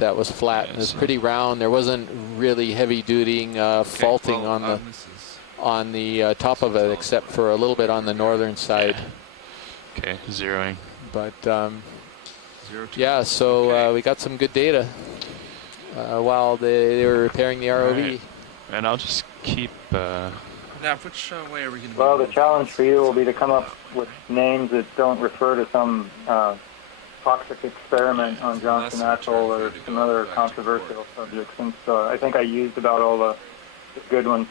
that was flat. Yeah, It was so pretty round. There wasn't really heavy-duty faulting on the top of it, except for a little bit on the northern side. Yeah. Okay, zeroing. But yeah, so we got some good data while they were repairing the ROV. Right. And I'll just keep. Nav, which way are we going to? Well, the challenge for you will be to come up with names that don't refer to some toxic experiment on Johnson Atoll or some other controversial subject, since I think I used about all the good ones.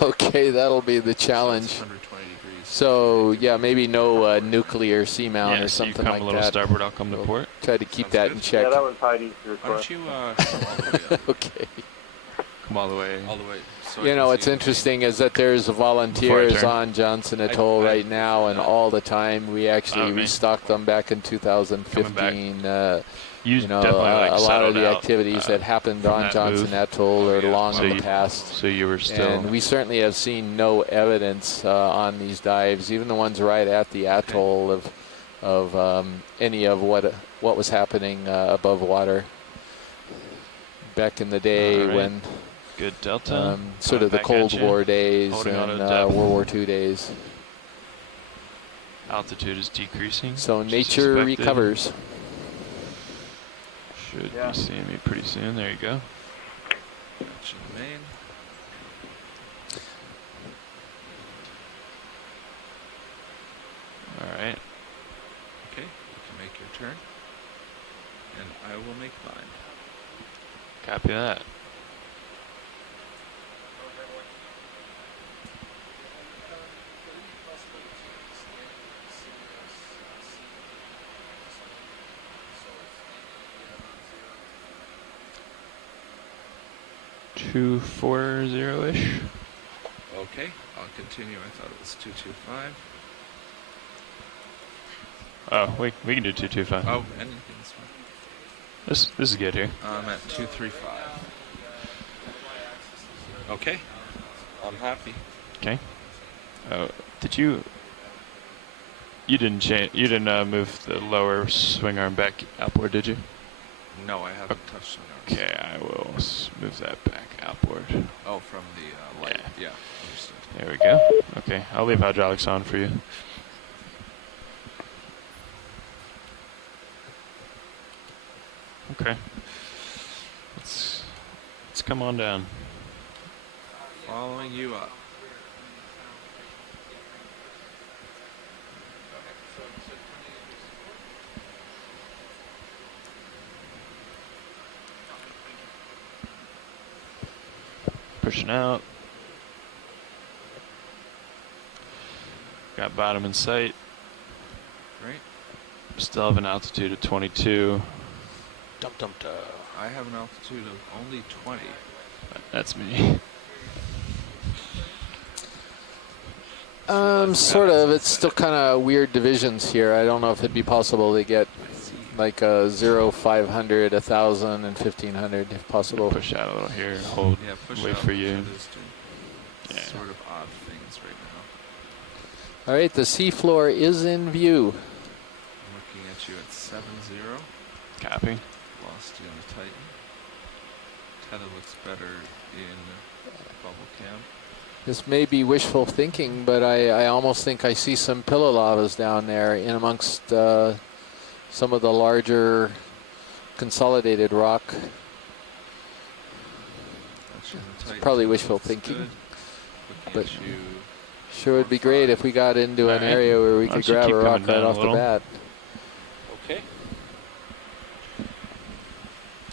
Okay, that'll be the challenge. 120 degrees. So yeah, maybe no nuclear seamount Yeah, or so you something come like a little that. starboard, I'll come to port. Try to keep Sounds that good. in check. Yeah, that was Heidi's Why request. don't you come all the way up? Okay. Come all the way. All the way. So I You can know, what's see interesting is that there's volunteers turn. on Johnson Atoll right now, and all the time. We actually man. restocked them back in 2015. You know, definitely, like, a lot of settled the out, activities that happened from on that Johnson move. Atoll are long So in the you- past. So you were still. And we certainly have seen no evidence on these dives, even the ones right at the atoll, of any of what was happening above water back in the day when Good delta. sort of the Back Cold at ya. War days Holding and on to depth. World War II days. Altitude is decreasing. So which is nature expected. recovers. Should be seeing me pretty soon. There you go. Gotcha, main. All right. Okay, you can make your turn, and I will make mine. Copy that. Two 4-0-ish. Okay, I'll continue. I thought it was 225. Oh, we can do 225. Oh, anything's fine. This is good here. I'm at 235. Okay, I'm happy. Okay. Oh, did you? You didn't change. You didn't move the lower swing arm back upward, did you? No, I haven't touched my arms. Okay, I will move that back upward. Oh, from the light. Yeah, understood. There we go. Okay, I'll leave hydraulics on for you. Okay. Let's come on down. Following you up. Pushing out. Got bottom in sight. Great. Still have an altitude of 22. I have an altitude of only 20. That's me. Sort of. It's still kind of weird divisions here. I don't know if it'd be possible to get like a 0, 500, 1,000, and 1,500 if possible. Push out a little here. Hold. Yeah, push Wait out. for you. It is doing Yeah. sort of odd things right now. All right, the seafloor is in view. I'm looking at you at 7-0. Copy. Lost you on the Titan. Tether looks better in bubble cam. This may be wishful thinking, but I almost think I see some pillow lavas down there in amongst some of the larger consolidated rock. That's you on the Titan. Probably Tether wishful looks thinking. good. Looking But at you. sure would be great if we got into an All right. area where we Why could don't you grab keep a rock coming right down a off the little? bat. Okay.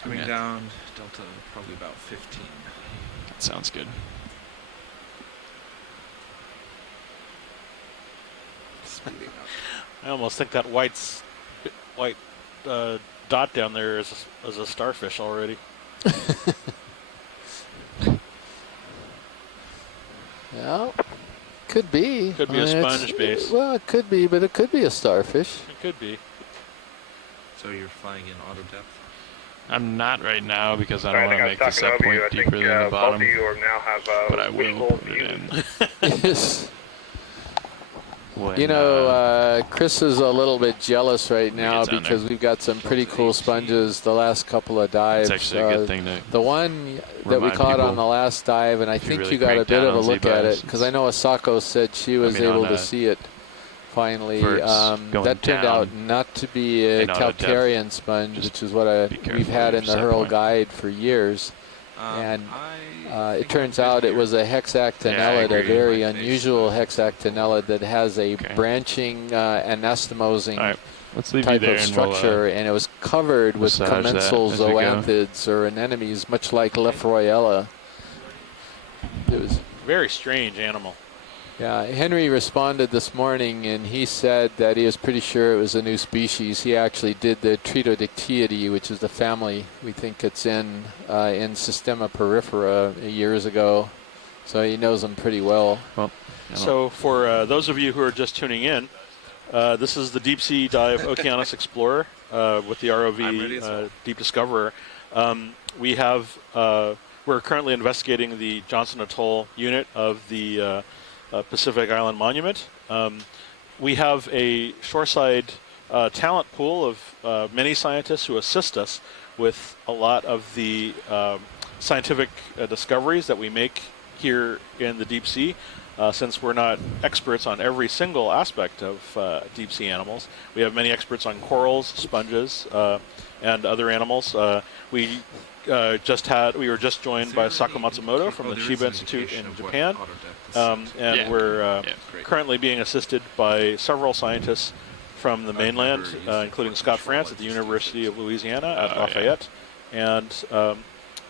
Coming Yeah. down, delta probably about 15. That sounds good. Speeding up. I almost think that white dot down there is a starfish already. Yeah, could be. Could be a sponge base. Well, it could be, but it could be a starfish. It could be. So you're flying in auto depth? I'm not right now because I Sorry, don't want to think I make was the talking set over you. point I deeper think than the both bottom. of you now have But I will wishful put it views. in. Yes. when, You know, Chris is a little bit jealous right now get down because there. we've got some pretty cool sponges the last couple of dives. it's actually a good thing to The one that we remind caught on people the last dive, and I if you think really you got a crank bit down of a on look at Z-bias, it, because I know Asako said she was mean, able on, to see it finally. verts going That turned down, out not to be a and out of depth. calcarean sponge, Just which is what be careful we've had with in the your set Hurl point. guide for years. And it turns out it was a hexactinellid, a very unusual hexactinellid that has a branching anastomosing All right, let's leave you type there of and structure, and it was covered with massage that commensal as we go. zoanthids or anemones, much like Lefroyella. It was. Very strange animal. Yeah, Henry responded this morning, and he said that he was pretty sure it was a new species. He actually did the Tritodictiidae, which is the family we think it's in Systema perifera years ago. So he knows them pretty well. Well, So for those of you who are just tuning in, this is the Deep Sea Dive Okeanos Explorer with the ROV Deep Discoverer. We're currently investigating the Johnson Atoll unit of the Pacific Island Monument. We have a shoreside talent pool of many scientists who assist us with a lot of the scientific discoveries that we make here in the deep sea. Since we're not experts on every single aspect of deep sea animals, we have many experts on corals, sponges, and other animals. We were just joined by Sako Matsumoto from the Shiba Institute in Japan, and we're currently being assisted by several scientists from the mainland, including Scott France at the University of Louisiana at Lafayette, and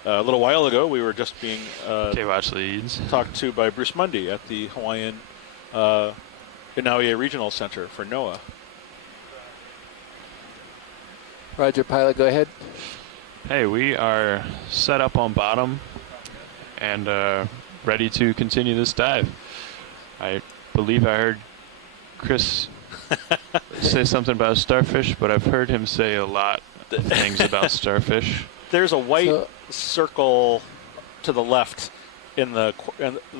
a little while ago we were just being K-Watch leads. talked to by Bruce Mundy at the Hawaiian Inauye Regional Center for NOAA. Roger, pilot, go ahead. Hey, we are set up on bottom and ready to continue this dive. I believe I heard Chris say something about starfish, but I've heard him say a lot of things about starfish. There's a white circle to the left in the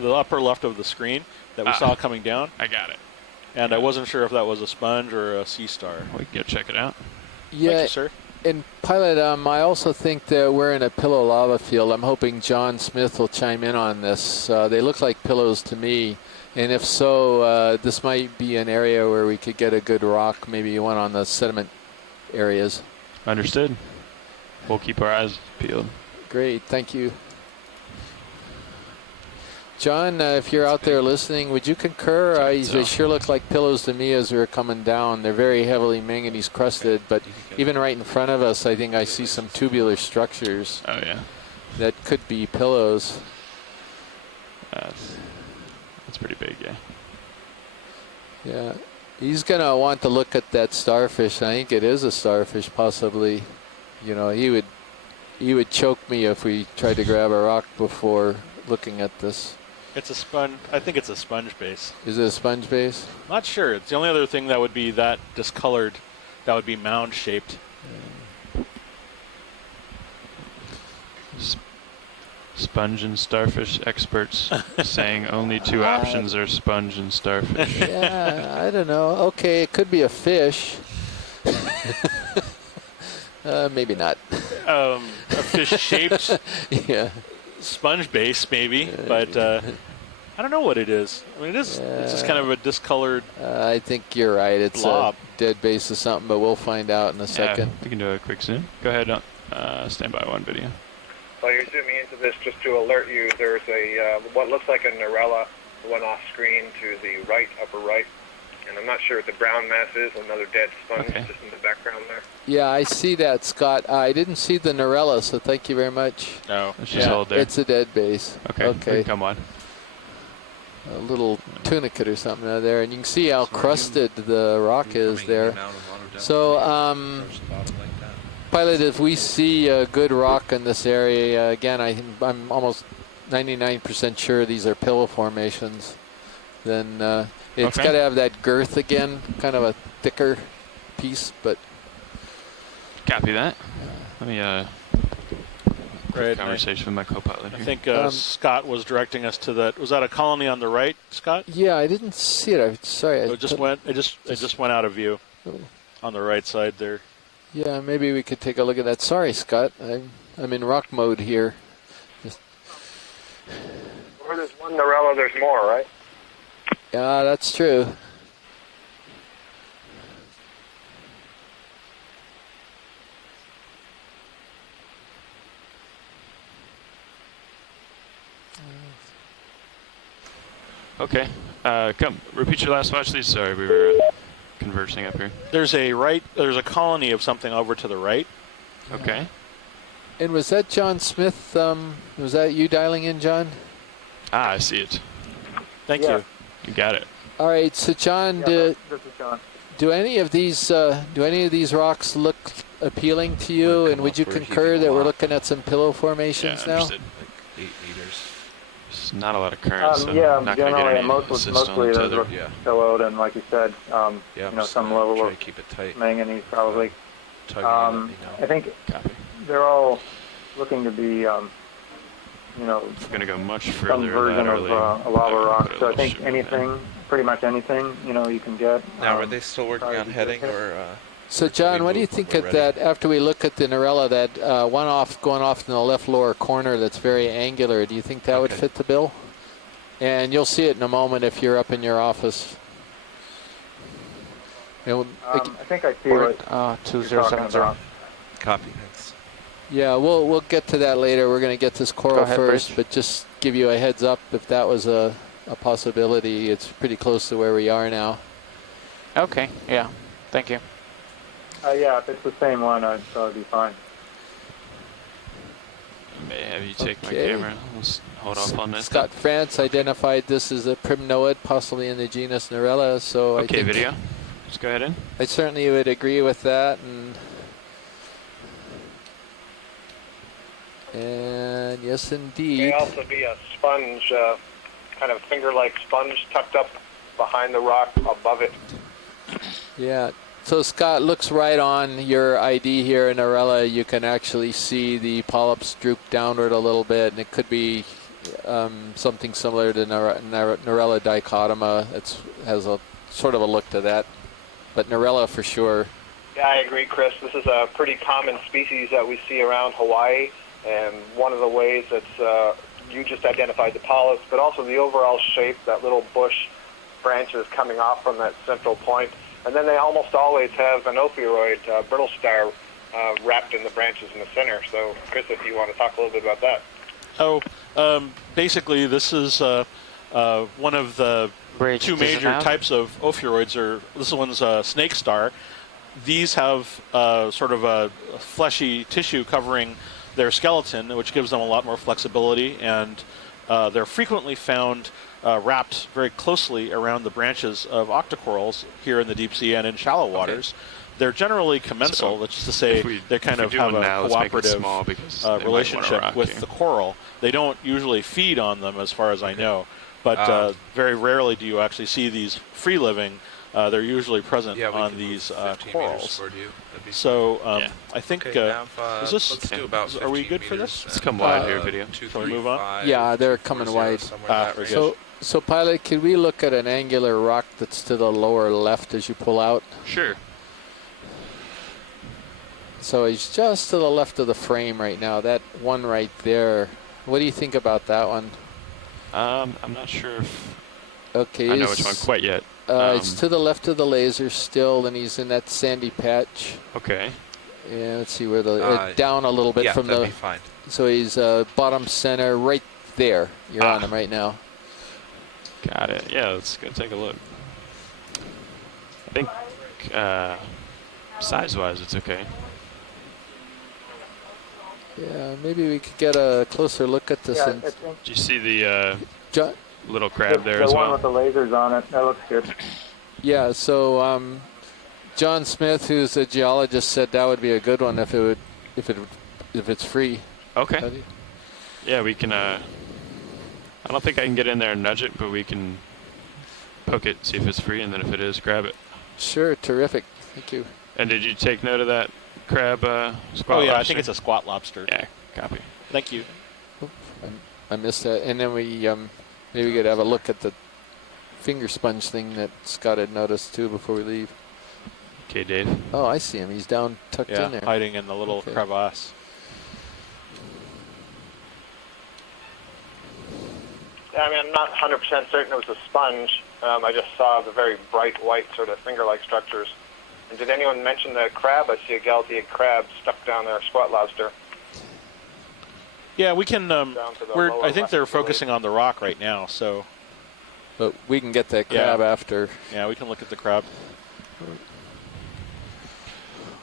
upper left of the screen that we saw coming down. I got it. And I wasn't sure if that was a sponge or a sea star. We can go check it out. Yeah, Thank you, sir. and pilot, I also think that we're in a pillow lava field. I'm hoping John Smith will chime in on this. They look like pillows to me, and if so, this might be an area where we could get a good rock, maybe one on the sediment areas. Understood. We'll keep our eyes peeled. Great, thank you. John, if you're out there listening, would you concur? They sure look like pillows to me as we were coming down. They're very heavily manganese crusted, but even right in front of us, I think I see some tubular structures. Oh, yeah. That could be pillows. That's pretty big, yeah. Yeah. He's going to want to look at that starfish. I think it is a starfish, possibly. You know, he would choke me if we tried to grab a rock before looking at this. It's a sponge. I think it's a sponge base. Is it a sponge base? Not sure. It's the only other thing that would be that discolored, that would be mound shaped. Sponge and starfish experts saying only two options are sponge and starfish. Yeah, I don't know. Okay, it could be a fish. Maybe not. A fish-shaped Yeah. sponge base, maybe, but I don't know what it is. I mean, it's just kind of a discolored. I think you're right. It's blob. a dead base or something, but we'll find out in a second. We can do a quick zoom. Go ahead. Stand by one video. While you're zooming into this, just to alert you, there's a what looks like a Narella, the one off screen to the right, upper right. And I'm not sure what the brown mass is, another dead sponge just in the background there. Yeah, I see that, Scott. I didn't see the Narella, so thank you very much. No. Let's just hold there. It's a dead base. Okay. Come on. A little tunicate or something out there, and you can see how crusted the rock is there. So, pilot, if we see a good rock in this area, again, I'm almost 99% sure these are pillow formations. Then it's got to have that girth again, kind of a thicker piece, but. Copy that. Let me quick Right, conversation with my co-pilot I here. think Scott was directing us to that. Was that a colony on the right, Scott? Yeah, I didn't see it. I'm sorry. It just went out of view on the right side there. Yeah, maybe we could take a look at that. Sorry, Scott. I'm in rock mode here. Where there's one Norella, there's more, right? Yeah, that's true. Okay. Come, repeat your last watch, please. Sorry, we were conversing up here. There's a colony of something over to the right. Okay. And was that John Smith? Was that you dialing in, John? Ah, I see it. Thank Yeah. you. You got it. All right. So, John, Yeah, this is John. do any of these rocks look appealing to you? Would And come would up you where he concur can that we're walk. looking at some pillow Yeah, formations now? understood. Like 8 meters. There's not a lot of current, so Yeah, I'm not going to get generally, any assist on mostly each those other. look Yeah. pillowed, and like you said, Yeah, you I'm know, just some gonna level try of to keep it tight. manganese probably. Tug it, let me I know. think Copy. they're all looking to be, you know, If we're going to go much further some version of laterally, a lava I rock. put a So I little think shimmer in there. anything, pretty much anything, you know, you can get. Now, are they still working probably on be heading, good. or So, or can John, we what do you move when think we're of ready? that after we look at the Norella, that going off in the left lower corner that's very angular? Do you think that would Okay. fit the bill? And you'll see it in a moment if you're up in your office. And I think I see what you're 2070. talking about. Copy, thanks. yeah, we'll get to that later. We're going to get this coral Go ahead, first, Rich. but just give you a heads up if that was a possibility. It's pretty close to where we are now. Okay, yeah. Thank you. Yeah, if it's the same one, I'd probably be fine. May have you take Okay. my camera. Let's hold off on this. Scott France identified this as a primnoid, possibly in the genus Norella. So I Okay, think video. Let's go ahead in. I certainly would agree with that. And yes, May indeed. also be a sponge, kind of finger-like sponge tucked up behind the rock above it. Yeah. So Scott, looks right on your ID here in Norella. You can actually see the polyps droop downward a little bit, and it could be something similar to Norella dichotoma. It has a sort of a look to that, but Norella for sure. Yeah, I agree, Chris. This is a pretty common species that we see around Hawaii, and one of the ways that's you just identified the polyps, but also the overall shape, that little bush branches coming off from that central point. And then they almost always have an ophiuroid brittle star wrapped in the branches in the center. So, Chris, if you want to talk a little bit about that. Basically, this is one of the Bridge, two this is major out. types of ophiuroids. This one's a snake star. These have sort of a fleshy tissue covering their skeleton, which gives them a lot more flexibility, and they're frequently found wrapped very closely around the branches of octocorals here in the deep sea and in shallow waters. They're generally commensal, So, which is to say if we- they kind if of we do have one a now, let's make it cooperative small because they might wanna relationship rock with here. the coral. They don't usually feed on them, as far as I know, but very rarely do you actually see these free living. They're usually present Yeah, we on can these move 15 meters corals. toward you. That'd be So Yeah. I think okay, now, is this? let's do about Are we 15 good for meters this? Let's come and, wide here, video. 2, Shall we 3, move on? 5, Yeah, they're 2, 4, coming 0, wide. somewhere in that very range. So pilot, could we look at an angular rock that's to the lower left as you pull out? Sure. So he's just to the left of the frame right now. That one right there. What do you think about that one? I'm not sure if Okay. I know which it's- one quite yet. It's to the left of the laser still, and he's in that sandy patch. Okay. Yeah, let's see where the Uh, down a little bit yeah, from that'd the. be fine. So he's bottom center right there. You're on him right now. Got it. Yeah, let's go take a look. I think size-wise, it's okay. Yeah, maybe we could get a closer look at this. Yeah, and I think Do you see the John, little crab there the as one well? with the lasers on it, that looks good. yeah, so John Smith, who's a geologist, said that would be a good one if it's free. Okay. Yeah, we can. I don't think I can get in there and nudge it, but we can poke it, see if it's free, and then if it is, grab it. Sure, terrific. Thank you. And did you take note of that crab squat Oh yeah, I lobster? think it's a squat lobster. Yeah, copy. Thank you. I missed that. And then we maybe we could have a look at the finger sponge thing that Scott had noticed too before we leave. Okay, Dave. Oh, I see him. He's down tucked in there. Hiding in the little Okay. crevasse. Yeah, I mean, I'm not 100% certain it was a sponge. I just saw the very bright white sort of finger-like structures. And did anyone mention the crab? I see a Galthiid crab stuck down there, squat lobster. Yeah, we can. Down to the lower I think left, they're I believe. focusing on the rock right now. So But we can get that crab after. yeah, we can look at the crab.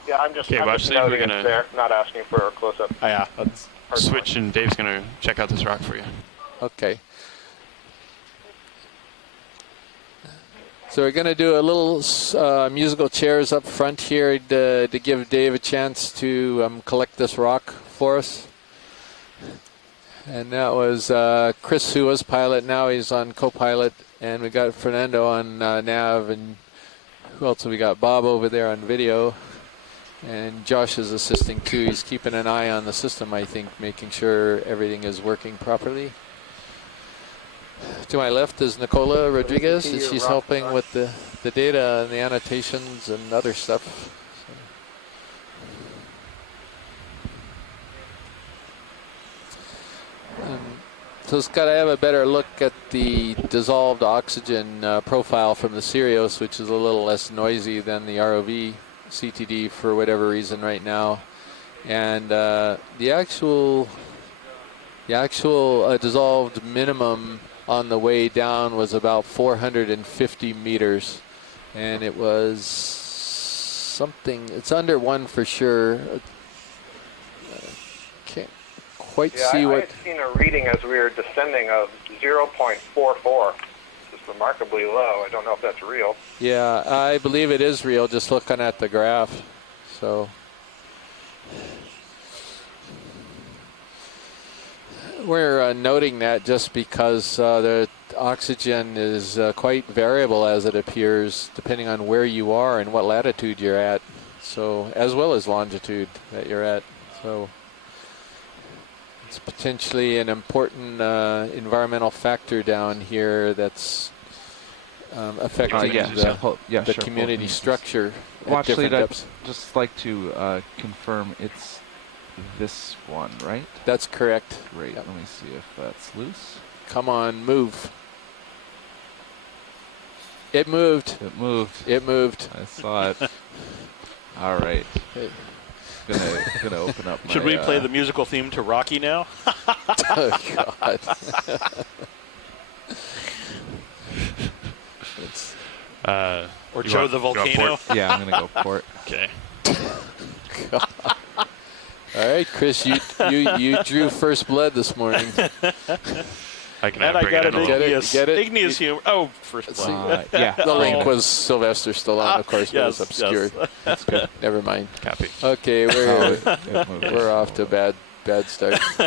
Yeah, I'm just Okay, watch just these. We're noting it's gonna- there, not asking for a close-up. Oh, yeah, that's Switch, and Dave's going to check out this rock for you. Okay. So we're going to do a little musical chairs up front here to give Dave a chance to collect this rock for us. And that was Chris, who was pilot. Now he's on co-pilot. And we got Fernando on nav. And who else have we got? Bob over there on video. And Josh is assisting too. He's keeping an eye on the system, I think, making sure everything is working properly. To my left is Nicola Rodriguez, and she's helping with the data and the annotations and other stuff. So Scott, I have a better look at the dissolved oxygen profile from the Sirius, which is a little less noisy than the ROV CTD for whatever reason right now. And the actual dissolved minimum on the way down was about 450 meters, and it was something, it's under 1 for sure. Can't quite see I what. had seen a reading as we were descending of 0.44. It's remarkably low. I don't know if that's real. Yeah, I believe it is real, just looking at the graph. So we're noting that just because the oxygen is quite variable, as it appears, depending on where you are and what latitude you're at. So, as well as longitude that you're at. So it's potentially an important environmental factor down here that's affecting the community structure at different depths. I'd just like to confirm it's this one, right? That's correct. Great. Yep. Let me see if that's loose. Come on, move. It moved. It moved. It moved. I saw it. All right. Okay. Gonna open up my... Should we play the musical theme to Rocky now? Oh, God. It's, Or Joe the Volcano? Yeah, I'm gonna go for it. Okay. God. All right, Chris, you drew first blood this morning. I can And I bring got it an in a little. igneous, Get it? igneous humor. Oh, first Let's blood. see. Yeah. The link was Sylvester Stallone, of course, but Yes, it was obscured. yes. That's good. Never mind. Copy. Okay, It moved. we're off to a bad start. There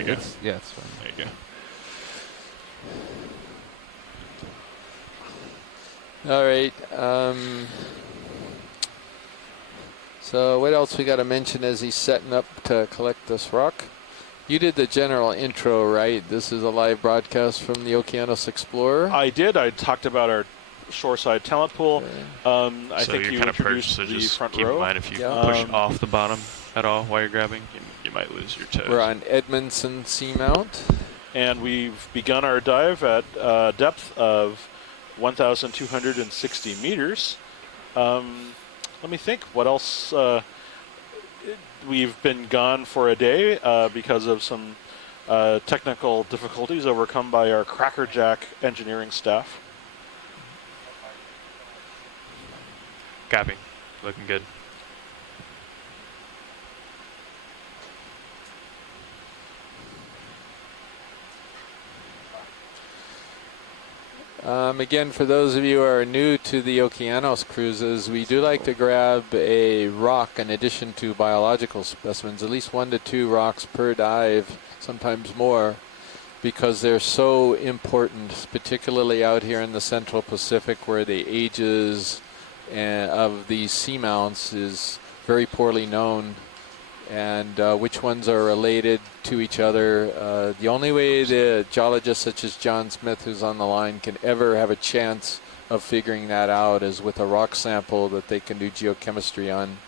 you go. Yeah, it's fine. There you go. All right. So what else we got to mention as he's setting up to collect this rock? You did the general intro, right? This is a live broadcast from the Okeanos Explorer. I did. I talked about our shoreside talent pool. I So think you're you kind of introduced perched, so the just front keep row. in mind if you Yeah. push off the bottom at all while you're grabbing, you might lose your toes. We're on Edmondson Seamount. And we've begun our dive at a depth of 1,260 meters. Let me think. What else? We've been gone for a day because of some technical difficulties overcome by our crackerjack engineering staff. Copy. Looking good. Again, for those of you who are new to the Okeanos cruises, we do like to grab a rock in addition to biological specimens, at least 1 to 2 rocks per dive, sometimes more, because they're so important, particularly out here in the Central Pacific where the ages of these seamounts is very poorly known. and which ones are related to each other. The only way the geologists such as John Smith, who's on the line, can ever have a chance of figuring that out is with a rock sample that they can do geochemistry on.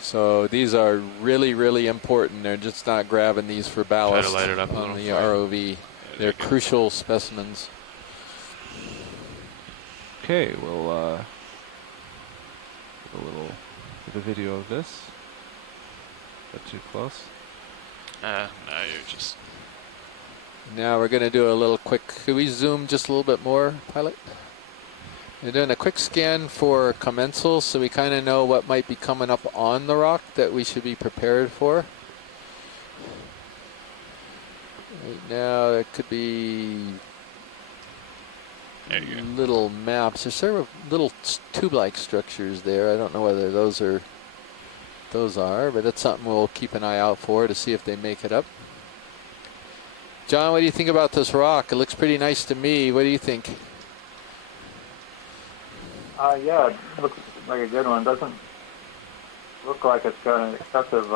So these are really, really important. They're just not grabbing these for ballast Try to light it up a on little the for ROV. They're crucial specimens. Okay, we'll do a little bit of video of this. Is that too close? No, you're just... Now we're going to do a little quick, could we zoom just a little bit more, pilot? We're doing a quick scan for commensals so we kind of know what might be coming up on the rock that we should be prepared for. Right now it could be little maps. There's several little tube-like structures there. I don't know whether those are, but that's something we'll keep an eye out for to see if they make it up. John, what do you think about this rock? It looks pretty nice to me. What do you think? Yeah, it looks like a good one. Doesn't look like it's got an excessive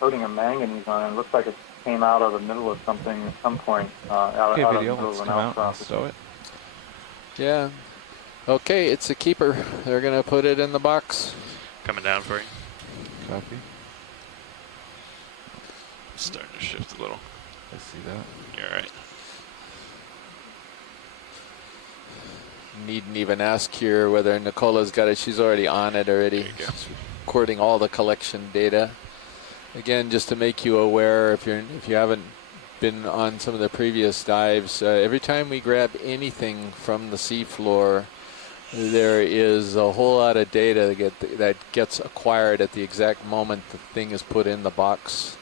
coating of manganese on it. It looks like it came out of the middle of something at some point. Out of the middle let's of an come out and outcrop. stow it. Yeah. Okay, it's a keeper. They're going to put it in the box. Coming down for you. Copy. It's starting to shift a little. I see that. You're right. Needn't even ask here whether Nicola's got it. She's already on it already. There you go. She's recording all the collection data. Again, just to make you aware, if you haven't been on some of the previous dives, every time we grab anything from the seafloor, there is a whole lot of data that gets acquired at the exact moment the thing is put in the box.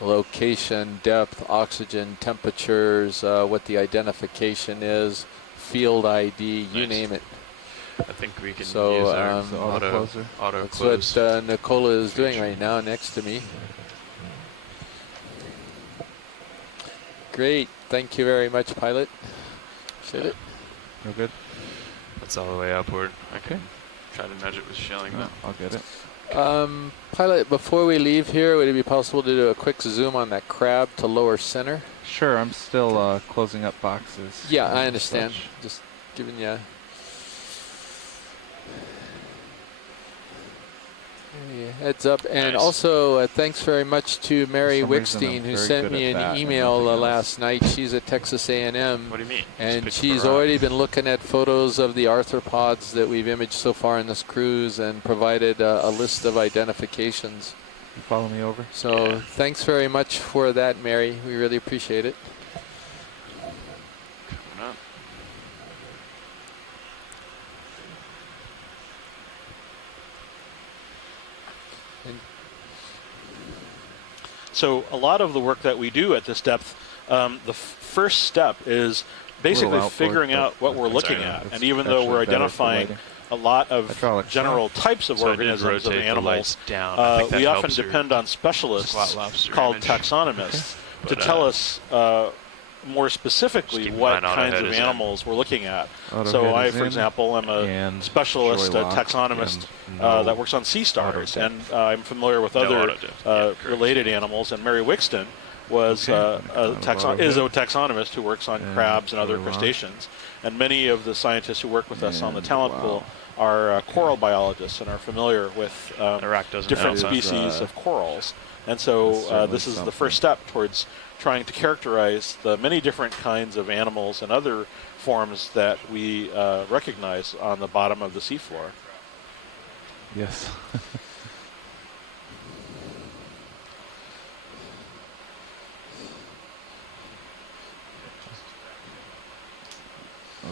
Location, depth, oxygen, temperatures, what the identification is, field ID, you name it. I think we can So, use our auto auto That's close. what Nicola is doing right now next to me. Great. Thank you very much, pilot. Appreciate it. We're good. That's all the way upward. I Okay. can try to nudge it with shelling though. I'll get it. Pilot, before we leave here, would it be possible to do a quick zoom on that crab to lower center? Sure, I'm still closing up boxes. Yeah, I and understand. such. Just giving you. Heads up, and Nice. also thanks very much to Mary For some reason, Wickstein, I'm who very sent good me at an that and email nothing else. last night. She's at Texas A&M, What do you mean? Just and pick she's the rock. already been looking at photos of the arthropods that we've imaged so far in this cruise and provided a list of identifications. You follow me over? So Yeah. thanks very much for that, Mary. We really appreciate it. Coming up. So a lot of the work that we do at this depth, the first step is basically outboard, figuring but out what we're looking sorry, at. it's And even though we're actually better for identifying lighting. a lot of Hydraulic general types of So I did organisms of rotate the animals, lights down. I think that we often helps your depend on specialists squat lobster called image. taxonomists to But, tell us more specifically just keep in what mind auto kinds head of is in. animals we're looking at. Auto So head I, is for in, example, am a and specialist joy lock taxonomist and no that works on sea stars, auto and I'm familiar with No other auto depth. Yeah, correct. related animals. And Mary Wickston was Okay. is a taxonomist who works on And crabs and other joy lock. crustaceans. And many of the scientists who work with us on the And talent wow. pool are coral biologists and are familiar with The rack doesn't different help, huh? species Uh, of corals. And that's so certainly this is the something. first step towards trying to characterize the many different kinds of animals and other forms that we recognize on the bottom of the seafloor. Yes.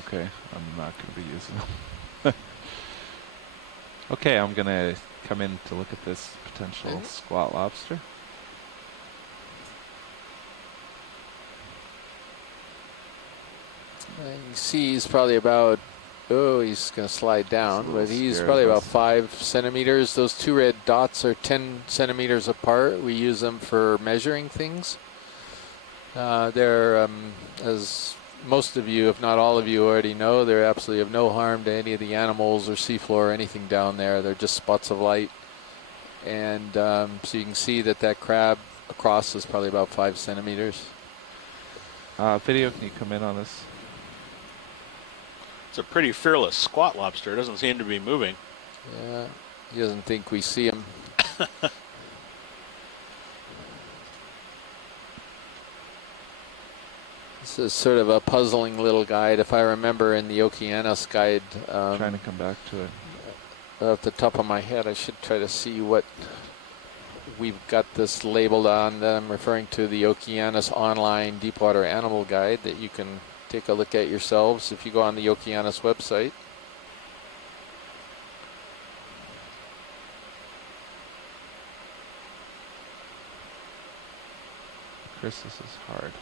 Okay, I'm not going to be using them. Okay, I'm going to come in to look at this potential squat lobster. You see he's probably about, he's going to slide down, little but he's scary, probably but- about 5 centimeters. Those two red dots are 10 centimeters apart. We use them for measuring things. They're, as most of you, if not all of you already know, they're absolutely of no harm to any of the animals or seafloor or anything down there. They're just spots of light. And so you can see that crab across is probably about 5 centimeters. Video, can you come in on this? It's a pretty fearless squat lobster. It doesn't seem to be moving. Yeah, he doesn't think we see him. This is sort of a puzzling little guide. If I remember in the Okeanos guide, Trying to come back to it. off the top of my head, I should try to see what we've got this labeled on. I'm referring to the Okeanos online deepwater animal guide that you can take a look at yourselves if you go on the Okeanos website. Chris, this is hard.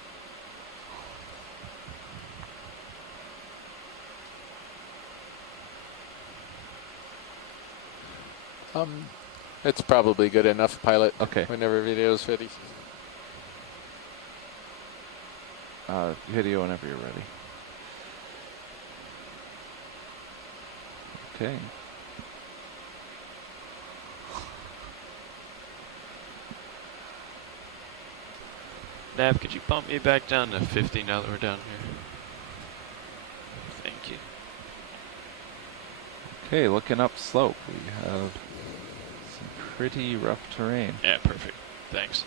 It's probably good enough, pilot. Okay. Whenever video's ready. Video whenever you're ready. Okay. Nav, could you bump me back down to 50 now that we're down here? Thank you. Okay, looking up slope, we have some pretty rough terrain. Yeah, perfect. Thanks.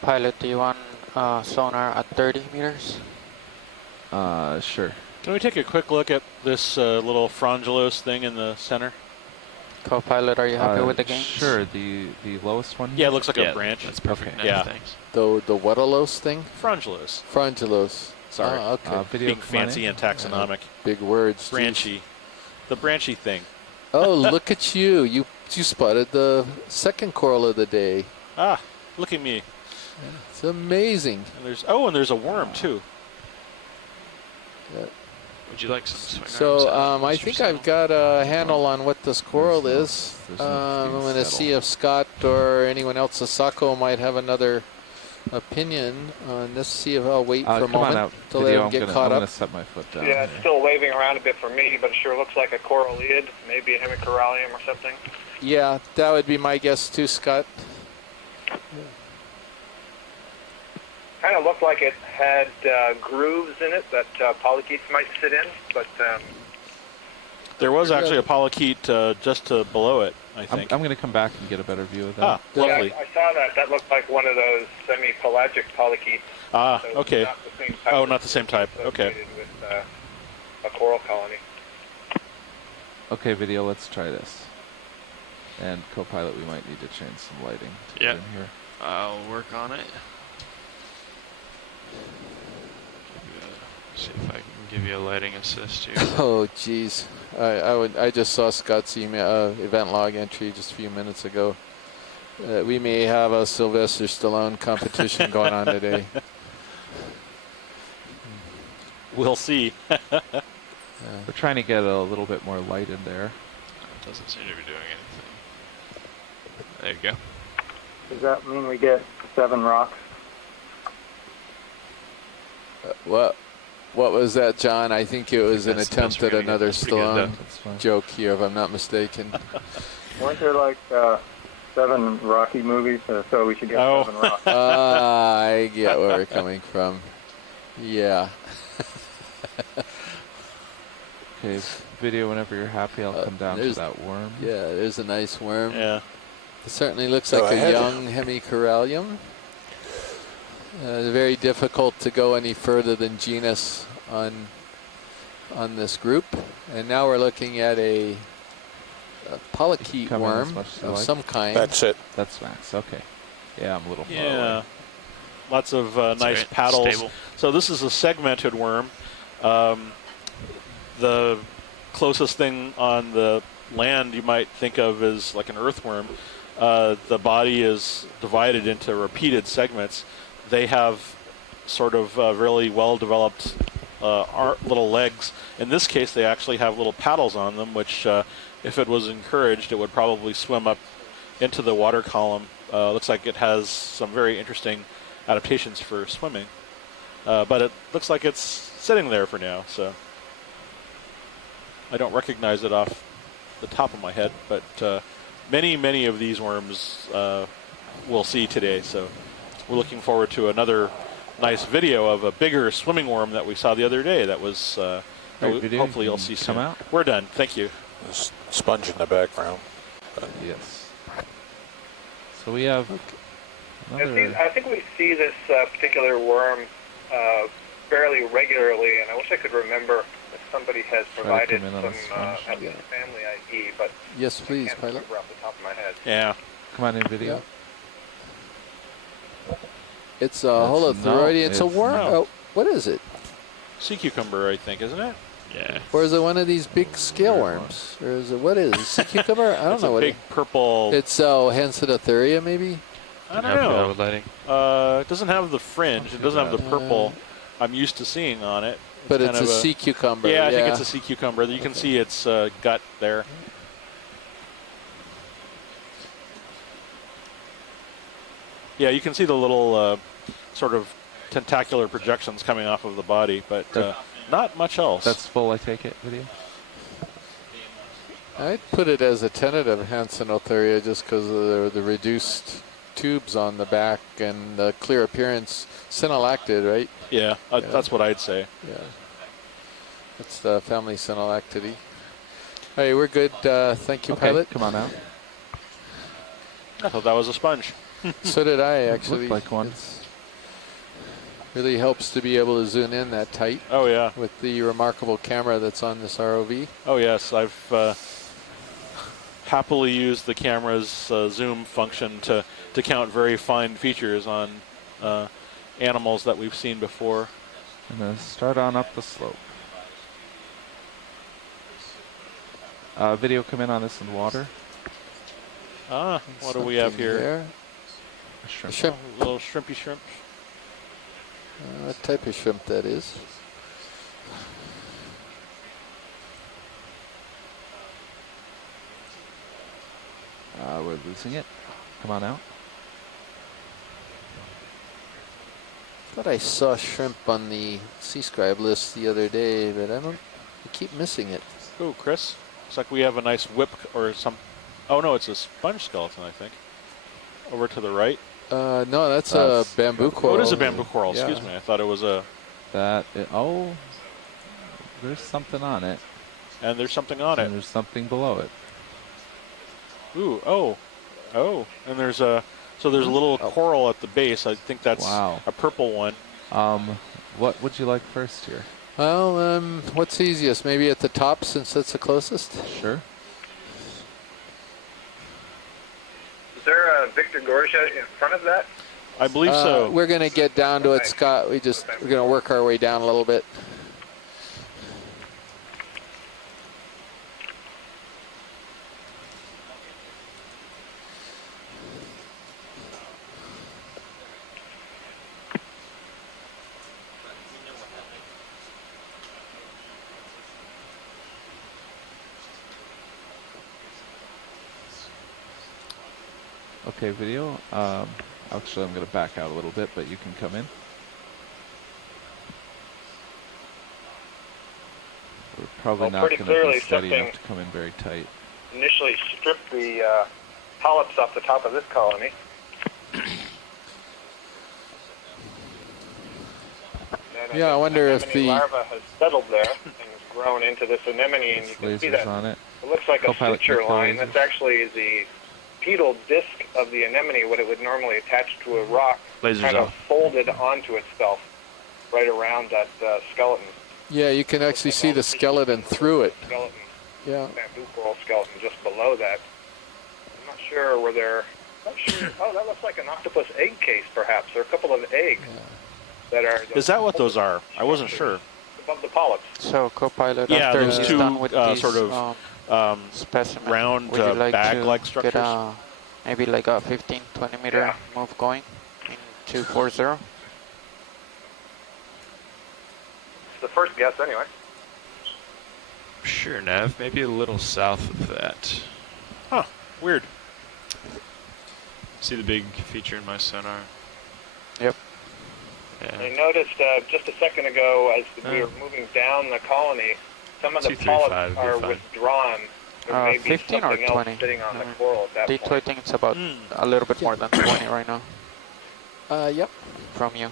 Pilot, do you want sonar at 30 meters? Sure. Can we take a quick look at this little frondulose thing in the center? Co-pilot, are you happy with the game? Sure, the lowest one? Yeah, it looks like Yeah, a branch. That's perfect. Okay. Nav, Yeah. thanks. The Watalos thing? Frondulose. Frondulose. Sorry. Ah, okay. Video, Being come on fancy in. and taxonomic. Big words. geez. Branchy. The branchy thing. Oh, look at you. You spotted the second coral of the day. Ah, look at me. It's amazing. And there's a worm too. Yeah. Would you like some swing So arms? I think I've got a handle on what this coral is. there's no I'm big going to settle. see if Scott or anyone else, Asako, might have another opinion on this. See if I'll wait for a Come on moment out. till Video, they get I'm caught gonna up. set my foot down. Yeah, it's here. still waving around a bit for me, but it sure looks like a coralliid, maybe a hemicorallium or something. Yeah, that would be my guess too, Scott. Kind of looked like it had grooves in it that polychaetes might sit in, but There was actually a polychaete just below it, I I'm think. going to come back and get a better view of that. Ah, lovely. yeah, I saw that. That looked like one of those semi-pelagic polychaetes. Ah, So okay. Not the same type Oh, of not the same type. Okay. associated with a coral colony. Okay, video, let's try this. And co-pilot, we might need to change some lighting to Yeah. get in here. I'll work on it. See if I can give you a lighting assist here. Oh, geez. I just saw Scott's email, event log entry just a few minutes ago. We may have a Sylvester Stallone competition going on today. We'll see. We're trying to get a little bit more light in there. Doesn't seem to be doing anything. There you go. Does that mean we get 7 rocks? What was that, John? I think it was an That's attempt at pretty good. another That's pretty good, Stallone That's fine. joke here, if I'm not mistaken. Weren't there like 7 Rocky movies? So we should get Oh. 7 rocks. I get where we're coming from. Yeah. Okay, video, whenever you're happy, I'll come down to there's- that worm. Yeah, there's a nice worm. Yeah. It certainly looks Go like a ahead. young hemicorallium. Very difficult to go any further than genus on this group. And now we're looking at a polychaete Come in as worm much as you of like. some kind. That's it. That's max. Okay. Yeah, I'm a little far Yeah. away. Lots of That's nice great. paddles. Stable. So this is a segmented worm. The closest thing on the land you might think of as like an earthworm. The body is divided into repeated segments. They have sort of really well-developed little legs. In this case, they actually have little paddles on them, which, if it was encouraged, it would probably swim up into the water column. Looks like it has some very interesting adaptations for swimming. But it looks like it's sitting there for now, so I don't recognize it off the top of my head, but many of these worms we'll see today. So we're looking forward to another nice video of a bigger swimming worm that we saw the other day. That was hopefully you'll see soon. Come out. We're done. Thank you. There's sponge in the background. Yes. So we have another. I think we see this particular worm fairly regularly, and I wish I could remember if somebody has provided come in on some a sponge. at least family ID, but Yes, I please, can't pilot. remember off the top of my head. Yeah. Come on in video. It's a holothuroidean. It's a it's worm. not. Oh, what is it? Sea cucumber, I think, isn't it? Yeah. Or is it one of these big scale worms? Or is it, what is it? Sea cucumber? I don't It's know a what big purple. It's Hensidothuria, maybe? I don't Happy know. with lighting. It doesn't have the fringe. It doesn't have the purple I'm used to seeing on it. But kind it's a of sea cucumber. Yeah, I think it's a sea cucumber. You can see its gut there. Yeah, you can see the little sort of tentacular projections coming off of the body, but not much else. That's full, I take it, video. I'd put it as a tentative Hansenothuria just because of the reduced tubes on the back and the clear appearance. Synallactid, right? yeah, that's what I'd say. Yeah. It's the family Synallactidae. Hey, we're good. Thank you, Okay, pilot. come on out. I thought that was a sponge. So did I, actually. Looked like one. It's really helps to be able to zoom in that tight Oh yeah. with the remarkable camera that's on this ROV. Oh yes, I've happily used the camera's zoom function to count very fine features on animals that we've seen before. I'm going to start on up the slope. Video come in on this in water. What do we have Something here? there. A shrimp. Shrimp. Little shrimpy shrimp. What type of shrimp that is? We're losing it. Come on out. Thought I saw shrimp on the sea scribe list the other day, but I keep missing it. Oh, Chris, looks like we have a nice whip or some. Oh no, it's a sponge skeleton, I think. Over to the right. No, that's a bamboo coral. Oh, it is a bamboo coral. Yeah. Excuse me. I thought it was a. Oh, there's something on it. And there's something on And it. there's something below it. Ooh, oh, and there's a. So there's a little coral at the base. I think that's Wow. a purple one. What would you like first here? Well, what's easiest? Maybe at the top, since that's the closest. Sure. Is there a Victor Gorgia in front of that? I believe so. We're gonna get down to it, Scott. We're gonna work our way down a little bit. Okay, video. Actually, I'm going to back out a little bit, but you can come in. We're probably not pretty going to be clearly steady enough something- to come in very tight. Initially stripped the polyps off the top of this colony. And Yeah, I wonder if anemone larva has settled there and has grown into this anemone, and you can see Lasers that on it. it looks like a Co-pilot suture click line. lasers. That's actually the pedal disc of the anemone, what it would normally attach to a rock, Lasers kind of off. folded onto itself right around that skeleton. Yeah, you can actually see the skeleton through it. Skeleton, Yeah. bamboo coral skeleton just below that. I'm not sure where they're. Not sure. Oh, that looks like an octopus egg case, perhaps. There are a couple of eggs that are. Is that what those are? I wasn't sure. Above the polyps. So, co-pilot, Yeah, after those he's two, done with these sort of, specimen, round, would you like bag-like to structures? get maybe like a 15-20 meter Yeah. move going in 240? It's the first guess, anyway. Sure, Nav. Maybe a little south of that. Huh. Weird. See the big feature in my sonar? Yep. I Yeah. noticed just a second ago as we were moving down the colony, some of the 235 polyps are would be fine. withdrawn There may be 15 or something else 20? sitting on the coral at that Dito, I point. think it's about a little bit more than 20 right now Yep. from you.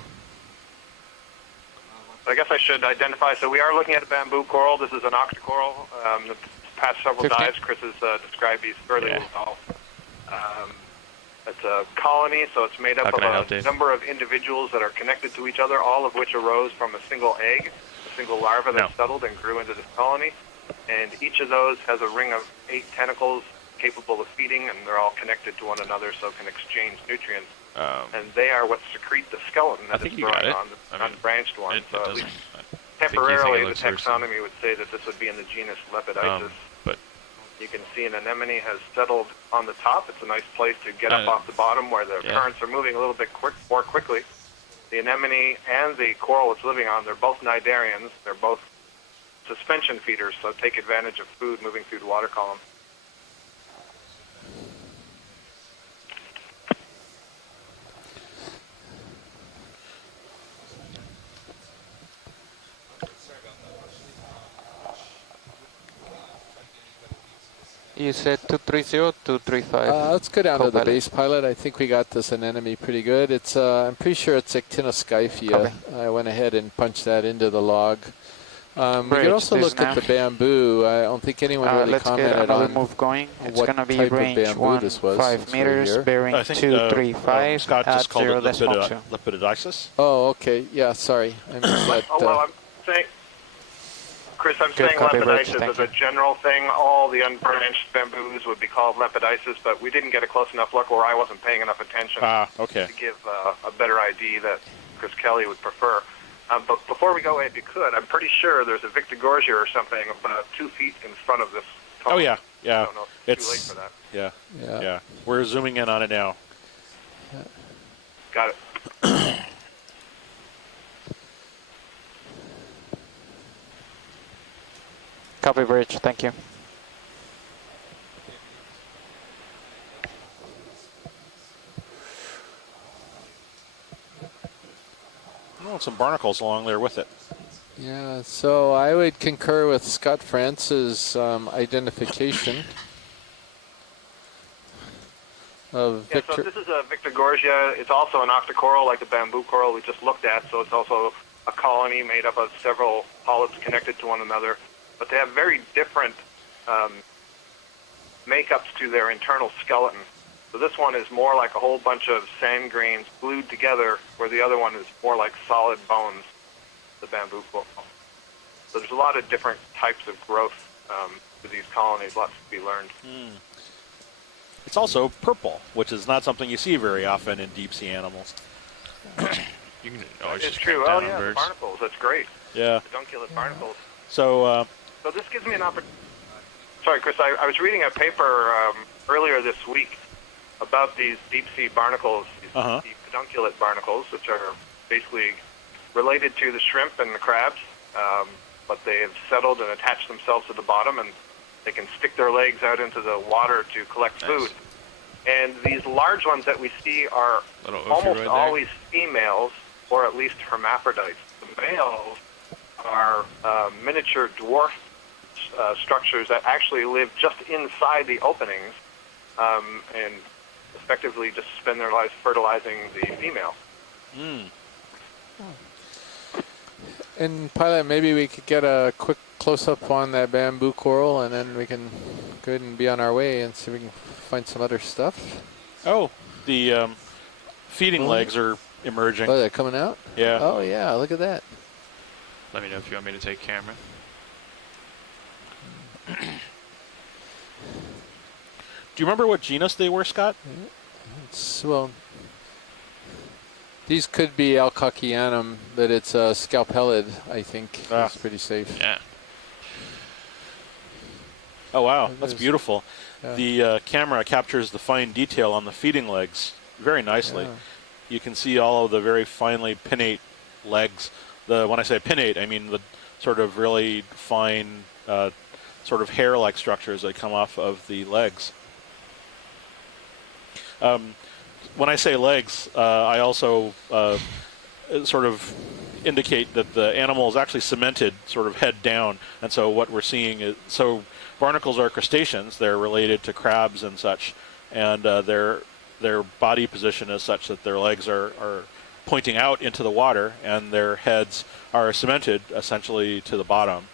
I guess I should identify. So we are looking at a bamboo coral. This is an octocoral. The past several 15? dives, Chris has described these fairly well. It's a colony, so it's made up of a number of individuals that are connected to each other, all of which arose from a single egg, a single larva that settled and grew into this colony. And each of those has a ring of 8 tentacles capable of feeding, and they're all connected to one another so can exchange nutrients. And they are what secrete the skeleton that is growing on the unbranched one. So at least temporarily, the taxonomy would say that this would be in the genus Lepidisis. But you can see an anemone has settled on the top. It's a nice place to get up off the bottom where the currents are moving a little bit more quickly. The anemone and the coral it's living on, they're both cnidarians. They're both suspension feeders, so take advantage of food moving through the water column. You said 230, 235. Let's go down to the Co-pilot. base pilot. I think we got this anemone pretty good. It's I'm pretty sure it's Actinoscyphia. Copy. I went ahead and punched that into the log. We Bridge, could also this look at now. the bamboo. I don't think anyone really Let's get commented another on move going. It's what going to be type of range bamboo this was. 5 It's right meters, here. bearing I think 235 Scott at just called it 0.2. Lepidisis. Oh, okay. Yeah, sorry. I missed that. Although I'm saying, Chris, I'm Good saying copy, Bridge, Lepidisis thank is a general thing. All the unbranched bamboos would be called Lepidisis, but we didn't get a close enough look, or I wasn't paying enough attention Okay. to give a better ID that Chris Kelly would prefer. But before we go, if you could, I'm pretty sure there's a Victorgorgia or something about 2 feet in front of this tunnel. Oh, yeah. I Yeah. don't know if it's too late for that. Yeah. Yeah. We're zooming in on it now. Got it. Copy, Bridge. Thank you. Oh, some barnacles along there with it. Yeah, so I would concur with Scott France's identification of Yeah, so this is a Victorgorgia. It's also an octocoral like the bamboo coral we just looked at, so it's also a colony made up of several polyps connected to one another. But they have very different makeups to their internal skeleton. So this one is more like a whole bunch of sand grains glued together, where the other one is more like solid bones, the bamboo coral. So there's a lot of different types of growth to these colonies, lots to be learned. It's also purple, which is not something you see very often in deep sea animals. you can It's true. Oh, yeah, the barnacles. That's great. Yeah. Pedunculate barnacles. So, So this gives me an opportunity. Sorry, Chris, I was reading a paper earlier this week about these deep-sea barnacles, these pedunculate barnacles, which are basically related to the shrimp and the crabs, but they have settled and attached themselves to the bottom, and they can stick their legs out into the water to collect food. And these large ones that we see are almost always females, or at least hermaphrodites. The males are miniature dwarf structures that actually live just inside the openings and effectively just spend their lives fertilizing the female. And pilot, maybe we could get a quick close-up on that bamboo coral, and then we can go ahead and be on our way and see if we can find some other stuff. oh, the feeding legs are emerging. Oh, they're coming out? Yeah. Oh, yeah, look at that. Let me know if you want me to take camera. Do you remember what genus they were, Scott? Well, these could be Alcochianum, but it's a scalpellid, I think. It's pretty safe. Yeah. Oh, wow. That's beautiful. Yeah. The camera captures the fine detail on the feeding legs very nicely. Yeah. You can see all of the very finely pinnate legs. When I say pinnate, I mean the sort of really fine sort of hair-like structures that come off of the legs. When I say legs, I also sort of indicate that the animal is actually cemented sort of head down. And so what we're seeing is, so barnacles are crustaceans. They're related to crabs and such. And their body position is such that their legs are pointing out into the water, and their heads are cemented essentially to the bottom.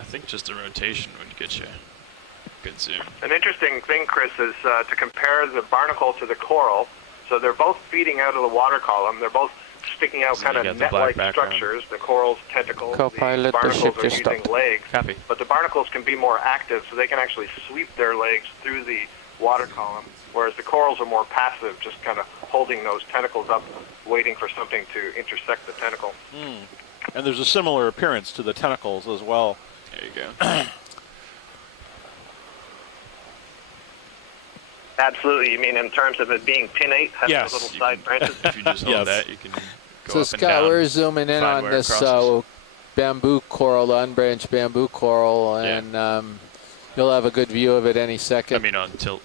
I think just the rotation would get you a good zoom. An interesting thing, Chris, is to compare the barnacle to the coral. So they're both feeding out of the water column. They're both sticking out So kind you of got the black net-like background. structures. The coral's tentacles, Co-pilot, the the barnacles ship are just using stopped. legs. Copy. But the barnacles can be more active, so they can actually sweep their legs through the water column, whereas the corals are more passive, just kind of holding those tentacles up, waiting for something to intersect the tentacle. And there's a similar appearance to the tentacles as well. There you go. Absolutely. You mean in terms of it being pinnate, having Yes. those little side branches? If you just hold Yes. that, you can go So up Scott, and down. we're zooming in find on where it this crosses. bamboo coral, the unbranched bamboo coral, Yeah. and you'll have a good view of it any second. I mean, on tilt.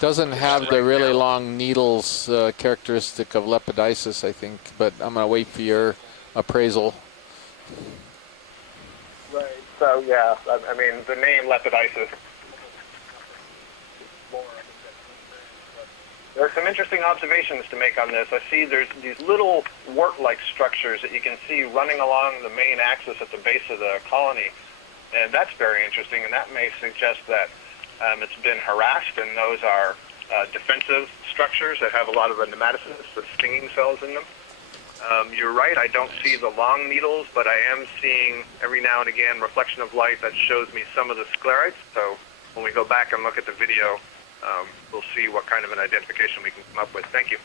Doesn't have the really long needles characteristic of lepidisis, I think, but I'm going to wait for your appraisal. Right. So, yeah, I mean, the name lepidisis. There's some interesting observations to make on this. I see there's these little wart-like structures that you can see running along the main axis at the base of the colony, and that's very interesting, and that may suggest that it's been harassed, and those are defensive structures that have a lot of the nematocysts, the stinging cells in them. You're right, I don't see the long needles, but I am seeing every now and again reflection of light that shows me some of the sclerites. So when we go back and look at the video, we'll see what kind of an identification we can come up with. Thank you.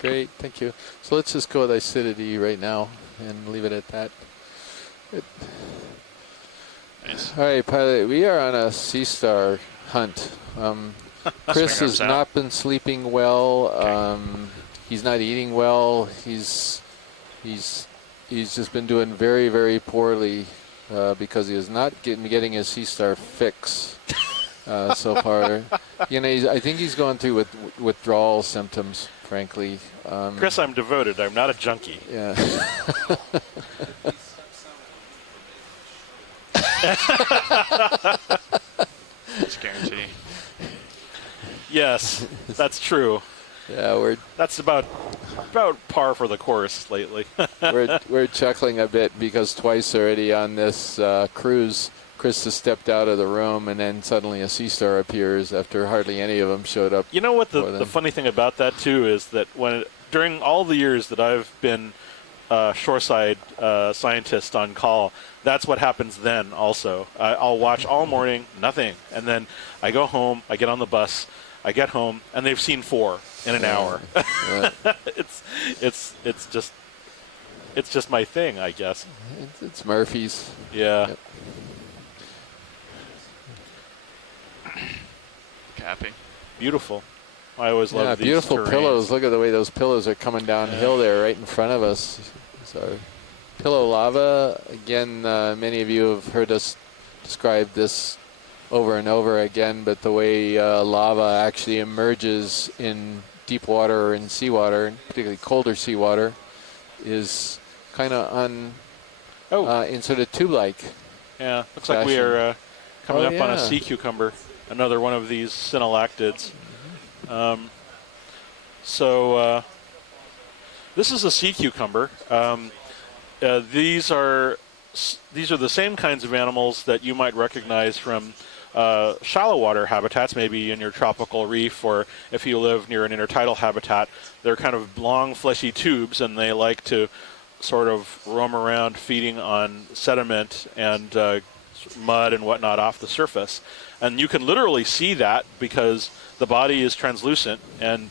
Great, thank you. So let's just go with acidity right now and leave it at that. Nice. All right, pilot, we are on a sea star hunt. Chris Swing has arms out. not been sleeping well. He's not eating well. He's just been doing very, very poorly because he is not getting his sea star fix so far. You know, I think he's going through with withdrawal symptoms, frankly. Chris, I'm devoted. I'm not a junkie. Yeah. It's guarantee. Yes, that's true. Yeah, That's about par for the course lately. we're chuckling a bit because twice already on this cruise, Chris has stepped out of the room and then suddenly a sea star appears after hardly any of them showed up. You know what for the them. funny thing about that too is that during all the years that I've been shoreside scientist on call, that's what happens then also. I'll watch all morning, nothing, and then I go home, I get on the bus, I get home, and they've seen 4 in an hour. Yeah. It's just my thing, I guess. It's Murphy's. Yeah. Yep. Capping. Beautiful. I always love Yeah, these beautiful terrains. pillows. Look at the way those pillows are coming downhill there right in front of us. So, pillow lava. Again, many of you have heard us describe this over and over again, but the way lava actually emerges in deep water or in seawater, and particularly colder seawater, is kind of in sort of tube-like. Yeah, looks like we fashion. are coming Oh, up on a yeah. sea cucumber, another one of these synallactids. This is a sea cucumber. These are the same kinds of animals that you might recognize from shallow water habitats, maybe in your tropical reef, or if you live near an intertidal habitat. They're kind of long, fleshy tubes, and they like to sort of roam around feeding on sediment and mud and whatnot off the surface. And you can literally see that because the body is translucent, and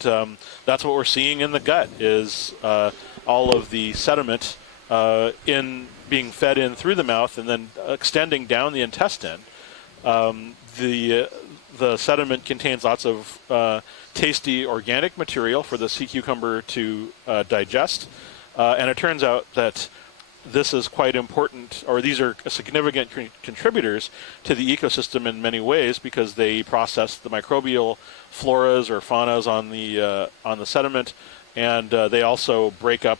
that's what we're seeing in the gut is all of the sediment being fed in through the mouth and then extending down the intestine. The sediment contains lots of tasty organic material for the sea cucumber to digest, and it turns out that this is quite important, or these are significant contributors to the ecosystem in many ways because they process the microbial floras or faunas on the sediment, and they also break up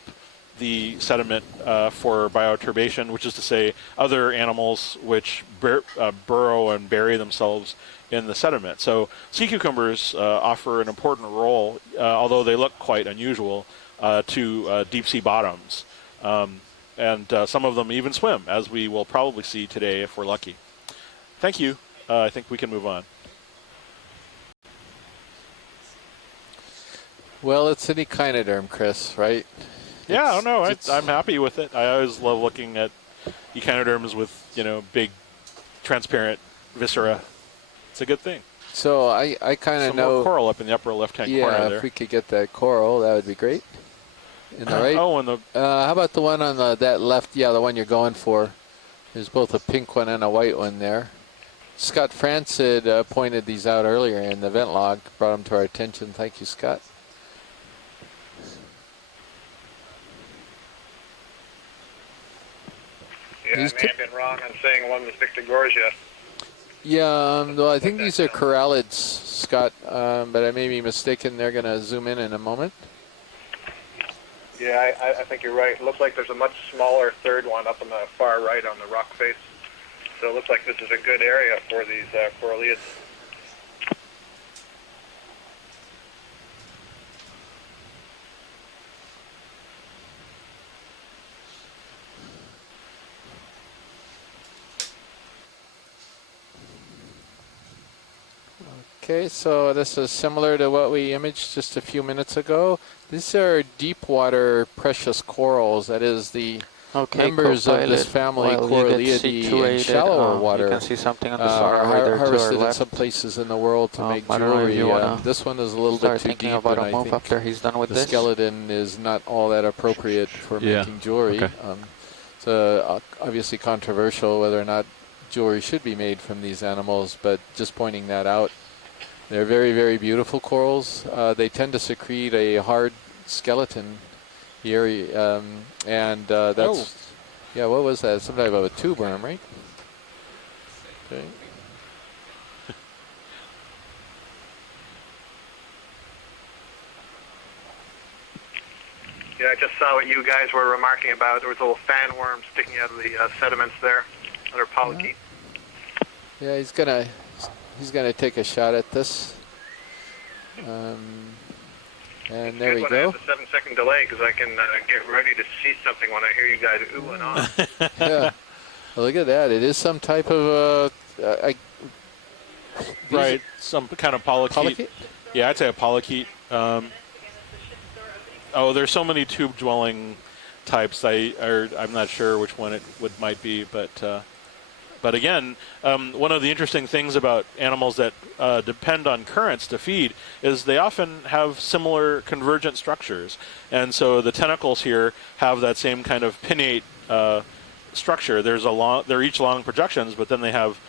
the sediment for bioturbation, which is to say other animals which burrow and bury themselves in the sediment. So sea cucumbers offer an important role, although they look quite unusual, to deep sea bottoms. And some of them even swim, as we will probably see today if we're lucky. Thank you. I think we can move on. Well, it's an echinoderm, Chris, right? Yeah, I don't know. I'm happy with it. I always love looking at echinoderms with, big, transparent viscera. It's a good thing. So I kind of know. Some more coral up in the upper left-hand corner there. Yeah, if we could get that coral, that would be great. In the right. Oh, and the. How about the one on that left? Yeah, the one you're going for. There's both a pink one and a white one there. Scott France had pointed these out earlier in the event log, brought them to our attention. Thank you, Scott. Yeah, I may have been wrong on saying one was Victorgorgia. Yeah, well, I think these are corallids, Scott, but I may be mistaken. They're going to zoom in a moment. Yeah, I think you're right. It looks like there's a much smaller third one up on the far right on the rock face. So it looks like this is a good area for these corallids. Okay, so this is similar to what we imaged just a few minutes ago. These are deep water precious corals. That is the members of this family, Coralliidae, in shallower water. You can see something on the are harvested in some places in the world to make jewelry. This one is a little bit too deep, about and a move I after he's done with think the this. skeleton is not all that appropriate for making jewelry. Okay. It's obviously controversial whether or not jewelry should be made from these animals, but just pointing that out. They're very, very beautiful corals. They tend to secrete a hard skeleton here, and that's, yeah, what was that? Some type of a tube worm, right? Okay. Yeah, I just saw what you guys were remarking about. There was a little fan worm sticking out of the sediments there under polychaete. Yeah, he's gonna take a shot at this. And there we go. It's a 7-second delay because I can get ready to see something when I hear you guys ooh and ah. Yeah, well, look at that. It is some type of right, some kind of polychaete. Yeah, I'd say a polychaete. There's so many tube-dwelling types. I'm not sure which one it might be, but again, one of the interesting things about animals that depend on currents to feed is they often have similar convergent structures. And so the tentacles here have that same kind of pinnate structure. They're each long projections, but then they have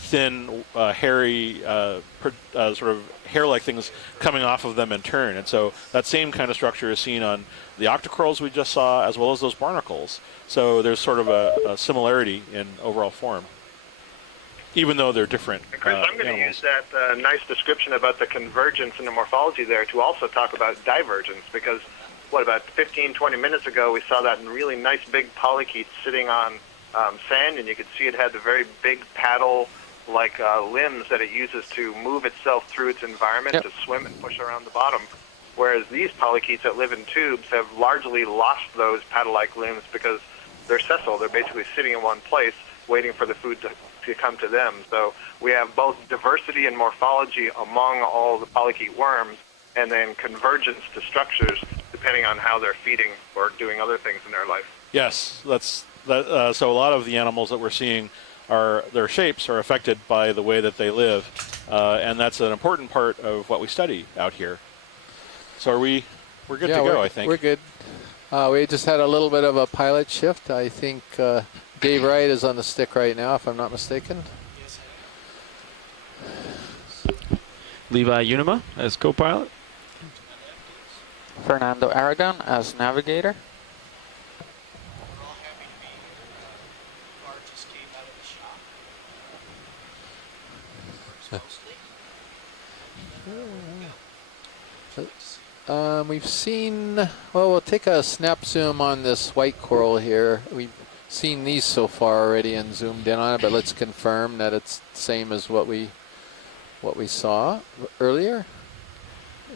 thin, hairy, sort of hair-like things coming off of them in turn. And so that same kind of structure is seen on the octocorals we just saw, as well as those barnacles. So there's sort of a similarity in overall form, even though they're different. And Chris, I'm going to use that nice description about the convergence in the morphology there to also talk about divergence, because about 15, 20 minutes ago, we saw that really nice big polychaete sitting on sand, and you could see it had the very big paddle-like limbs that it uses to move itself through its environment, to swim and push around the bottom. Whereas these polychaetes that live in tubes have largely lost those paddle-like limbs because they're sessile. They're basically sitting in one place waiting for the food to come to them. So we have both diversity in morphology among all the polychaete worms, and then convergence to structures depending on how they're feeding or doing other things in their life. Yes, so a lot of the animals that we're seeing, their shapes are affected by the way that they live, and that's an important part of what we study out here. So we're good to go, I think. We're good. We just had a little bit of a pilot shift. I think Dave Wright is on the stick right now, if I'm not mistaken. Levi Unima as co-pilot. Fernando Aragon as navigator. We've seen, well, we'll take a snap zoom on this white coral here. We've seen these so far already and zoomed in on it, but let's confirm that it's the same as what we saw earlier.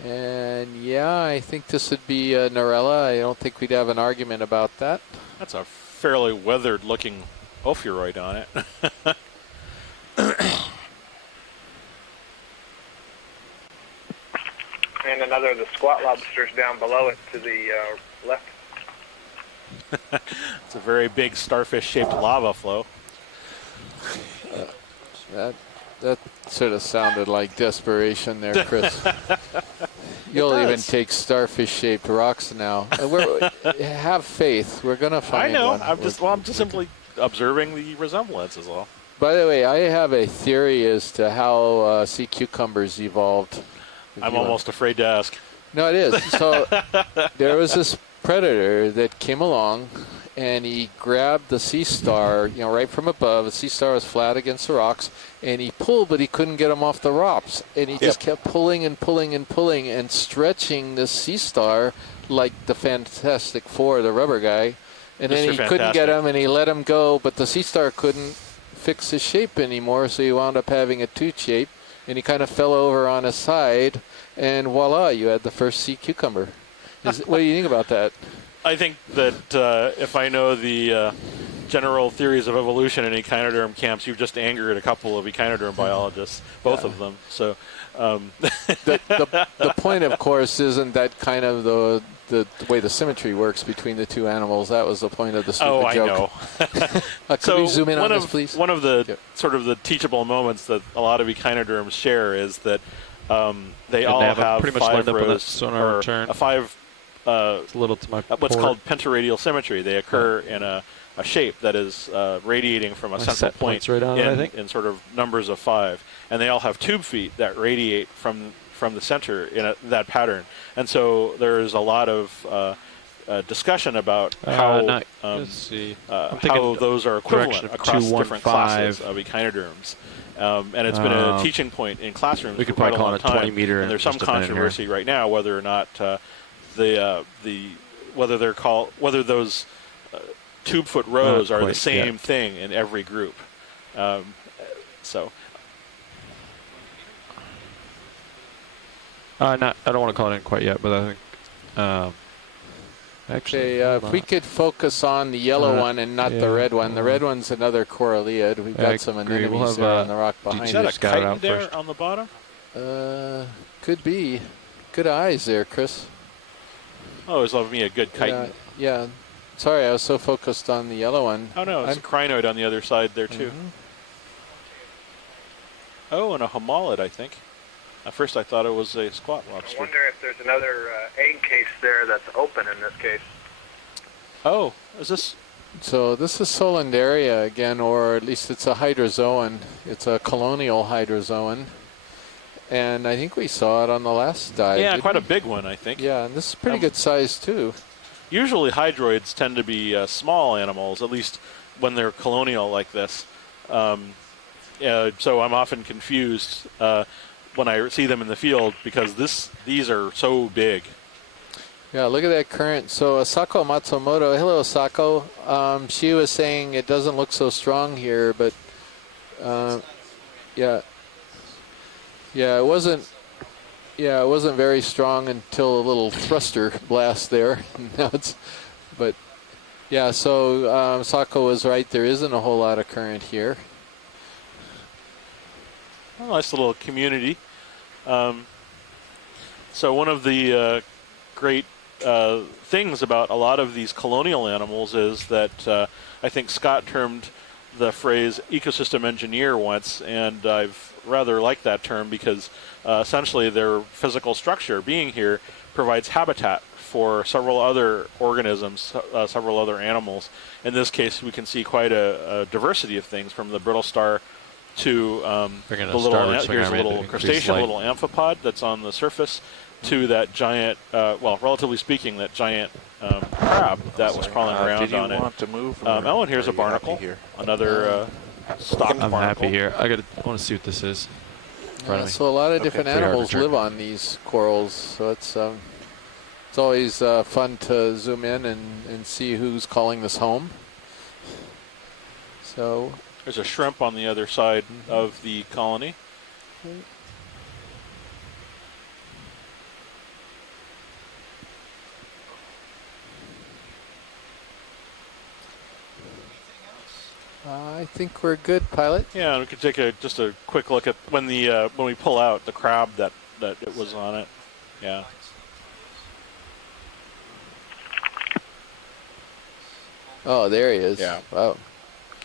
And yeah, I think this would be a Narella. I don't think we'd have an argument about that. That's a fairly weathered looking ophiuroid on it. And another of the squat lobsters down below it to the left. It's a very big starfish-shaped lava flow. That sort of sounded like desperation there, Chris. You'll even take starfish-shaped rocks now. Have faith. We're gonna find one. I'm just simply observing the resemblance is all. By the way, I have a theory as to how sea cucumbers evolved. I'm almost afraid to ask. No, it is. So there was this predator that came along, and he grabbed the sea star, right from above. The sea star was flat against the rocks, and he pulled, but he couldn't get him off the rocks. And he just kept pulling and pulling and pulling and stretching the sea star like the Fantastic Four, the rubber guy. And then he couldn't get him, and he let him go, but the sea star couldn't fix his shape anymore, so he wound up having a tooth shape, and he kind of fell over on his side, and voila, you had the first sea cucumber. What do you think about that? I think that if I know the general theories of evolution in echinoderm camps, you've just angered a couple of echinoderm biologists, both of them. So the point, of course, isn't that kind of the way the symmetry works between the two animals. That was the point of the stupid joke. Know. Could we zoom in on this, please? One of the sort of the teachable moments that a lot of echinoderms share is that they all have pretty much 5 rows, sonar return. a 5 it's a little to my what's port. called pentaradial symmetry. They occur in a shape that is radiating from a central point right on in sort of numbers of 5, and they all have tube feet that radiate from the center in that pattern. And so there's a lot of discussion about how those are equivalent across different classes of echinoderms. And it's been a teaching point in classrooms for quite a long time. 20 meter, and there's some controversy right now whether or not whether those tube foot rows are the same thing in every group. I don't want to call it in quite yet, but I think actually, if we could focus on the yellow one and not the red one. The red one's another coralliad. We've got some anemones there on the rock behind it. Is that a chitin there first on the bottom? Could be. Good eyes there, Chris. Always love me a good chitin. Yeah. Sorry, I was so focused on the yellow one. Oh, no, it's a crinoid on the other side there, too. Oh, and a homalid, I think. At first I thought it was a squat lobster. I wonder if there's another egg case there that's open in this case. Oh, is this? So this is Solandaria again, or at least it's a hydrozoan. It's a colonial hydrozoan. And I think we saw it on the last dive. Yeah, quite a big one, I think. Yeah, and this is pretty good size too. Usually hydroids tend to be small animals, at least when they're colonial like this. So I'm often confused when I see them in the field because these are so big. Yeah, look at that current. So Asako Matsumoto, hello Asako. She was saying it doesn't look so strong here, but yeah, it wasn't very strong until a little thruster blast there. Now but yeah, so Sako was right. There isn't a whole lot of current here. A nice little community. So one of the great things about a lot of these colonial animals is that I think Scott termed the phrase ecosystem engineer once, and I've rather liked that term because essentially their physical structure being here provides habitat for several other organisms, several other animals. In this case, we can see quite a diversity of things, from the brittle star to the little, here's a little crustacean, a little amphipod that's on the surface, to that giant, well, relatively speaking, that giant crab that was crawling around on it. Did you want to move? Oh, and here's a barnacle, another stocked I'm barnacle. happy here. I want to see what this is. So a lot of different animals live on these corals. So it's It's always fun to zoom in and see who's calling this home. So There's a shrimp on the other side of the colony. I think we're good, pilot. Yeah, we could take just a quick look at when we pull out the crab that it was on it. Yeah. Oh, there he is. Yeah. Wow.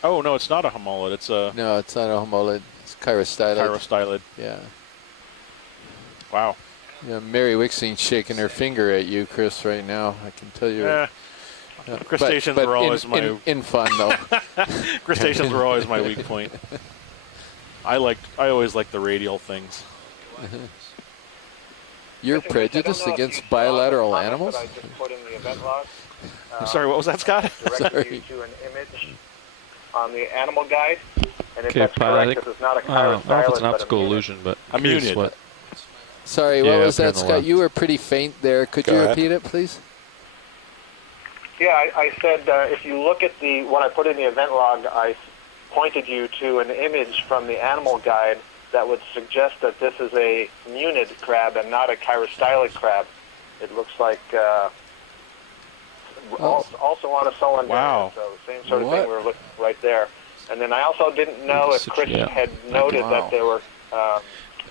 Oh no, it's not a homolid. It's a No, it's not a homolid. It's chirostylid. chirostylid. Yeah. Wow. Yeah, Mary Wixing's shaking her finger at you, Chris, right now. I can tell you. Yeah. Crustaceans but were always in fun though. Crustaceans were always my weak point. I always liked the radial things. You're Listen, prejudiced I don't know if against you saw the bilateral comment animals? that I just put in the event log. I'm sorry, what was that, Scott? Directed Sorry. you to an image on the animal guide, and if Okay, that's pilot, correct, this is not a I don't know if it's chirostylid, an but optical a munid. illusion, but A curious munid. what. Sorry, Yeah, what was up here that, on the Scott? left. You were pretty faint there. Could Go you ahead. repeat it, please? Yeah, I said if you look at what I put in the event log, I pointed you to an image from the animal guide that would suggest that this is a munid crab and not a chirostylic crab. It looks like also on a solandarian, Wow. so same sort of What? thing we were looking right there. And then I also didn't know if Chris Yeah. had noted Wow. that there were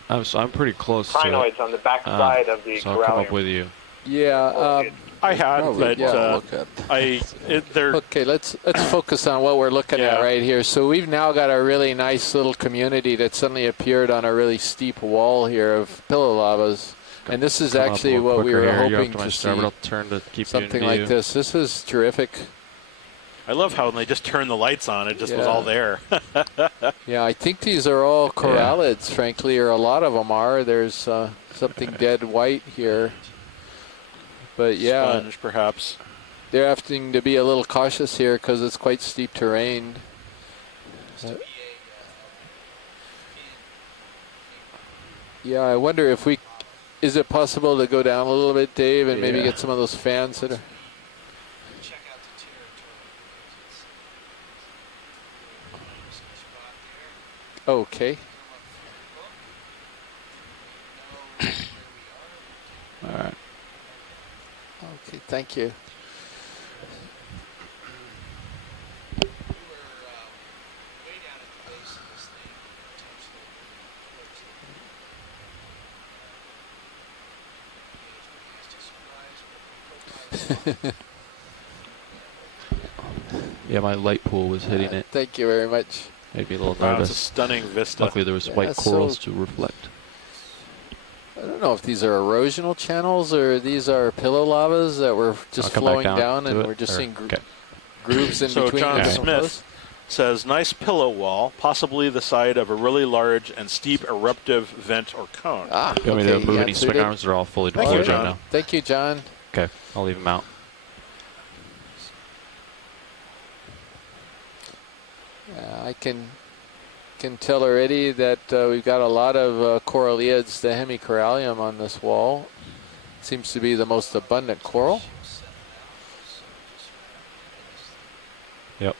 I'm pretty close to crinoids it. on the back side of the So I'll come up corallium. with you. Yeah. I had, Probably, but yeah. Look at. they're Okay, let's focus on what we're looking at Yeah. right here. So we've now got a really nice little community that suddenly appeared on a really steep wall here of pillow lavas. And this is Come up a actually little what we quicker were here. You're hoping up to my to starboard. see. I'll turn to keep Something you in view. like this. This is terrific. I love how when they just turned the lights on, it just was Yeah. all there. Yeah, I think these are all corallids, frankly, or a lot of them are. There's something dead white here. But yeah, Sponge, perhaps. they're having to be a little cautious here because it's quite steep terrain. Yeah, I wonder if is it possible to go down a little bit, Dave, and maybe Yeah. get some of those fans that are... Okay. All right. Okay, thank you. Yeah, my light pool was hitting it. Thank you very much. Made me a little Wow, it's a nervous. stunning vista. Luckily, there was Yeah, white so- corals to reflect. I don't know if these are erosional channels or these are pillow lavas that were just I'll come back flowing down, to and it, we're just or- seeing okay. grooves in So between. John the Smith pillows. says, nice pillow wall, possibly the side of a really large and steep eruptive vent or cone. Ah, You want me okay, to move he any answered swing it. arms? They're all fully Thank you, deployed right John. now. Thank you, John. Okay, I'll leave them out. I can tell already that we've got a lot of coralliids, the hemicorallium, on this wall. Seems to be the most abundant coral. Yep.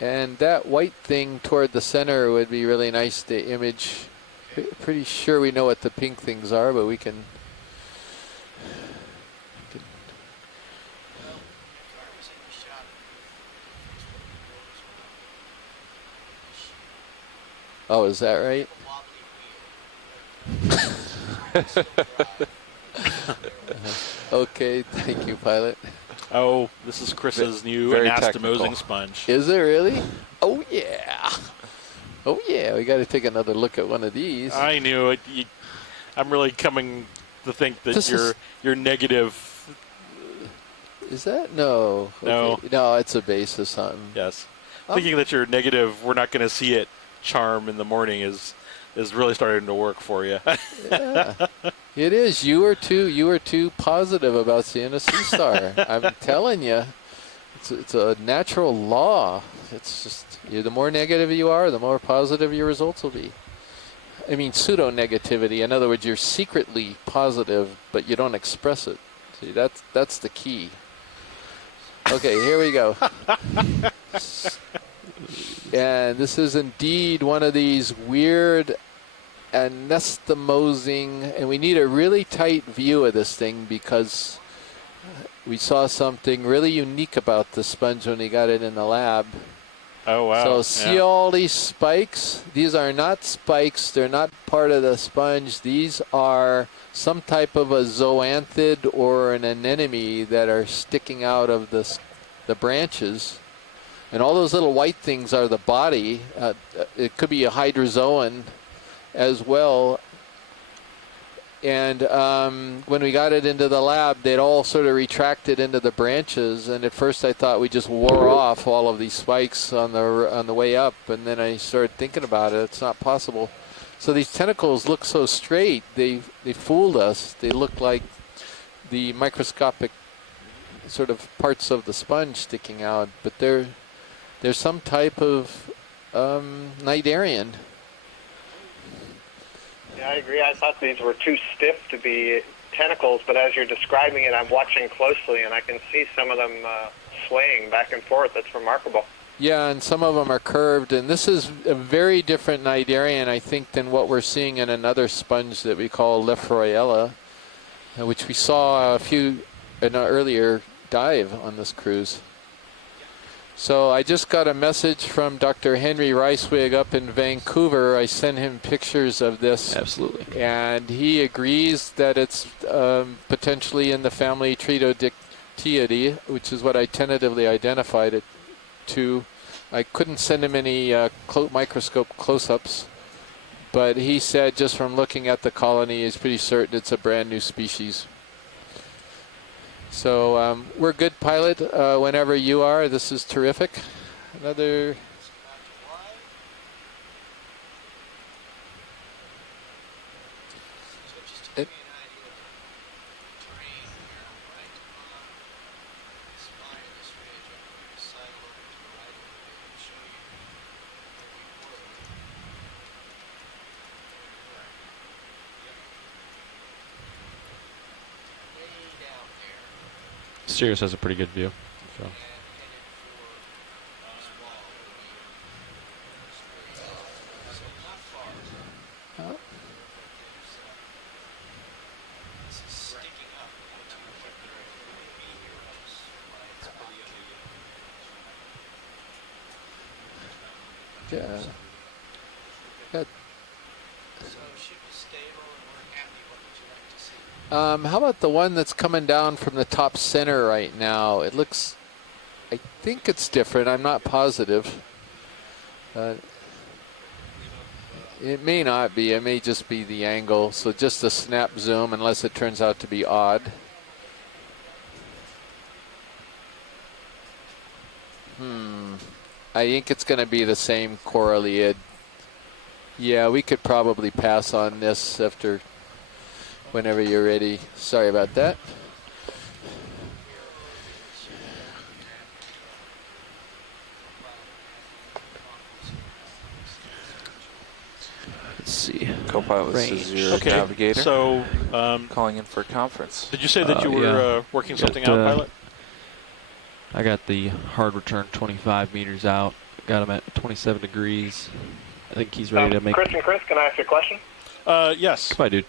And that white thing toward the center would be really nice to image. Pretty sure we know what the pink things are, but we can... Oh, is that right? Okay, thank you, pilot. Oh, this is Chris's new very anastomosing technical. sponge. Is it really? Oh yeah. Oh yeah, we got to take another look at one of these. I knew it. I'm really coming to think that This is- you're negative. Is that no? No. Okay. No, it's a base of something. Yes. Oh. Thinking that you're negative, we're not going to see it charm in the morning is really starting to work for you. Yeah. It is. You were too positive about seeing a sea star. I'm telling you, it's a natural law. It's just the more negative you are, the more positive your results will be. I mean, pseudo-negativity. In other words, you're secretly positive, but you don't express it. See, that's the key. Okay, here we go. And this is indeed one of these weird anastomosing, and we need a really tight view of this thing because we saw something really unique about the sponge when we got it in the lab. Oh, wow. So see all these spikes? These are not spikes. They're not part of the sponge. These are some type of a zoanthid or an anemone that are sticking out of the branches. And all those little white things are the body. It could be a hydrozoan as well. And when we got it into the lab, they'd all sort of retracted into the branches. And at first I thought we just wore off all of these spikes on the way up. And then I started thinking about it. It's not possible. So these tentacles look so straight. They fooled us. They look like the microscopic sort of parts of the sponge sticking out. But they're some type of cnidarian. Yeah, I agree. I thought these were too stiff to be tentacles, but as you're describing it, I'm watching closely, and I can see some of them swaying back and forth. That's remarkable. Yeah, and some of them are curved, and this is a very different cnidarian, I think, than what we're seeing in another sponge that we call Lefroyella, which we saw in an earlier dive on this cruise. So I just got a message from Dr. Henry Reiswig up in Vancouver. I sent him pictures of this. Absolutely. And he agrees that it's potentially in the family Tritodictyidae, which is what I tentatively identified it to. I couldn't send him any microscope close-ups, but he said just from looking at the colony, he's pretty certain it's a brand new species. So we're good, pilot, whenever you are. This is terrific. Another... Sirius has a pretty good view. So. Yeah. Good. How about the one that's coming down from the top center right now? It looks, I think it's different. I'm not positive. It may not be. It may just be the angle. So just a snap zoom unless it turns out to be odd. I think it's going to be the same coralliid. Yeah, we could probably pass on this after whenever you're ready. Sorry about that. Let's see. Co-pilot, this is your Okay, navigator. so calling in for a conference. Did you say that you were working something out, pilot? I got the hard return 25 meters out. Got him at 27 degrees. I think he's ready to make... Chris, can I ask you a question? Yes. Come on, dude.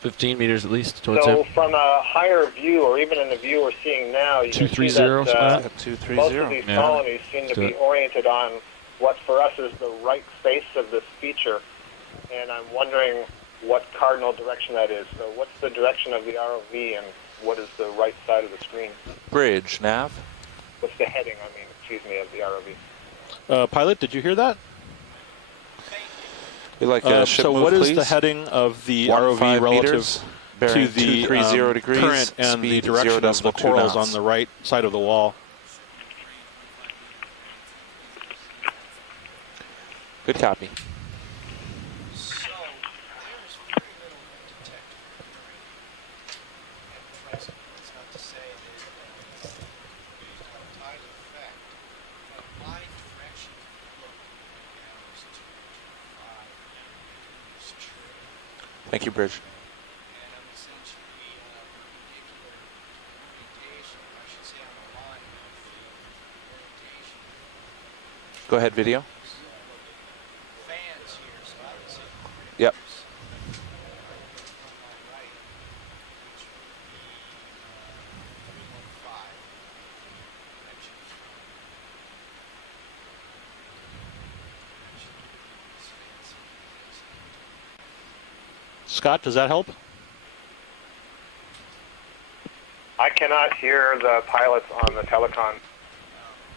15 meters at least towards So him. from a higher view, or even in the view we're seeing now, you can see that 230. most of these colonies seem to be oriented on what for us is the right face of this feature. And I'm wondering what cardinal direction that is. So what's the direction of the ROV and what is the right side of the screen? Bridge, nav. What's the heading, of the ROV? Pilot, did you hear that? We like a ship so move, what is please. the heading of the 15 ROV relative meters, to the 230 degrees, current and the speed direction of the 0.2 corals knots. on the right side of the wall? Good copy. Thank you, Bridge. Go ahead, video. Yep. Scott, does that help? I cannot hear the pilots on the telecon.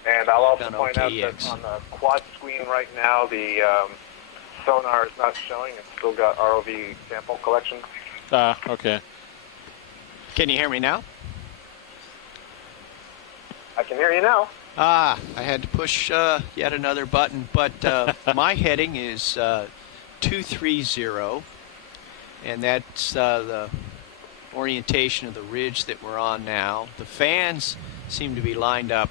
And I'll also Done point out OKEX. that on the quad screen right now, the sonar is not showing. It's still got ROV sample collection. Okay. Can you hear me now? I can hear you now. I had to push yet another button, but my heading is 230, and that's the orientation of the ridge that we're on now. The fans seem to be lined up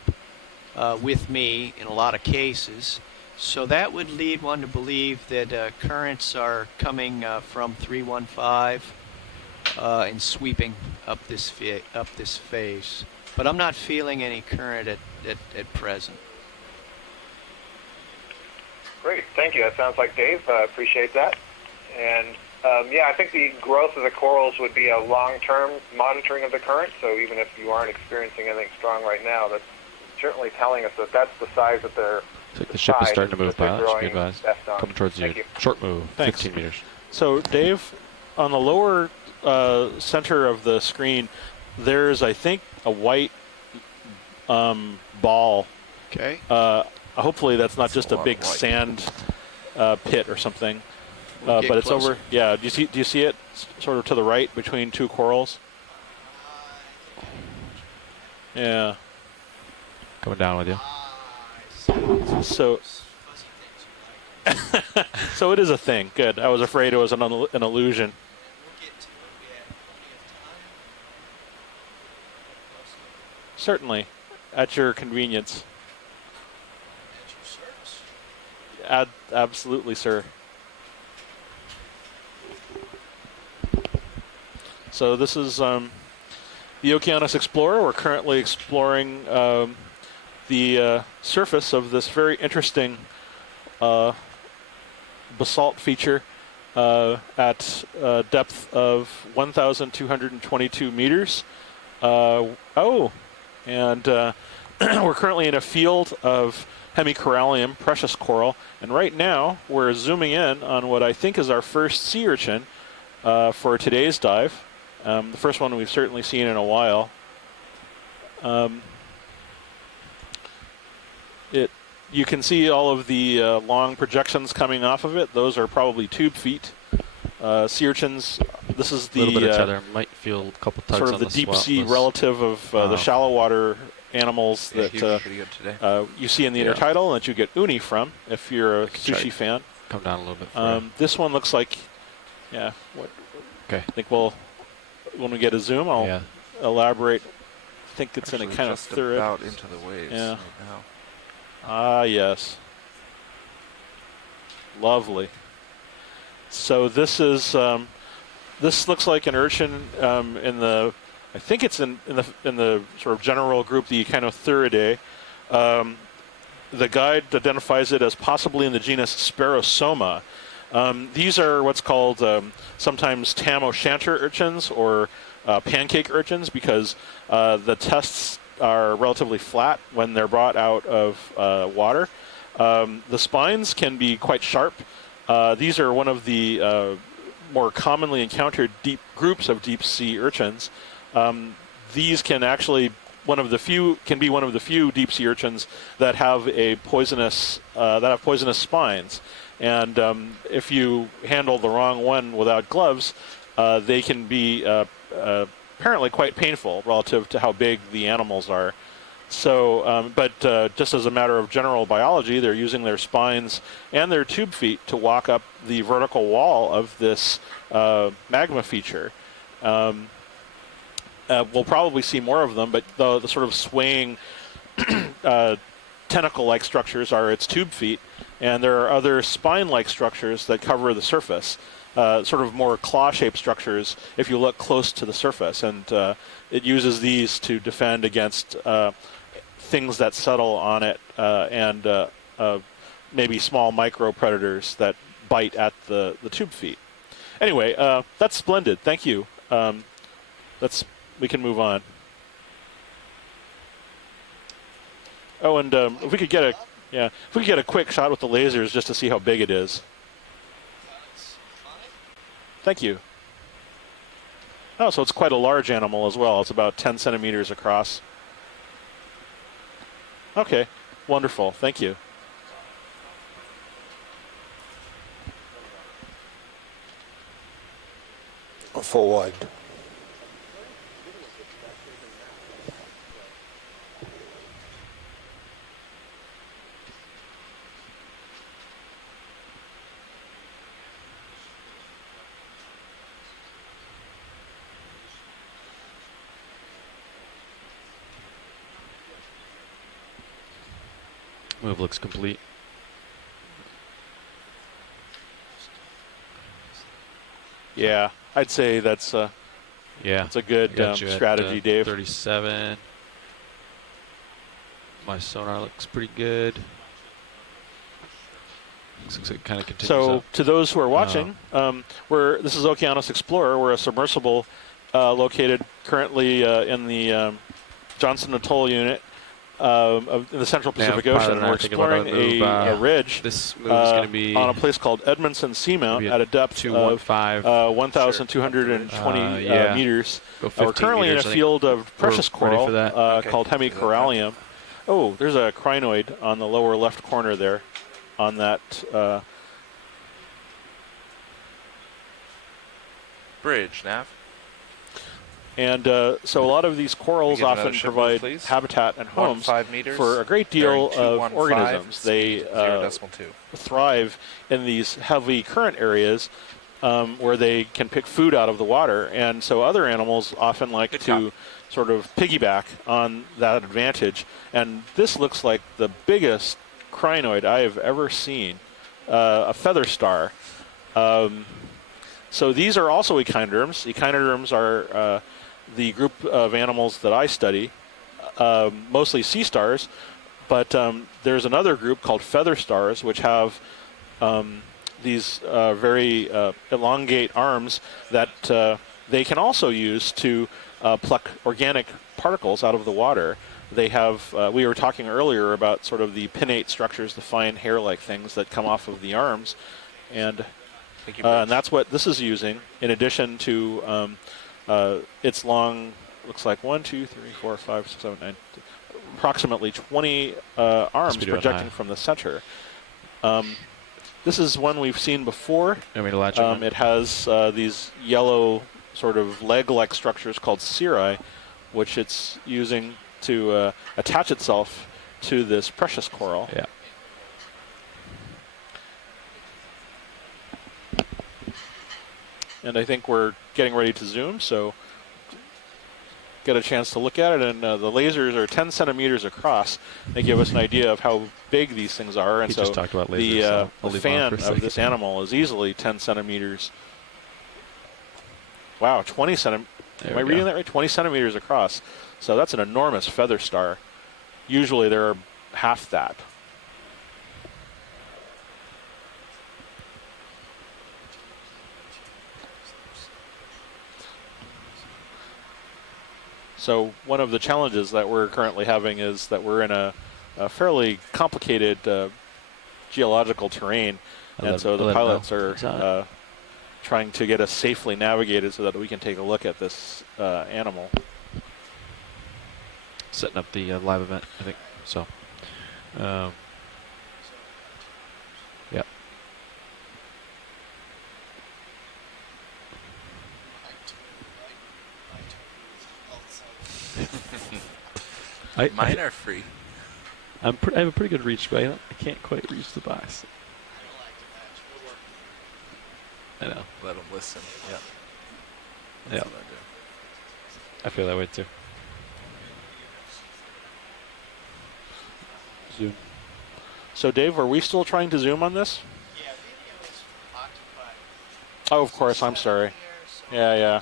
with me in a lot of cases, so that would lead one to believe that currents are coming from 315 and sweeping up this face. But I'm not feeling any current at present. Great, thank you. That sounds like Dave. Appreciate that. And yeah, I think the growth of the corals would be a long-term monitoring of the current. So even if you aren't experiencing anything strong right now, that's certainly telling us that that's the size that they're. The ship is starting to move, pilot. Should be advised. Coming towards you. Short move, Thanks. 15 meters. So, Dave, on the lower center of the screen, there's, I think, a white ball. Okay. Hopefully that's not just a big sand pit or something. We'll get but it's closer. over. Yeah. Do you see it sort of to the right between two corals? Yeah. Coming down with you. So. So it is a thing. Good. I was afraid it was an illusion. Certainly, at your convenience. Absolutely, sir. So this is the Okeanos Explorer. We're currently exploring the surface of this very interesting basalt feature at a depth of 1,222 meters. And we're currently in a field of hemicorallium, precious coral, and right now we're zooming in on what I think is our first sea urchin for today's dive. The first one we've certainly seen in a while. You can see all of the long projections coming off of it. Those are probably tube feet. Sea urchins. This is the a little bit of tether. Might feel a couple tugs sort of on the the deep swell- sea this- relative of the shallow water animals that you see in the intertidal and that you get uni from if you're a sushi fan. Come down a little bit further. This one looks like, yeah. Okay. I think when we get a zoom, I'll elaborate. I think it's in a kind of third. About into the waves yeah. right now. Ah, yes. Lovely. So this is this looks like an urchin in the. I think it's in the sort of general group, the Echinotheridae. The guide identifies it as possibly in the genus Sparosoma. These are what's called sometimes tam o'shanter urchins or pancake urchins because the tests are relatively flat when they're brought out of water. The spines can be quite sharp. These are one of the more commonly encountered groups of deep sea urchins. These can actually be one of the few deep sea urchins that have poisonous spines. And if you handle the wrong one without gloves, they can be apparently quite painful relative to how big the animals are. So, but just as a matter of general biology, they're using their spines and their tube feet to walk up the vertical wall of this magma feature. We'll probably see more of them, but the sort of swaying tentacle-like structures are its tube feet, and there are other spine-like structures that cover the surface, sort of more claw-shaped structures if you look close to the surface, and it uses these to defend against things that settle on it and maybe small micro-predators that bite at the tube feet. Anyway, that's splendid. Thank you. We can move on. Oh, and if we could get a quick shot with the lasers just to see how big it is. Thank you. Oh, so it's quite a large animal as well. It's about 10 centimeters across. Okay, wonderful. Thank you. Full wide. Move looks complete. Yeah, I'd say that's a good strategy, Dave. 37. My sonar looks pretty good. Looks like it kind of continues So, up. to those who are watching, this is Okeanos Explorer. We're a submersible located currently in the Johnson Atoll unit in the Central Pacific Ocean. We're exploring a ridge this move is going to be on a place called Edmondson Seamount at a depth of 1,220 meters. We're currently in a field of precious coral called hemicorallium. Oh, there's a crinoid on the lower left corner there on that bridge, Nav. And so a lot of these corals often provide habitat and homes for a great deal of organisms. They thrive in these heavy current areas where they can pick food out of the water. And so other animals often like to sort of piggyback on that advantage. And this looks like the biggest crinoid I have ever seen, a feather star. So these are also echinoderms. Echinoderms are the group of animals that I study, mostly sea stars, but there's another group called feather stars, which have these very elongate arms that they can also use to pluck organic particles out of the water. They have, we were talking earlier about sort of the pinnate structures, the fine hair-like things that come off of the arms, and that's what this is using, in addition to its long, looks like 1, 2, 3, 4, 5, 6, 7, 9, approximately 20 arms projecting from the center. This is one we've seen before. It has these yellow sort of leg-like structures called cirri, which it's using to attach itself to this precious coral. Yeah. And I think we're getting ready to zoom, so get a chance to look at it. And the lasers are 10 centimeters across. They give us an idea of how big these things are. And he just talked about lasers, the fan of this animal is easily 10 centimeters. Wow, 20 centimeters. Am I reading that right? 20 centimeters across. So that's an enormous feather star. Usually there are half that. So one of the challenges that we're currently having is that we're in a fairly complicated geological terrain, and so the pilots are trying to get us safely navigated so that we can take a look at this animal. Setting up the live event, I think. So, yeah. Mine are free. I have a pretty good reach, but I can't quite reach the box. I know. Let them listen. Yeah. That's what I feel that way too. Zoom. So, Dave, are we still trying to zoom on this? Yeah, video is occupied. Oh, of course. I'm sorry. Yeah, yeah.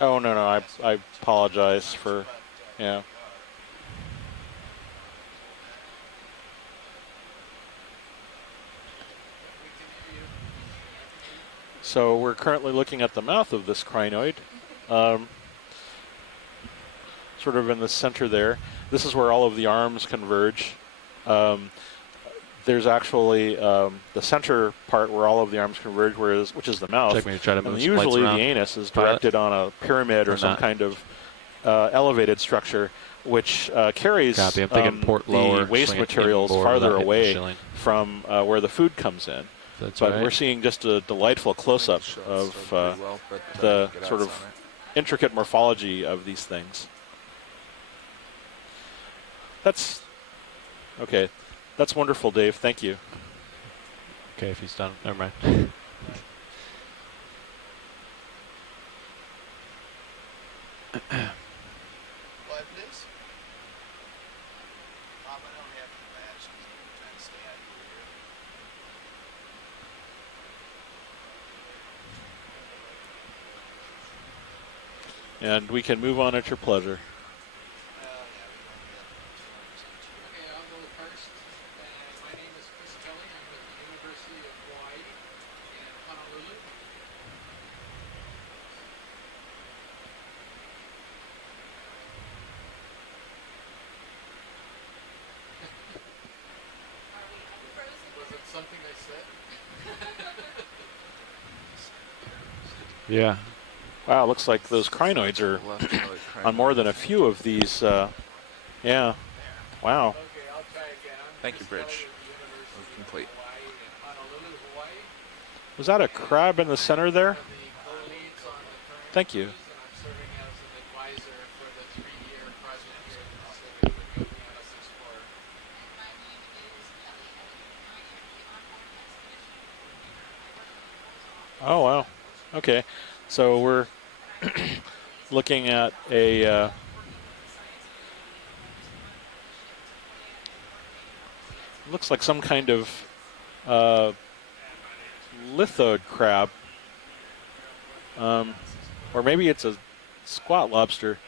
Oh, no, no. I apologize for. Yeah. So we're currently looking at the mouth of this crinoid, sort of in the center there. This is where all of the arms converge. There's actually the center part where all of the arms converge, which is the mouth. Check me to try to move And some lights usually the around. anus is Pilot. directed on a pyramid or some not. kind of elevated structure, which carries Copy. I'm thinking port lower, the waste swing it materials inboard farther without hitting the away shilling. from where the food comes in. That's But right. we're seeing just a delightful close-up of the sort of intricate morphology of these things. That's okay. That's wonderful, Dave. Thank you. Okay, if he's done, never mind. What, please? I don't have any badge. I'm trying to stay out of your ear. And we can move on at your pleasure. Okay, I'll go first. My name is Chris Kelly. I'm with the University of Hawaii in Honolulu. Was it something I said? Yeah. Wow, looks like those crinoids are on more than a few of these. Yeah. Wow. Okay, I'll try again. I'm Thank you, Chris Bridge. Kelly with the University of Complete. Hawaii in Honolulu, Hawaii. Was that a crab in the center there? One of the co-leads on the current Thank you. cruise, and I'm serving as an advisor for the 3-year project here at the Pacific with the Okeanos Explorer. Oh, wow. Okay. So we're looking at a looks like some kind of lithode crab, or maybe it's a squat lobster.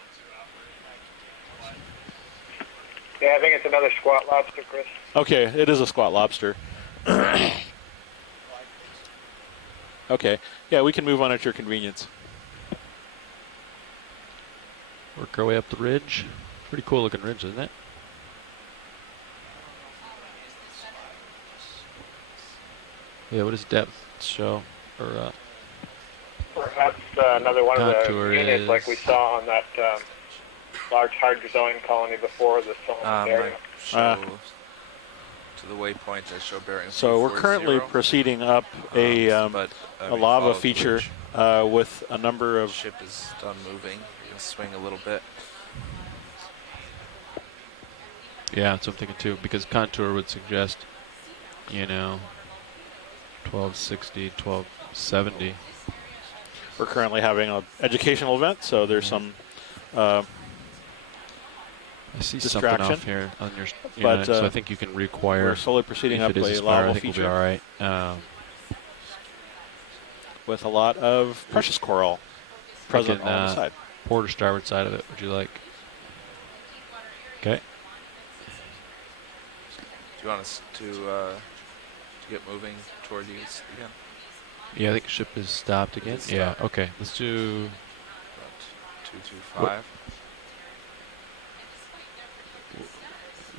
Yeah, I think it's another squat lobster, Chris. Okay, it is a squat lobster. Okay, yeah, we can move on at your convenience. Work our way up the ridge. Pretty cool looking ridge, isn't it? Yeah, what does depth show? Or Perhaps another one of Contour the units is- like we saw on that large hydrozoan colony before the Solomon area. Show to the waypoint. I show bearing. So we're currently 240, proceeding up a but, a we lava follow the feature ridge. with a number of. Ship is done moving. You can swing a little bit. yeah, that's what I'm thinking too. Because contour would suggest, 1260, 1270. We're currently having an educational event, so there's some. I see distraction. something off here on your. But, So I think you can require. We're slowly proceeding if up it is a spire, lava I think feature we'll be all right. with a lot of precious coral present Thinking, on the side. Port or starboard side of it, would you like? Okay. Do you want us to get moving toward you again? Yeah, I think ship is stopped again. It's Yeah. stopped. Okay. Let's do. About 225.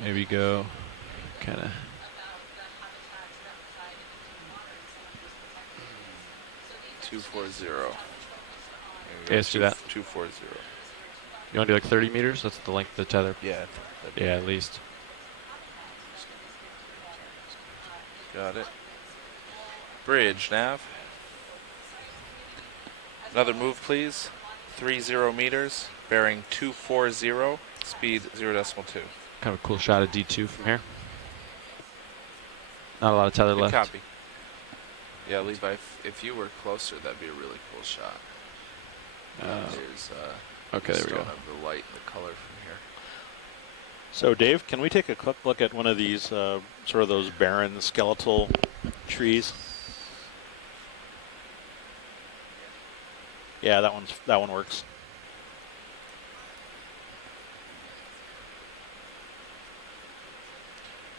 Maybe go. Kind of. 240. Yeah, let's do that. 240. You want to do like 30 meters? That's the length of the tether. Yeah. Yeah, at least. Got it. Bridge, nav. Another move, please. 30 meters, bearing 240, speed 0.2. Kind of a cool shot of D2 from here. Not a lot of tether Good left. copy. Yeah, Levi, if you were closer, that'd be a really cool shot. There's Okay, there just we go. don't have the light and the color from here. So, Dave, can we take a quick look at one of these sort of those barren skeletal trees? Yeah, that one works.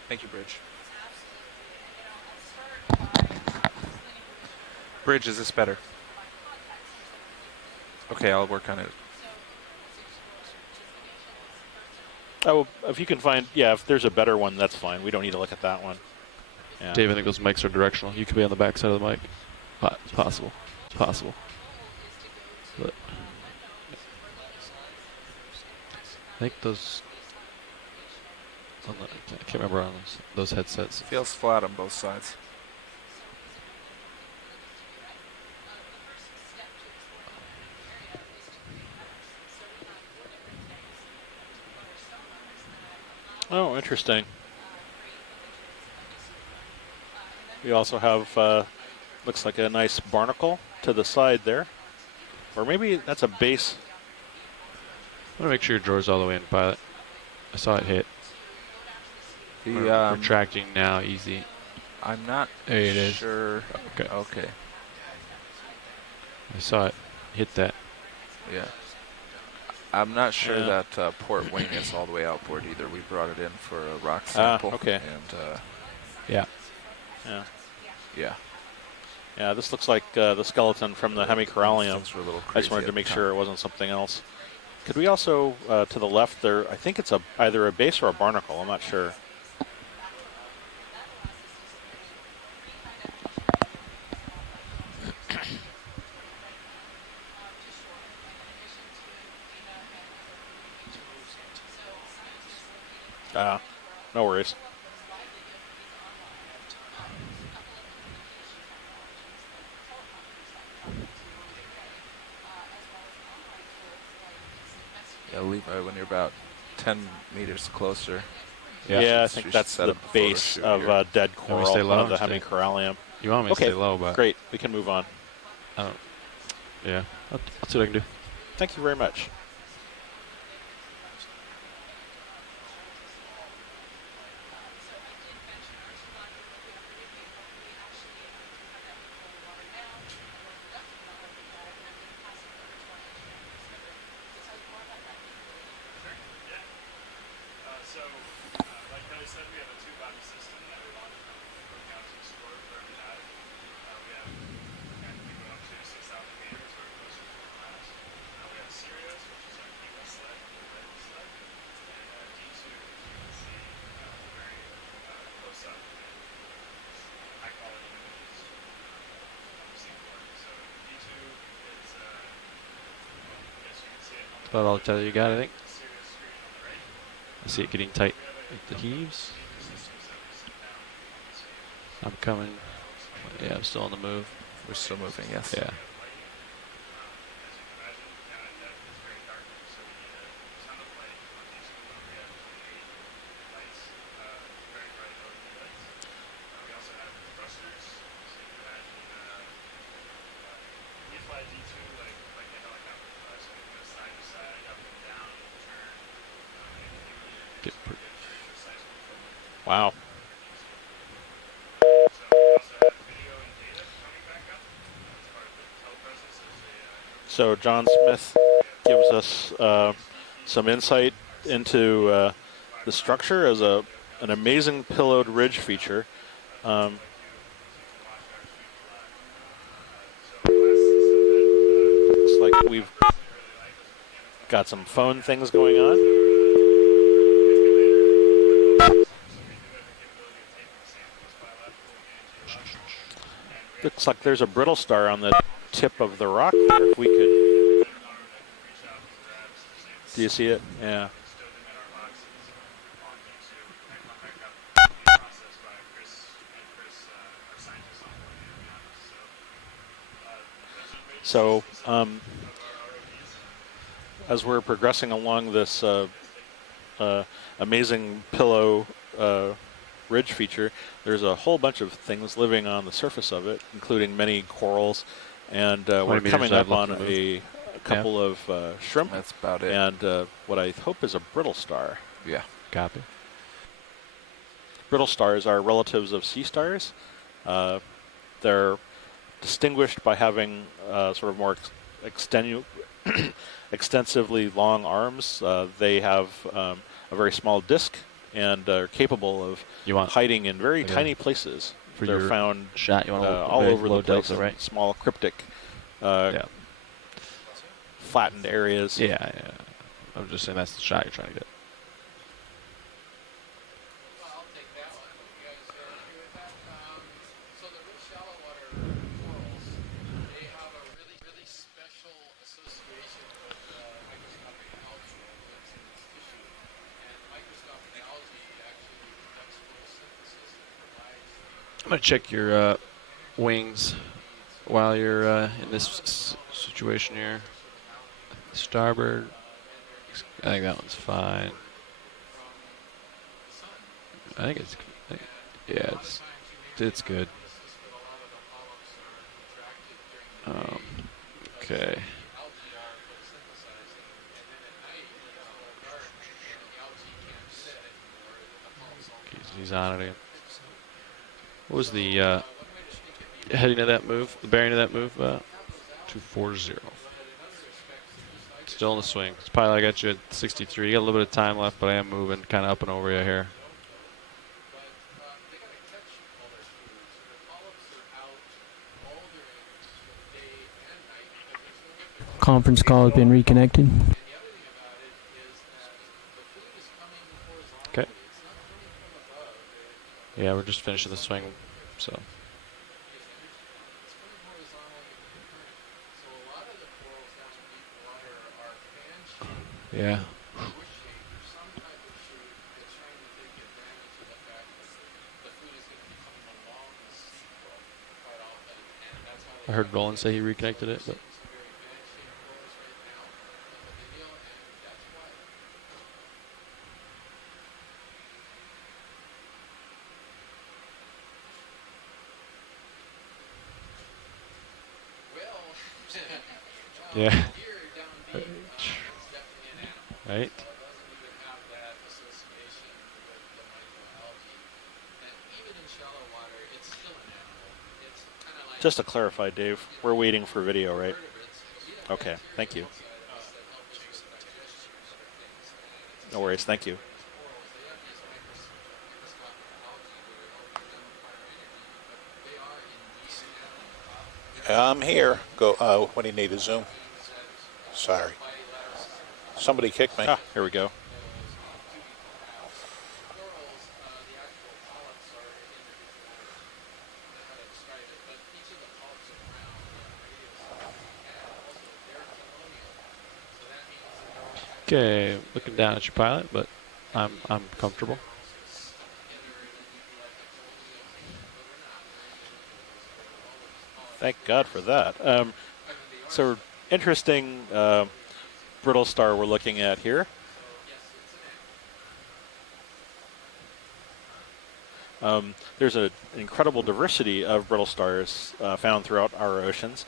Thank you, Bridge. Bridge, is this better? Okay, I'll work on it. Oh, if you can find, yeah, if there's a better one, that's fine. We don't need to look at that one. Yeah. Dave, I think those mics are directional. You could be on the back side of the mic. It's possible. It's possible. But I think those. I can't remember on those headsets. Feels flat on both sides. Oh, interesting. We also have, looks like a nice barnacle to the side there. Or maybe that's a base. I want to make sure your drawer's all the way in, Pilot. I saw it hit. The retracting now, easy. I'm not There it is. sure. Okay. Okay. I saw it hit that. Yeah. I'm not sure Yeah. that port wing is all the way outboard either. We brought it in for a rock sample. Okay. And Yeah. Yeah. yeah. Yeah, this looks like the skeleton from the hemicorallium. Things were a little I just crazy wanted to at make the sure it wasn't something else. Could we also, to the left there, I think it's either a base or a barnacle. I'm not sure. No worries. Yeah, Levi, when you're about 10 meters closer. Yeah, I think that's the base of dead Can we coral stay low of the or stay- hemicorallium. You want me to Okay, stay low, but great. We can move on. yeah. I'll see what I can do. Thank you very much. So, like Kelly said, we have a two-body system that we launched from Okeanos Explorer for every dive. We go up to 6,000 meters or closer to the glass. We have Sirius, which is our cable sled, the red sled, and D2, you can see very close up and high quality images of the seafloor. So D2 is, yes, you can see it on the About all the tether you got, I think. Sirius screen on the right. I see it getting tight with the heaves. I'm coming. Yeah, I'm still on the move. We're still moving, yes. Yeah. Wow. So John Smith gives us some insight into the structure as an amazing pillowed ridge feature. Looks like we've got some phone things going on. Looks like there's a brittle star on the tip of the rock there. If we could. Do you see it? Yeah. So, as we're progressing along this amazing pillow ridge feature, there's a whole bunch of things living on the surface of it, including many corals, and we're coming up on a couple of shrimp. That's about it. And what I hope is a brittle star. Yeah. Copy. Brittle stars are relatives of sea stars. They're distinguished by having sort of more extensively long arms. They have a very small disk and are capable of hiding in very tiny places. They're found shot. You want all over the place, delta, right? Small cryptic, flattened areas. Yeah. I'm just saying that's the shot you're trying to get. I'm going to check your wings while you're in this situation here. Starboard. I think that one's fine. I think it's, yeah, it's good. Okay. He's on it again. What was the heading of that move? The bearing of that move? 240. Still in the swing. It's probably like I got you at 63. You got a little bit of time left, but I am moving kind of up and over you here. Conference call has been reconnected. Okay. Yeah, we're just finishing the swing, so. Yeah. I heard Roland say he reconnected it, but. Yeah. Right. Just to clarify, Dave, we're waiting for video, right? Okay, thank you. No worries, thank you. I'm here. Go. What do you need? A Zoom? Sorry. Somebody kicked me. Ah, here we go. Okay, looking down at your pilot, but I'm comfortable. Thank God for that. So interesting brittle star we're looking at here. There's an incredible diversity of brittle stars found throughout our oceans.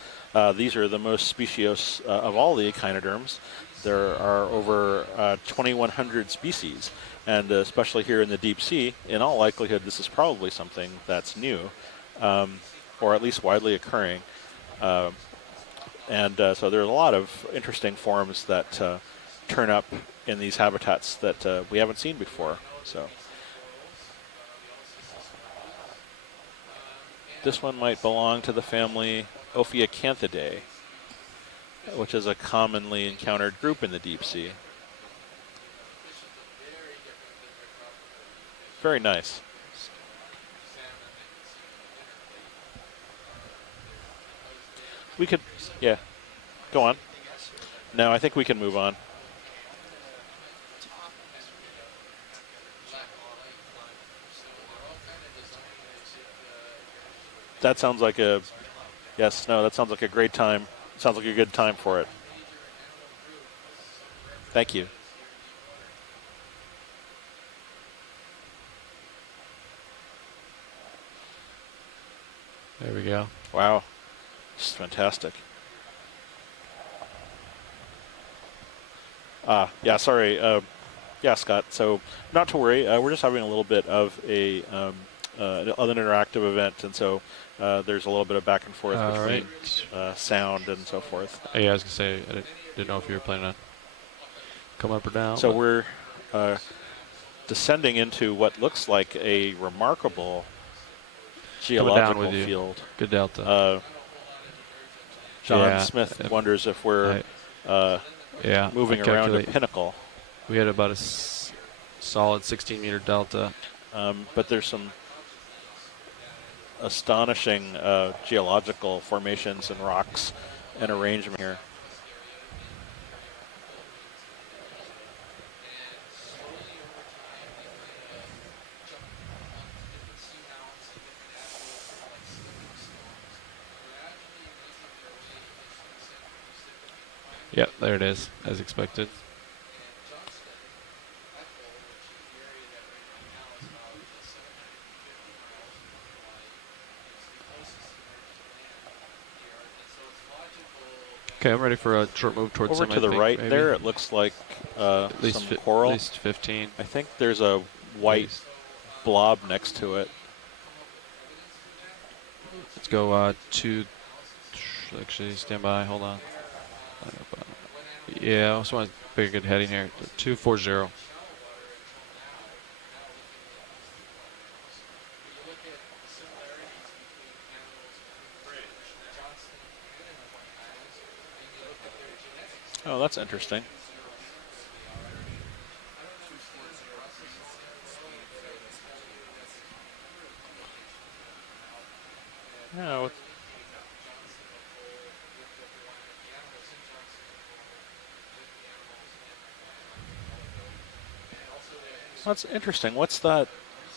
These are the most speciose of all the echinoderms. There are over 2,100 species, and especially here in the deep sea, in all likelihood, this is probably something that's new, or at least widely occurring. So there's a lot of interesting forms that turn up in these habitats that we haven't seen before. So this one might belong to the family Okeanos, which is a commonly encountered group in the deep sea. Very nice. We could, yeah, go on. No, I think we can move on. That sounds like a, yes, no, that sounds like a great time. Sounds like a good time for it. Thank you. There we go. Wow. This is fantastic. Yeah, sorry. Yeah, Scott. So not to worry. We're just having a little bit of an interactive event, and so there's a little bit of back and forth between sound and so forth. Yeah, I was gonna say I didn't know if you were planning on come up or down. So we're descending into what looks like a remarkable geological field. Good delta. John Smith wonders if we're moving around a pinnacle. We had about a solid 16-meter delta. But there's some astonishing geological formations and rocks and arrangement here. Yep, there it is, as expected. Okay, I'm ready for a short move towards over to the right there. It looks like at least some coral. At least 15. I think there's a white blob next to it. Let's go to. Actually, stand by. Hold on. Yeah, I also want to pick a good heading here. 240. Oh, that's interesting. No. That's interesting. What's that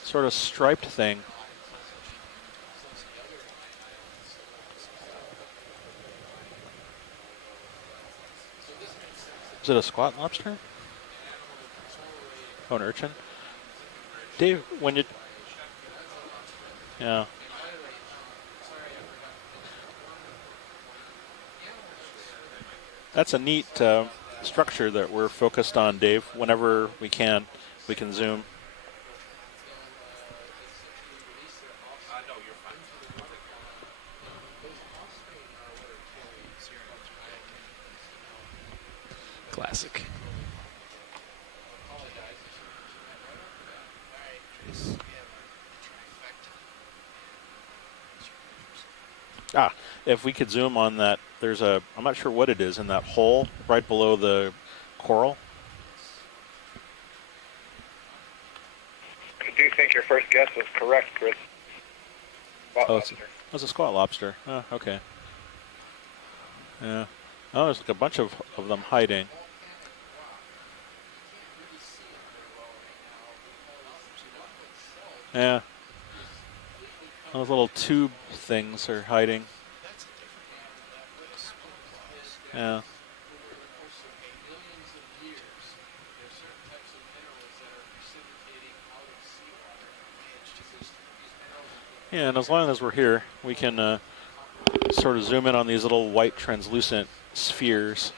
sort of striped thing? Is it a squat lobster? Oh, an urchin? Dave, when you... Yeah. That's a neat structure that we're focused on, Dave. Whenever we can zoom. Classic. If we could zoom on that, there's a, I'm not sure what it is in that hole right below the coral. I do think your first guess was correct, Chris. Squat lobster. It's a squat lobster. Oh, okay. Yeah. Oh, there's like a bunch of them hiding. Yeah. Those little tube things are hiding. Yeah. Yeah, and as long as we're here, we can sort of zoom in on these little white translucent spheres.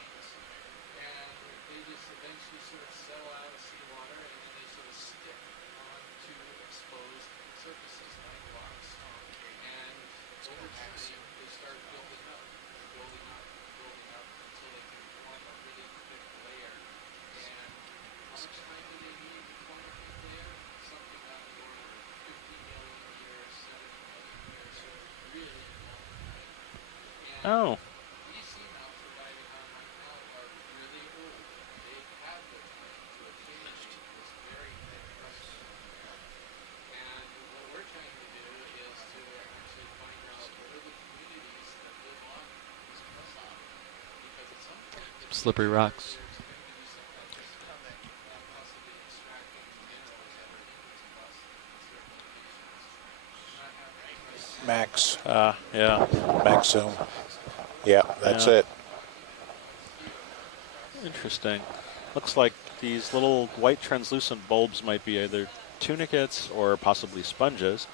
Oh. Slippery rocks. Max. Yeah. Max zoom. Yeah, that's it. Interesting. Looks like these little white translucent bulbs might be either tunicates or possibly sponges.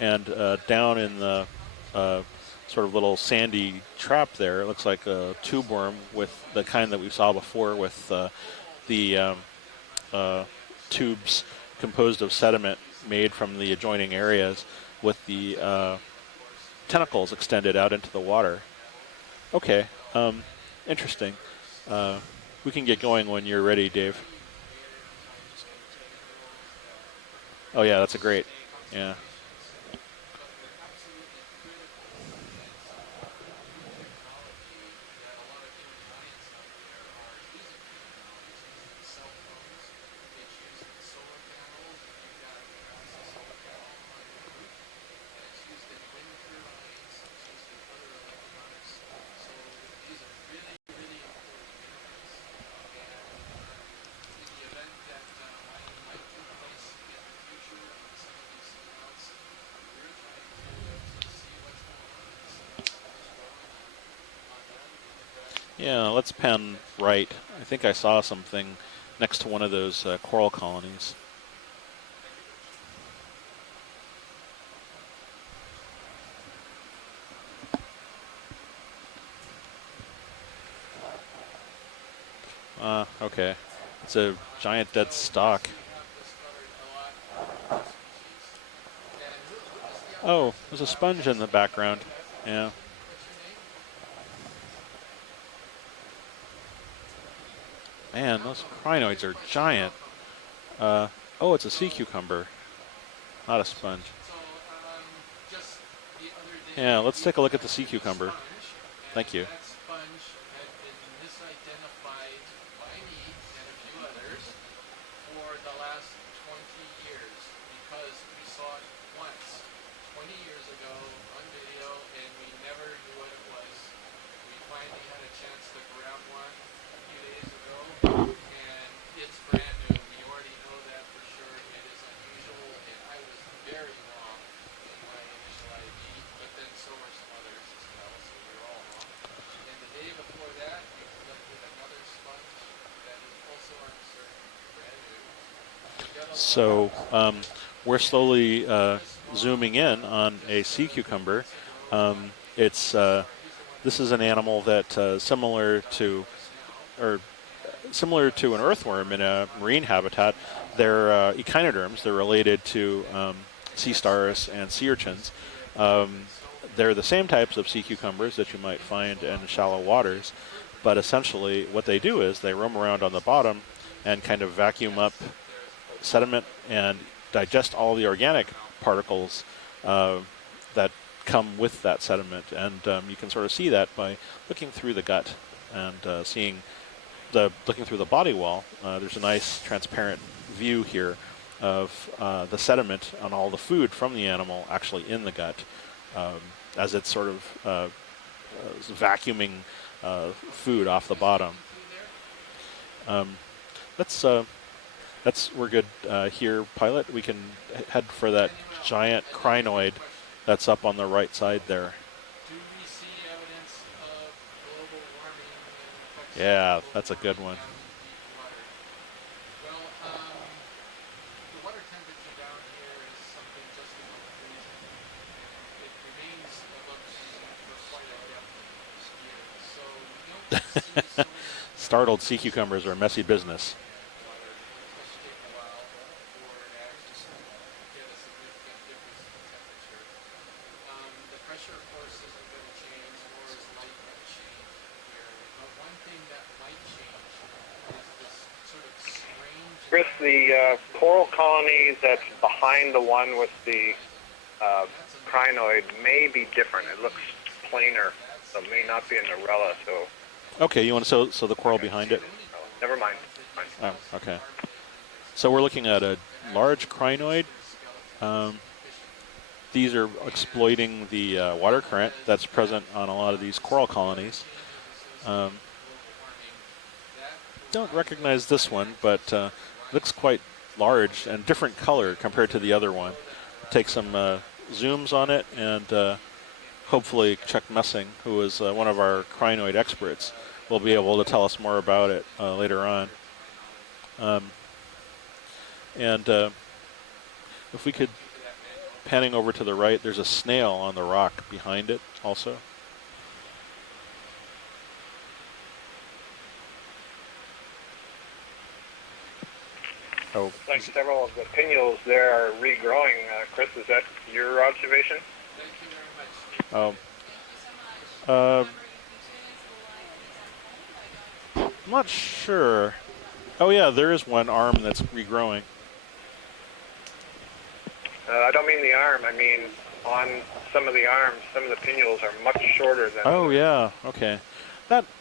And down in the sort of little sandy trap there, it looks like a tube worm with the kind that we saw before with the tubes composed of sediment made from the adjoining areas with the tentacles extended out into the water. Okay, interesting. We can get going when you're ready, Dave. Oh yeah, that's a great. Yeah. Yeah, let's pan right. I think I saw something next to one of those coral colonies. Okay. It's a giant dead stalk. Oh, there's a sponge in the background. Yeah. Man, those crinoids are giant. Oh, it's a sea cucumber, not a sponge. Yeah, let's take a look at the sea cucumber. Thank you. So we're slowly zooming in on a sea cucumber. This is an animal that similar to an earthworm in a marine habitat. They're echinoderms. They're related to sea stars and sea urchins. They're the same types of sea cucumbers that you might find in shallow waters, but essentially what they do is they roam around on the bottom and kind of vacuum up sediment and digest all the organic particles that come with that sediment. And you can sort of see that by looking through the gut and looking through the body wall. There's a nice transparent view here of the sediment on all the food from the animal actually in the gut as it's sort of vacuuming food off the bottom. We're good here, pilot. We can head for that giant crinoid that's up on the right side there. Yeah, that's a good one. Startled sea cucumbers are a messy business. Chris, the coral colony that's behind the one with the crinoid may be different. It looks plainer, so it may not be an Narella. So. Okay, you want to so the coral behind it? Oh, never mind. Oh, okay. So we're looking at a large crinoid. These are exploiting the water current that's present on a lot of these coral colonies. Don't recognize this one, but looks quite large and different color compared to the other one. Take some zooms on it, and hopefully Chuck Messing, who is one of our crinoid experts, will be able to tell us more about it later on. If we could, panning over to the right, there's a snail on the rock behind it also. Oh. Looks like several of the pinules there are regrowing. Chris, is that your observation? Oh. I'm not sure. Oh yeah, there is one arm that's regrowing. I don't mean the arm. I mean on some of the arms, some of the pinules are much shorter than. Oh yeah, okay.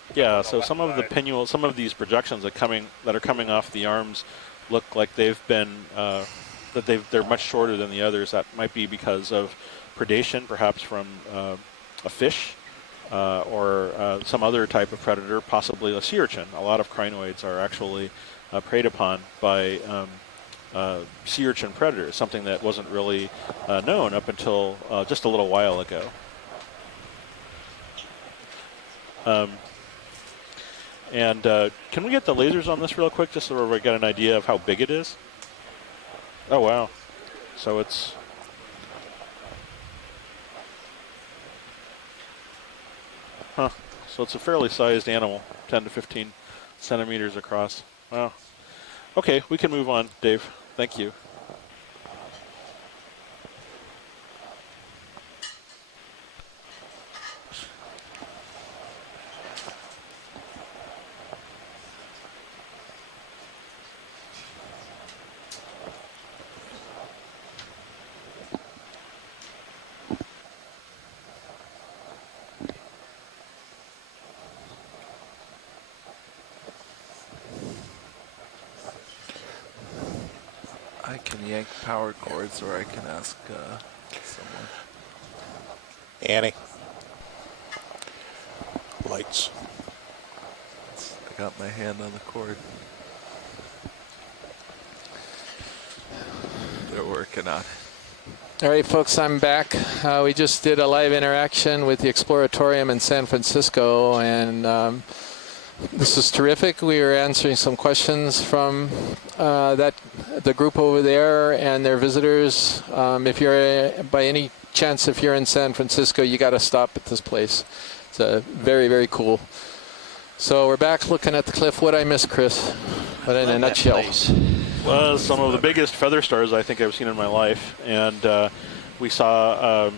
So some of the pinules, some of these projections that are coming off the arms, look like they've been they're much shorter than the others. That might be because of predation, perhaps from a fish or some other type of predator, possibly a sea urchin. A lot of crinoids are actually preyed upon by sea urchin predators, something that wasn't really known up until just a little while ago. Can we get the lasers on this real quick, just so we get an idea of how big it is? Oh, wow. So it's... Huh. So it's a fairly sized animal, 10 to 15 centimeters across. Wow. Okay, we can move on, Dave. Thank you. I can yank power cords, or I can ask someone. Annie. Lights. I got my hand on the cord. They're working on it. All right, folks, I'm back. We just did a live interaction with the Exploratorium in San Francisco, and this is terrific. We were answering some questions from the group over there and their visitors. If you're, by any chance, if you're in San Francisco, you got to stop at this place. It's very, very cool. So we're back looking at the cliff. What I miss, Chris? But in a nutshell. Was some of the biggest feather stars I think I've seen in my life, and we saw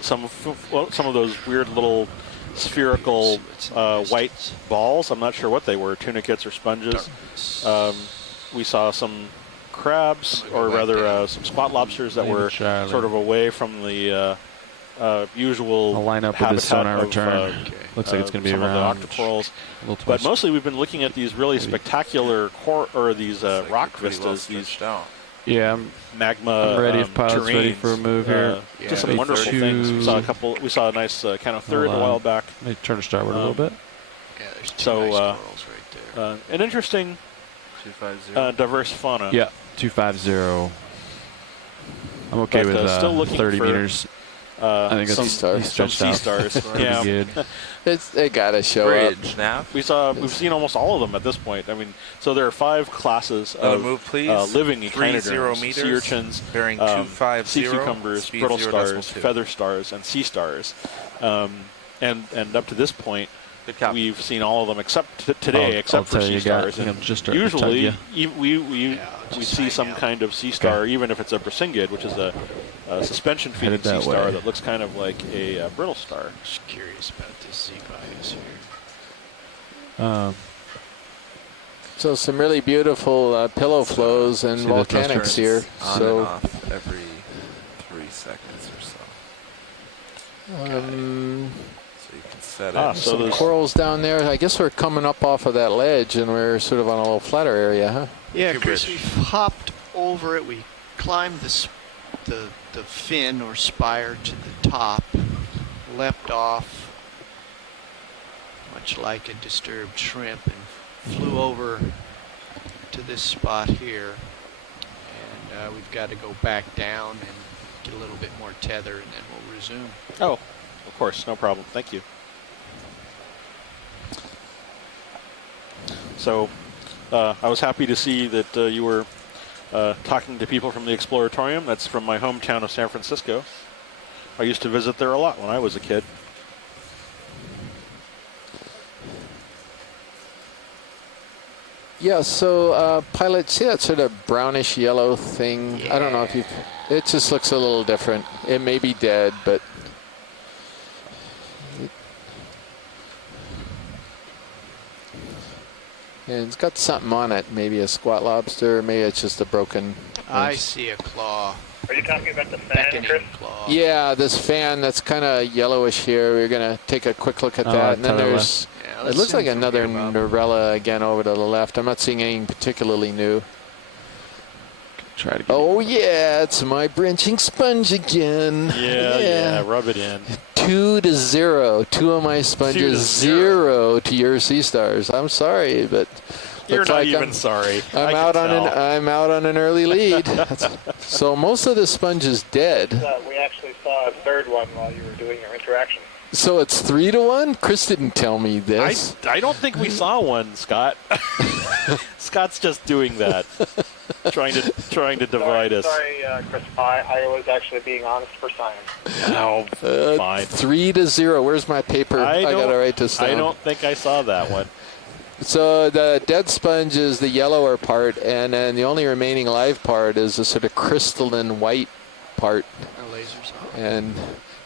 some of those weird little spherical white balls. I'm not sure what they were, tunicates or sponges. We saw some crabs, or rather some spot lobsters that were sort of away from the usual I'll line up with habitat this sonar of, return. Looks like it's going to be some around of the octocorals. But mostly we've been looking at these really spectacular these rock vistas, these magma I'm ready if pilot's terrains, ready for a move here. Just some wonderful things. We saw we saw a nice kind of third a while back. Let me turn to starboard a little bit. Yeah, there's two nice corals right there. An interesting, diverse fauna. Yeah, 250. I'm okay with still looking 30 for, meters. I think some sea stars. Yeah, good. They gotta show Bridge, up. Nav. We've seen almost all of them at this point. I mean, so there are 5 classes of move, please. living 30 echinoderms: meters, sea urchins, bearing 250, sea cucumbers, speed brittle 0.2. stars, feather stars, and sea stars. And up to this point, we've seen all of them except today, except for sea stars. And usually, we see some kind of sea star, even if it's a brisingid, which is a suspension-feeding sea star that looks kind of like a brittle star. Just curious about this Z-bias here. So some really beautiful pillow flows and volcanics here. On So and off every 3 seconds or so. So you can set it. So some corals down there. I guess we're coming up off of that ledge, and we're sort of on a little flatter area, huh? Yeah, Chris, we hopped over it. We climbed the fin or spire to the top, leapt off, much like a disturbed shrimp, and flew over to this spot here. And we've got to go back down and get a little bit more tether, and then we'll resume. Oh, of course, no problem. Thank you. So I was happy to see that you were talking to people from the Exploratorium. That's from my hometown of San Francisco. I used to visit there a lot when I was a kid. Yeah, so pilot, see that sort of brownish yellow thing? I don't know if you. It just looks a little different. It may be dead, but. And it's got something on it. Maybe a squat lobster. Maybe it's just a broken. I see a claw. Are you talking about the fan, Chris? Claw. Yeah, this fan that's kind of yellowish here. We're gonna take a quick look at that, and then there's. It looks like another Norella again over to the left. I'm not seeing anything particularly new. Try to get Oh yeah, it's my branching sponge again. Yeah, rub it in. 2-0. Two of my sponges, 0 to your sea stars. I'm sorry, but you're looks not like even sorry. I'm out on an early lead. So most of the sponge is dead. We actually saw a third one while you were doing your interaction. So it's 3-1. Chris didn't tell me this. I don't think we saw one, Scott. Scott's just doing that, trying to divide us. Sorry, Chris. I was actually being honest for science. Oh, fine. 3-0. Where's my paper? I gotta write this down. I don't think I saw that one. So the dead sponge is the yellower part, and then the only remaining live part is a sort of crystalline white part. And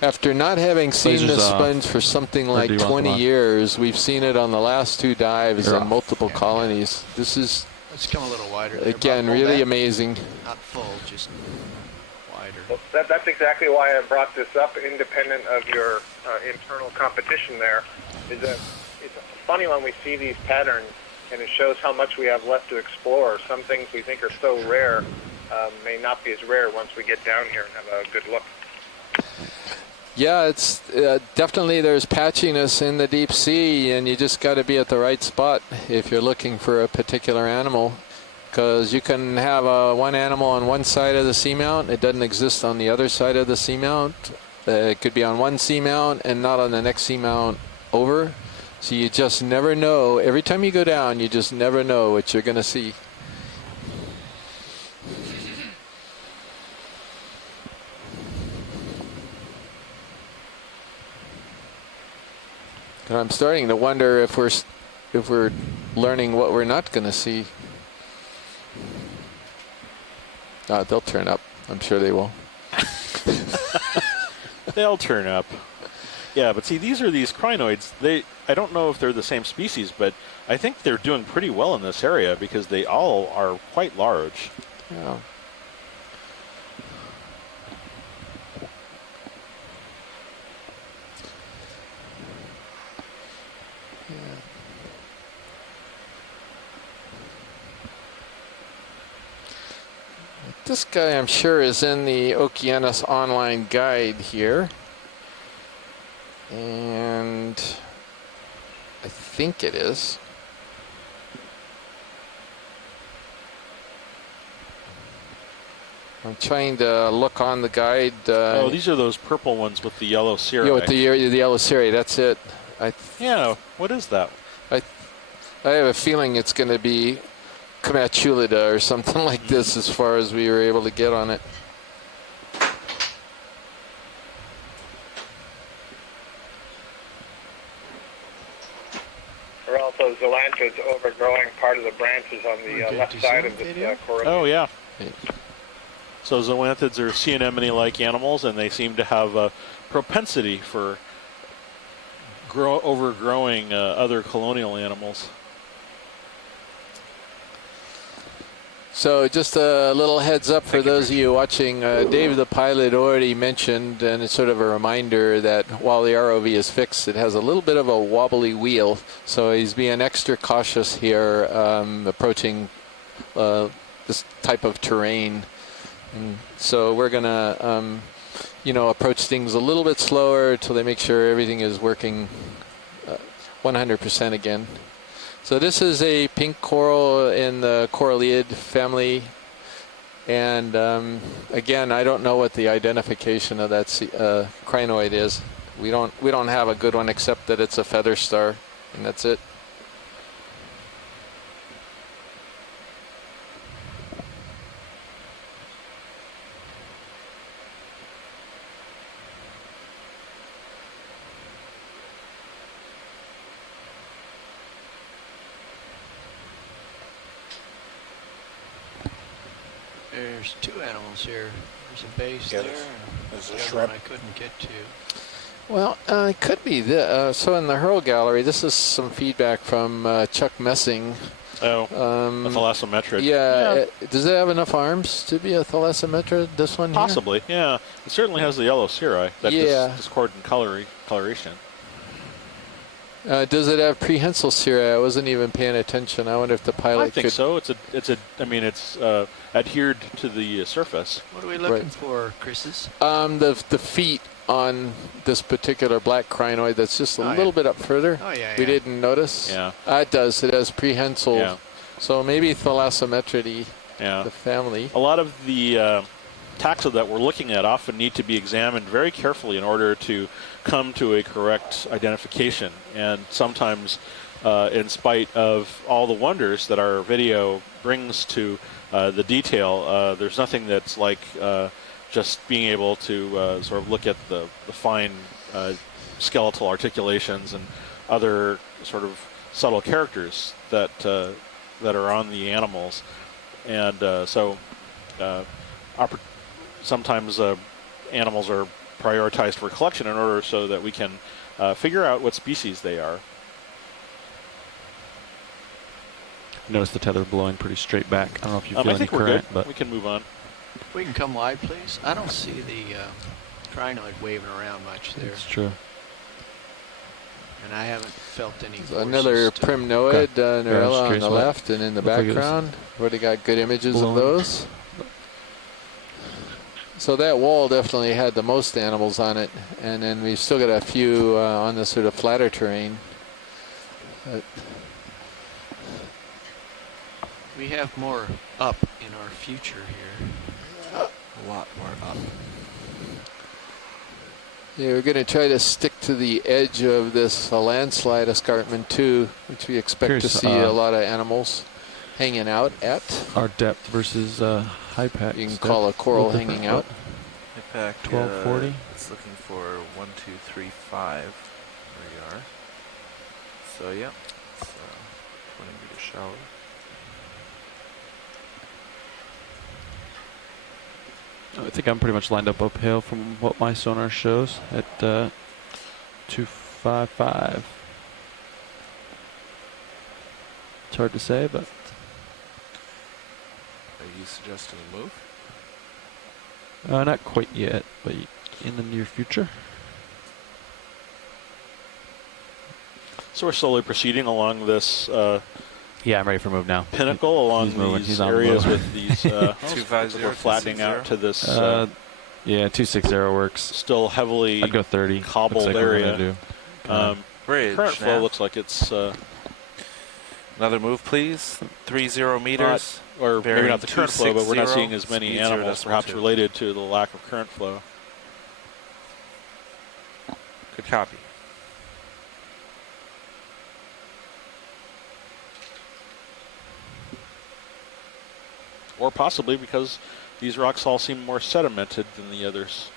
after not having seen this sponge for something like 20 years, we've seen it on the last 2 dives in multiple colonies. This is, let's come a little wider. Again, really amazing. Not full, just wider. Well, that's exactly why I brought this up, independent of your internal competition there. Is that it's funny when we see these patterns, and it shows how much we have left to explore. Some things we think are so rare may not be as rare once we get down here and have a good look. Yeah, it's definitely there's patchiness in the deep sea, and you just got to be at the right spot if you're looking for a particular animal, because you can have one animal on one side of the seamount. It doesn't exist on the other side of the seamount. It could be on one seamount and not on the next seamount over. So you just never know. Every time you go down, you just never know what you're going to see. And I'm starting to wonder if we're learning what we're not going to see. They'll turn up. I'm sure they will. They'll turn up. Yeah, but see, these are these crinoids. I don't know if they're the same species, but I think they're doing pretty well in this area because they all are quite large. Yeah. This guy, I'm sure, is in the Okeanos online guide here. And I think it is. I'm trying to look on the guide. Oh, these are those purple ones with the yellow cirri. Yeah, with the yellow cirri, that's it. Yeah, what is that? I have a feeling it's going to be Comachulida or something like this as far as we were able to get on it. There are also zoanthids overgrowing part of the branches on the left side of this coral. Oh, yeah. So zoanthids are sea anemone-like animals, and they seem to have a propensity for overgrowing other colonial animals. So just a little heads up for those of you watching. Dave the pilot already mentioned, and it's sort of a reminder that while the ROV is fixed, it has a little bit of a wobbly wheel. So he's being extra cautious here approaching this type of terrain. And so we're going to, approach things a little bit slower until they make sure everything is working 100% again. So this is a pink coral in the coralliid family, and again, I don't know what the identification of that crinoid is. We don't have a good one except that it's a feather star, and that's it. There's two animals here. There's a base Yeah, there. there's and a the other shrimp. one I couldn't get to. Well, it could be. So in the Hurl Gallery, this is some feedback from Chuck Messing. Oh, a thalassometrid. Yeah. Does it have enough arms to be a thalassometrid, this one here? Possibly, yeah. It certainly has the yellow cirri, that discordant coloration. Does it have prehensile cirri? I wasn't even paying attention. I wonder if the pilot I think could... so. It's adhered to the surface. What are we looking for, Chris's? The feet on this particular black crinoid that's just a little bit up further. Oh, yeah, We didn't notice. Yeah. It does. It has prehensile. Yeah. So maybe thalassometridae, Yeah. the family. A lot of the taxa that we're looking at often need to be examined very carefully in order to come to a correct identification. And sometimes, in spite of all the wonders that our video brings to the detail, there's nothing that's like just being able to sort of look at the fine skeletal articulations and other sort of subtle characters that are on the animals. And sometimes animals are prioritized for collection in order so that we can figure out what species they are. Notice the tether blowing pretty straight back. I don't know if you feel I any think we're current, good. but We can move on. We can come wide, please. I don't see the crinoid waving around much there. it's true. And I haven't felt any forces Another to- primnoid, Narella on curious the what left, and in the looked like it was background. Already got good images of blowing. those. So that wall definitely had the most animals on it, and then we've still got a few on the sort of flatter terrain. We have more up in our future here. A lot more up. Yeah, we're going to try to stick to the edge of this landslide escarpment too, which we expect Curious, to see a lot of animals hanging out at. Our depth versus high pack. You can call a coral hanging out. Impact 1240. It's looking for 1, 2, 3, 5. There you are. So yeah, it's 20-meter shallow. I think I'm pretty much lined up uphill from what my sonar shows at 255. It's hard to say, but Are you suggesting a move? not quite yet, but in the near future. So we're slowly proceeding along this Yeah, I'm ready for a move now. pinnacle along He's moving. these He's on the areas move. with these 250, we're flattening 260. out to this Yeah, 260 works. still heavily I'd go 30. cobbled Looks like we're gonna area. do. Bridge. Current flow nav. looks like it's Another move, please. 30 meters. or maybe Bearing not the current flow, but we're not 260, seeing as many speed animals, 0.2. perhaps related to the lack of current flow. Good copy. Or possibly because these rocks all seem more sedimented than the others.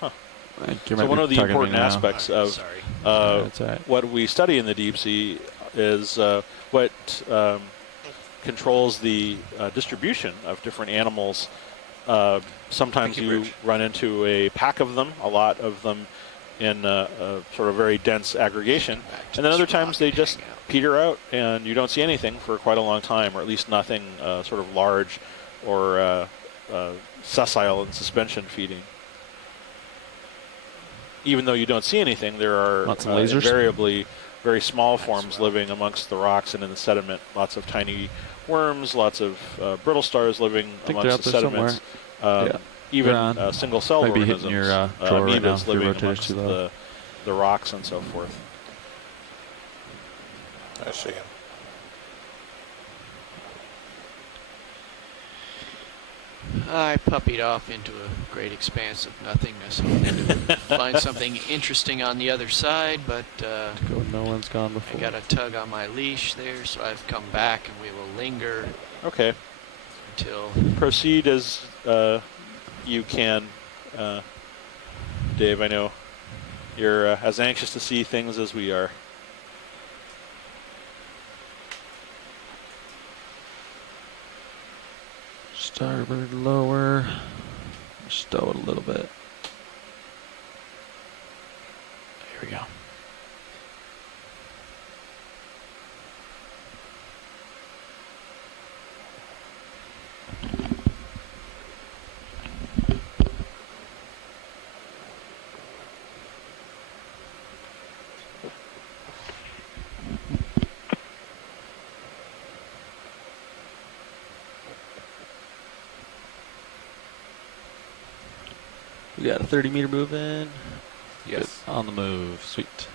So one of the important aspects of Sorry. That's all right. what we study in the deep sea is what controls the distribution of different animals. Sometimes Thank you, you Rich. run into a pack of them, a lot of them in a sort of very dense aggregation. And then other times they just peter out and you don't see anything for quite a long time, or at least nothing sort of large or sessile in suspension feeding. Even though you don't see anything, there are Lots of lasers? invariably very small forms living amongst the rocks and in the sediment. Lots of tiny worms, lots of brittle stars living I think they're amongst out the there sediments. Yeah. Even They're on. single-celled Might be organisms, hitting your drawer right now amoebas if you living rotate it amongst too low. the rocks and so forth. I see him. I puppied off into a great expanse of nothingness, hoping to find something interesting on the other side, but Go, no one's gone I before. got a tug on my leash there, so I've come back and we will linger Okay. until... Proceed as you can, Dave. I know you're as anxious to see things as we are. Starboard lower. Stow it a little bit. Here we go. We got a 30-meter move in. Yes. Good. On the move. Sweet.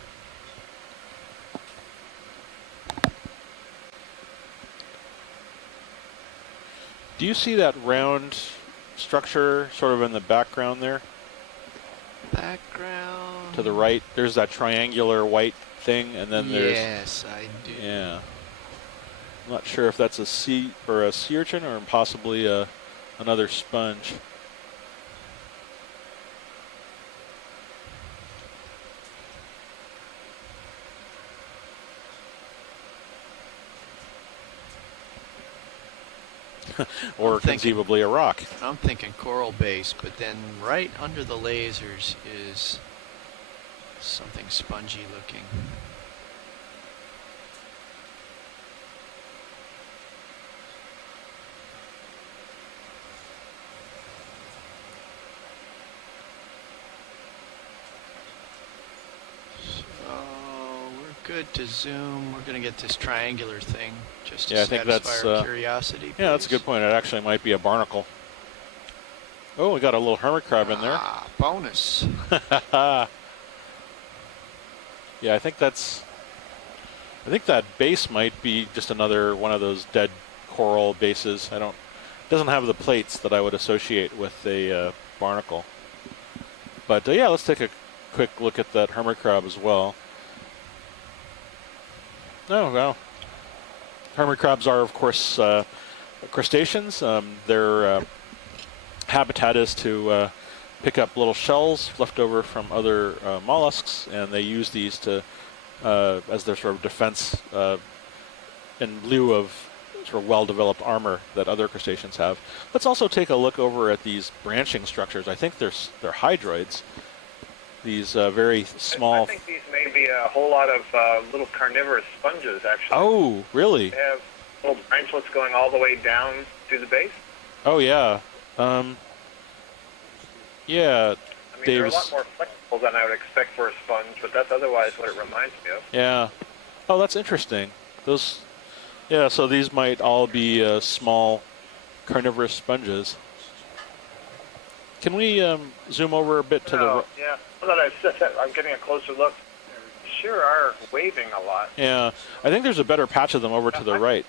Do you see that round structure sort of in the background there? Background. To the right, there's that triangular white thing, and then there's... Yes, I do. Yeah. I'm not sure if that's a sea urchin or possibly another sponge. Or conceivably a rock. I'm thinking coral base, but then right under the lasers is something spongy looking. Good to zoom. We're going to get this triangular thing just to satisfy our curiosity. Yeah, that's a good point. It actually might be a barnacle. Oh, we got a little hermit crab in there. Bonus. Yeah, I think that base might be just another one of those dead coral bases. It doesn't have the plates that I would associate with a barnacle. But yeah, let's take a quick look at that hermit crab as well. Oh, well. Hermit crabs are, of course, crustaceans. Their habitat is to pick up little shells left over from other mollusks, and they use these to as their sort of defense in lieu of sort of well-developed armor that other crustaceans have. Let's also take a look over at these branching structures. I think they're hydroids. These very small... I think these may be a whole lot of little carnivorous sponges, actually. Oh, really? They have little branchlets going all the way down to the base. Oh, yeah. Yeah, I mean, they're a lot more flexible than I would expect for a sponge, but that's otherwise what it reminds me of. Yeah. Oh, that's interesting. Yeah, so these might all be small carnivorous sponges. Can we zoom over a bit to the... Yeah, now that I've said that, I'm getting a closer look. They sure are waving a lot. Yeah, I think there's a better patch of them over to the right.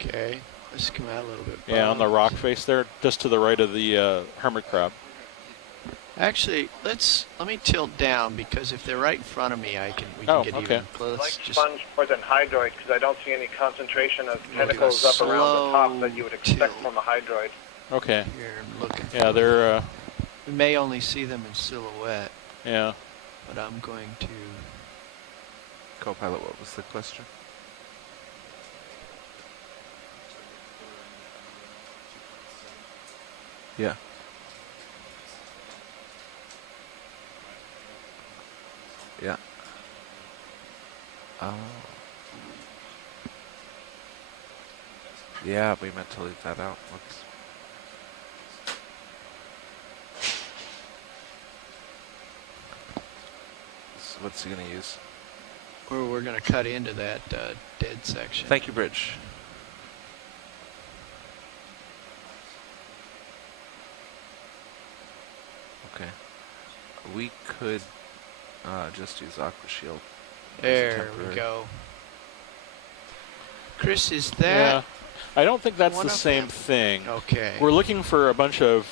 Okay, let's come out a little bit. Yeah, on the rock face there, just to the right of the hermit crab. Actually, let me tilt down, because if they're right in front of me, we can get even close. I like sponge more than hydroid, because I don't see any concentration of tentacles up around the top that you would expect from a hydroid. Okay. Here, I'm looking. Yeah, they're... we may only see them in silhouette. Yeah. But I'm going to... Co-pilot, what was the question? Yeah. Yeah. Oh. Yeah, we meant to leave that out. What's he going to use? We're going to cut into that dead section. Thank you, Bridge. Okay. We could just use Aqua Shield. There we go. Chris, is that... Yeah. I don't think that's the same thing. Okay. We're looking for a bunch of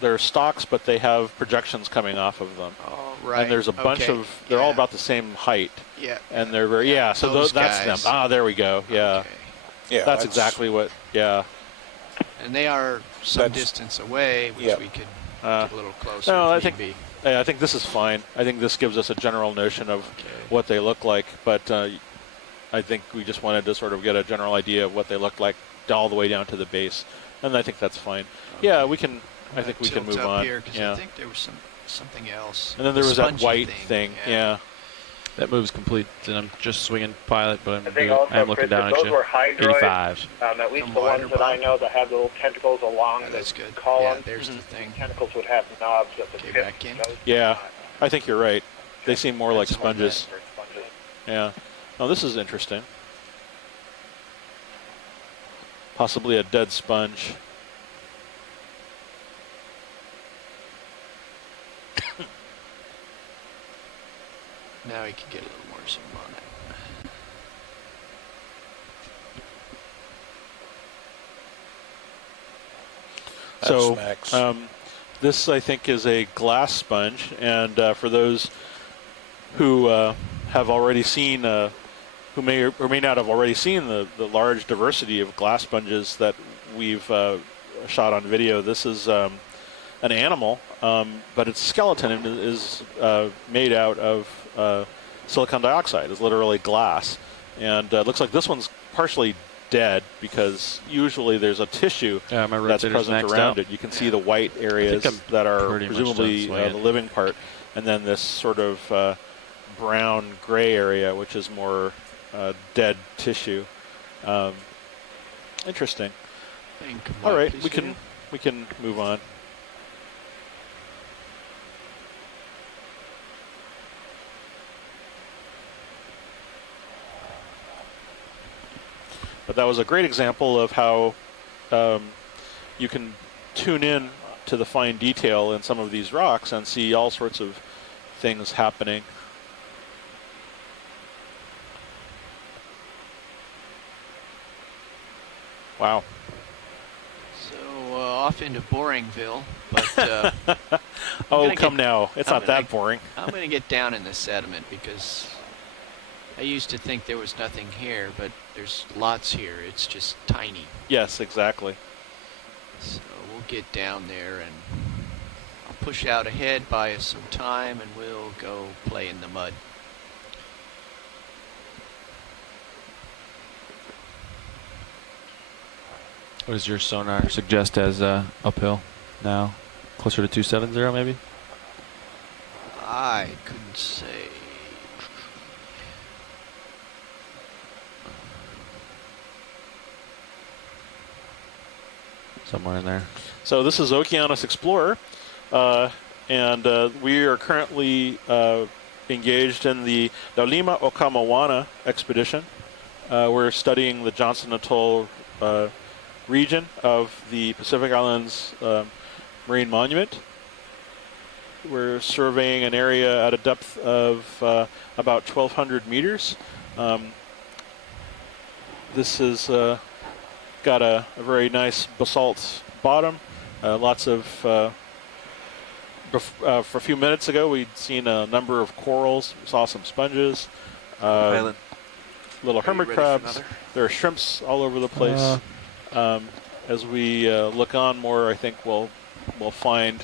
they're stalks, but they have projections coming off of them. Oh, right. And there's a bunch of... They're all about the same height. Yeah. And they're very... Yeah, so that's them. Ah, there we go. Yeah. Okay. Yeah, that's exactly what... Yeah. And they are some distance away, which we could get a little closer. No, I think this is fine. I think this gives us a general notion of what they look like. But I think we just wanted to sort of get a general idea of what they looked like all the way down to the base, and I think that's fine. Okay. Yeah, we can. I think we can move on. Here, yeah. I think there was something else. And then there was that white thing. Yeah. That move's complete, and I'm just swinging pilot, but I'm looking down those at you. were hydroids, 85. at least the ones that I know that have the little tentacles along that's good. column. Yeah, there's the thing. Tentacles would have knobs at the tip. Back in. Yeah, I think you're right. They seem more like sponges. Yeah. Oh, this is interesting. Possibly a dead sponge. Now we can get a little more zoom on it. So this, I think, is a glass sponge, and for those who have already seen, who may or may not have already seen the large diversity of glass sponges that we've shot on video, this is an animal, but its skeleton is made out of silicon dioxide. It's literally glass, and it looks like this one's partially dead because usually there's a tissue that's present around it. You can see the white areas that are presumably the living part, and then this sort of brown gray area, which is more dead tissue. Interesting. All right, we can move on. But that was a great example of how you can tune in to the fine detail in some of these rocks and see all sorts of things happening. Wow. So off into Boringville, but oh, come now. It's not that boring. I'm going to get down in the sediment because I used to think there was nothing here, but there's lots here. It's just tiny. Yes, exactly. So we'll get down there and I'll push out ahead, buy us some time, and we'll go play in the mud. What does your sonar suggest as uphill now? Closer to 270 maybe? I couldn't say. Somewhere in there. So this is Okeanos Explorer, and we are currently engaged in the Laulima Okamawana expedition. We're studying the Johnson Atoll region of the Pacific Islands Marine Monument. We're surveying an area at a depth of about 1,200 meters. This is got a very nice basalt bottom. Lots of, for a few minutes ago, we'd seen a number of corals. We saw some sponges, little hermit crabs. There are shrimps all over the place. As we look on more, I think we'll find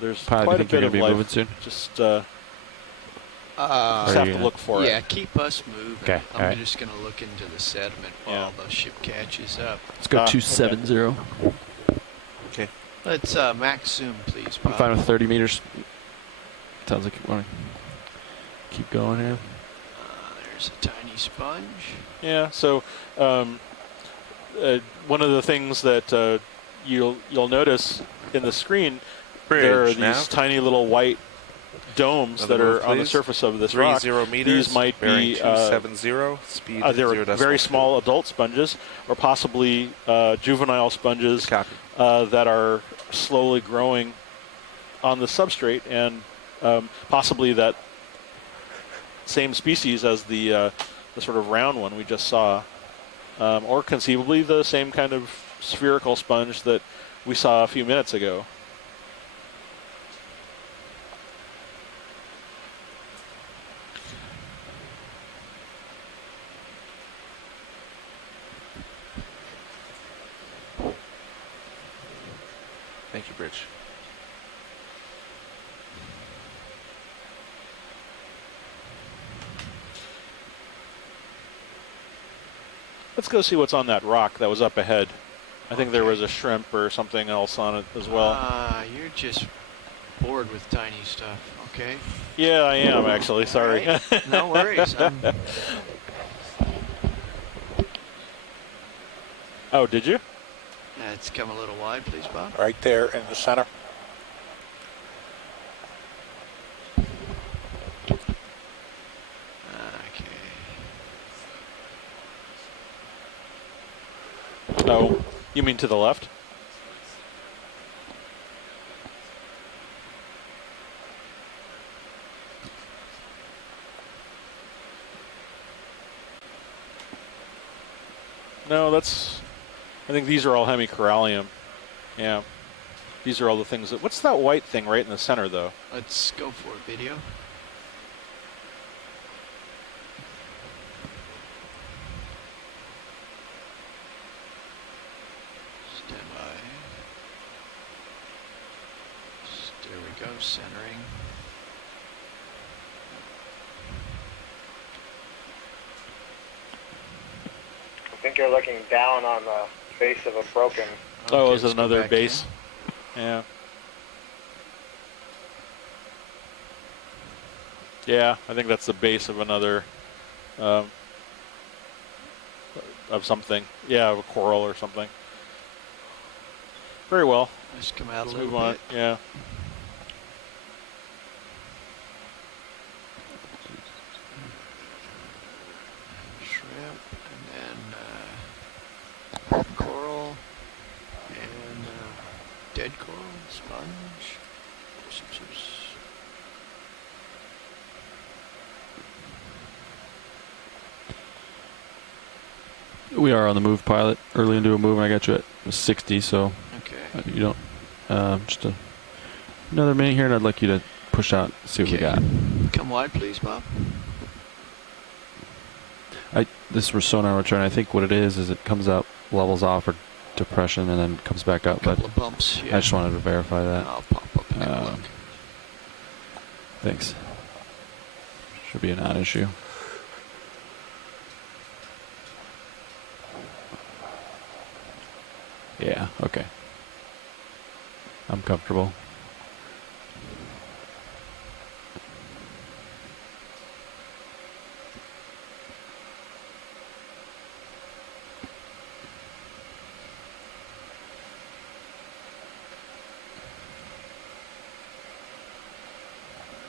there's quite a bit of life. Soon? Just have to look for it. Yeah, keep us moving. Okay, I'm just going to look into the sediment while the ship catches up. Let's go 270. Okay. Let's max zoom, please, Bob. I'm fine with 30 meters. Sounds like you want to keep going here. There's a tiny sponge. Yeah, so one of the things that you'll notice in the screen, there are these tiny little white domes that are on the surface of this rock. 30 meters. These might be 270 speed. They're very small adult sponges, or possibly juvenile sponges that are slowly growing on the substrate, and possibly that same species as the sort of round one we just saw, or conceivably the same kind of spherical sponge that we saw a few minutes ago. Thank you, Bridge. Let's go see what's on that rock that was up ahead. I think there was a shrimp or something else on it as well. You're just bored with tiny stuff, okay? Yeah, I am actually. Sorry. Right. No worries. Oh, did you? It's come a little wide, please, Bob. Right there in the center. Oh, you mean to the left? No, that's... I think these are all hemicorallium. Yeah. These are all the things that... What's that white thing right in the center, though? Let's go for a video. Stand by. There we go, centering. I think you're looking down on the base of a broken. Oh, is it another base? Yeah. Yeah, I think that's the base of another, of something. Yeah, of a coral or something. Very well. Let's come out Let's a little move on. bit. Yeah. Shrimp, and then coral, and dead coral, sponge. We are on the move, pilot. Early into a move, and I got you at 60, so okay. You don't. Just another minute here, and I'd like you to push out, see what we got. Come wide, please, Bob. This was sonar we're trying. I think what it is it comes up, levels off or depression, and then comes back up. Couple of bumps. Yeah. I just wanted to verify that. I'll pop up and have a look. Thanks. Should be a non-issue. Yeah, okay. I'm comfortable.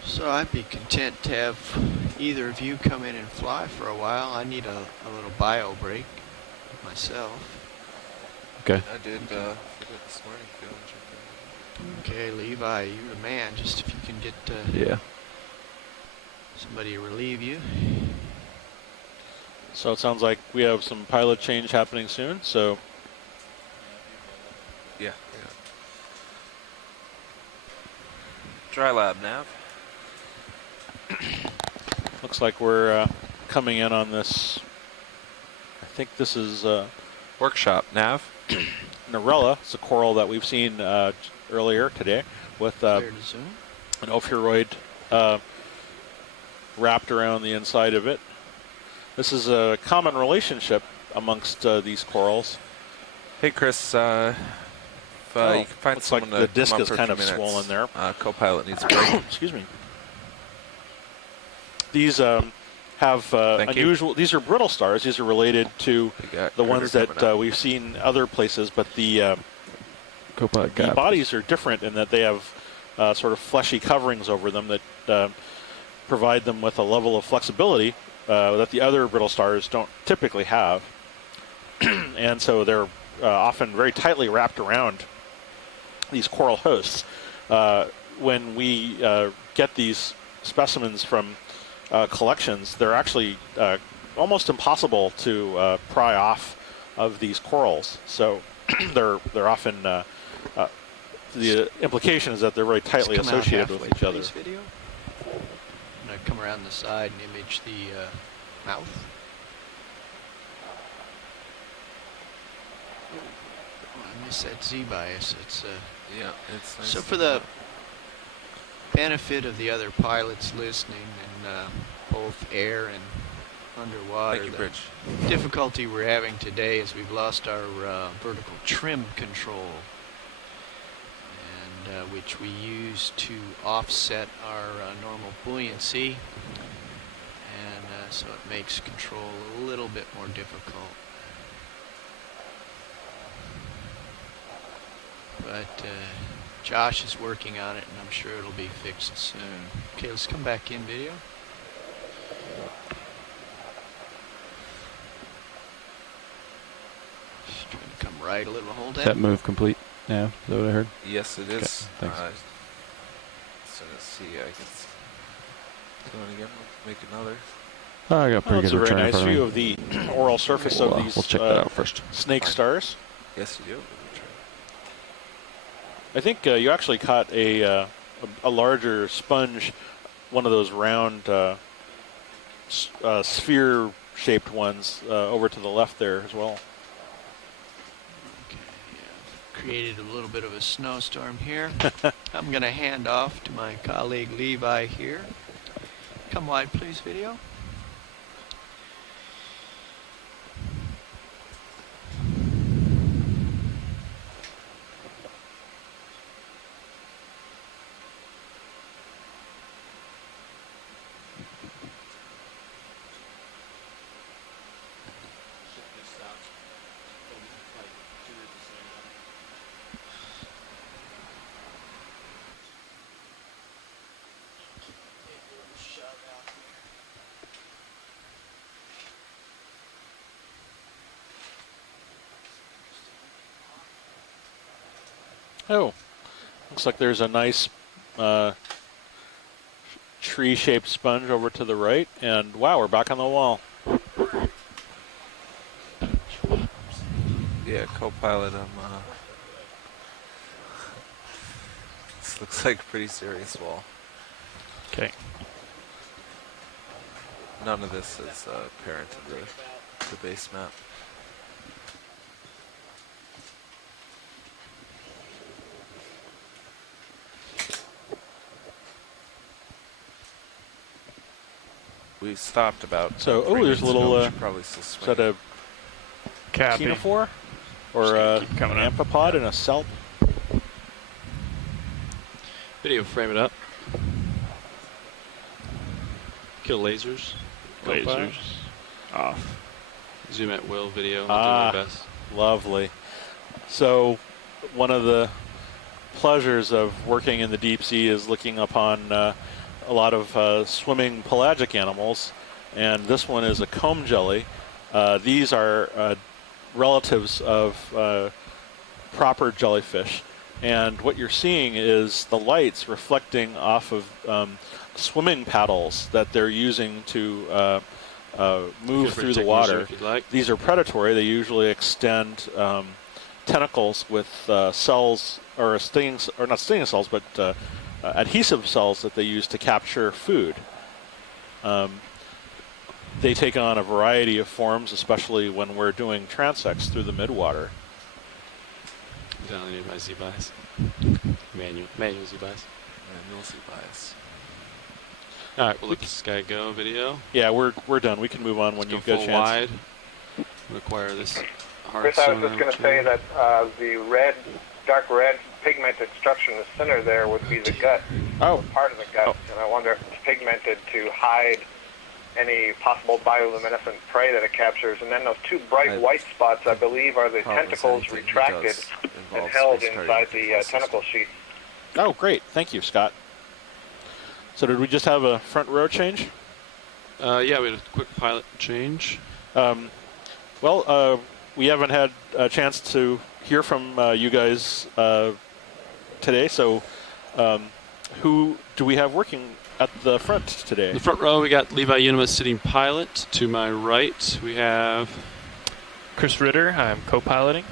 So I'd be content to have either of you come in and fly for a while. I need a little bio break myself. Okay. I did for this morning. If you want to jump in. Okay, Levi, you're the man. Just if you can get yeah. somebody to relieve you. So it sounds like we have some pilot change happening soon. So Yeah. Dry lab, Nav. looks like we're coming in on this. I think this is Workshop, Nav. Narella. It's a coral that we've seen earlier today with an ophiuroid wrapped around the inside of it. This is a common relationship amongst these corals. Hey, Chris. You can find looks someone like the to disc come up is for a kind few of minutes. swollen there. Co-pilot needs a break. Excuse me. These have unusual. These are brittle stars. These are related to the ones that we've seen other places, but the bodies are different in that they have sort of fleshy coverings over them that provide them with a level of flexibility that the other brittle stars don't typically have, and so they're often very tightly wrapped around these coral hosts. When we get these specimens from collections, they're actually almost impossible to pry off of these corals. So they're often the implication is that they're very tightly associated with each other. Video. I'm going to come around the side and image the mouth. I miss that Z bias. It's yeah, it's nice. So for the benefit of the other pilots listening, and both air and underwater. Thank you, Bridge. The difficulty we're having today is we've lost our vertical trim control, and which we use to offset our normal buoyancy, and so it makes control a little bit more difficult. But Josh is working on it, and I'm sure it'll be fixed soon. Okay, let's come back in video. Just trying to come right a little, hold That move complete now? Is that what I heard? Yes, it is. Okay, thanks. So let's see. I guess. Do it again. Make another. Oh, I got a pretty That's good a very return nice for me. view of the oral surface of these We'll check that out first. snake stars. Yes, you do. I think you actually caught a larger sponge, one of those round sphere-shaped ones over to the left there as well. Okay, yeah. Created a little bit of a snowstorm here. I'm going to hand off to my colleague Levi here. Come wide, please, video. Oh, looks like there's a nice tree-shaped sponge over to the right, and wow, we're back on the wall. Yeah, co-pilot. This looks like a pretty serious wall. Okay. None of this is apparent in the base map. We stopped about. So, 3 there's a minutes little. ago. We should probably still Is swing. that a Cappy. ctenophore or Just keep coming an up. amphipod and a kelp? Video, frame it up. Kill lasers. Lasers off. Zoom at will video. Ah. We'll do our best. Lovely. So, one of the pleasures of working in the deep sea is looking upon a lot of swimming pelagic animals, and this one is a comb jelly. These are relatives of proper jellyfish, and what you're seeing is the lights reflecting off of swimming paddles that they're using to move through the water. If you'd like. These are predatory. They usually extend tentacles with cells, or stinging, or not stinging cells, but adhesive cells that they use to capture food. They take on a variety of forms, especially when we're doing transects through the midwater. Validated by Z-bias. Manual Z-bias. Manual Z-bias. All right, we'll let this guy go. Video. Yeah, we're done. We can move on when Let's you've go got a full chance. wide. Require this hard Chris, I was sonar, just going which to say one? that the red, dark red pigmented structure in the center there would be the gut, part of the gut, and I wonder if it's pigmented to hide any possible bioluminescent prey that it captures. And then those two bright white spots, I believe, are the tentacles retracted and held inside the tentacle sheath. Oh, great. Thank you, Scott. So did we just have a front row change? Yeah, we had a quick pilot change. We haven't had a chance to hear from you guys today, so who do we have working at the front today? In the front row, we got Levi Unima sitting pilot. To my right, we have Chris Ritter, I'm co-piloting.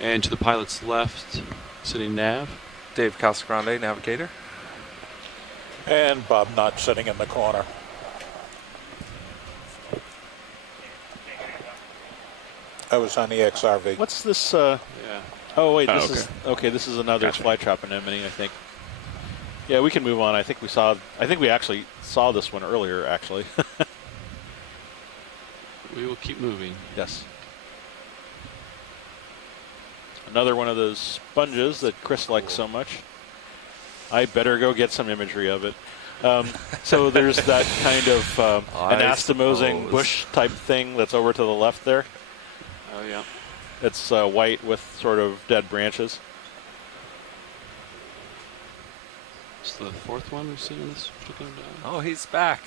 And to the pilot's left, sitting nav. Dave Casagrande, navigator. And Bob Knott sitting in the corner. I was on the XRV. What's this? Yeah. Oh wait, this okay. is okay. This is another Gotcha. flytrap anemone, I think. Yeah, we can move on. I think we actually saw this one earlier, actually. we will keep moving. Yes. Another one of those sponges that Chris likes so much. I better go get some imagery of it. So there's that kind of anastomosing bush type thing that's over to the left there. Oh, yeah. It's white with sort of dead branches. It's the fourth one we've seen in this particular dive. Oh, he's back.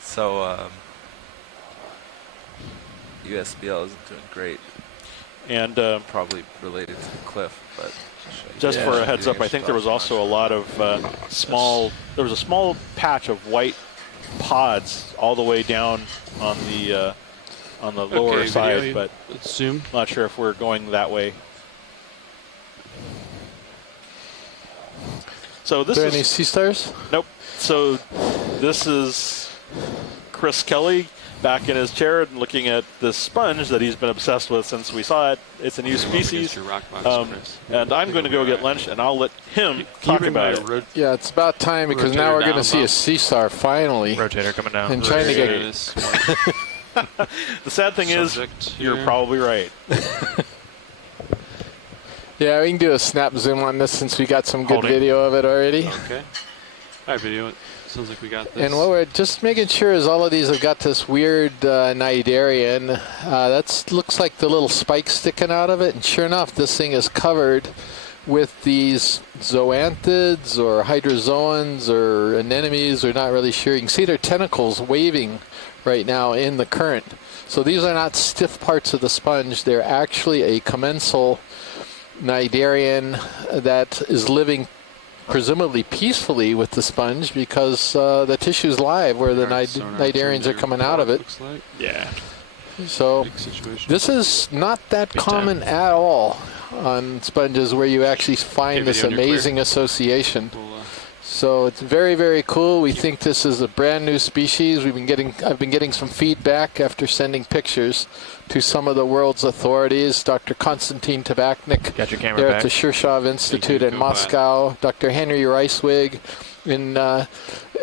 So, USBL isn't doing great. And probably related to the cliff, but just for a heads up, I think there was also a lot of small. There was a small patch of white pods all the way down on the lower side, video, but let's zoom. Not sure if we're going that way. So this there is any sea stars? Nope. So this is Chris Kelly back in his chair and looking at this sponge that he's been obsessed with since we saw it. It's a new species. And I'm going to go get lunch, and I'll let him talk about it. Yeah, it's about time because now we're going to see a sea star finally. Rotator coming down. And trying to get the sad thing is, you're probably right. Yeah, we can do a snap zoom on this since we got some good video of it already. Okay. All right, video. Sounds like we got this. And what we're just making sure is all of these have got this weird cnidarian. That looks like the little spike sticking out of it. And sure enough, this thing is covered with these zoanthids or hydrozoans or anemones. We're not really sure. You can see their tentacles waving right now in the current. So these are not stiff parts of the sponge. They're actually a commensal cnidarian that is living presumably peacefully with the sponge because the tissue's live where the cnidarians are coming out of it. Like. Yeah. So this is not that common at all on sponges where you actually find this amazing association. So it's very, very cool. We think this is a brand new species. I've been getting some feedback after sending pictures to some of the world's authorities. Dr. Konstantin Tabachnik there at the Shirshov Institute in Moscow. Dr. Henry Rijswijk in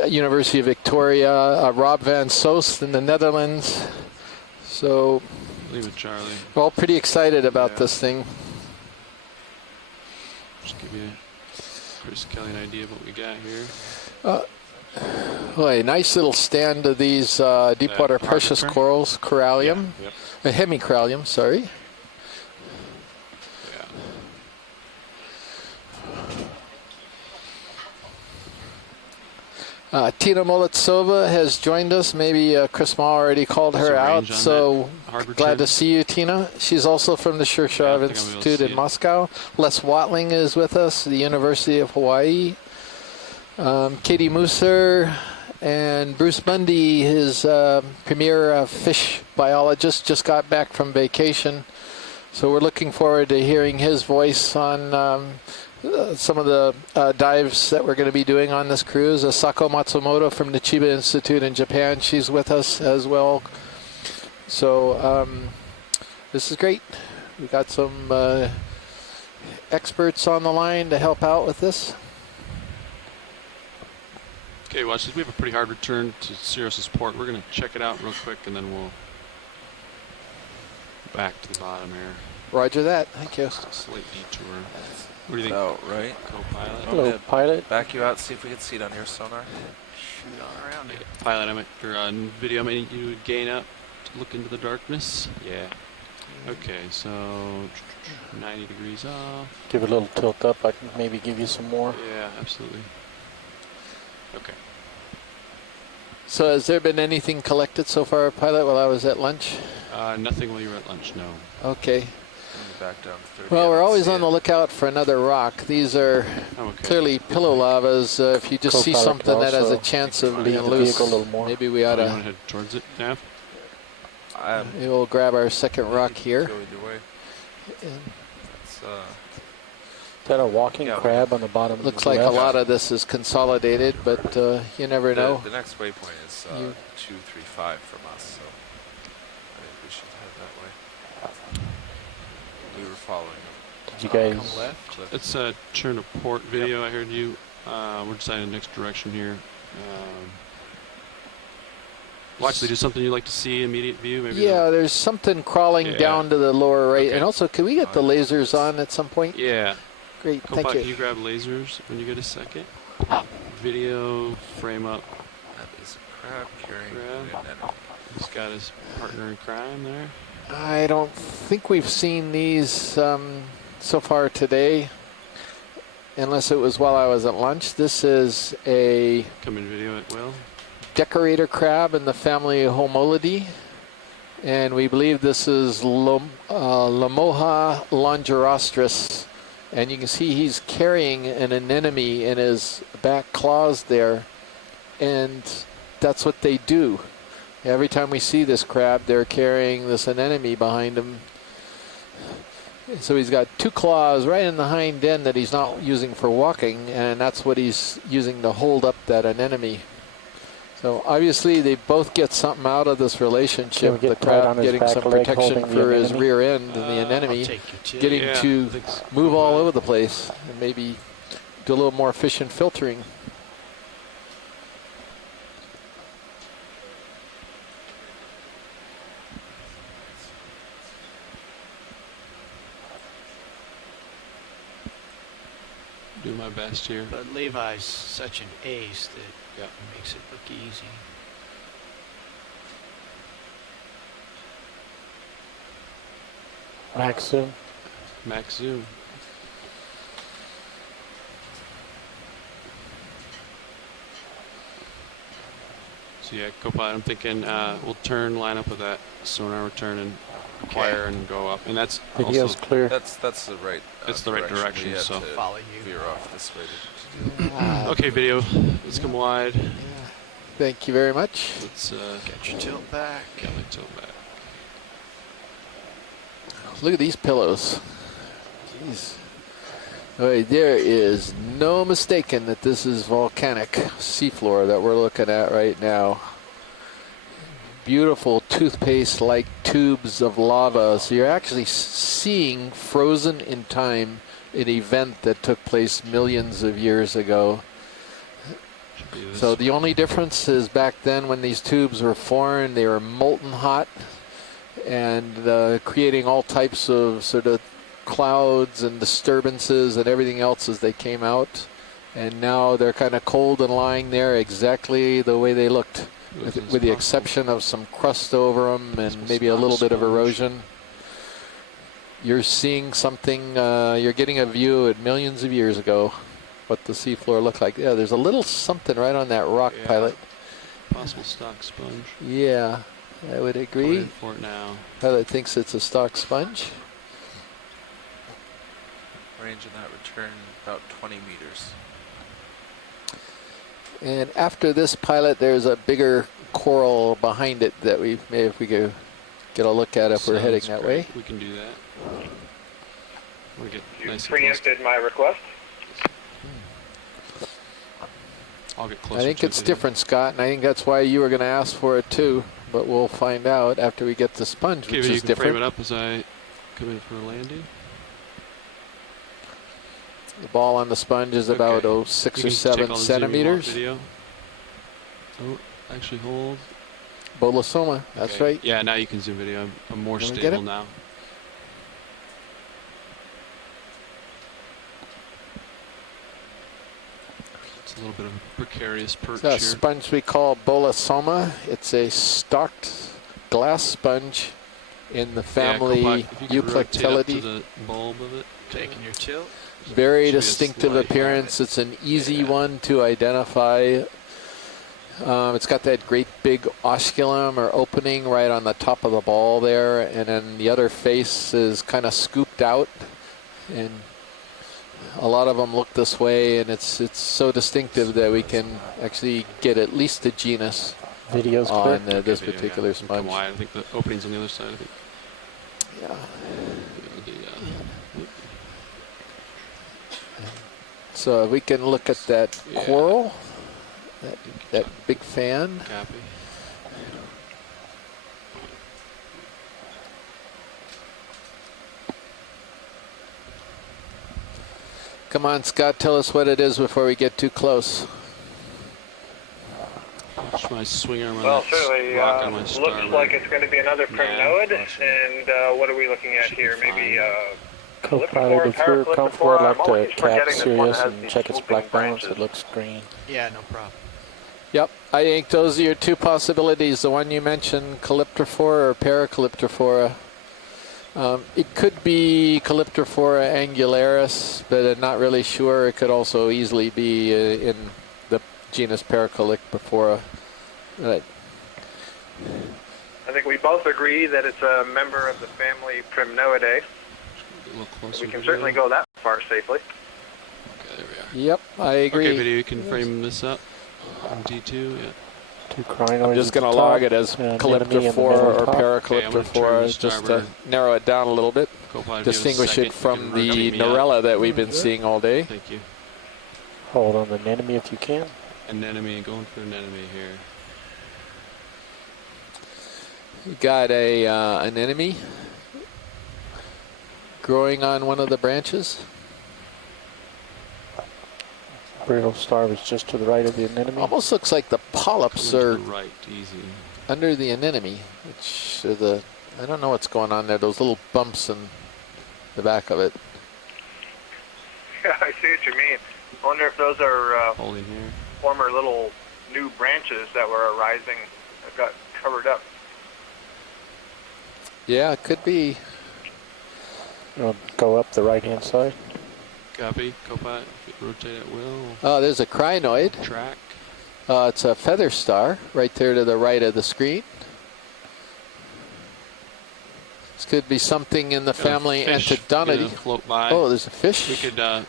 University of Victoria. Rob van Soest in the Netherlands. So leave it, Charlie. We're all pretty excited about this thing. Just give you Chris Kelly an idea of what we got here. Well, a nice little stand of these deepwater precious corals, corallium, hemicorallium, sorry. Tina Molitsova has joined us. Maybe Chris Ma already called her out. So glad to see you, Tina. She's also from the Shirshov Institute in Moscow. Les Watling is with us, the University of Hawaii. Katie Musser and Bruce Bundy, his premier fish biologist, just got back from vacation. So we're looking forward to hearing his voice on some of the dives that we're going to be doing on this cruise. Sako Matsumoto from the Chiba Institute in Japan, she's with us as well. So this is great. We got some experts on the line to help out with this. Okay, watch this. We have a pretty hard return to Cirrus's port. We're going to check it out real quick, and then we'll back to the bottom here. Roger that. Thank you. Just a slight detour. What do you think? Oh, right. Co-pilot. Hello, pilot. Back you out, see if we can see it on your sonar. Shoot on around it. Pilot, on video, I mean, you would gain up to look into the darkness. Yeah. Okay, so 90 degrees off. Give it a little tilt up. I can maybe give you some more. Yeah, absolutely. Okay. So has there been anything collected so far, pilot, while I was at lunch? Nothing while you were at lunch, no. Okay. Back down to 30. Well, we're always on the lookout for another rock. These are clearly pillow lavas. If you just see something that has a chance of being loose, maybe we ought to head towards it, Nav? We'll grab our second rock here. Go either way. Is that a walking crab on the bottom? Looks like a lot of this is consolidated, but you never know. The next waypoint is 235 from us, so I think we should head that way. We were following them. Did you guys? Come left. It's a turn to port video. I heard you. We're deciding the next direction here. Watch, they do something you'd like to see, immediate view? Maybe. Yeah, there's something crawling down to the lower right. Okay. And also, can we get the lasers on at some point? Yeah. Great, thank Copilot, you. can you grab lasers when you get a second? Video, frame up. That is a crab carrying Crab. an enemy. He's got his partner in crime there. I don't think we've seen these so far today, unless it was while I was at lunch. This is a Come in video at will. decorator crab in the family Homolidae, and we believe this is Lomoha longirostrus. And you can see he's carrying an anemone in his back claws there, and that's what they do. Every time we see this crab, they're carrying this anemone behind him. So he's got two claws right in the hind end that he's not using for walking, and that's what he's using to hold up that anemone. So obviously they both get something out of this relationship. The crab getting some protection for his rear end, and the anemone getting to move all over the place and maybe do a little more efficient filtering. Do my best here. But Levi's such an ace that makes it look easy. Max zoom. Max zoom. So yeah, Copilot, I'm thinking we'll turn, line up with that sonar return and acquire and go up. And that's Video's also clear. That's the right. It's the right direction, We had so to follow you. veer off this way to do okay, video. Let's come wide. Thank you very much. Let's Get your tilt back. get my tilt back. Look at these pillows. Jeez. All right, there is no mistaking that this is volcanic seafloor that we're looking at right now. Beautiful toothpaste-like tubes of lava. So you're actually seeing frozen in time an event that took place millions of years ago. So the only difference is back then when these tubes were formed, they were molten hot and creating all types of sort of clouds and disturbances and everything else as they came out. And now they're kind of cold and lying there exactly the way they looked, with the exception of some crust over them and maybe a little bit of erosion. You're seeing something, you're getting a view at millions of years ago, what the seafloor looked like. Yeah, there's a little something right on that rock, Pilot. Possible stock sponge. Yeah, I would agree. Going in for it now. Pilot thinks it's a stock sponge. range of that return about 20 meters. And after this, Pilot, there's a bigger coral behind it that we may, if we go get a look at if we're heading that way. We can do that. We'll get You nice and preempted my request. I'll get closer. I think to it's it. different, Scott, and I think that's why you were going to ask for it too. But we'll find out after we get the sponge, Okay, which but you is can different. frame it up as I come in for a landing. The ball on the sponge is about 6 You or can 7 take all the zoom you want, centimeters. Video. Oh, actually hold. Bolosoma, that's Okay. right. Yeah, now you can zoom video. I'm more Can we get stable it? now. It's a little bit of a precarious perch It's a here. sponge we call Bolosoma. It's a stalked glass sponge in the family Yeah, if you could rotate up to Euplectellidae. the bulb of it. Taking your tilt. Very Should be a distinctive slight appearance. It's an easy one to identify. It's got that great big osculum or opening right on the top of the ball there, and then the other face is kind of scooped out, and a lot of them look this way, and it's so distinctive that we can actually get at least a genus Video's on clear. this Video, particular yeah. Come sponge. wide. I think the opening's on the other side. I think. Yeah. So we can look at that coral, that big fan. Copy. Come on, Scott, tell us what it is before we get too close. Just my swing arm on Well, that certainly rock on my looks starboard. like it's going to be another primnoid. And what are we looking at here? Maybe Co-pilot, if you're comfortable, I'd like to cap forgetting this one Sirius has and these check its swooping black balance. branches. It looks green. Yeah, no problem. Yep, I think those are your two possibilities. The one you mentioned, Calyptrophora or Paracalyptrophora. It could be Calyptrophora angularis, but I'm not really sure. It could also easily be in the genus Paracalyptrophora. Right. I think we both agree that it's a member of the family Primnoidae. A little closer We can video. certainly go that far safely. Okay, there we are. Yep, I agree. Okay, video, you can frame this up on D2. Yeah. Two crinoids. I'm just going to log it as Calyptrophora or Paracalyptrophora, just to narrow it down a little bit. Distinguish it from the Norella that we've been seeing all day. Thank you. Hold on the anemone if you can. Anemone, going for anemone here. You got an enemy growing on one of the branches. Brittle star is just to the right of the anemone. Almost looks like the polyps are right, easy. under the anemone, which are I don't know what's going on there. Those little bumps in the back of it. Yeah, I see what you mean. I wonder if those are Holding here. former little new branches that were arising that got covered up. Yeah, it could be. I'll go up the right-hand side. Copy. Copilot. Rotate at will. Oh, there's a crinoid. Track. It's a feather star right there to the right of the screen. This could be something in the family Antodontidae. Float by. Oh, there's a fish. We could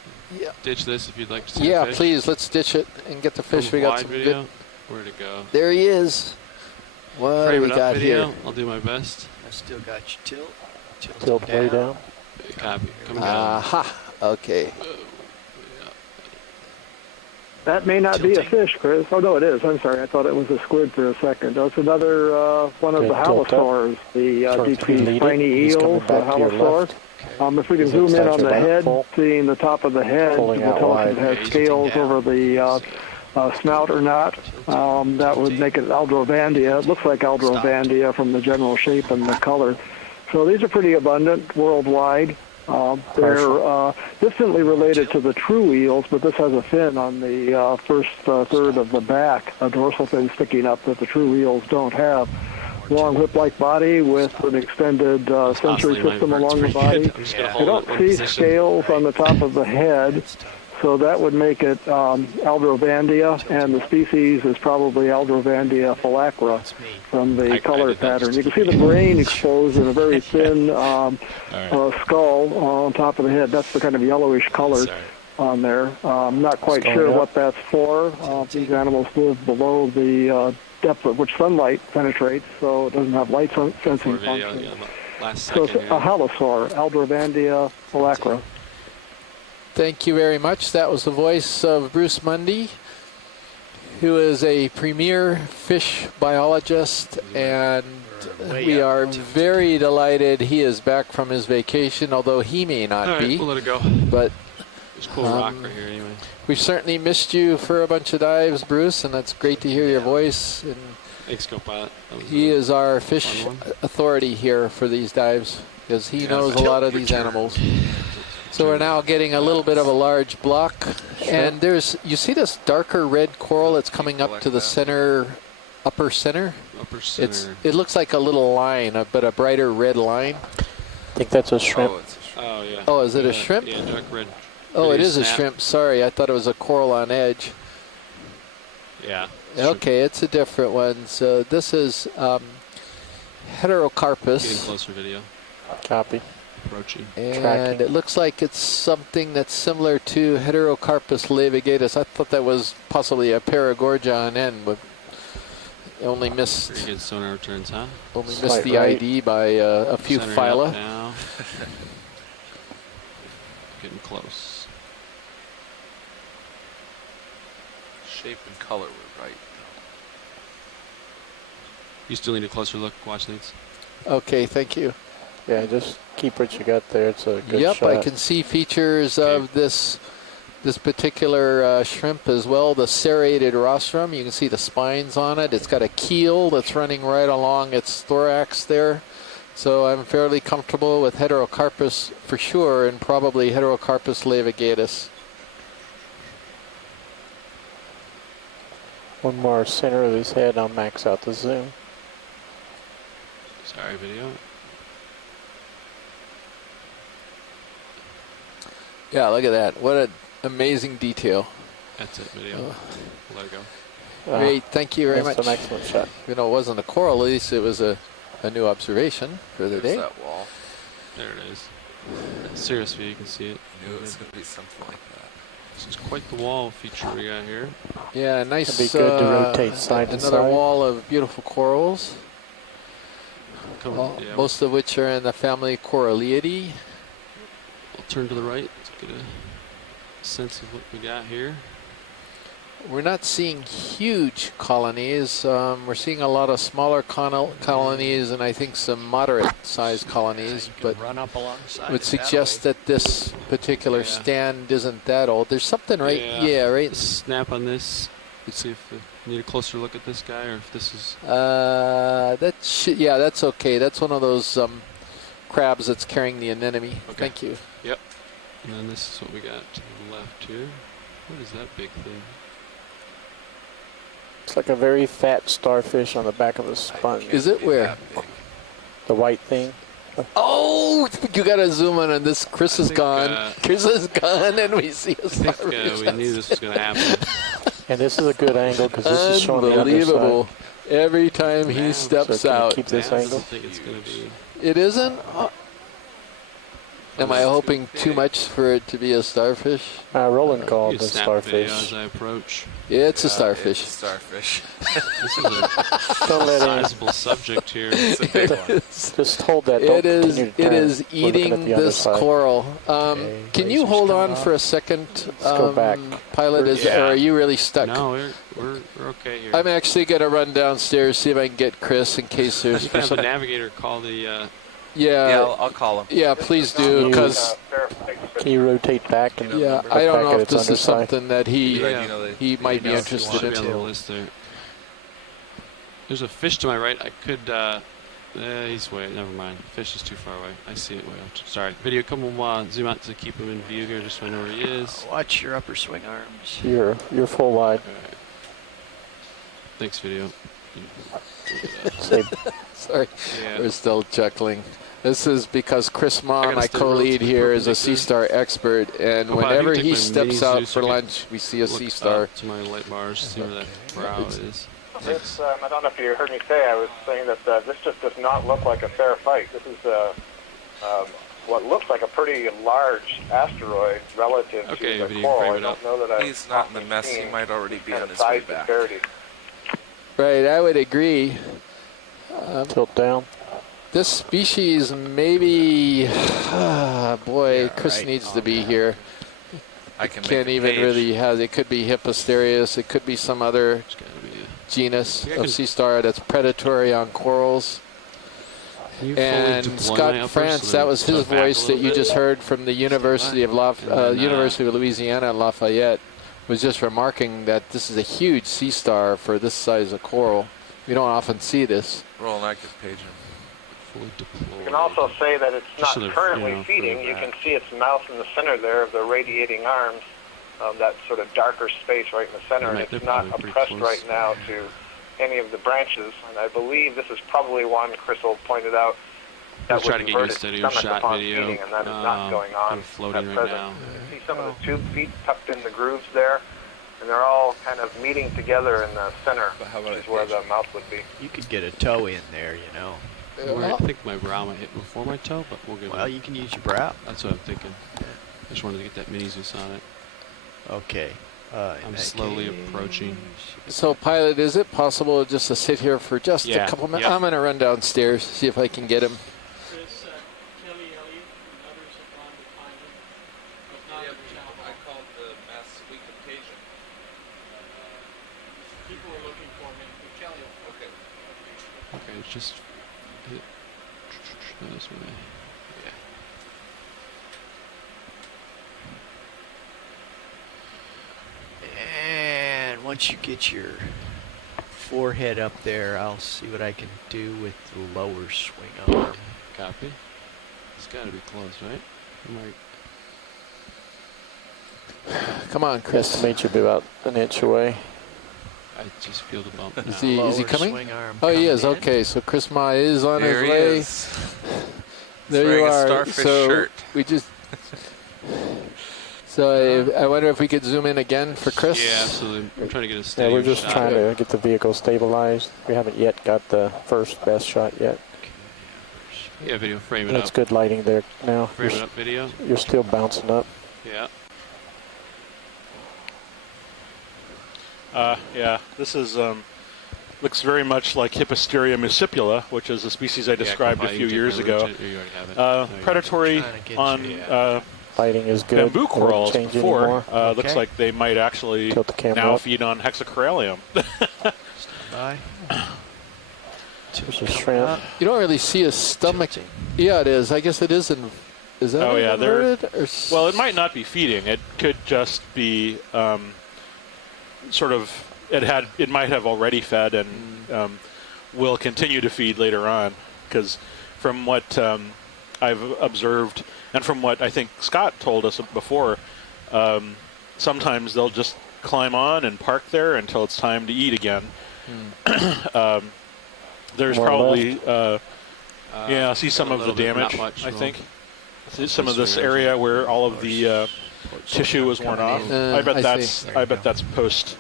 ditch this if you'd like to see Yeah, the fish. please, let's ditch it and get the fish. We got Wide some video. good. Where'd it go? There he is. What Frame do it we up got video. here? I'll do my best. I still got you tilt. Tilt way down. Copy. Coming down. Aha. Okay. That may not be a fish, Chris. Oh, no, it is. I'm sorry. I thought it was a squid for a second. That's another one of the halosaurs, the deep-sea spiny eels, the halosaur. If we can zoom in on the head, seeing the top of the head, we'll tell us if it has scales over the snout or not. That would make it Aldrovandia. It looks like Aldrovandia from the general shape and the color. So these are pretty abundant worldwide. They're distantly related to the true eels, but this has a fin on the first third of the back, a dorsal fin sticking up that the true eels don't have. Long whip-like body with an extended sensory system along the body. You don't see scales on the top of the head, so that would make it Aldrovandia, and the species is probably Aldrovandia phylacra from the color pattern. You can see the brain exposed in a very thin skull on top of the head. That's the kind of yellowish color on there. I'm not quite sure what that's for. These animals live below the depth at which sunlight penetrates, so it doesn't have light sensing function. So it's a halosaur, Aldrovandia phylacra. Thank you very much. That was the voice of Bruce Mundy, who is a premier fish biologist, and we are very delighted he is back from his vacation, although he may not be. We'll let it go. But there's a cool rock right here anyway. We've certainly missed you for a bunch of dives, Bruce, and that's great to hear your voice. And thanks, Copilot. He is our fish authority here for these dives, because he knows a lot of these animals. So we're now getting a little bit of a large block, and you see this darker red coral that's coming up to the center, upper center? Upper center. It looks like a little line, but a brighter red line. I think that's a shrimp. Oh, yeah. Oh, is it a shrimp? Yeah, dark red. Oh, it is a shrimp. Sorry, I thought it was a coral on edge. Yeah. Okay, it's a different one. So this is Heterocarpus. Getting closer video. Copy. Approaching. And it looks like it's something that's similar to Heterocarpus levigatus. I thought that was possibly a Paragorgia on end, but only missed. Pretty good sonar returns, huh? Only missed the ID by a few phyla. Now. Getting close. Shape and color were right. You still need a closer look. Watch these. Okay, thank you. Yeah, just keep what you got there. It's a good shot. Yep, I can see features of this this particular shrimp as well, the serrated rostrum. You can see the spines on it. It's got a keel that's running right along its thorax there. So I'm fairly comfortable with Heterocarpus for sure, and probably Heterocarpus levigatus. One more center of his head, I'll max out the zoom. Sorry, video. Yeah, look at that. What an amazing detail. That's it, video. Let it go. Great, thank you very much. That's an excellent shot. You know, it wasn't a coral, at least it was a new observation for the day. That wall. There it is. Serious view, you can see it. I knew it was going to be something like that. This is quite the wall feature we got here. Yeah, nice. It'd be good to rotate side to another side. wall of beautiful corals. Yeah, Most of which are in the family Coralliidae. We'll turn to the right to get a sense of what we got here. We're not seeing huge colonies. We're seeing a lot of smaller colonies and I think some moderate-sized colonies, but run up alongside would suggest that this particular stand isn't that old. There's something right, right. Snap on this. Let's see if we need a closer look at this guy, or if this is. Yeah, that's okay. That's one of those crabs that's carrying the anemone. Okay. Thank you. Yep. And then this is what we got to the left here. What is that big thing? It's like a very fat starfish on the back of a sponge. Is it where? The white thing. Oh, you got to zoom in on this. Chris is gone. Chris is gone, and we see a starfish. We knew this was going to happen. And this is a good angle because this is showing the unbelievable. underside. Every time he steps So out. keep this angle. I think it's going to be. It isn't? Am I hoping too much for it to be a starfish? Roland called the Snap video starfish. as I approach. Yeah, it's a starfish. It's a starfish. This is a Don't let sizable subject here. It's a big one. Just hold that. It Don't is. continue to It turn. is We're looking at eating the this underside. coral. Okay, Can you laser's hold coming on off. for a second? Let's go back. Pilot, or are you really stuck? No, we're okay here. I'm actually going to run downstairs, see if I can get Chris in case there's. You can have the navigator call the. Yeah, I'll call him. Yeah, please do, because Can you rotate back and yeah, look I don't back know at if its this is underside? something that he might be else you interested want Should be on the in. list there. There's a fish to my right. I could. He's way. Never mind. Fish is too far away. I see it way up. Sorry. Video. Come on. Zoom out to keep him in view here, just so I know where he is. Watch your upper swing arms. You're full wide. All right. Thanks, video. Sorry, Yeah. we're still chuckling. This is because Chris Mon, gotta my stay co-lead relatively here, is a perpendicular. Sea Star expert, and Oh, wow, whenever I can he take my steps mini out Zeus for and lunch, we see a look Sea Star. up to my light bars, see where that brow is. This, I don't know if you heard me say, I was saying that this just does not look like a fair fight. This is what looks like a pretty large asteroid relative Okay, to the video, coral. frame I it don't up. know that I've He's not in the often mess. He seen might already be kind on of his way size back. disparity. Right, I would agree. Tilt down. This species maybe, boy, Yeah, Chris right needs on to be that. here. I can Can't make a even page. really have, it could be Hipposterius, it could be some other It's gotta be a, genus Yeah, I of can- sea star that's predatory on corals. Can you fully And deploy my Scott uppers France, so that was his tilt back a voice that little you bit? just heard from the University of then, University of Louisiana at Lafayette, was just remarking that this is a huge sea star for this size of coral. We don't often see this. Roll and I could page him. Fully deploy. You can also say that it's Just not sort of, currently you know, feeding. further You back. can see its mouth in the center there of the radiating arms, that sort of darker space right in the center, and Right, they're it's not probably pretty oppressed close. right now to any of the branches. And I believe this is probably one Crystal pointed out I'll that try would to get you a invert its steady stomach shot upon video. feeding, and that is not going on Kind of floating at right present. now. You see some of the tube feet tucked in the grooves there, and they're all kind of meeting together in the center, But how about which is I where page the mouth would be. You could get a toe in there, you know. I think my brow might hit before my toe, but we'll get Well, it. you can use your brow. That's what I'm thinking. I just wanted to get that mini Zeus on it. Okay. In I'm that slowly case, approaching. So, pilot, is it possible just to sit here for just Yeah, a couple minutes? yeah. I'm going to run downstairs, see if I can get him. Kelly Elliott and others have gone to find him, but not in the town hall. called the mess. We could page him. People are looking for him, but Kelly will Okay. Okay, just hit this way. Yeah. once you get your forehead up there, I'll see what I can do with the lower swing arm. Copy. It's got to be close, right? Come on, Chris. Estimate you be about an inch away. I just feel the bump now. Is he Lower coming? swing arm Oh, he coming is. in. Okay, so Chris Ma is on There his he way. is. There wearing you a are. starfish So shirt. we just. So I wonder if we could zoom in again for Chris. Yeah, absolutely. I'm trying to get a Yeah, steady we're just shot. trying to get the vehicle stabilized. We haven't yet got the first best shot yet. Yeah, video. Frame it That's up. good lighting there now. Frame it up, video. You're still bouncing up. Yeah. Yeah, this is looks very much like Hipposteria muscipula, which is a species I described a few years ago. Predatory on Lighting is good. bamboo It won't corals change before. anymore. Looks like they might actually Tilt the camera now up. feed on hexacorallium. Bye. There's a shrimp. You don't really see a stomach. Yeah, it is. I guess it is. Is that Oh yeah, they're inverted? Or well. It might not be feeding. It could just be sort of. It might have already fed and will continue to feed later on. Because from what I've observed and from what I think Scott told us before, sometimes they'll just climb on and park there until it's time to eat again. There's More probably yeah. I see some a of the little bit, damage. not much, I no. think. See some of this area where all of the tissue was worn off. I bet I that's see. post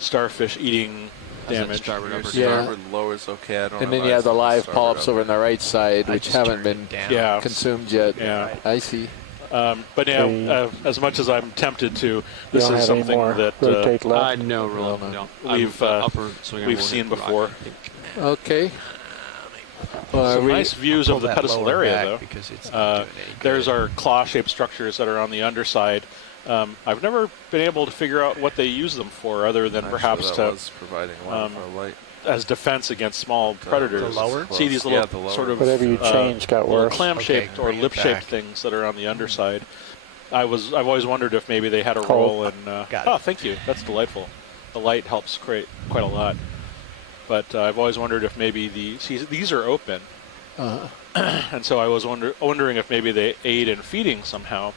starfish eating Has that damage. starboard upper Yeah. Starboard lowers okay. I don't And know then you have the live polyps over on the right side, I which just haven't turned been it down. Yeah. consumed yet. Yeah. I see. But yeah, as much as I'm tempted to, You this don't is have any something more that rotate left. I know, roll. No. No. We've, upper swing arm we've will seen hit the rock, before. I think. Okay. Some nice views Pull of the that pedestal lower area, back though. because it's not doing any There's good. our claw-shaped structures that are on the underside. I've never been able to figure out what they use them for, other than perhaps that to was providing a lot of our light. as defense against small predators. the lower? See these little the lower. sort of Whatever you changed got little worse. clam-shaped Okay, or bring it lip-shaped back. things that are on the underside. I've always wondered if maybe they had a Cold. role in. Got Oh, it. thank you. That's delightful. The light helps create quite a lot. But I've always wondered if maybe these are open, and so I was wondering if maybe they aid in feeding somehow.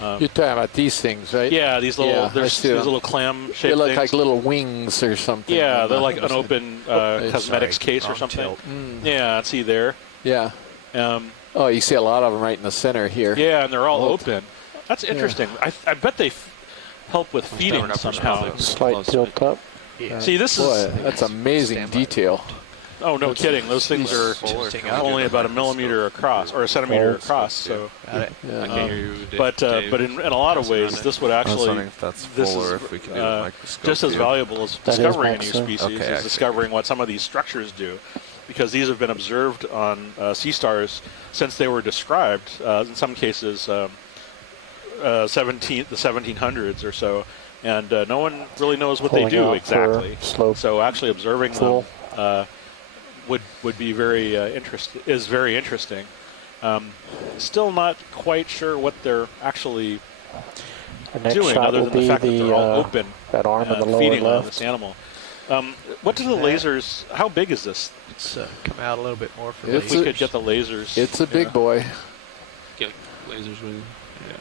You're talking about these things, right? Yeah, these little Yeah, I there's see these them. little clam-shaped They look things. like little wings or something. Yeah, they're like an open cosmetics Sorry, case or wrong something. tilt. Yeah, see there. Yeah. Oh, you see a lot of them right in the center here. Yeah, and they're all Oh. open. That's interesting. I bet they help with feeding Starboard upper somehow. probably Slight close, tilt up. Yeah. See, this Boy, is that's amazing Stand by. detail. oh no kidding. Those things are Tilting up. only about a millimeter across or a centimeter Oh. across. So, Got it. Yeah. I can't hear you, Dave. but in a lot of Passing around ways, it. this would I was actually wondering if that's this full is, or if we can do a microscope just as view. valuable as That is discovering a new Maxim. species Okay, I is see. discovering what some of these structures do, because these have been observed on sea stars since they were described. In some cases, the 1700s or so, and no one really knows what they Pulling do out exactly. for slope. So actually observing Full. them would be very very interesting. Still not quite sure what they're actually The next doing, shot other will than the be fact that they're all open, that arm in the lower feeding on left. this animal. What do the lasers? How big is this? Let's come out a little bit more for It's If we a- could get the lasers. It's a big yeah. boy. Get lasers when. Yeah.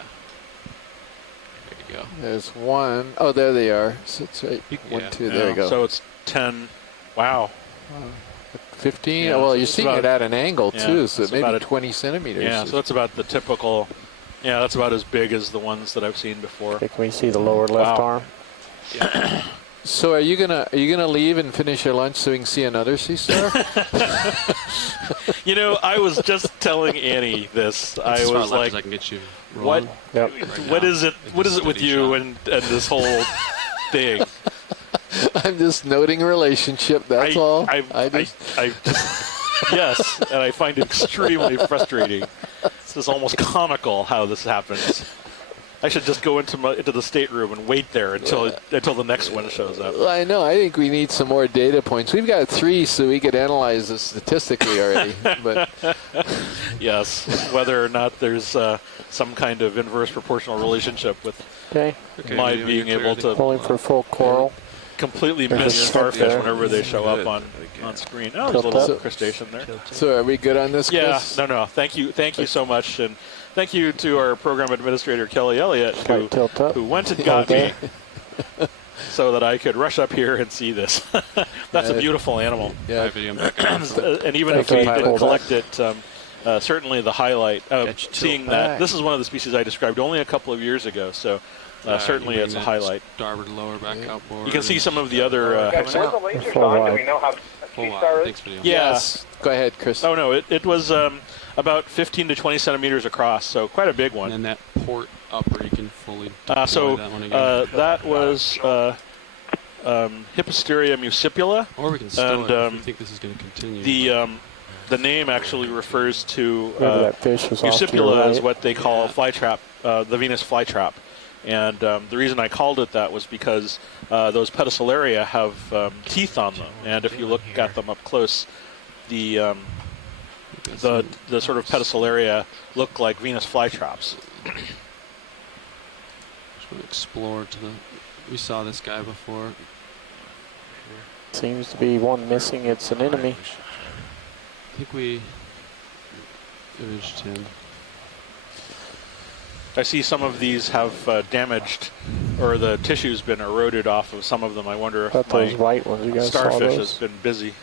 There you go. There's one. Oh, there they are. So it's right. One, Yeah. two. There you go. So it's 10. Wow. 15. Yeah, well, so you're it's seeing about- it at an angle yeah, too, so it's maybe about a- 20 centimeters. Yeah, so that's about the typical. Yeah, that's about as big as the ones that I've seen before. Okay, can we see the lower left Wow. arm? So are you gonna leave and finish your lunch so we can see another sea star? You know, I was just telling Annie this. I As far was left like, as I can get you what? rolling. Yep. What now. is it? What is it with Steady you shot. and this whole thing? I'm just noting a relationship. That's all. I just yes, and I find it extremely frustrating. This is almost comical how this happens. I should just go into the stateroom and wait there until the next one shows up. I know. I think we need some more data points. We've got 3, so we could analyze this statistically already. But Yes, whether or not there's some kind of inverse proportional relationship with Okay. my video, being you're clear, able to. Pulling for full coral. completely miss starfish whenever they show up on screen. Oh, there's a little crustacean there. So are we good on this, Yeah, Chris? no. Thank you so much, and thank you to our program administrator Kelly Elliott, who went and got me so that I could rush up here and see this. That's a beautiful animal. Yeah, and even if we didn't collect it, certainly the highlight of seeing that. This is one of the species I described only a couple of years ago, so certainly it's a highlight. Starboard, lower, back outboard. You can see some of the other. Guys, where's the laser shot? Do we know how T-star is? Yes. Go ahead, Chris. Oh no, it was about 15 to 20 centimeters across, so quite a big one. And then that port upper, you can fully deploy so that one again. that was Hipposteria muscipula. Or we can stow it if we think this is going to continue. The name actually refers to that fish was off to your muscipula right. is what they call flytrap, the Venus flytrap. And the reason I called it that was because those pedicelaria have teeth on them, and if you look at them up close, the sort of pedicelaria look like Venus flytraps. Just want to explore to the. We saw this guy before. Seems to be one missing. It's an enemy. I think we imaged him. I see some of these have damaged, or the tissue's been eroded off of some of them. I wonder if those white ones, you guys saw starfish those? has been busy.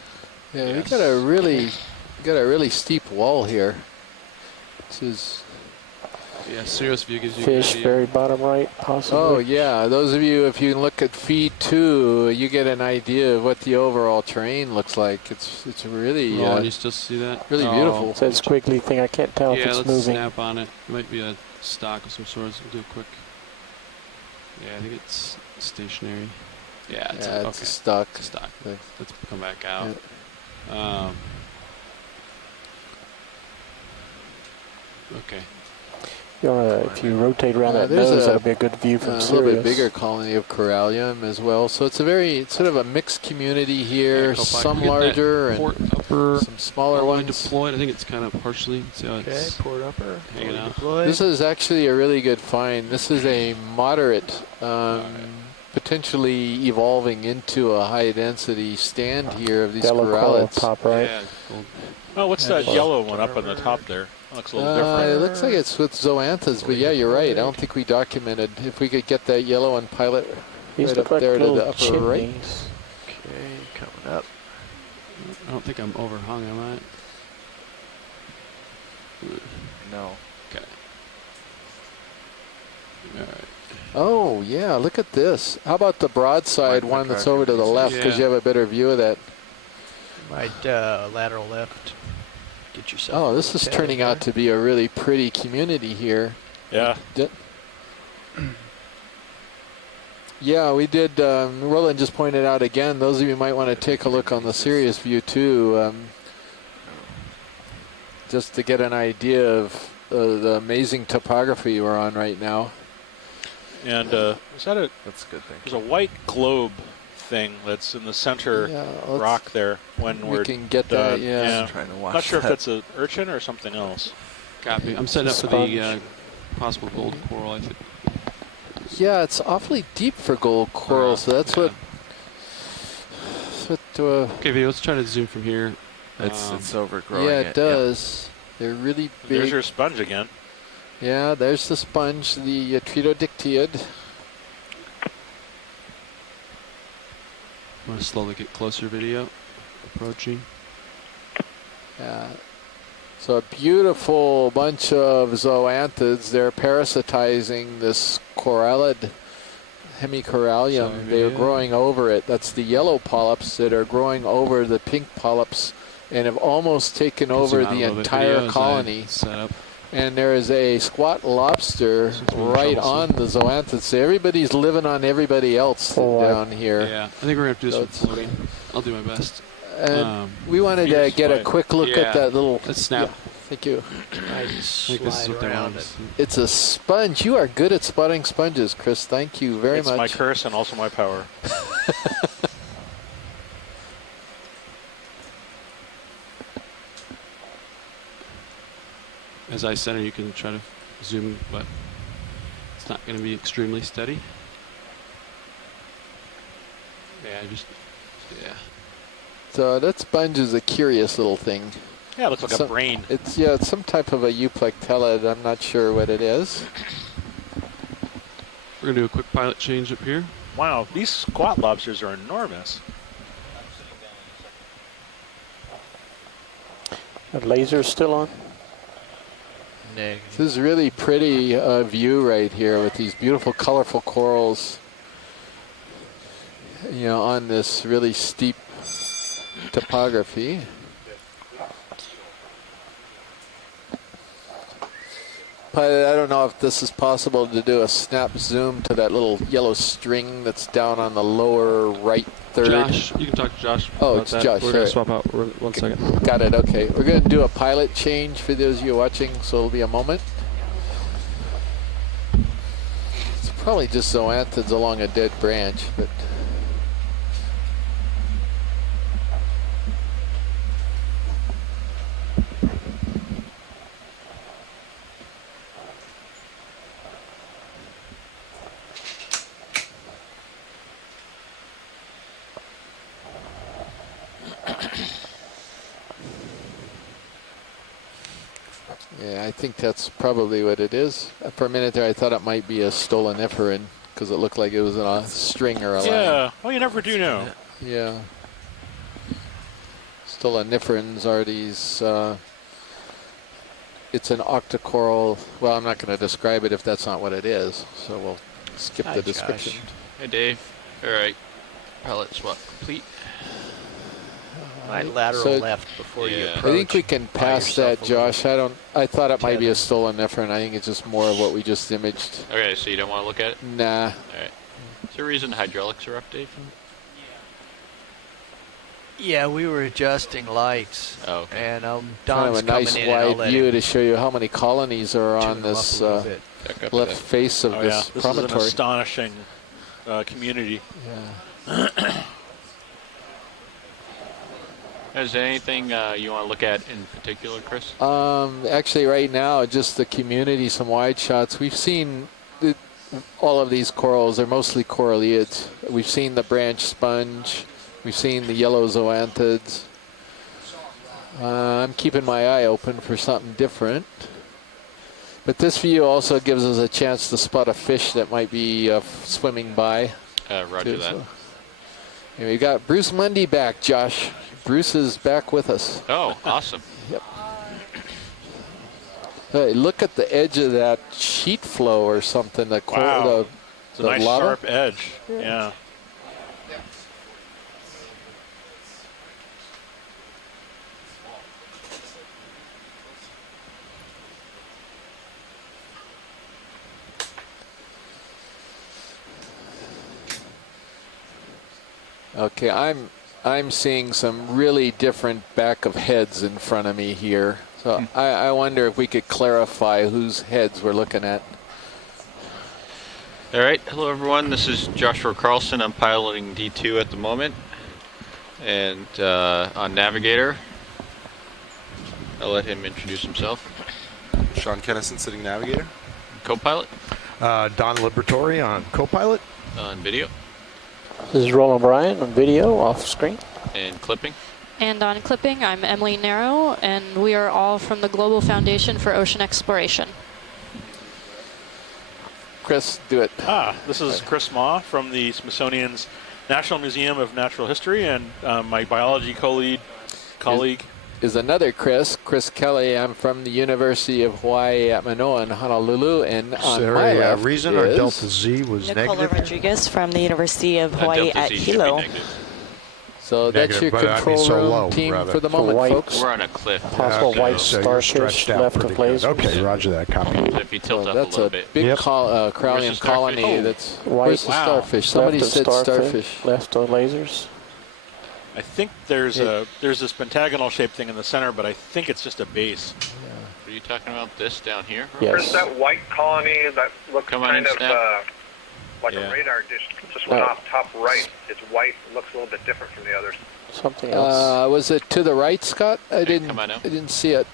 Yeah, we got a really steep wall here. This is. Yeah, serious view gives you Fish, very bottom right, possibly. Oh yeah, those of you, if you look at feed 2, you get an idea of what the overall terrain looks like. It's really. Can you still see that? Really beautiful. It says squiggly thing. I can't tell if Yeah, it's let's moving. snap on it. It might be a stock of some sort. We'll do a quick. Yeah, I think it's stationary. Yeah, it's stuck. Stock. Let's come back out. Yeah. Okay. You wanna, if you rotate around that nose, that'll be a good view from a Sirius. little bit bigger colony of corallium as well. So it's it's sort of a mixed community here. Some larger and some smaller ones. Deployed. I think it's kind of partially. See how it's port upper. Hanging out. This is actually a really good find. This is a moderate, potentially evolving into a high density stand here of these corallids. Top right. Yeah, Oh, what's that yellow one up on the top there? Looks a little different. It looks like it's with zoanthus, but yeah, you're right. I don't think we documented. If we could get that yellow one pilot right up there to the upper right. Okay, coming up. I don't think I'm overhung, am I? No. Okay. All right. Oh yeah, look at this. How about the broadside one that's over to the left, because you have a better view of that? Right, lateral left. Get yourself. Oh, this is turning out to be a really pretty community here. Yeah. Yeah, we did. Roland just pointed out again, those of you might want to take a look on the Sirius view too, just to get an idea of the amazing topography we're on right now. And is that that's a good thing. There's a white globe thing that's in the center rock there when we can get that. Yeah. Trying to watch Not sure if that. that's an urchin or something else. Copy. I'm setting up for the possible gold coral, I think. Yeah, it's awfully deep for gold coral, so that's what. Okay, let's try to zoom from here. It's overgrowing. Yeah, it does. They're really big. There's your sponge again. Yeah, there's the sponge, the Tritodictid. I'm going to slowly get closer video. Approaching. Yeah. So a beautiful bunch of zoanthids. They're parasitizing this corallid, hemicorallium. They're growing over it. That's the yellow polyps that are growing over the pink polyps and have almost taken over the entire colony. And there is a squat lobster right on the zoanthids. So everybody's living on everybody else down here. Yeah, I think we're going to have to do this with floating. I'll do my best. And we wanted to get a quick look at that little... Let's snap. Yeah, thank you. I think this is what around it. It's a sponge. You are good at spotting sponges, Chris. Thank you very much. It's my curse and also my power. As I center, you can try to zoom, but it's not going to be extremely steady. Yeah. So that sponge is a curious little thing. Yeah, it looks like a brain. It's some type of a euplectellid. I'm not sure what it is. We're gonna do a quick pilot change up here. Wow, these squat lobsters are enormous. The laser's still on? This is a really pretty view right here with these beautiful, colorful corals. You know, on this really steep topography. But I don't know if this is possible to do a snap zoom to that little yellow string that's down on the lower right third. Josh, you can talk to Josh. Oh, about it's that. Josh. We're going to swap out. One second. Got it. Okay. We're going to do a pilot change for those of you watching, so it'll be a moment. It's probably just zoanthids along a dead branch, but. Yeah, I think that's probably what it is. For a minute there, I thought it might be a stoloniferan because it looked like it was in a string or a line. Yeah, well, you never do know. Yeah. Stoloniferans are these, it's an octocoral. Well, I'm not going to describe it if that's not what it is, so we'll skip the description. Hey, Dave. All right. Pilot swap complete. My lateral left before you approach. I think we can pass that, Josh. I thought it might be a stoloniferan. I think it's just more of what we just imaged. Okay, so you don't want to look at it? Nah. All right. Is there a reason hydraulics are up, Dave? Yeah, we were adjusting lights. Oh, okay. And Kind Don's of a nice coming in, and I'll wide let view him to show you how many colonies are on tune them up this a little bit. left face of this This promontory. is an astonishing community. Yeah. Is there anything you want to look at in particular, Chris? Actually, right now, just the community, some wide shots. We've seen all of these corals. They're mostly coralliids. We've seen the branch sponge. We've seen the yellow zoanthids. I'm keeping my eye open for something different. But this view also gives us a chance to spot a fish that might be swimming by. Roger that. And we've got Bruce Mundy back, Josh. Bruce is back with us. Oh, awesome. Yep. Hey, look at the edge of that sheet flow or something. Wow. It's a nice lava. sharp edge. Yeah. Okay, I'm seeing some really different back of heads in front of me here. So I wonder if we could clarify whose heads we're looking at. All right. Hello, everyone. This is Joshua Carlson. I'm piloting D2 at the moment. And on Navigator, I'll let him introduce himself. Sean Kennison, sitting Navigator. Co-pilot. Don Liberatore on co-pilot. On video. This is Roland Bryant on video, off screen. And clipping. And on clipping, I'm Emily Narrow, and we are all from the Global Foundation for Ocean Exploration. Chris, do it. This is Chris Ma from the Smithsonian's National Museum of Natural History, and my biology colleague. Is another Chris Kelly. I'm from the University of Hawaii at Manoa in Honolulu, and on my left reason is our Delta Z was Nicola negative? Rodriguez from the University of Hawaii at Hilo. So that's your Negative, but I mean control so room low, team rather. for the So moment, white- folks. We're on a cliff. Possible white So you're starfish stretched out left of pretty good. lasers. Okay, roger that. Copy. So if you tilt up a That's little a bit. big Yep. Crowleyan Where's the colony. starfish? That's White- where's the starfish? Somebody left of said starfish. Left of lasers. I think there's this pentagonal shaped thing in the center, but I think it's just a base. Are you talking about this down here? Yes. There's that white colony that looks Come on kind in, of Snap. like a radar dish. Just went off top right. It's white. It looks a little bit different from the others. Something else. Was it to the right, Scott? I come on now. didn't see it.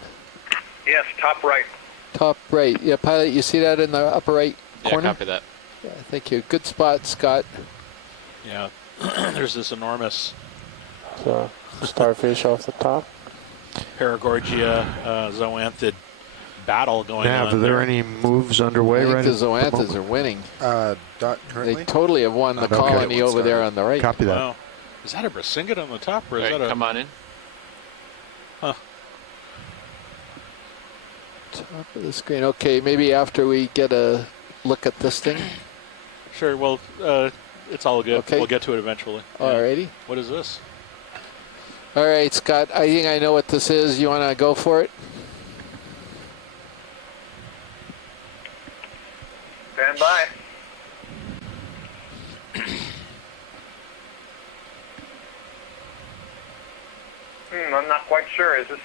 Yes, top right. Top right. Yeah, pilot. You see that in the upper right Yeah, corner? copy that. Yeah, thank you. Good spot, Scott. Yeah, there's this enormous So, starfish off the top. Paragorgia zoanthid battle going Nav, on. are there any moves underway I think right the at the zoanthids moment? are winning. Currently? They totally have won the Okay. colony over there on the right. Copy that. Wow. Is that a Brisingid on the top, or is All right, that a... come on in. Huh. Top of the screen. Okay, maybe after we get a look at this thing. Sure, well, it's all good. Okay. We'll get to it eventually. Alrighty. What is this? All right, Scott, I think I know what this is. You want to go for it? Stand by. I'm not quite sure. Is this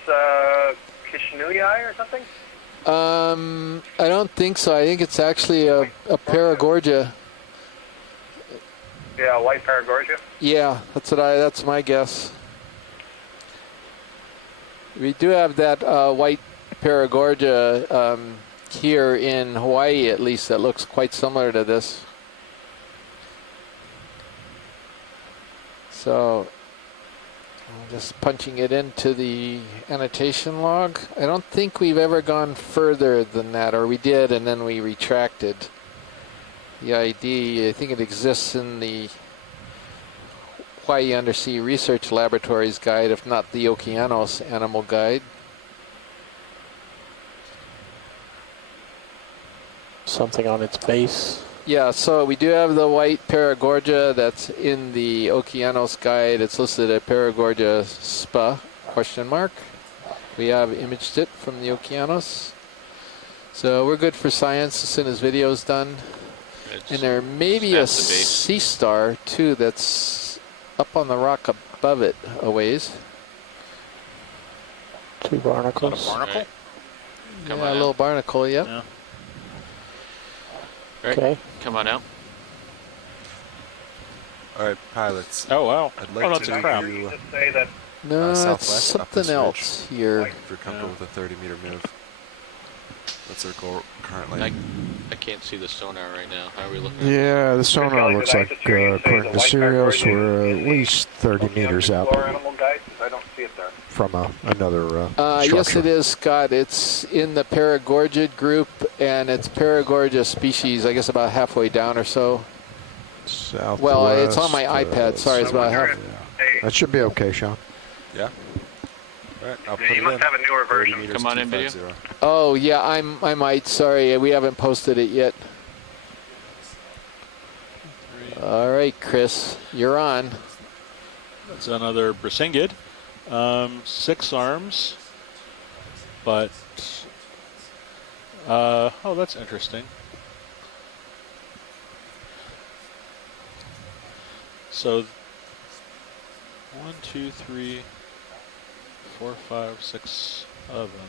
Kishinui or something? I don't think so. I think it's actually a Paragorgia. Yeah, white Paragorgia. Yeah, that's my guess. We do have that white Paragorgia here in Hawaii, at least, that looks quite similar to this. So I'm just punching it into the annotation log. I don't think we've ever gone further than that, or we did and then we retracted the ID. I think it exists in the Hawaii Undersea Research Laboratories guide, if not the Okeanos Animal Guide. Something on its base. Yeah, so we do have the white Paragorgia that's in the Okeanos guide. It's listed at Paragorgia SPA, question mark. We have imaged it from the Okeanos. So we're good for science as soon as video's done. And there may be a sea star too that's up on the rock above it a ways. Two barnacles. A barnacle? Right. Come Yeah, on a little out. barnacle, yep. Yeah. Right. Okay. Come on out. All right, pilots. Oh, wow. I'd like that's to a crab. view Just say that No, it's southwest up this something ridge. else here. If you're comfortable with a 30-meter move. That's our goal currently. I can't see the sonar right now. How are we looking? Yeah, the sonar looks like, according to Sirius, we're at least 30 meters out Explore Animal Guide, 'cause I don't see it there. from another Yes, structure. it is, Scott. It's in the Paragorgid group, and it's Paragorgia species, I guess about halfway down or so. Southwest, Well, it's on my iPad. Sorry, it's about half. That should be okay, Sean. Yeah. All right, I'll put You it must in. have a newer 30 version. meters, Come on in, video. 250. Oh, yeah, I might. Sorry, we haven't posted it yet. All right, Chris, you're on. That's another Brisingid. 6 arms. But, oh, that's interesting. So, 1, 2, 3, 4, 5, 6 of them.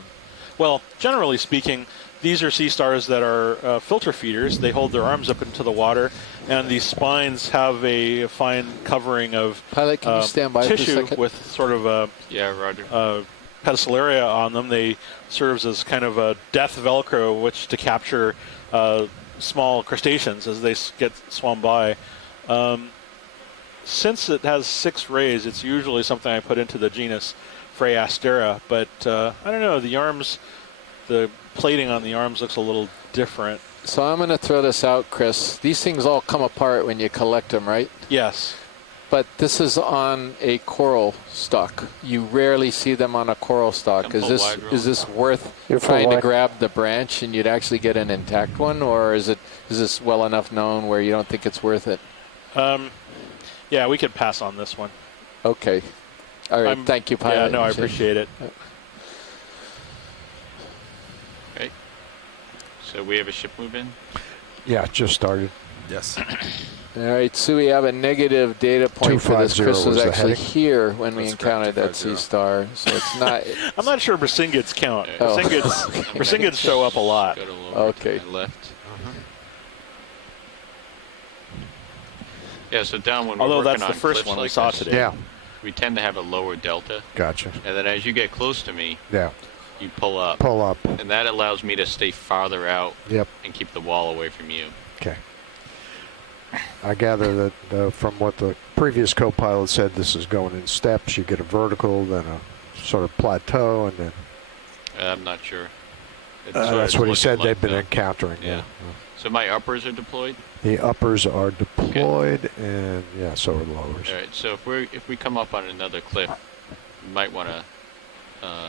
Well, generally speaking, these are sea stars that are filter feeders. They hold their arms up into the water, and these spines have a fine covering of Pilot, can you stand by for a tissue second? with sort of a Roger. pedicelaria on them. They serves as kind of a death Velcro, which to capture small crustaceans as they get swum by. Since it has 6 rays, it's usually something I put into the genus Phragastera, but I don't know, the arms, the plating on the arms looks a little different. So I'm going to throw this out, Chris. These things all come apart when you collect them, right? Yes. But this is on a coral stalk. You rarely see them on a coral stalk. Come full wide, Is this worth You're full trying to wide. grab the branch and you'd actually get an intact one, or is this well enough known where you don't think it's worth it? Yeah, we could pass on this one. Okay. All right. Thank you, pilot. Yeah, no, I appreciate it. Okay. So we have a ship move in. Yeah, just started. Yes. All right, so we have a negative data point for this. 250 Chris was was the actually heading. here when we That's correct, encountered that 250. sea star, so it's not. I'm not sure Brisingids count. Oh. Brisingids show up a lot. Go to lower Okay. to my left. Yeah, so down when Although we're working that's the on first cliffs one we like saw this, today. Yeah, we tend to have a lower delta, gotcha. and then as you get close to me, Yeah, you pull up, pull up. and that allows me to stay farther out Yep. and keep the wall away from you. Okay. I gather that from what the previous co-pilot said, this is going in steps. You get a vertical, then a sort of plateau, and then... I'm not sure. That's what he said like they've been encountering. Yeah. So my uppers are deployed? The uppers are deployed, and yeah, so are the lowers. All right, so if we come up on another cliff, we might want to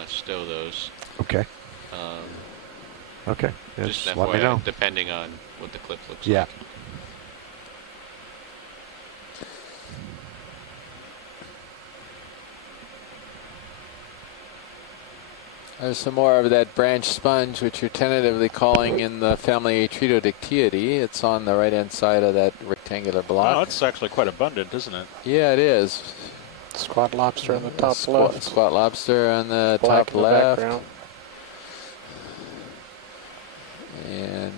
stow those. Okay. Okay. Just Let me know. Depending on what the cliff looks yeah. like. There's some more of that branch sponge, which you're tentatively calling in the family Tritodictiidae. It's on the right-hand side of that rectangular block. Oh, it's actually quite abundant, isn't it? Yeah, it is. Squat lobster on the top left. Squat lobster on the Black top in the left. background. And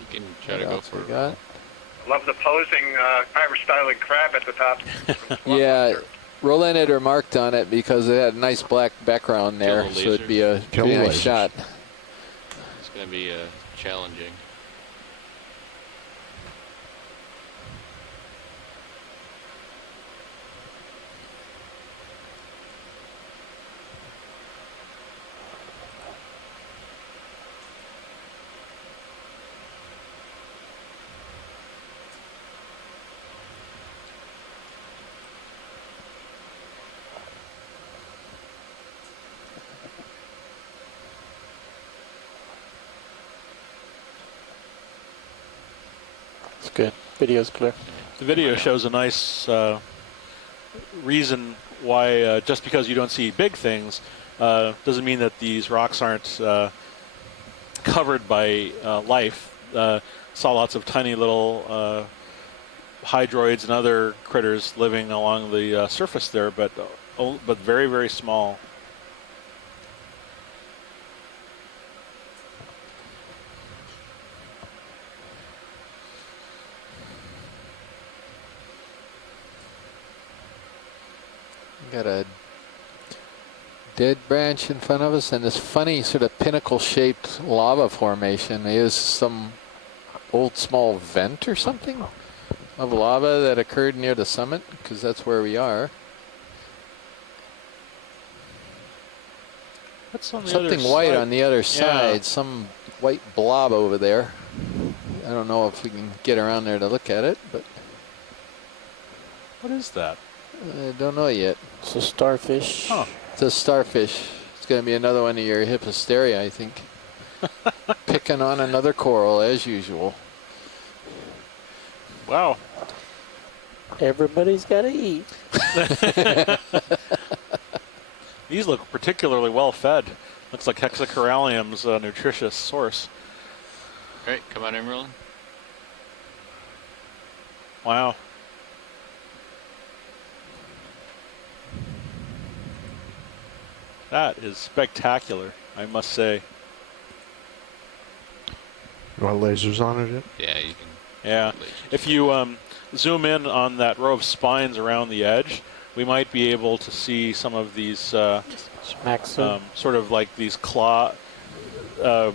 you can try to go for it. I love the posing Irish-styling crab at the top. Yeah, Roland had remarked on it because it had a nice black background there, so it'd be a pretty nice shot. It's going to be challenging. It's good. Video's clear. The video shows a nice reason why just because you don't see big things doesn't mean that these rocks aren't covered by life. Saw lots of tiny little hydroids and other critters living along the surface there, but very, very small. Got a dead branch in front of us and this funny sort of pinnacle-shaped lava formation. Is some old small vent or something of lava that occurred near the summit, because that's where we are. What's on the something other white side? on the other side, Yeah. some white blob over there. I don't know if we can get around there to look at it, but what is that? I don't know yet. It's a starfish. Huh. It's a starfish. It's going to be another one of your Hipposteria, I think. Picking on another coral, as usual. Wow. Everybody's got to eat. These look particularly well fed. Looks like Hexacorallium's a nutritious source. All right, come on in, Roland. Wow. That is spectacular, I must say. You want lasers on it yet? Yeah, you can. Yeah. If you zoom in on that row of spines around the edge, we might be able to see some of these sort of like these claw. We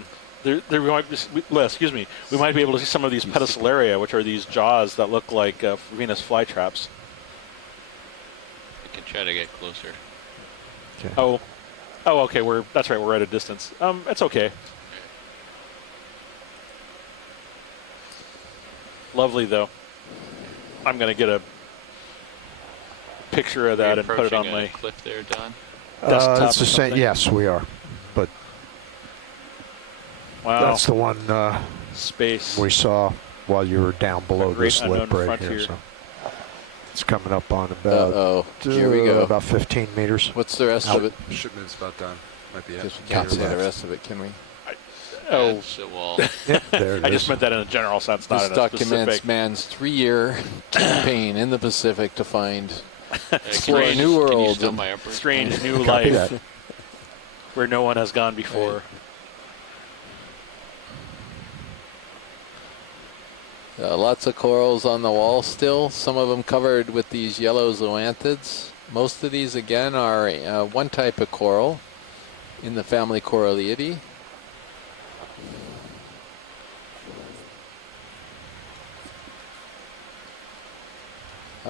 might be able to see some of these pedicelaria, which are these jaws that look like Venus flytraps. I can try to get closer. Okay. Oh, okay. That's right. We're at a distance. It's okay. Lovely, though. I'm gonna get a picture of that and put it on my cliff there, Don. desktop. It's the same. Yes, we are. But wow, that's the one space we saw while you were down below this lip unknown right frontier. here. So it's coming up on about Here we go. About 15 meters. What's the rest of it? Shipment's about done. Might be it. We can't see the rest of it, can we? That's a wall. Yep, there it I is. just meant that in a general sense, not This in a documents specific. man's 3-year campaign in the Pacific to find explore Can you new can you worlds still and my uppers? Strange new Copy life that. where no one has gone before. Lots of corals on the wall still, some of them covered with these yellow zoanthids. Most of these, again, are one type of coral in the family Coralliidae.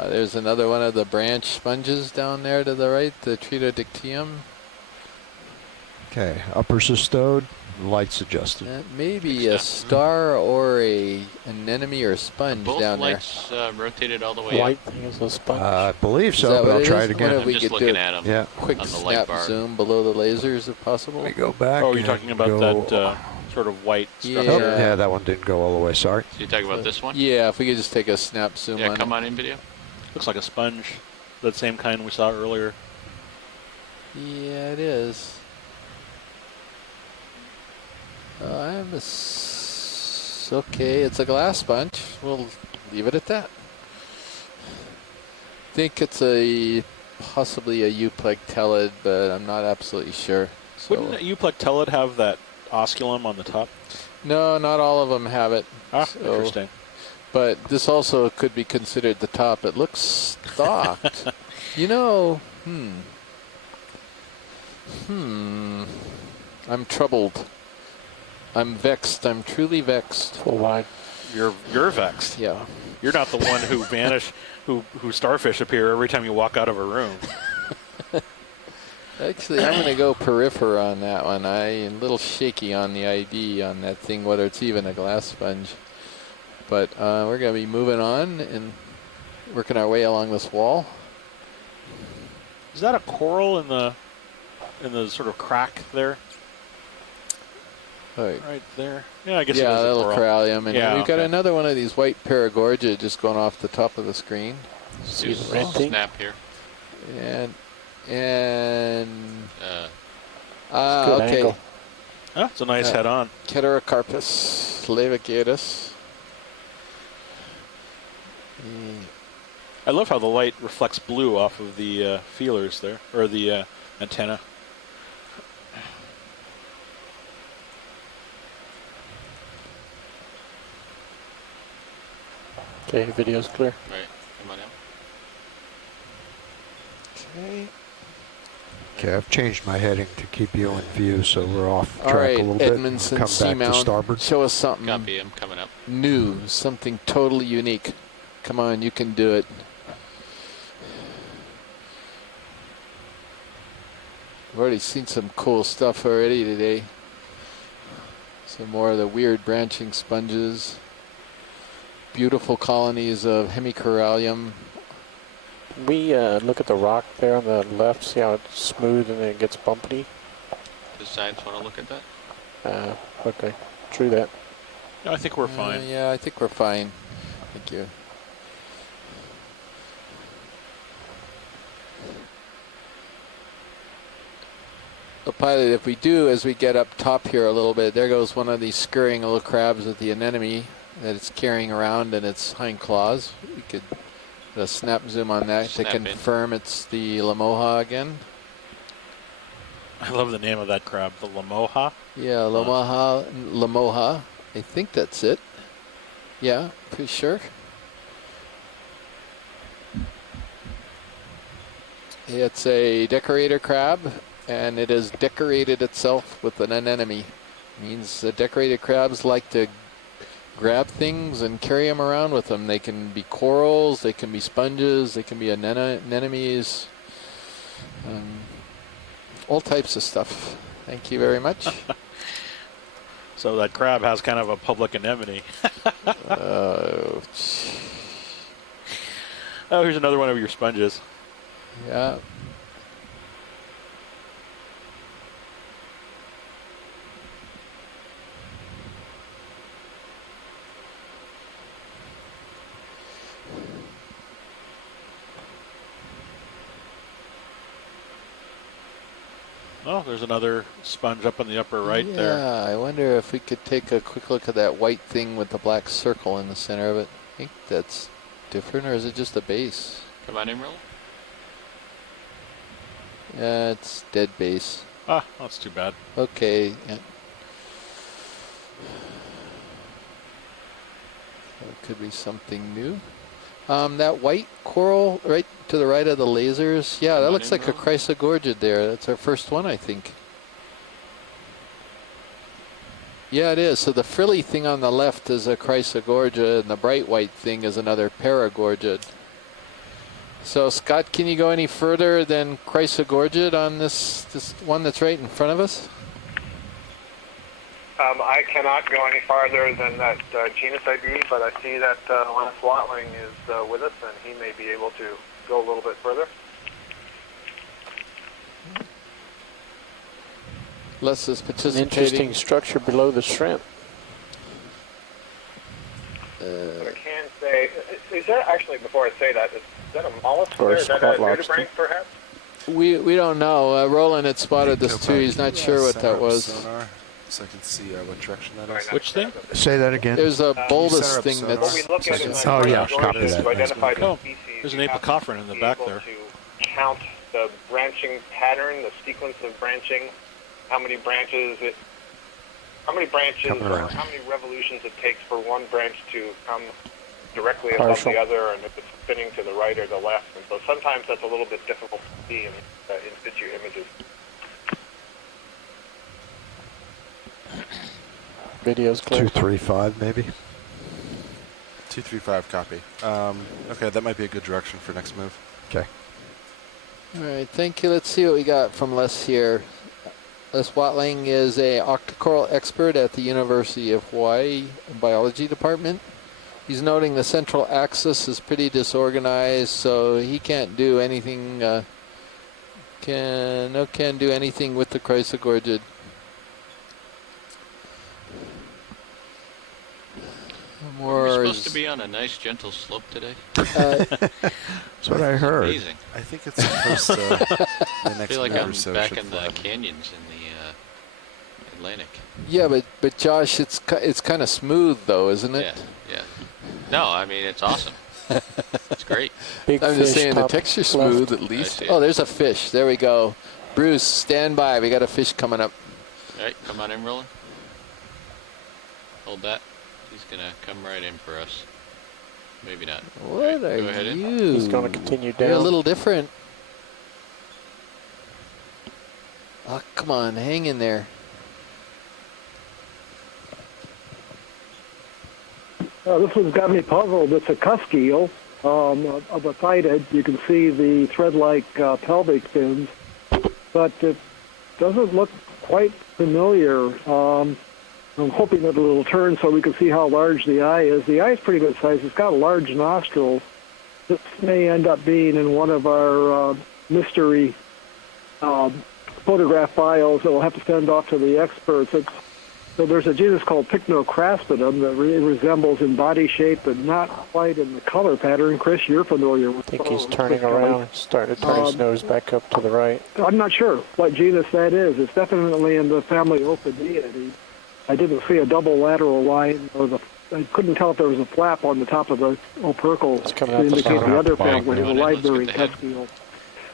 There's another one of the branch sponges down there to the right, the Tritodictyum. Okay, uppers are stowed, lights adjusted. That may be a star or a anemone or sponge Both down there. lights rotated all the way White up. thing is a sponge. I believe Is so, that but what I'll it try is? it again. What if we I'm just could do looking a at them Yeah. quick on the light snap bar. zoom below the lasers if possible? We go back. Oh, you're and talking about go- that sort of white Yeah. structure. Oh, yeah, that one didn't go all the way. Sorry. So you're talking about this one? Yeah, if we could just take a snap zoom Yeah, on come it. on in video. Looks like a sponge. That same kind we saw earlier. Yeah, it is. Okay, it's a glass sponge. We'll leave it at that. I think it's possibly a euplectellid, but I'm not absolutely sure. So. Wouldn't a euplectellid have that osculum on the top? No, not all of them have it. Interesting. But this also could be considered the top. It looks stalked. You know, I'm troubled. I'm vexed. I'm truly vexed. Full wide. You're vexed. Yeah. You're not the one who vanish, who starfish appear every time you walk out of a room. Actually, I'm going to go peripher on that one. I'm a little shaky on the ID on that thing, whether it's even a glass sponge. But we're going to be moving on and working our way along this wall. Is that a coral in the sort of crack there? Right there. Yeah, I guess it is a little coral. corallium. And yeah, we've got okay. another one of these white paragorgia just going off the top of the screen. See the red snap here. And good okay. angle. Oh, it's a nice head-on. Keterocarpus laevigatus. I love how the light reflects blue off of the feelers there, or the antenna. Okay, video's clear. Right, come on in. Okay. Okay, I've changed my heading to keep you in view, so we're off All track right, a little bit. Edmondson, Come back to Seamount, starboard. show us something Copy, I'm coming up. new, something totally unique. Come on, you can do it. We've already seen some cool stuff already today. Some more of the weird branching sponges. Beautiful colonies of hemicorallium. We look at the rock there on the left, see how it's smooth and then it gets bumpy. Does science want to look at that? Okay, true that. No, I think we're fine. Yeah, I think we're fine. Thank you. The pilot, if we do, as we get up top here a little bit, there goes one of these scurrying little crabs with the anemone that it's carrying around in its hind claws. We could do a snap zoom on that to confirm it's the Lamoha again. I love the name of that crab, the Lamoha. Yeah, Lamoha. I think that's it. Yeah, pretty sure. It's a decorator crab, and it has decorated itself with an anemone. Means the decorated crabs like to grab things and carry them around with them. They can be corals, they can be sponges, they can be anemones, all types of stuff. Thank you very much. So that crab has kind of a public anemone. Oh, here's another one of your sponges. Yeah. Oh, there's another sponge up in the upper right there. Yeah, I wonder if we could take a quick look at that white thing with the black circle in the center of it. I think that's different, or is it just a base? Come on in, Roll. Yeah, it's dead base. Ah, that's too bad. Okay. Yeah. That could be something new. That white coral right to the right of the lasers. Yeah, that looks like a chrysogorgid there. That's our first one, I think. Yeah, it is. So the frilly thing on the left is a chrysogorgid, and the bright white thing is another paragorgid. So Scott, can you go any further than Chrysogorgid on this one that's right in front of us? I cannot go any farther than that genus ID, but I see that Linus Watling is with us, and he may be able to go a little bit further. Les is An participating. interesting structure below the shrimp. What I can say, is that actually, before I say that, is that a mollusk Or there? Is that a spot lobster. nudibranch, perhaps? We don't know. Roland had spotted this too. He's not sure what that was. Sonar, so I can see what direction that is. Which thing? Say that again. There's a bulbous center up thing sonar. that's. What we look at in Oh, yeah, copy is that. to identify the Oh, species. there's an you have to apocopheron in the be back able there. To count the branching pattern, the sequence of branching, how many branches or how many revolutions it takes for one branch to come directly above Partial. the other, and if it's spinning to the right or the left. And so sometimes that's a little bit difficult to see in situ images. Video's clear. 235 maybe. 235 copy. Okay, that might be a good direction for next move. Okay. All right, thank you. Let's see what we got from Les here. Les Watling is a octocoral expert at the University of Hawaii Biology Department. He's noting the central axis is pretty disorganized, so he can't do anything. Can't do anything with the Chrysogorgid. We're supposed to be on a nice gentle slope today. That's what I heard. Amazing. I think it's supposed to. The I next feel like move I'm or so back should in the flatten. canyons in the Atlantic. Yeah, but Josh, it's kind of smooth though, isn't it? Yeah. No, I mean it's awesome. It's great. Big I'm just fish saying the top texture's left. smooth at least. Oh, there's a fish. There we go. Bruce, stand by. We got a fish coming up. All right, come on in, Roland. Hold that. He's gonna come right in for us. Maybe not. What Right, are go ahead in. you? He's going to continue down. You're a little different. Oh, come on, hang in there. This one's got me puzzled. It's a cusk eel of a thydid. You can see the thread-like pelvic fins, but it doesn't look quite familiar. I'm hoping that it'll turn so we can see how large the eye is. The eye is pretty good size. It's got large nostrils. This may end up being in one of our mystery photograph files that we'll have to send off to the experts. So there's a genus called Pycnocraspidum that resembles in body shape, but not quite in the color pattern. Chris, you're familiar with. I think he's turning around, starting to turn his nose back up to the right. I'm not sure what genus that is. It's definitely in the family Ophideidae. I didn't see a double lateral line, I couldn't tell if there was a flap on the top of the opercle to indicate the other family, the live-bearing cusk eel.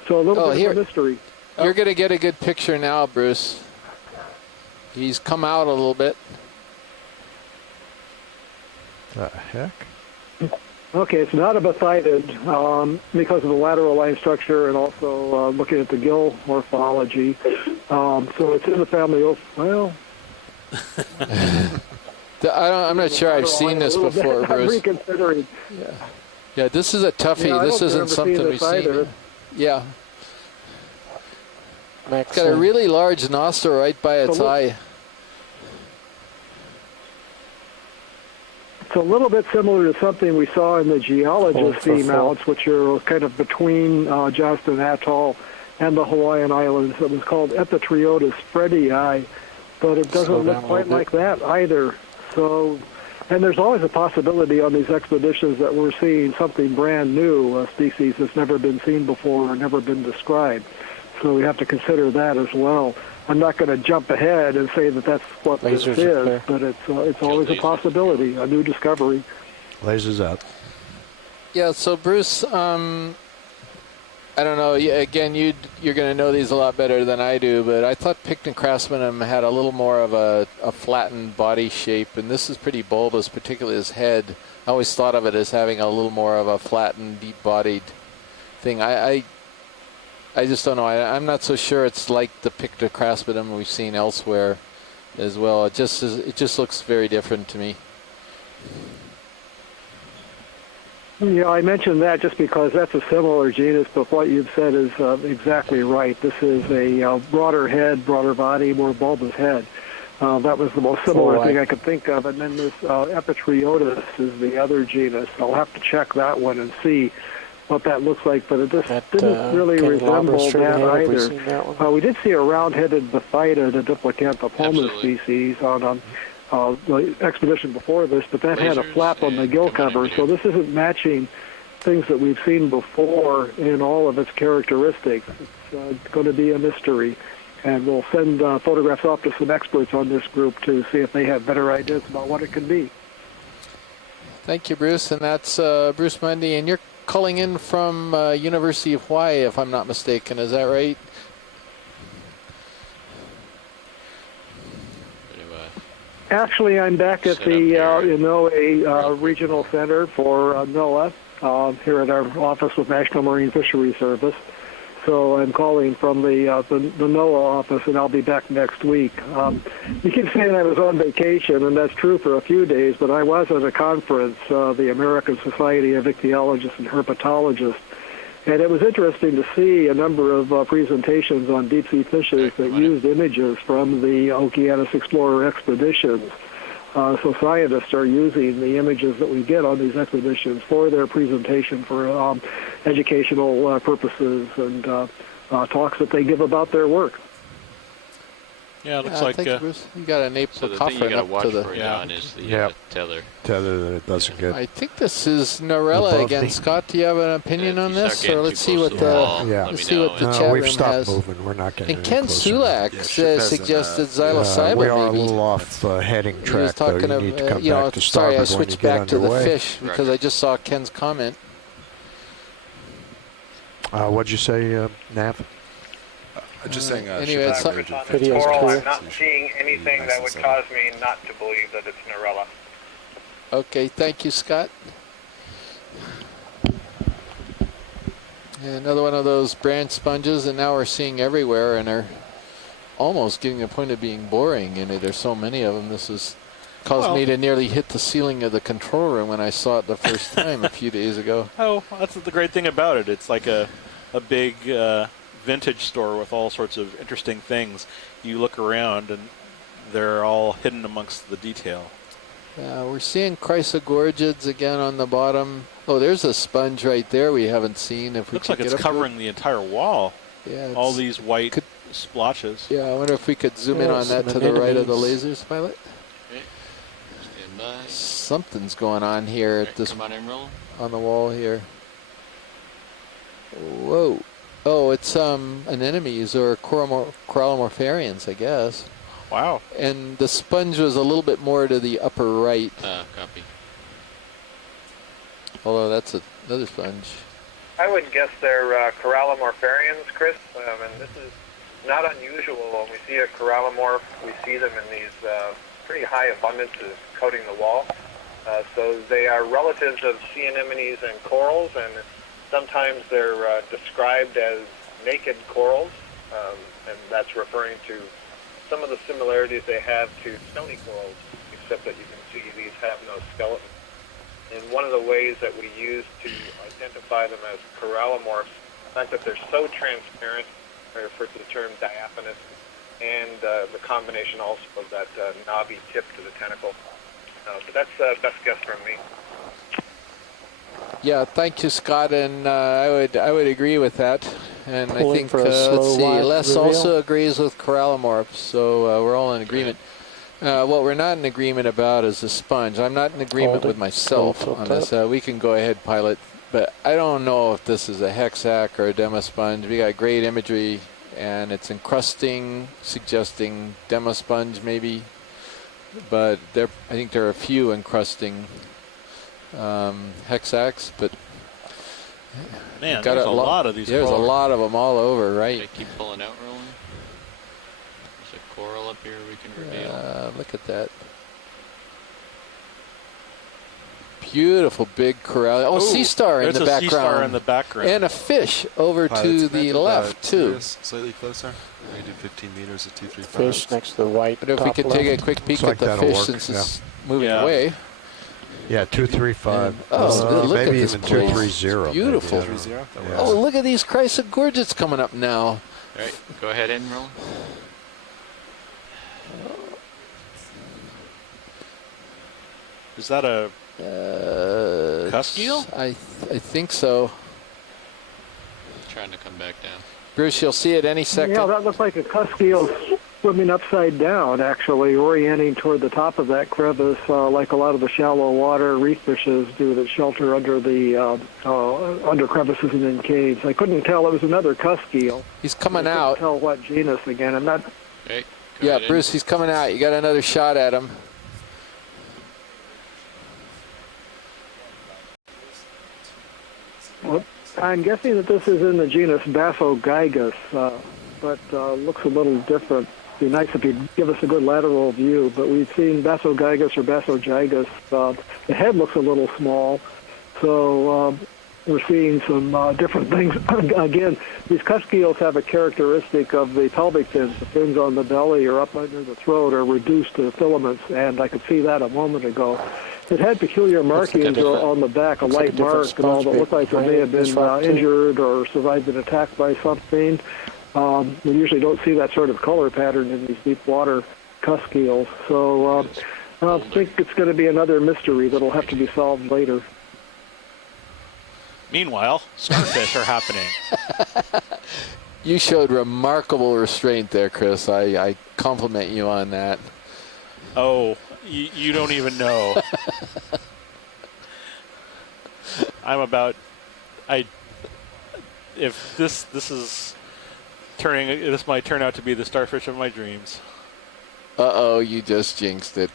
So a little bit of a mystery. You're going to get a good picture now, Bruce. He's come out a little bit. The heck? Okay, it's not a bathydid because of the lateral line structure and also looking at the gill morphology. So it's in the family of, well... I'm not sure I've seen this before, Bruce. Reconsidering. Yeah, this is a toughie. Yeah, this isn't something we've seen. Either. Yeah. It's got a really large nostril right by its eye. It's a little bit similar to something we saw in the geologist seamounts, which are kind of between Johnston Atoll and the Hawaiian Islands. It was called Epitreotus freddii, but it doesn't look quite like that either. So, and there's always a possibility on these expeditions that we're seeing something brand new, a species that's never been seen before or never been described. So we have to consider that as well. I'm not going to jump ahead and say that that's what this is, but it's always a possibility, a new discovery. Lasers out. Yeah, so Bruce, I don't know. Again, you're going to know these a lot better than I do, but I thought Pycnocraspidum had a little more of a flattened body shape, and this is pretty bulbous, particularly his head. I always thought of it as having a little more of a flattened, deep-bodied thing. I just don't know. I'm not so sure it's like the Pycnocraspidum we've seen elsewhere as well. It just looks very different to me. Yeah, I mentioned that just because that's a similar genus, but what you've said is exactly right. This is a broader head, broader body, more bulbous head. That was the most similar thing I could think of. And then this Epitriotus is the other genus. I'll have to check that one and see what that looks like, but it just didn't really resemble that either. We did see a round-headed Baphyda, the Diplacanthopomus species, on the expedition before this, but that had a flap on the gill cover, so this isn't matching things that we've seen before in all of its characteristics. It's going to be a mystery, and we'll send photographs off to some experts on this group to see if they have better ideas about what it could be. Thank you, Bruce, and that's Bruce Mundy, and you're calling in from University of Hawaii, if I'm not mistaken. Is that right? Actually, I'm back at the Inoue Regional Center for NOAA here at our office with National Marine Fisheries Service. So I'm calling from the NOAA office, and I'll be back next week. You keep saying I was on vacation, and that's true for a few days, but I was at a conference, the American Society of Ichthyologists and Herpetologists, and it was interesting to see a number of presentations on deep-sea fishes that used images from the Okeanos Explorer expeditions. So scientists are using the images that we get on these expeditions for their presentation for educational purposes and talks that they give about their work. Yeah, it looks like Bruce, you got an apocopheron up to the is the tether. Tether that it doesn't get. I think this is Norella again. Scott, do you have an opinion on this, or let's see what the chat we've room stopped has? moving. We're not getting. And Ken Sulak suggested psilocybe. We are a little off heading track. He was talking though. You need to come of, back to sorry, I starboard when you switched get back to the underway. fish because I just saw Ken's comment. What'd you say, Nav? Just saying. Anyway, it's coral, I'm not seeing anything that would cause me not to believe that it's Norella. Okay, thank you, Scott. And another one of those branch sponges, and now we're seeing everywhere, and are almost getting to the point of being boring. And there's so many of them. This has caused me to nearly hit the ceiling of the control room when I saw it the first time a few days ago. Oh, that's the great thing about it. It's like a big vintage store with all sorts of interesting things. You look around, and they're all hidden amongst the detail. We're seeing chrysogorgids again on the bottom. Oh, there's a sponge right there we haven't seen. If we looks like it's covering the entire wall. Yeah, all these white splotches. Yeah, I wonder if we could zoom in on that to the right of the lasers, pilot. Stand by. Something's going on here at this on the wall here. Whoa. Oh, it's anemones or corallomorpharians, I guess. Wow. And the sponge was a little bit more to the upper right. Copy. Although that's another sponge. I would guess they're corallomorpharians, Chris, and this is not unusual. When we see a corallomorph, we see them in these pretty high abundances coating the wall. So they are relatives of sea anemones and corals, and sometimes they're described as naked corals, and that's referring to some of the similarities they have to stony corals, except that you can see these have no skeleton. And one of the ways that we use to identify them as corallomorphs, the fact that they're so transparent, I refer to the term diaphanous, and the combination also of that knobby tip to the tentacle. But that's best guess from me. Yeah, thank you, Scott, and I would agree with that. And I think for a let's slow see, wide Les reveal. also agrees with corallomorphs, so we're all in agreement. What we're not in agreement about is the sponge. I'm not in agreement with myself on this. We can go ahead, pilot, but I don't know if this is a hexac or a demosponge. We got great imagery, and it's encrusting, suggesting demosponge maybe, but I think there are a few encrusting hexacs, but man, there's a lot of these. There's a lot of them all over, right? Should I keep pulling out, rolling? There's a coral up here we can reveal. Look at that. Beautiful big corral. Oh, sea star in the background. There's a sea star in the background. And a fish over to the left, too. Slightly closer. We do 15 meters at 235. Fish next to the white. But if we could take a quick peek at the fish since it's moving away. Yeah, 235. Oh, look maybe at this even place. 230. Beautiful. Maybe, yeah. Oh, look at these Chrysogorgids coming up now. All right, go ahead and roll. Is that a cusk eel? I think so. Trying to come back down. Bruce, you'll see it any second. Yeah, that looks like a cusk eel swimming upside down, actually, orienting toward the top of that crevice, like a lot of the shallow water reef fishes do that shelter under the under crevices and in caves. I couldn't tell. It was another cusk eel. He's coming I out. couldn't tell what genus again. I'm not. Okay, yeah, Bruce, he's coming out. You got another shot at him. Well, I'm guessing that this is in the genus Bassogygus, but looks a little different. It'd be nice if you'd give us a good lateral view, but we've seen Bassogygus or Bassogygus. The head looks a little small, so we're seeing some different things. Again, these cusk eels have a characteristic of the pelvic fins. The fins on the belly or up under the throat are reduced to filaments, and I could see that a moment ago. It had peculiar markings on the back, a light mark, and all that looked like it may have been injured or survived an attack by something. We usually don't see that sort of color pattern in these deep water cusk eels. So I think it's going to be another mystery that will have to be solved later. Meanwhile, starfish are happening. You showed remarkable restraint there, Chris. I compliment you on that. Oh, you don't even know. If this might turn out to be the starfish of my dreams. Uh-oh, you just jinxed it.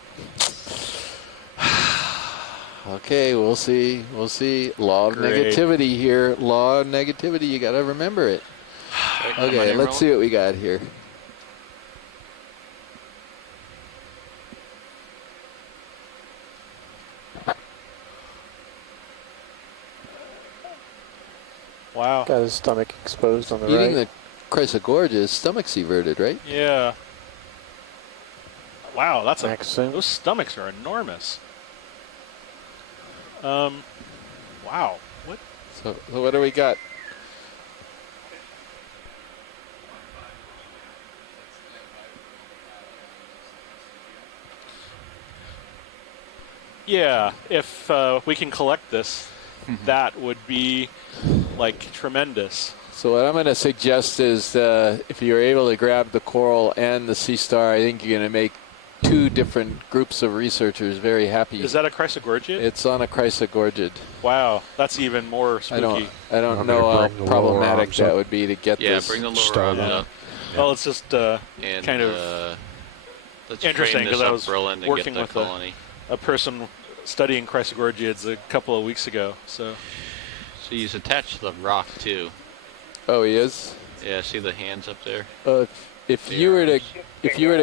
Okay, we'll see. We'll see. Law of negativity here. Law of negativity. You got to remember it. Okay, let's see what we got here. Wow. Got his stomach exposed on the Eating right. the Chrysogorgia, stomach's everted, right? Yeah. Wow, Maxim. those stomachs are enormous. Wow. What? So what do we got? Yeah, if we can collect this, that would be like tremendous. So what I'm going to suggest is if you're able to grab the coral and the sea star, I think you're going to make two different groups of researchers very happy. Is that a Chrysogorgid? It's on a Chrysogorgid. Wow, that's even more spooky. I don't know how problematic that would be to get this. Yeah, bring the lower arms up. Well, it's just kind of interesting because I was working with a person studying Chrysogorgiids a couple of weeks ago. So he's attached to the rock too. Oh, he is? Yeah, see the hands up there? If you were to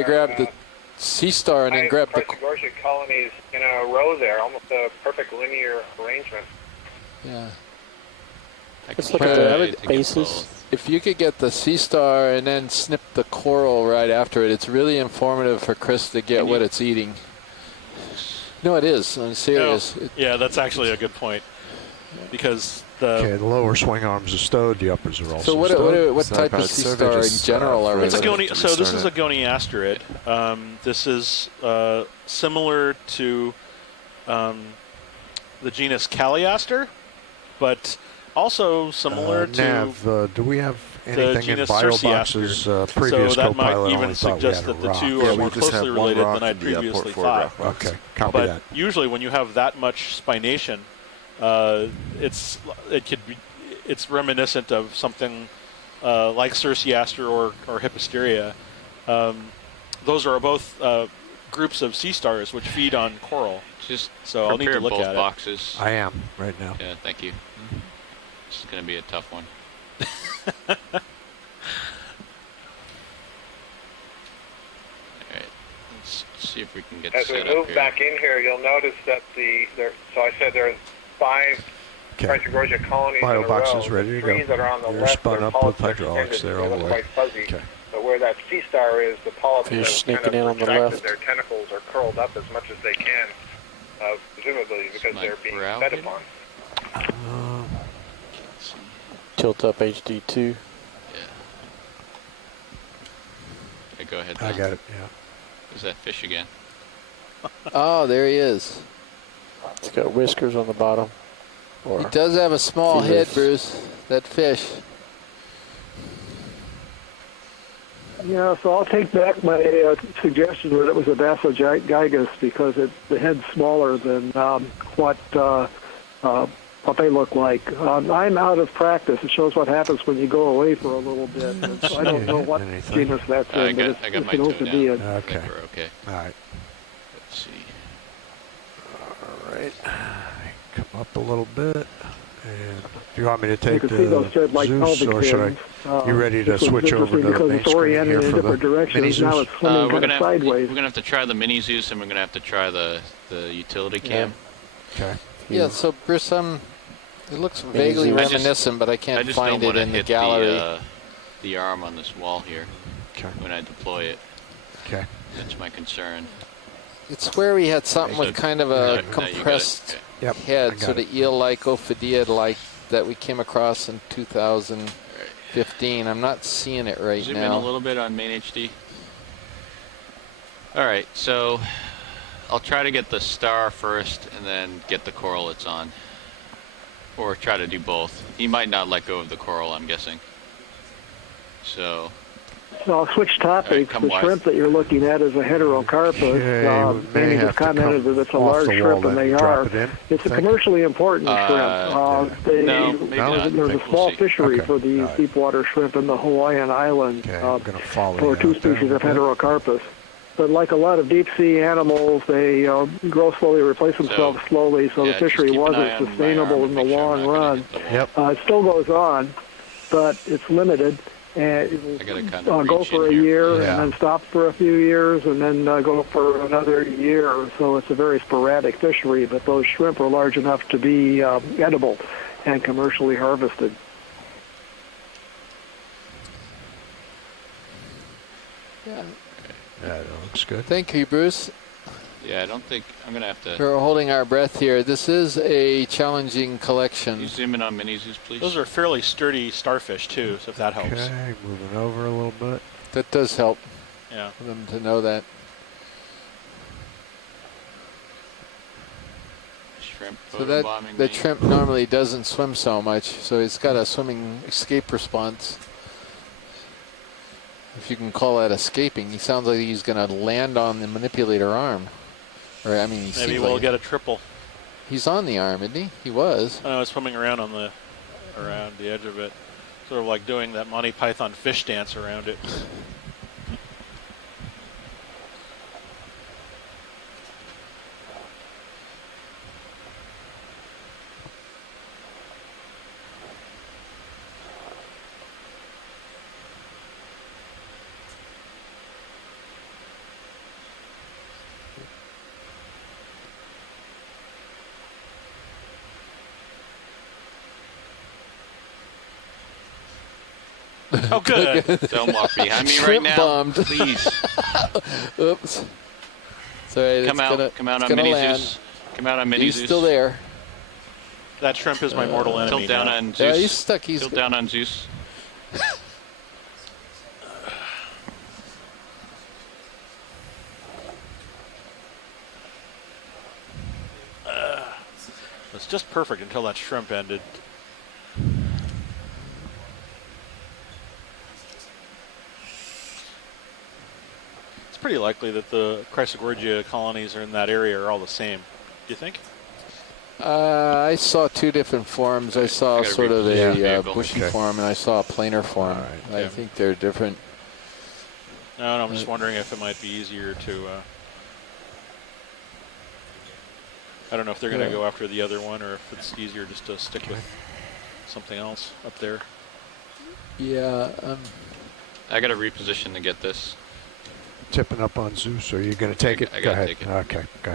grab the sea star and then grab the Chrysogorgia colonies in a row there, almost a perfect linear arrangement. Yeah. Let's look at the bases. If you could get the sea star and then snip the coral right after it, it's really informative for Chris to get what it's eating. No, it is. I'm serious. No. Yeah, that's actually a good point. Because the lower swing arms are stowed, the uppers are also stowed. So what type of sea star in general are we looking at? So this is a goniasterid. This is similar to the genus Caliaster, but also similar to Nav, do we have the anything in genus Biobox's previous so that might co-pilot even only thought suggest we had that a the two rock. are more closely related than I previously thought. Okay, copy but that. usually when you have that much spination, it's reminiscent of something like Circeaster or Hipposteria. Those are both groups of sea stars which feed on coral. So I'll need to look both at boxes. I am right now. Yeah, thank you. This is going to be a tough one. All right, let's see if we can get As we set up move here. back in here, you'll notice that so I said there are 5 Chrysogorgia colonies in a row. Biobox is ready to go. 3 that are on the You're left spun are up polyps with that hydraulics extended, there all they the look way. quite fuzzy. Okay. But where that sea star is, the polyps Fish have sneaking kind in of on the retracted left. their tentacles or curled up as much as they can. presumably because they're being fed upon. Tilt up HD2. Yeah. Okay, go ahead, I Tom. got it, yeah. There's that fish again. Oh, there he is. It's got whiskers on the bottom. He does have a small head, feelers. Bruce. That fish. Yeah, so I'll take back my suggestion that it was a Basogigas because the head's smaller than what they look like. I'm out of practice. It shows what happens when you go away for a little bit. And so I don't know what genus that's in, but I got it's my supposed toe to be down. a... I think we're okay. All right. Let's see. All right. Come up a little bit. And do you want me to take You can see those thread-like Zeus, pelvic or should I? fins. You ready to This was switch over to the because main it's screen oriented here in for the different mini directions. Now Zeus? it's swimming kind of sideways. We're gonna have to try the mini Zeus, and we're gonna have to try the utility cam. Okay. Yeah, so Bruce, it looks vaguely reminiscent, but I can't find it in the gallery. The arm on this wall here. Okay. When I deploy it. Okay. That's my concern. It's where we had something with kind of a compressed head, sort of eel-like, ophidia-like, that we came across in 2015. I'm not seeing it right Zoom now. in a little bit on main HD. All right, so I'll try to get the star first and then get the coral it's on. Or try to do both. He might not let go of the coral, I'm guessing. So I'll switch topics. Right, the shrimp that you're looking at is a heterocarpus. Amy just commented that it's a large shrimp, and they are. It's a commercially important shrimp. There's a small fishery for these deep water shrimp in the Hawaiian islands for two species of heterocarpus. But like a lot of deep sea animals, they grow slowly, replace themselves slowly, so the fishery wasn't sustainable in the long run. It still goes on, but it's limited. And it will go for a year and then stop for a few years and then go for another year. So it's a very sporadic fishery, but those shrimp are large enough to be edible and commercially harvested. Yeah. That looks good. Thank you, Bruce. yeah, I don't think I'm gonna have to. We're holding our breath here. This is a challenging collection. Can you zoom in on mini Zeus, please? Those are fairly sturdy starfish too, so if that helps. Okay, moving over a little bit. That does help. Yeah. For them to know that. Shrimp So that the shrimp normally doesn't swim so much, so it's got a swimming escape response. If you can call that escaping. He sounds like he's going to land on the manipulator arm. Or I mean, maybe we'll get a triple. He's on the arm, isn't he? He was. I know, it's swimming around around the edge of it, sort of like doing that Monty Python fish dance around it. Oh, good. Don't walk behind me Shrimp right now, bombed. please. Oops. Sorry, Come out on mini Zeus. Come out on mini Zeus. He's still there. That shrimp is my mortal enemy. Tilt down now. on Zeus. Yeah, he's stuck. Tilt down on Zeus. It's just perfect until that shrimp ended. It's pretty likely that the Chrysogorgia colonies are in that area are all the same. Do you think? I saw two different forms. I saw sort of a bushy Okay. form, and I saw a planar form. I think they're different. No, I'm just wondering if it might be easier to. I don't know if they're going to go after the other one, or if it's easier just to stick with something else up there. Yeah. I got to reposition to get this. Tipping up on Zeus, or are you going to take it? I go gotta ahead. take it. Okay, go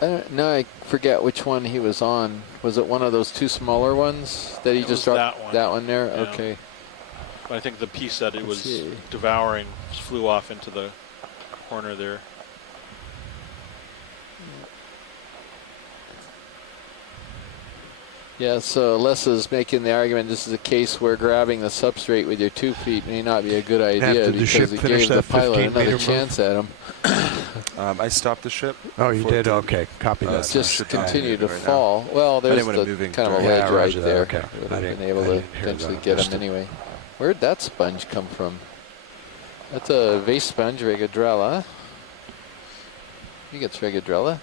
ahead. No, I forget which one he was on. Was it one of those two smaller ones that he just dropped? That one there? Yeah. Okay. But I think the piece that it was devouring flew off into the corner there. Yeah, so Les is making the argument this is a case where grabbing the substrate with your 2 feet may not be a good idea because it gave the pilot another chance at him. I stopped the ship. Oh, you did? Okay, copy that. Just continue to fall. Well, there's the kind of a ledge right there. Okay. Would have been able to eventually get him anyway. Where'd that sponge come from? That's a vase sponge, Regadrella. You get Regadrella.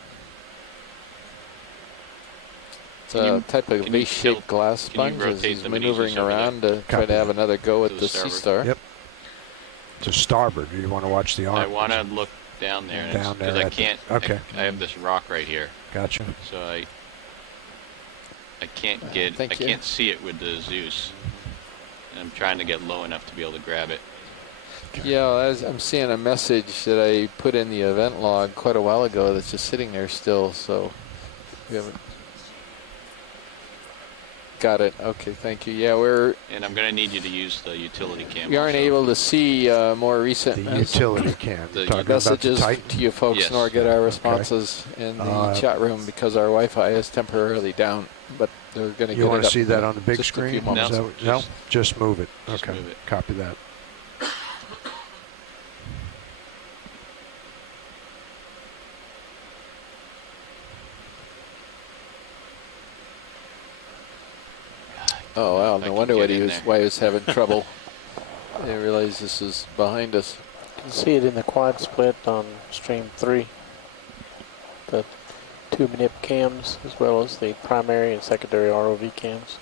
It's a type of vase-shaped glass sponge as he's maneuvering around to try to have another go at the Sea Star. Yep. To starboard. Do you want to watch the arm? I want to look down there. Down there. Because I can't. Okay. I have this rock right here. Gotcha. So I can't get. I can't see it with the Zeus. And I'm trying to get low enough to be able to grab it. Yeah, as I'm seeing a message that I put in the event log quite a while ago that's just sitting there still, so we haven't got it. Okay, thank you. Yeah, and I'm going to need you to use the utility cam. We aren't able to see more recent utility cam. Messages to you folks, nor get our responses in the chat room because our Wi-Fi is temporarily down, but they're going to get it up. You want to see that on the big screen? No, just move it. Just okay, move it. Copy that. Oh wow! No wonder why he was having trouble. I didn't realize this is behind us. You can see it in the quad split on stream 3. The 2 manip cams as well as the primary and secondary ROV cams.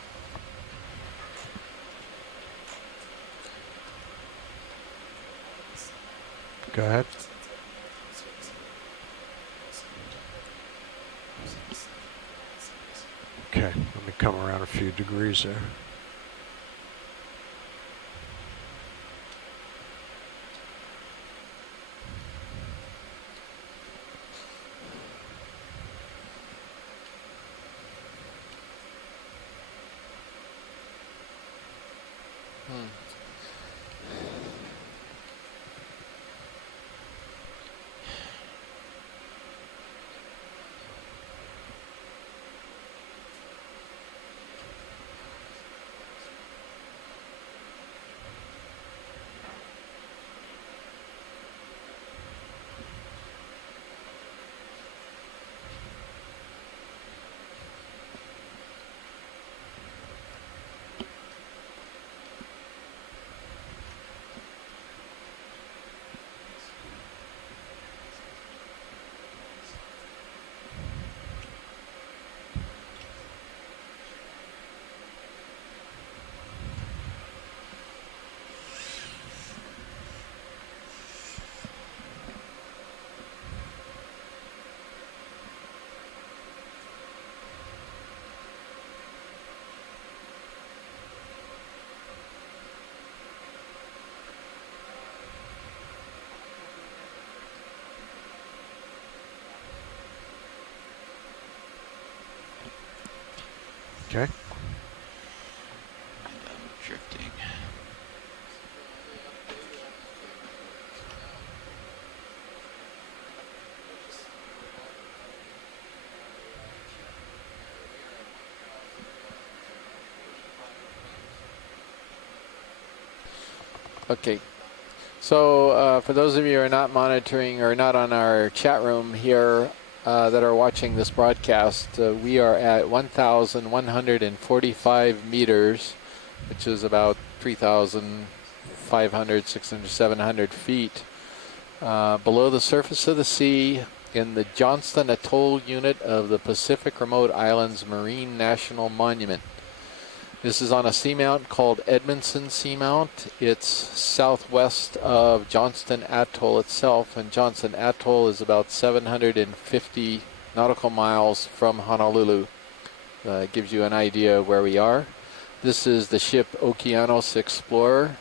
Go ahead. Okay, let me come around a few degrees there. Okay. Drifting. Okay. So for those of you who are not monitoring or not on our chat room here that are watching this broadcast, we are at 1,145 meters, which is about 3,500, 600, 700 feet below the surface of the sea in the Johnston Atoll unit of the Pacific Remote Islands Marine National Monument. This is on a seamount called Edmondson Seamount. It's southwest of Johnston Atoll itself, and Johnston Atoll is about 750 nautical miles from Honolulu. It gives you an idea of where we are. This is the ship Okeanos Explorer,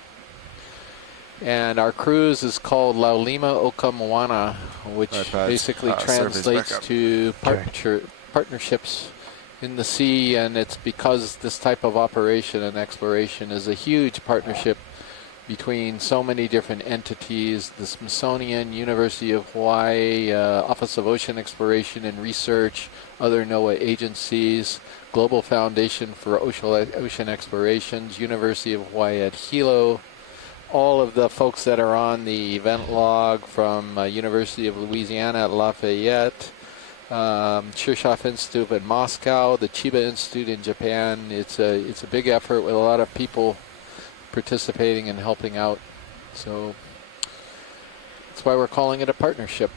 and our cruise is called Laulima Okamoana, which basically translates to partnerships in the sea, and it's because this type of operation and exploration is a huge partnership between so many different entities, the Smithsonian, University of Hawaii, Office of Ocean Exploration and Research, other NOAA agencies, Global Foundation for Ocean Explorations, University of Hawaii at Hilo, all of the folks that are on the event log from University of Louisiana at Lafayette, Kirchhoff Institute in Moscow, the Chiba Institute in Japan. It's a big effort with a lot of people participating and helping out. So that's why we're calling it a partnership.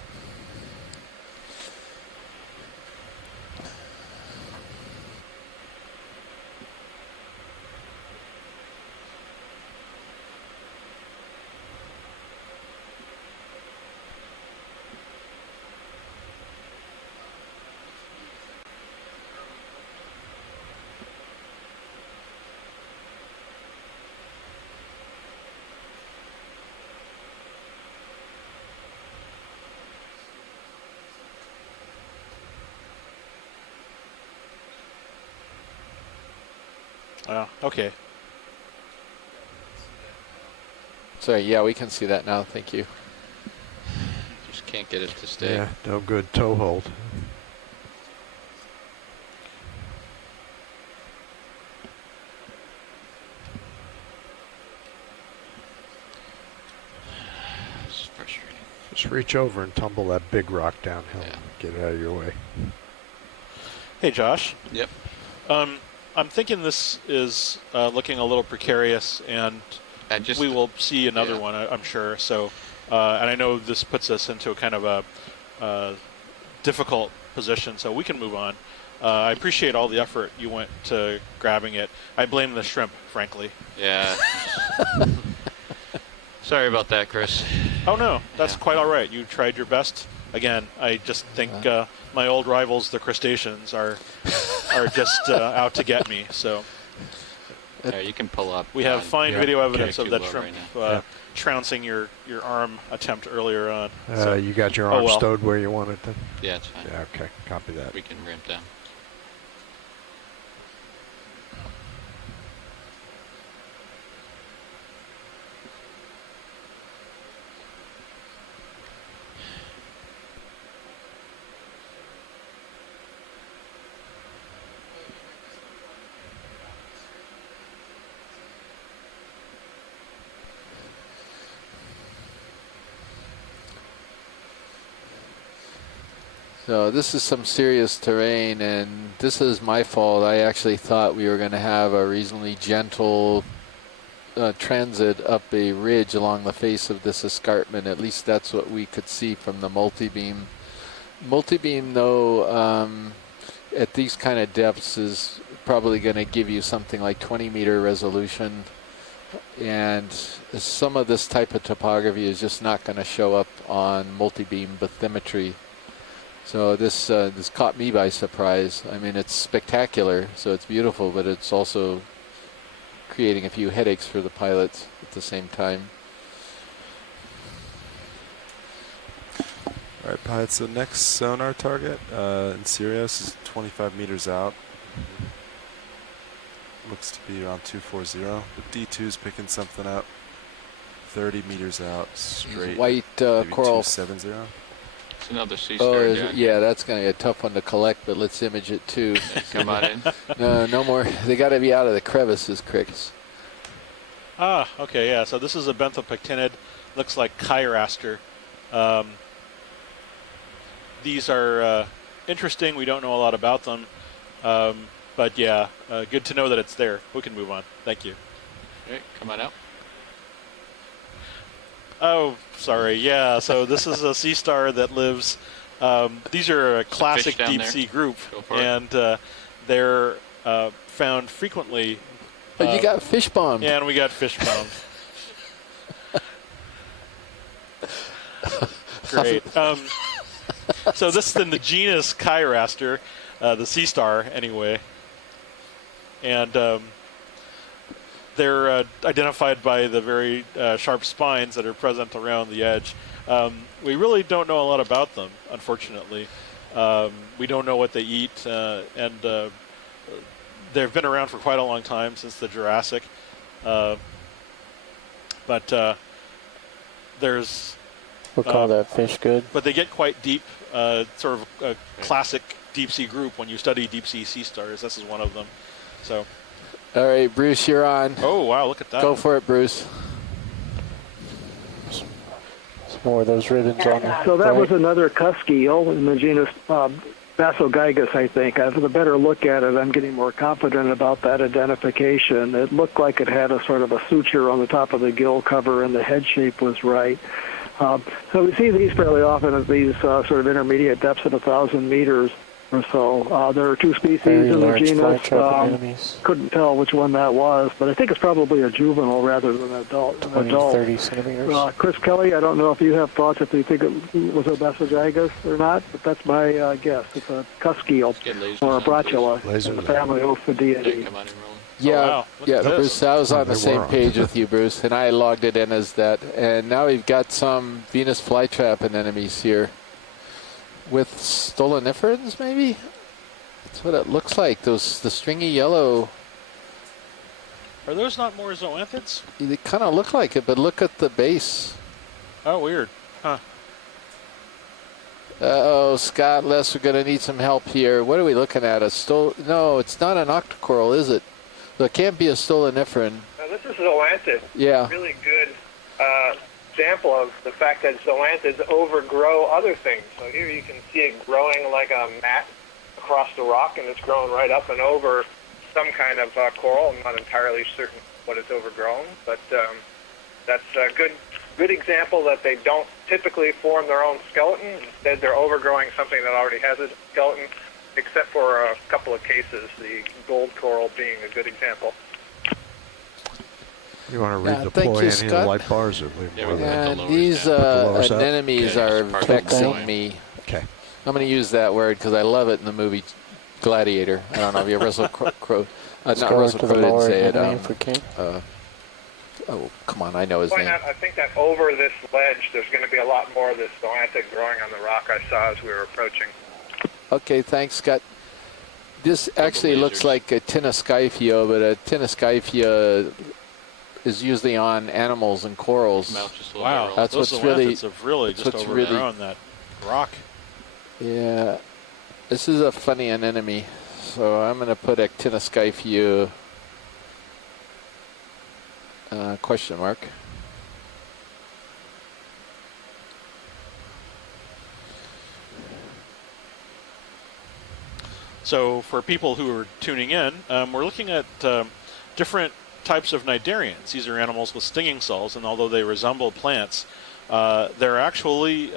Okay. Sorry, yeah, we can see that now. Thank you. Just can't get it to stay. Yeah, no good toe hold. It's frustrating. Just reach over and tumble that big rock downhill. Yeah. Get it out of your way. Hey, Josh. Yep. I'm thinking this is looking a little precarious, and we will see another one, I'm sure. So, and I know this puts us into a kind of a difficult position, so we can move on. I appreciate all the effort you went to grabbing it. I blame the shrimp, frankly. Yeah. Sorry about that, Chris. Oh, no, that's quite all right. You tried your best. Again, I just think my old rivals, the crustaceans, are just out to get me. So yeah, you can pull up. We have fine video evidence of that shrimp right trouncing your arm attempt earlier on. You got your arm stowed where you want it then? Yeah, it's fine. Yeah, okay. Copy that. We can ramp down. So this is some serious terrain, and this is my fault. I actually thought we were going to have a reasonably gentle transit up a ridge along the face of this escarpment. At least that's what we could see from the multi-beam. Multi-beam, though, at these kind of depths is probably going to give you something like 20-meter resolution. And some of this type of topography is just not going to show up on multi-beam bathymetry. So this caught me by surprise. I mean, it's spectacular, so it's beautiful, but it's also creating a few headaches for the pilots at the same time. All right, pilots, the next sonar target in Sirius is 25 meters out. Looks to be around 240. The D2 is picking something up 30 meters out straight. White coral. 270. It's another sea star. Yeah, that's going to be a tough one to collect, but let's image it too. Come on in. No more. They got to be out of the crevices, Chris. Ah, okay, yeah. So this is a benthopectinid. Looks like Chiroaster. These are interesting. We don't know a lot about them. But yeah, good to know that it's there. We can move on. Thank you. Okay, come on out. Oh, sorry. Yeah, so this is a sea star that lives. These are a classic deep sea group, and they're found frequently. But you got fish bombed. Yeah, and we got fish bombed. Great. So this is in the genus Chiroaster, the sea star, anyway. And they're identified by the very sharp spines that are present around the edge. We really don't know a lot about them, unfortunately. We don't know what they eat, and they've been around for quite a long time, since the Jurassic. But there's We'll call that fish good. but they get quite deep, sort of a classic deep sea group when you study deep sea sea stars. This is one of them. So, all right, Bruce, you're on. oh wow, look at that. Go for it, Bruce. Some more of those ribbons on there. So that was another cusk eel in the genus Basogeigus, I think. With a better look at it, I'm getting more confident about that identification. It looked like it had a sort of a suture on the top of the gill cover, and the head shape was right. So we see these fairly often at these sort of intermediate depths of 1,000 meters or so. There are two species in the genus. Couldn't tell which one that was, but I think it's probably a juvenile rather than an adult. 30 centimeters. Chris Kelly, I don't know if you have thoughts if you think it was a Basogeigus or not, but that's my guess. It's a cusk eel or a bracula in the family Ophidiidae. Yeah, oh, wow. yeah, Bruce, I was on the same page with you, Bruce, and I logged it in as that. And now we've got some Venus flytrap anemones here with stoloniferans, maybe? That's what it looks like. The stringy yellow. Are those not more zoanthids? They kind of look like it, but look at the base. Oh, weird. Huh. Uh-oh, Scott, Les, we're going to need some help here. What are we looking at? No, it's not an octocoral, is it? So it can't be a stoloniferan. Now, this is zoanthid. Yeah. Really good example of the fact that zoanthids overgrow other things. So here you can see it growing like a mat across the rock, and it's growing right up and over some kind of coral. I'm not entirely certain what it's overgrown, but that's a good example that they don't typically form their own skeleton. Instead, they're overgrowing something that already has a skeleton, except for a couple of cases, the gold coral being a good example. You want to redeploy any of the light bars? Or leave these anemones are vexing me. Okay. I'm going to use that word because I love it in the movie Gladiator. I don't know if you Russell Crowe. Not Russell Crowe didn't say it. Oh, come on, I know his name. I think that over this ledge, there's going to be a lot more of this zoanthid growing on the rock I saw as we were approaching. Okay, thanks, Scott. This actually looks like a Tenoskyphia, but a Tenoskyphia is usually on animals and corals. Wow, that's those what's really have really just overgrown that rock. Yeah, this is a funny anemone, so I'm going to put Actinoskyphia question mark. So for people who are tuning in, we're looking at different types of cnidarians. These are animals with stinging cells, and although they resemble plants, they're actually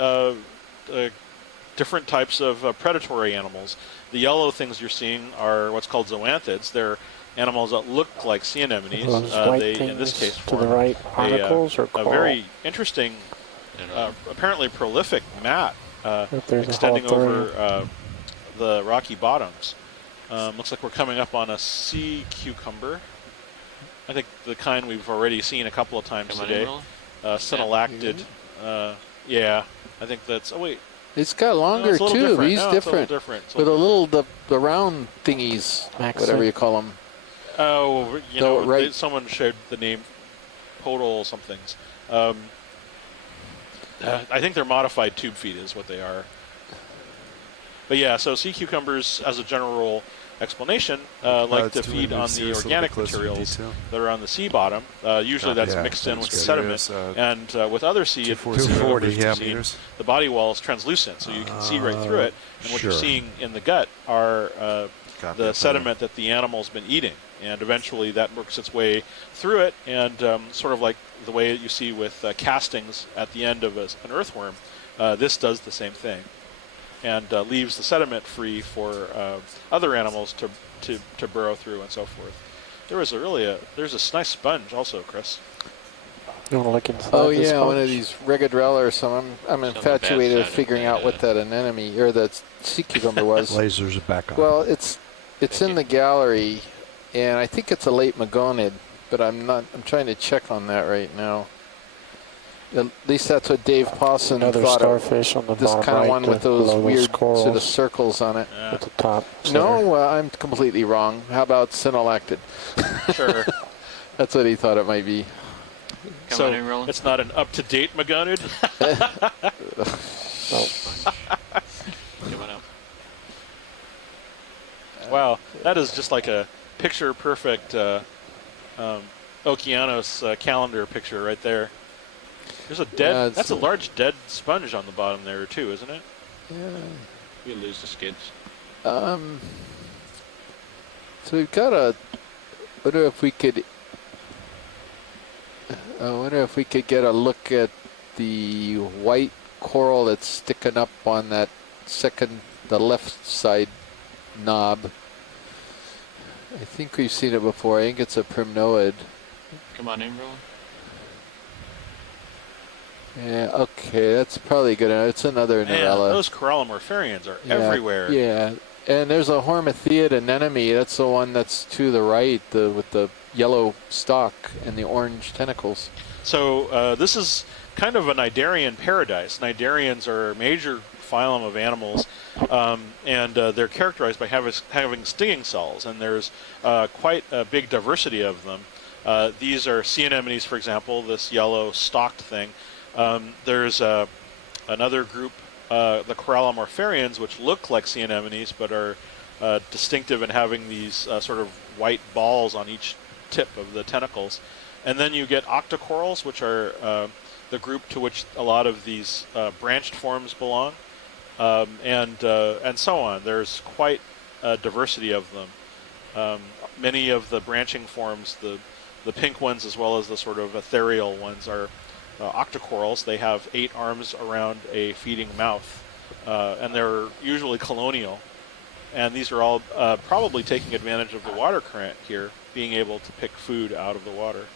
different types of predatory animals. The yellow things you're seeing are what's called zoanthids. They're animals that look like sea anemones. They, in this case, form to the right, barnacles or a very interesting, apparently prolific mat extending over the rocky bottoms. Looks like we're coming up on a sea cucumber. I think the kind we've already seen a couple of times today. Synallactid. Yeah, I think that's. Oh wait. It's got longer no, too. He's different. With a little the round thingies, whatever you call them. Oh, you know, someone shared the name podal somethings. I think they're modified tube feet is what they are. But yeah, so sea cucumbers, as a general explanation, like to feed on the organic materials that are on the sea bottom. Usually that's mixed in with the sediment. And with other sea cucumbers, the body wall is translucent, so you can see right through it. And what you're seeing in the gut are the sediment that the animal's been eating. And eventually that works its way through it, and sort of like the way you see with castings at the end of an earthworm, this does the same thing. And leaves the sediment free for other animals to burrow through and so forth. There's a nice sponge also, Chris. You want to look inside? Oh yeah, one of these Regadrella or something. I'm infatuated with figuring out what that anemone or that sea cucumber was. Lasers are back on. Well, it's in the gallery, and I think it's a late magonid, but I'm trying to check on that right now. At least that's what Dave Pawson Another thought starfish on the this bottom kind of right, one with those weird sort of circles on it. At the top. No, I'm completely wrong. How about Synallactid? Sure. That's what he thought it might be. Come so on in, Roland. it's not an up-to-date Magonid. Come on up. Wow, that is just like a picture-perfect Okeanos calendar picture right there. There's a dead. That's a large dead sponge on the bottom there too, isn't it? Yeah. We lose the skids. So we've got a. Wonder if we could. I wonder if we could get a look at the white coral that's sticking up on that the left side knob. I think we've seen it before. I think it's a primnoid. Come on in, Roland. Yeah, okay, that's probably good. It's another Man, Narella. those Corallimorpharians are everywhere. Yeah, and there's a Hormathiid anemone. That's the one that's to the right, with the yellow stalk and the orange tentacles. So this is kind of a Cnidarian paradise. Cnidarians are a major phylum of animals, and they're characterized by having stinging cells, and there's quite a big diversity of them. These are sea anemones, for example, this yellow stalked thing. There's another group, the Corallimorpharians, which look like sea anemones but are distinctive in having these sort of white balls on each tip of the tentacles. And then you get octocorals, which are the group to which a lot of these branched forms belong, and so on. There's quite a diversity of them. Many of the branching forms, the pink ones as well as the sort of ethereal ones, are octocorals. They have 8 arms around a feeding mouth, and they're usually colonial. And these are all probably taking advantage of the water current here, being able to pick food out of the water.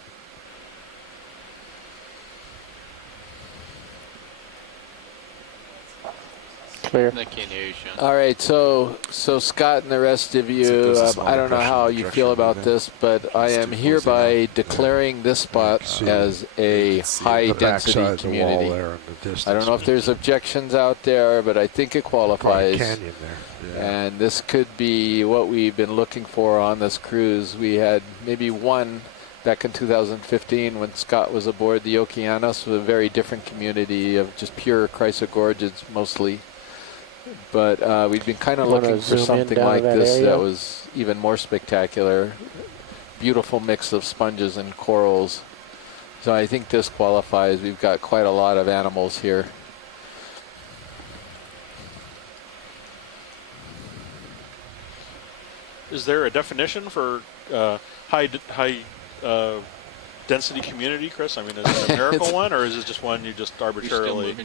Clear. I can't hear you, Sean. All right, so Scott and the rest of you, I don't know how you feel about this, but I am hereby declaring this spot as a high-density community. I don't know if there's objections out there, but I think it qualifies. Canyon there. Yeah. And this could be what we've been looking for on this cruise. We had maybe one back in 2015 when Scott was aboard the Okeanos, with a very different community of just pure chrysogorgids mostly. But we've been kind of looking for something like this that was even more spectacular. Beautiful mix of sponges and corals. So I think this qualifies. We've got quite a lot of animals here. Is there a definition for high density community, Chris? I mean, is it a numerical one, or is it just one you just arbitrarily?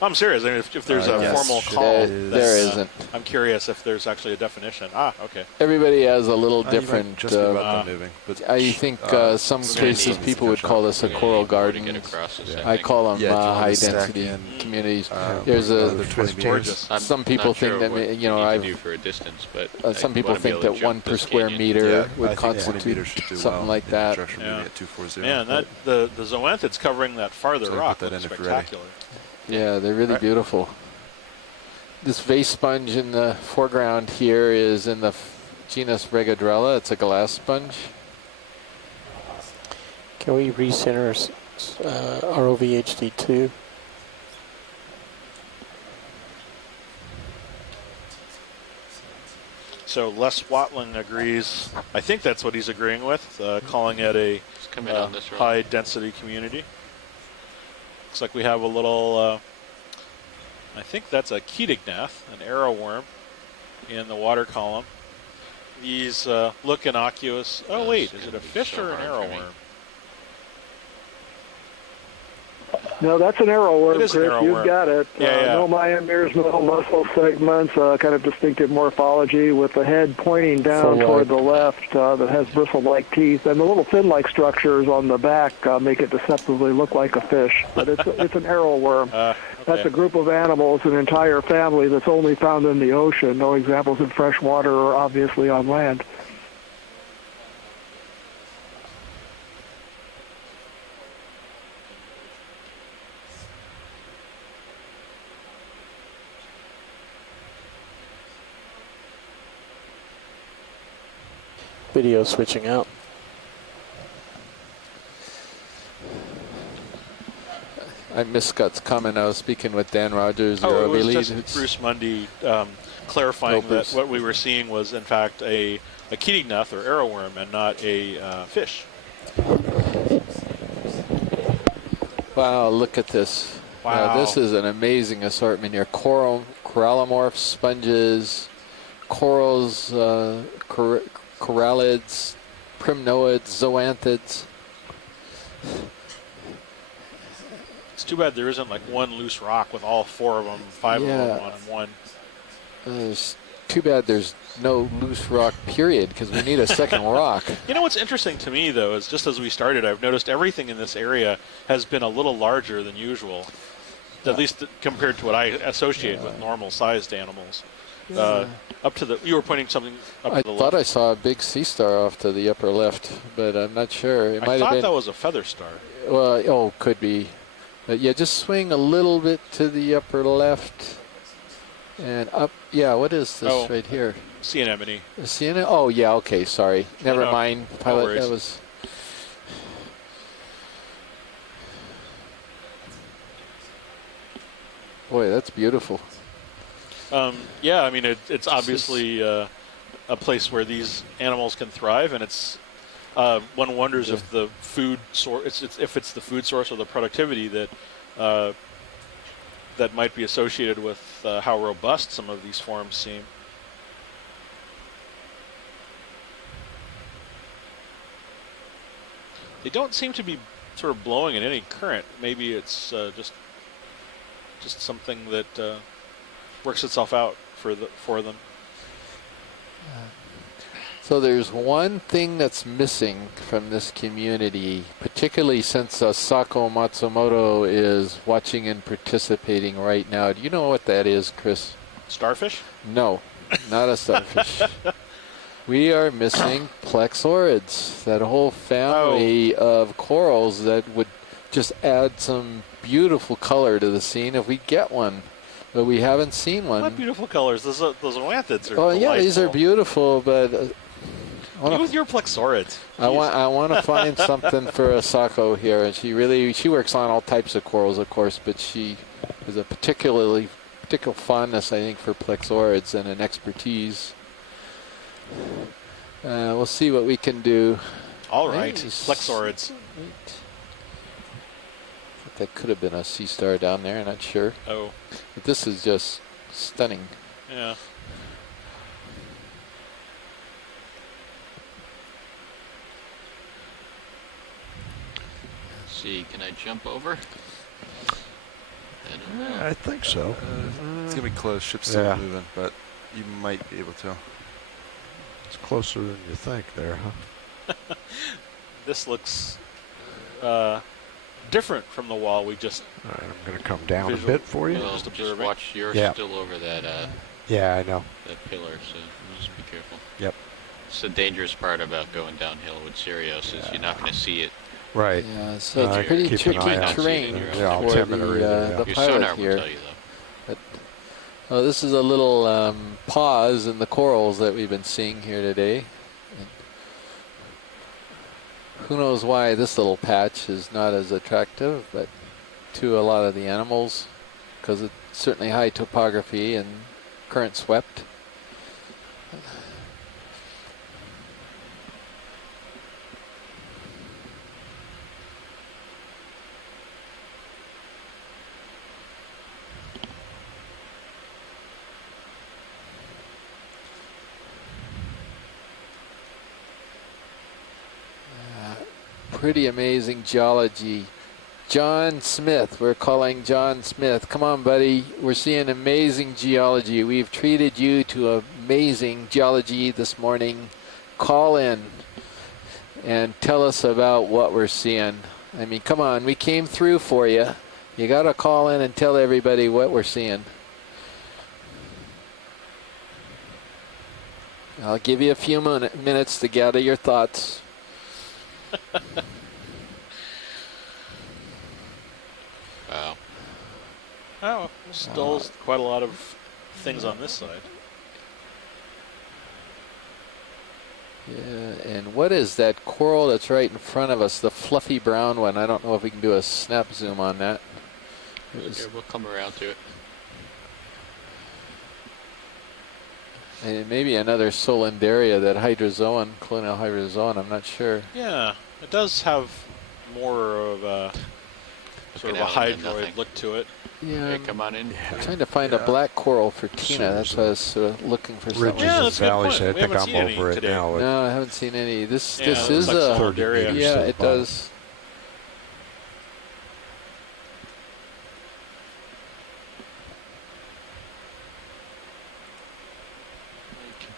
I'm serious. I mean, if there's a formal call, there isn't. I'm curious if there's actually a definition. Okay. Everybody has a little different. Just about moving, but I think some places people would call this a coral garden. I call them high density communities. There's some people think that do for a distance, but some people think that 1 per square meter would constitute something like that. Man, the zoanthids covering that farther rock is spectacular. Yeah, they're really beautiful. This vase sponge in the foreground here is in the genus Regadrella. It's a glass sponge. Can we recenter ROV HD2? So Les Watling agrees. I think that's what he's agreeing with, calling it a high-density community. Looks like we have a little, I think that's a Ketignath, an arrowworm, in the water column. These look innocuous. Oh, wait, is it a fish or an arrowworm? No, that's an arrowworm, Chris. Arrowworm. You've got it. No myomeres, no muscle segments, kind of distinctive morphology with the head pointing down toward the left that has bristle-like teeth. And the little fin-like structures on the back make it deceptively look like a fish. But it's an arrowworm. Okay. That's a group of animals, an entire family that's only found in the ocean. No examples in fresh water or obviously on land. Video switching out. I missed Scott's comment. I was speaking with Dan Rogers. Oh, it was just Bruce Mundy clarifying that Bruce. what we were seeing was, in fact, a Keatingnuth or arrowworm and not a fish. Wow, look at this. Wow. This is an amazing assortment here. Corallomorphs, sponges, corals, corallids, primnoids, zoanthids. It's too bad there isn't like one loose rock with all 4 of them, 5 of them on one. It's too bad there's no loose rock, period, because we need a second rock. You know what's interesting to me, though, is just as we started, I've noticed everything in this area has been a little larger than usual, at least compared to what I associate with normal-sized animals. Up to the, you were pointing something up to the left. I thought I saw a big sea star off to the upper left, but I'm not sure. I thought that was a feather star. Well, could be. But yeah, just swing a little bit to the upper left and up. Yeah, what is this right here? Sea anemone. A sea anemone? Oh, yeah, okay, sorry. Never mind, pilot. That was. Boy, that's beautiful. Yeah, I mean, it's obviously a place where these animals can thrive, and it's one wonders if the food source, if it's the food source or the productivity that that might be associated with how robust some of these forms seem. They don't seem to be sort of blowing in any current. Maybe it's just something that works itself out for them. So there's one thing that's missing from this community, particularly since Sako Matsumoto is watching and participating right now. Do you know what that is, Chris? Starfish? No, not a starfish. We are missing plexaurids, that whole family of corals that would just add some beautiful color to the scene if we get one. But we haven't seen one. What beautiful colors? Those zoanthids are delightful. Yeah, these are beautiful, but you with your plexaurids. I want to find something for Asako here, and she works on all types of corals, of course, but she has a particular fondness, I think, for plexaurids and an expertise. We'll see what we can do. All right, plexaurids. That could have been a sea star down there, not sure. Oh. But this is just stunning. Yeah. Let's see, can I jump over? I think so. It's going to be close. Ship's still moving, but you might be able to. It's closer than you think there, huh? This looks different from the wall we just. All right, I'm going to come down a bit for you. Well, just watch. You're still over that. Yeah, I know. That pillar, so just be careful. Yep. It's the dangerous part about going downhill with Sirius is you're not going to see it. Right. Yeah, so it's pretty tricky terrain for the pilot here. Tell you, though. But, this is a little pause in the corals that we've been seeing here today. And who knows why this little patch is not as attractive, but to a lot of the animals, because it's certainly high topography and current swept. Pretty amazing geology. John Smith, we're calling John Smith. Come on, buddy. We're seeing amazing geology. We've treated you to amazing geology this morning. Call in and tell us about what we're seeing. I mean, come on. We came through for you. You got to call in and tell everybody what we're seeing. I'll give you a few minutes to gather your thoughts. Wow. Oh, still quite a lot of things on this side. Yeah, and what is that coral that's right in front of us, the fluffy brown one? I don't know if we can do a snap zoom on that. Okay, we'll come around to it. And maybe another Solandaria, that hydrozoan, colonial hydrozoan, I'm not sure. Yeah, it does have more of a sort of a hydroid look to it. Yeah, Hey, come on in. I'm trying to find a black coral for Tina. That's why I was looking for something. Ridges and valleys, I think I'm over it now. No, I haven't seen any. This Yeah, is like a 30 meters yeah, to the it bottom. does.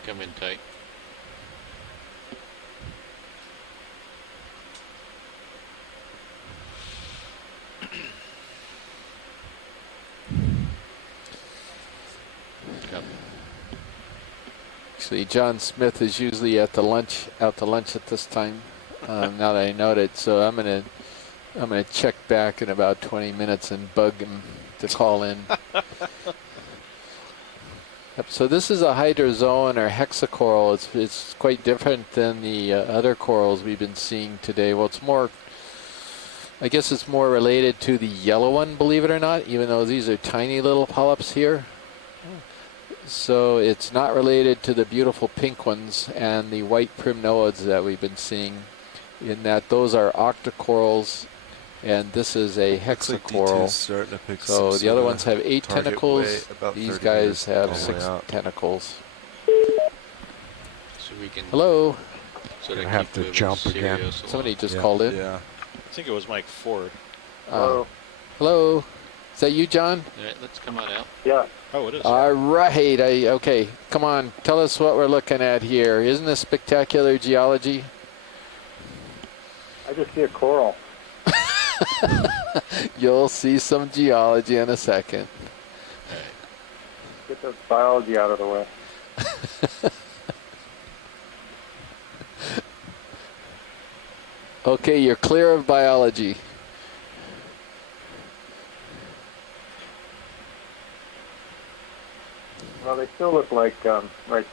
Come in tight. Actually, John Smith is usually out to lunch at this time. Now that I note it, so I'm gonna check back in about 20 minutes and bug him to call in. Yep, so this is a hydrozoan or hexacoral. It's quite different than the other corals we've been seeing today. Well, it's more, I guess it's more related to the yellow one, believe it or not, even though these are tiny little polyps here. So it's not related to the beautiful pink ones and the white primnoids that we've been seeing, in that those are octocorals and this is a hexacoral. So the other ones have 8 tentacles. These guys have 6 tentacles. So we can. Hello. So I have to jump again. Somebody just called in. Yeah. I think it was Mike Ford. Hello. Hello. Is that you, John? All right, let's come on out. Yeah. Oh, it is. All right. Okay. Come on. Tell us what we're looking at here. Isn't this spectacular geology? I just see a coral. You'll see some geology in a second. Get the biology out of the way. Okay, you're clear of biology. Well, they still look like right.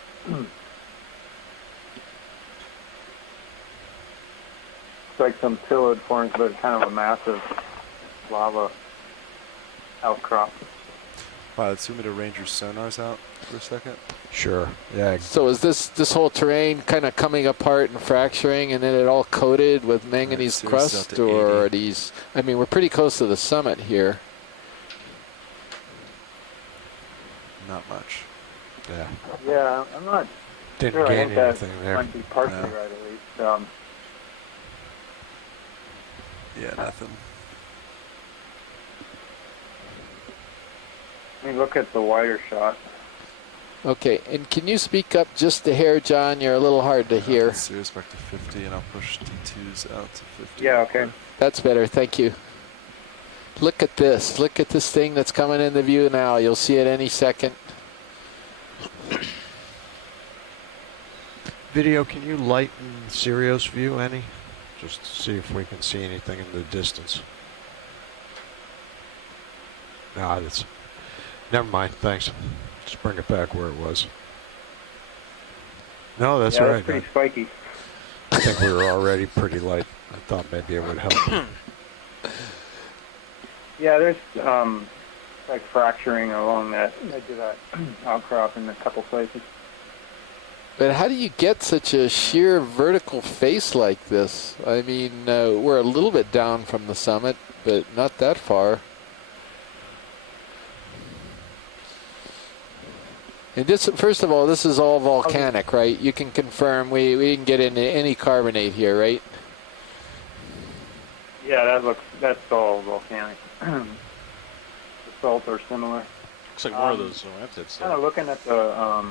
It's like some pillid forms, but kind of a massive lava outcrop. Let's zoom me to range your sonars out for a second. Sure. Yeah. So is this whole terrain kind of coming apart and fracturing, and then it all coated with manganese crust, or are these? I mean, we're pretty close to the summit here. Not much. Yeah. Yeah, I'm not Didn't sure. I gain think that anything there. might be partially No. right, at least. Yeah, nothing. I mean, look at the wider shot. Okay, and can you speak up just a hair, John? You're a little hard to hear. Serious back to 50, and I'll push D2s out to 50. Yeah, okay. That's better, thank you. Look at this. Look at this thing that's coming into view now. You'll see it any second. Video, can you lighten Sirius view any? Just to see if we can see anything in the distance. Nah, that's... Never mind, thanks. Just bring it back where it was. No, that's yeah, all that's right. pretty spiky. I think we were already pretty light. I thought maybe it would help. Yeah, there's like fracturing along that edge of that outcrop in a couple places. But how do you get such a sheer vertical face like this? I mean, we're a little bit down from the summit, but not that far. And this, first of all, this is all volcanic, right? You can confirm we didn't get into any carbonate here, right? Yeah, that's all volcanic. The salts are similar. Looks like more of those zoantids. Kind of looking at the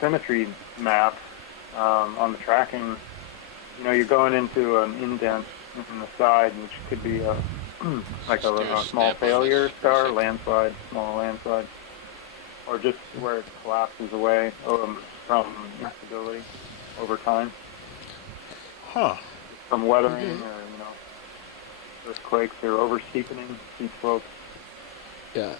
symmetry map on the tracking, you know, you're going into an indent in the side, which could be a like a small failure star, landslide, small landslide, or just where it collapses away from instability over time. Huh. From weathering or, you know, earthquakes or over-steepening, steep slopes. Yeah.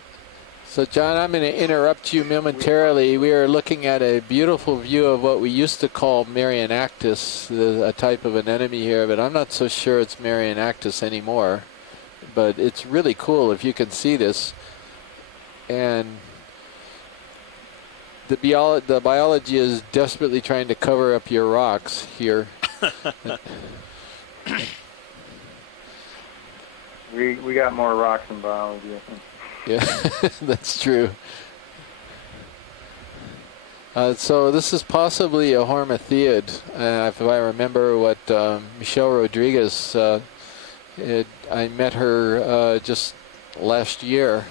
So, John, I'm going to interrupt you momentarily. We are looking at a beautiful view of what we used to call Marianactus, a type of anemone here, but I'm not so sure it's Marianactus anymore. but it's really cool if you can see this. And the biology is desperately trying to cover up your rocks here. We got more rocks in biology, I think. Yeah, that's true. So this is possibly a hormathiid, if I remember what Michelle Rodriguez, I met her just last year,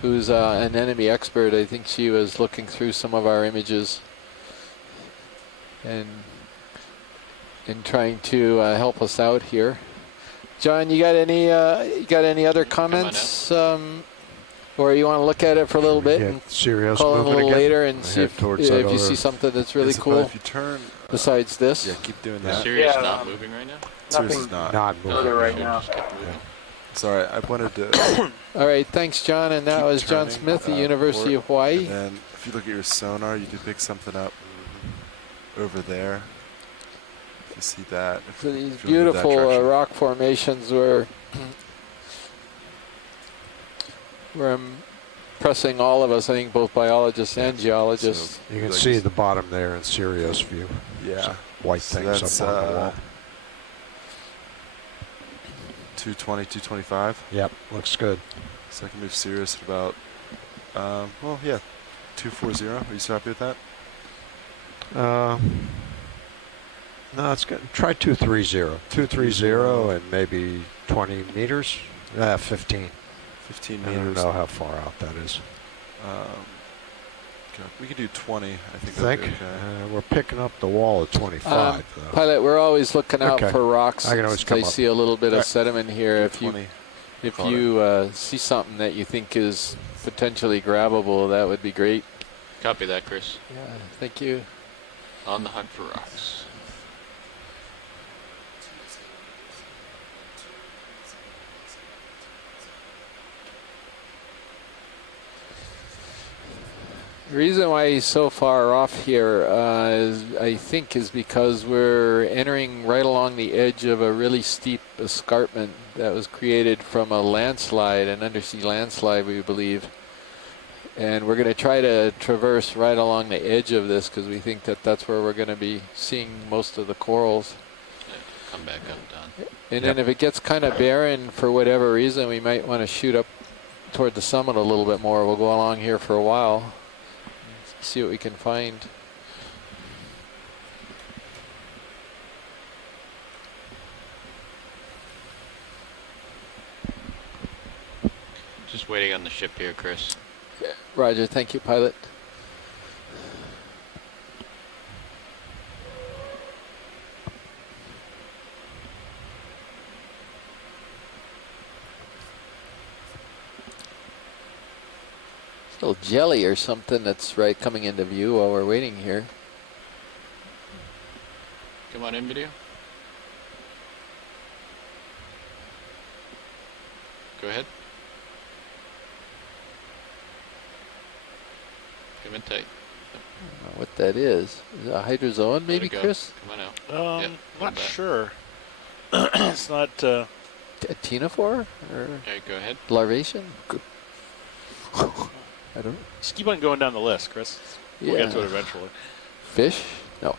who's an enemy expert. I think she was looking through some of our images and trying to help us out here. John, you got any other comments? Or you want to look at it for a little bit and Sirius call in a little again? later and see if you see something that's really cool if you turn, besides this? Yeah, keep doing that. Sirius not moving right now? Sirius is not moving right now. Sorry, I wanted to. All right, thanks, John. And that was John Smith, the University of Hawaii. And then if you look at your sonar, you can pick something up over there. If you see that. So these beautiful rock formations were impressing all of us, I think, both biologists and geologists. So you can see the bottom there in Sirius view. Yeah. Some white things up on the wall. 220, 225. Yep, looks good. So I can move Sirius at about, well, yeah, 240. Are you so happy with that? No, it's good. Try 230. 230 and maybe 20 meters. 15. 15 meters. I don't know how far out that is. We could do 20. I think that'd be okay. We're picking up the wall at 25. Though. Pilot, we're always looking out for rocks. I can always come I up. see a little bit of sediment here. If 20. you see something that you think is potentially grabbable, that would be great. Copy that, Chris. Yeah, thank you. On the hunt for rocks. The reason why he's so far off here, I think, is because we're entering right along the edge of a really steep escarpment that was created from a landslide, an undersea landslide, we believe. And we're going to try to traverse right along the edge of this because we think that that's where we're going to be seeing most of the corals. Come back up, Don. And then if it gets kind of barren for whatever reason, we might want to shoot up toward the summit a little bit more. We'll go along here for a while. See what we can find. Just waiting on the ship here, Chris. Yeah. Roger, thank you, pilot. Little jelly or something that's right coming into view while we're waiting here. Come on in, video. Go ahead. Come in tight. I don't know what that is. Is it a hydrozoan maybe, Chris? Come on out. Not sure. It's not... A ctenophore? Or okay, go ahead. Larvation? I don't know. Just keep on going down the list, Chris. We'll get to it eventually. Fish? No.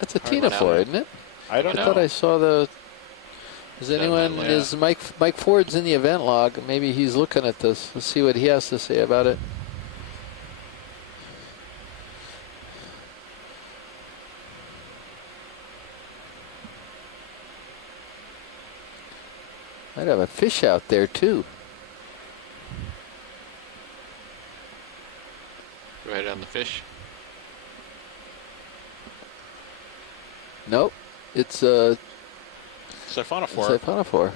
That's a ctenophore, isn't it? I don't know. I thought I saw the... Is anyone... Is Mike Ford's in the event log. Maybe he's looking at this. Let's see what he has to say about it. Might have a fish out there, too. Go ahead on the fish. Nope. It's a... Siphonophore. Siphonophore.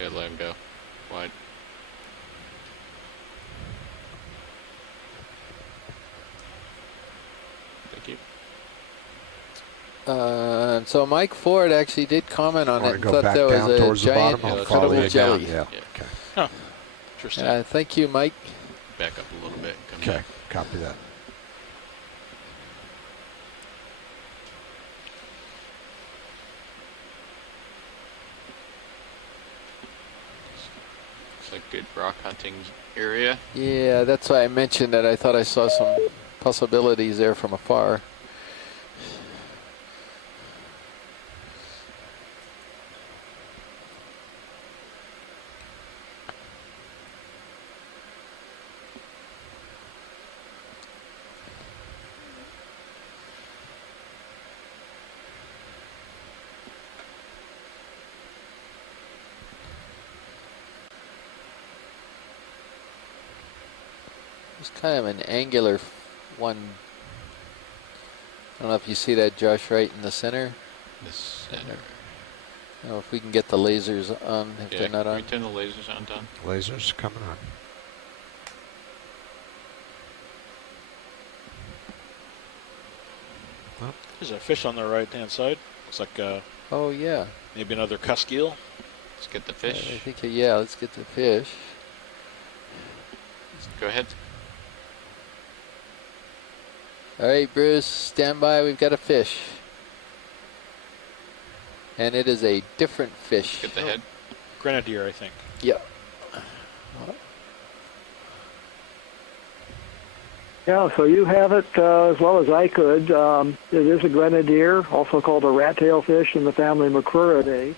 Okay, let him go. Wide. So Mike Ford actually did comment on it and go thought back that down was a towards the giant bottom? I'll follow incredible you jelly. down. Yeah. Okay. Huh. Interesting. Thank you, Mike. Back up a little bit. Come Okay. back. Copy that. Looks like good rock hunting area. Yeah, that's why I mentioned that I thought I saw some possibilities there from afar. It's kind of an angular one. I don't know if you see that, Josh, right in the center. The center. I don't know if we can get the lasers on, if they're not can on. we turn the lasers on, Don? Lasers coming on. There's a fish on the right-hand side. Looks like Oh, yeah. maybe another cusk eel. Let's get the fish. I think, yeah, let's get the fish. Go ahead. All right, Bruce, stand by. We've got a fish. And it is a different fish. Get the head. Grenadier, I think. Yep. Yeah, so you have it as well as I could. It is a grenadier, also called a rat-tail fish in the family Macruridae.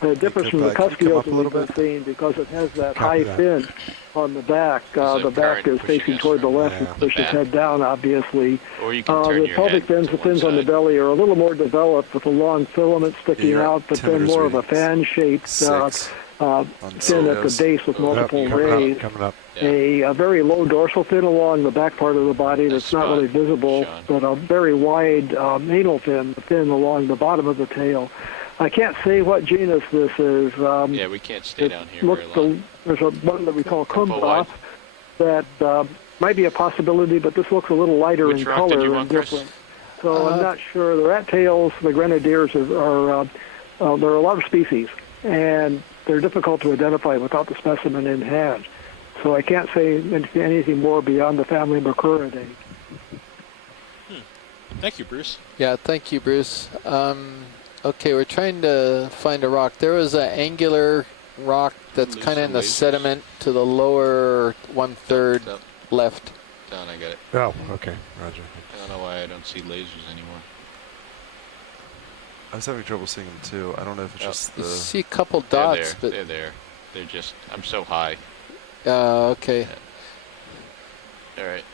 It differs from the cusk eels that we've been seeing because it has that high fin on the back. The back is facing toward the left and pushes head down, obviously. Or you can turn the your pelvic head fins, the fins on the belly are a little more developed with a long filament sticking out, but then more of a fan-shaped fin at the base with multiple rays. Coming up. A very low dorsal fin along the back part of the body that's not really visible, but a very wide anal fin, the fin along the bottom of the tail. I can't say what genus this is. Yeah, we can't stay down here very long. There's one that we call Kumbra that might be a possibility, but this looks a little lighter in color and different. So I'm not sure. The rat tails, the grenadiers are there are a lot of species, and they're difficult to identify without the specimen in hand. So I can't say anything more beyond the family Macruridae. Thank you, Bruce. Yeah, thank you, Bruce. Okay, we're trying to find a rock. There was an angular rock that's kind of in the sediment to the lower 1/3 left. Down, I got it. Oh, okay, Roger. I don't know why I don't see lasers anymore. I was having trouble seeing them too. I don't know if it's just the... You see a couple dots, but they're there. They're just, I'm so high. Okay. Yeah. All right.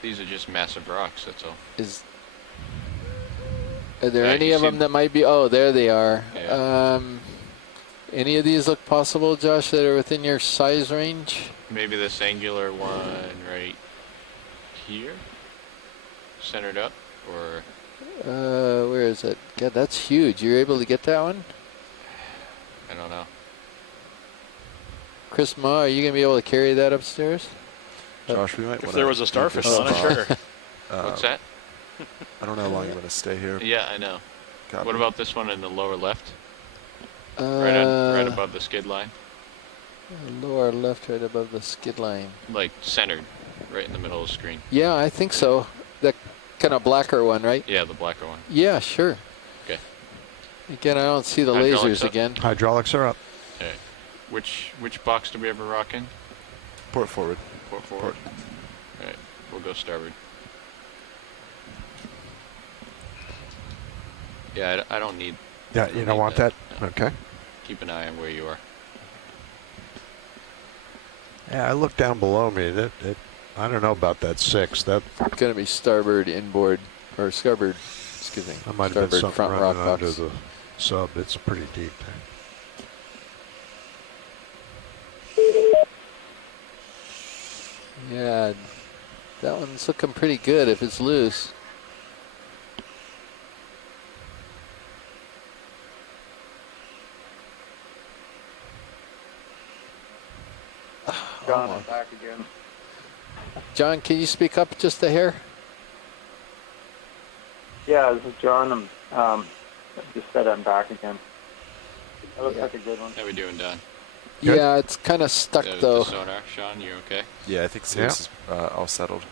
These are just massive rocks, that's all. Are there any of them that might be? Oh, there they are. Yeah. Any of these look possible, Josh, that are within your size range? Maybe this angular one right here, centered up, or... Where is it? God, that's huge. You're able to get that one? I don't know. Chris Ma, are you going to be able to carry that upstairs? Josh, we might If there was a starfish on it, sure. What's that? I don't know how long you want to stay here. Yeah, I know. Copy. What about this one in the lower left? Right above the skid line? Lower left, right above the skid line. Like centered, right in the middle of the screen. Yeah, I think so. That kind of blacker one, right? Yeah, the blacker one. Yeah, sure. Okay. Again, I don't see the Hydraulics lasers up? again. Hydraulics are up. Okay. Which box do we have a rock in? Port forward. Port forward. All right, we'll go starboard. Yeah, I don't need... Yeah, you don't want that? No. Okay. Keep an eye on where you are. Yeah, I look down below me. I don't know about that 6. That's going to be starboard inboard, or starboard, excuse me. I might have been starboard something front rock running box. under the sub. It's pretty deep. Yeah, that one's looking pretty good if it's loose. John, I'm back again. John, can you speak up just a hair? Yeah, this is John. Just said I'm back again. That looks like a good one. How we doing, Don? Yeah, it's kind of stuck though. The sonar, Sean, you okay? Yeah, I think CS is all settled.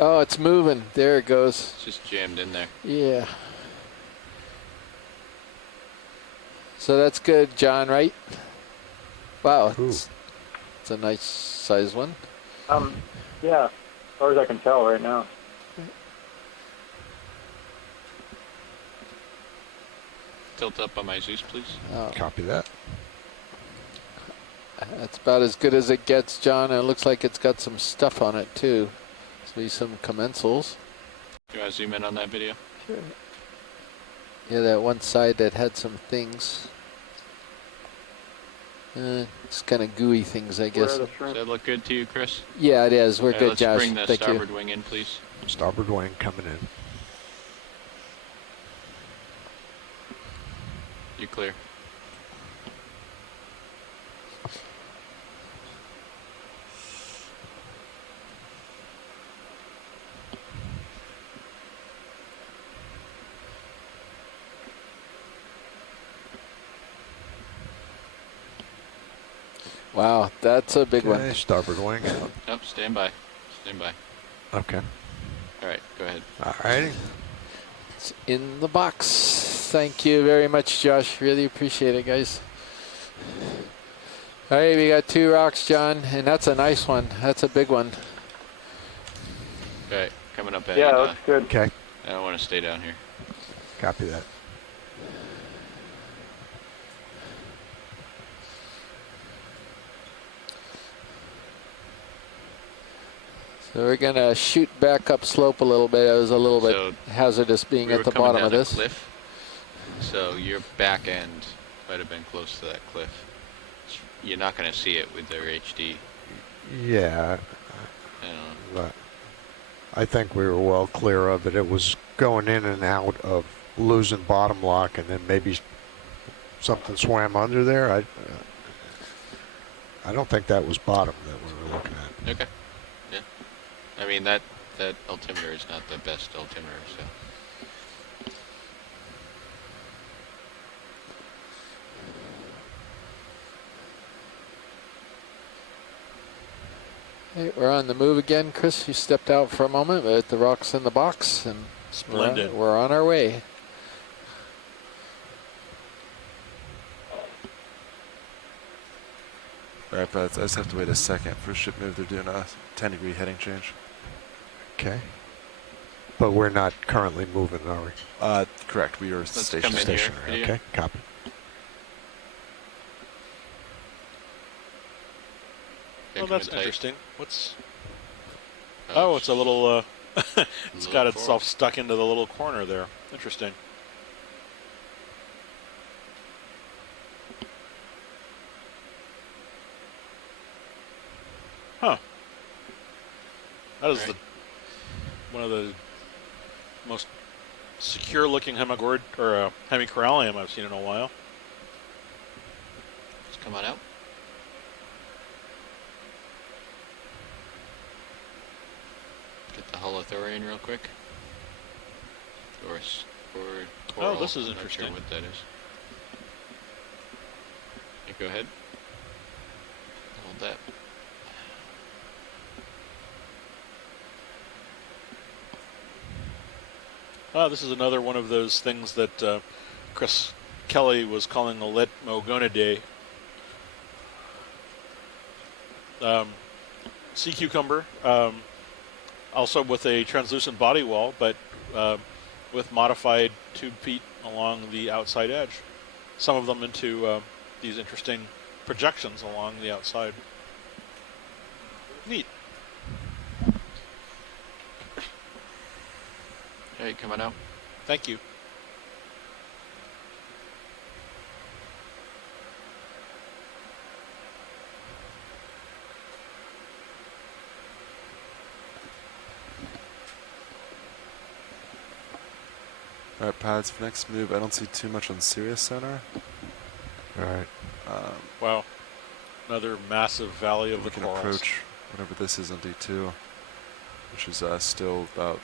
Oh, it's moving. There it goes. It's just jammed in there. Yeah. So that's good, John, right? Wow, it's a nice size one. Yeah, as far as I can tell right now. Tilt up on my Zeus, please. Oh. Copy that. That's about as good as it gets, John. And it looks like it's got some stuff on it too. Maybe some commensals. You want to zoom in on that video? Sure. Yeah, that one side that had some things. It's kind of gooey things, I guess. Does that look good to you, Chris? Yeah, it is. We're good, let's Josh. Bring the Thank starboard you. wing in, please. Starboard wing coming in. You clear. Wow, that's a big one. Starboard wing. Oh, stand by. Stand by. Okay. All right, go ahead. All righty. It's in the box. Thank you very much, Josh. Really appreciate it, guys. All right, we got 2 rocks, John, and that's a nice one. That's a big one. Okay, coming up at Yeah, you, that's good. Okay. I don't want to stay down here. Copy that. So we're going to shoot back up slope a little bit. It was a little bit hazardous being we at were the coming bottom down of this. A cliff, so your back end might have been close to that cliff. You're not going to see it with their HD. Yeah. But I think we were well clear of it. It was going in and out of losing bottom lock, and then maybe something swam under there. I don't think that was bottom that we were looking at. Okay. Yeah. I mean, that altimeter is not the best altimeter, so. Hey, we're on the move again. Chris, you stepped out for a moment, but the rock's in the box, and Splendid. We're on our way. All right, but I just have to wait a second. For ship move, they're doing a 10-degree heading change. Okay. But we're not currently moving, are we? Correct. We are stationary. Okay, copy. Oh, that's interesting. What's? Oh, it's a little. It's got itself stuck into the little corner there. Interesting. Huh. That is one of the most secure-looking hemigord or hemicorallium I've seen in a while. Just come on out. Get the holothurian real quick. Or oh, this is I'm interesting. not sure what that is. Okay, go ahead. Hold that. This is another one of those things that Chris Kelly was calling a Letmogonidae. Sea cucumber, also with a translucent body wall, but with modified tube feet along the outside edge. Some of them into these interesting projections along the outside. Neat. Hey, coming out. Thank you. All right, pads for next move. I don't see too much on Sirius sonar. All right. Wow. Another massive valley of the We can corals. approach whatever this is on D2, which is still about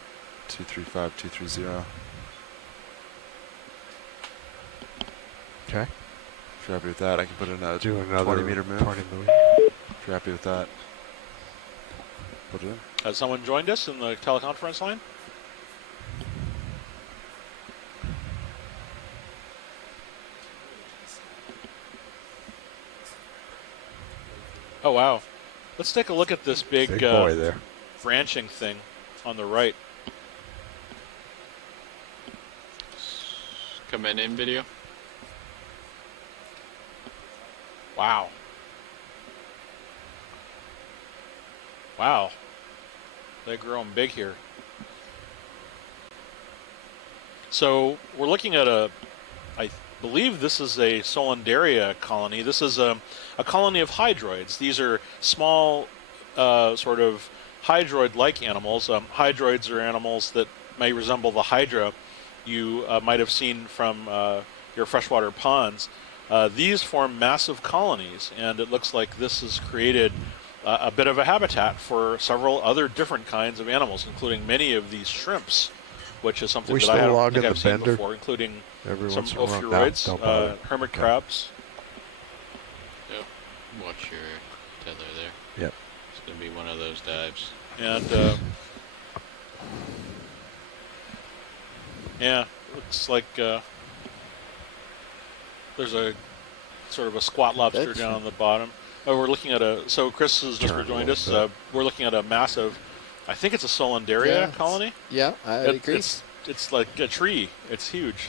235, 230. Okay. If you're happy with that, I can put in a Do another 20 meter move. 20 move. If you're happy with that, put it in. Has someone joined us in the teleconference line? Oh, wow. Let's take a look at this big boy there. branching thing on the right. Come in video. Wow. Wow. They're growing big here. So we're looking at I believe this is a Solandaria colony. This is a colony of hydroids. These are small sort of hydroid-like animals. Hydroids are animals that may resemble the hydra you might have seen from your freshwater ponds. These form massive colonies, and it looks like this has created a bit of a habitat for several other different kinds of animals, including many of these shrimps, which is something that I don't think I've seen before, including some ophiuroids, hermit crabs. Yep. Watch your tether there. Yep. It's going to be one of those dives. And yeah, looks like there's a sort of a squat lobster down on the bottom. Oh, we're looking at so Chris has just rejoined us. We're looking at a massive, I think it's a Solandaria colony. Yeah, I agree. It's like a tree. It's huge.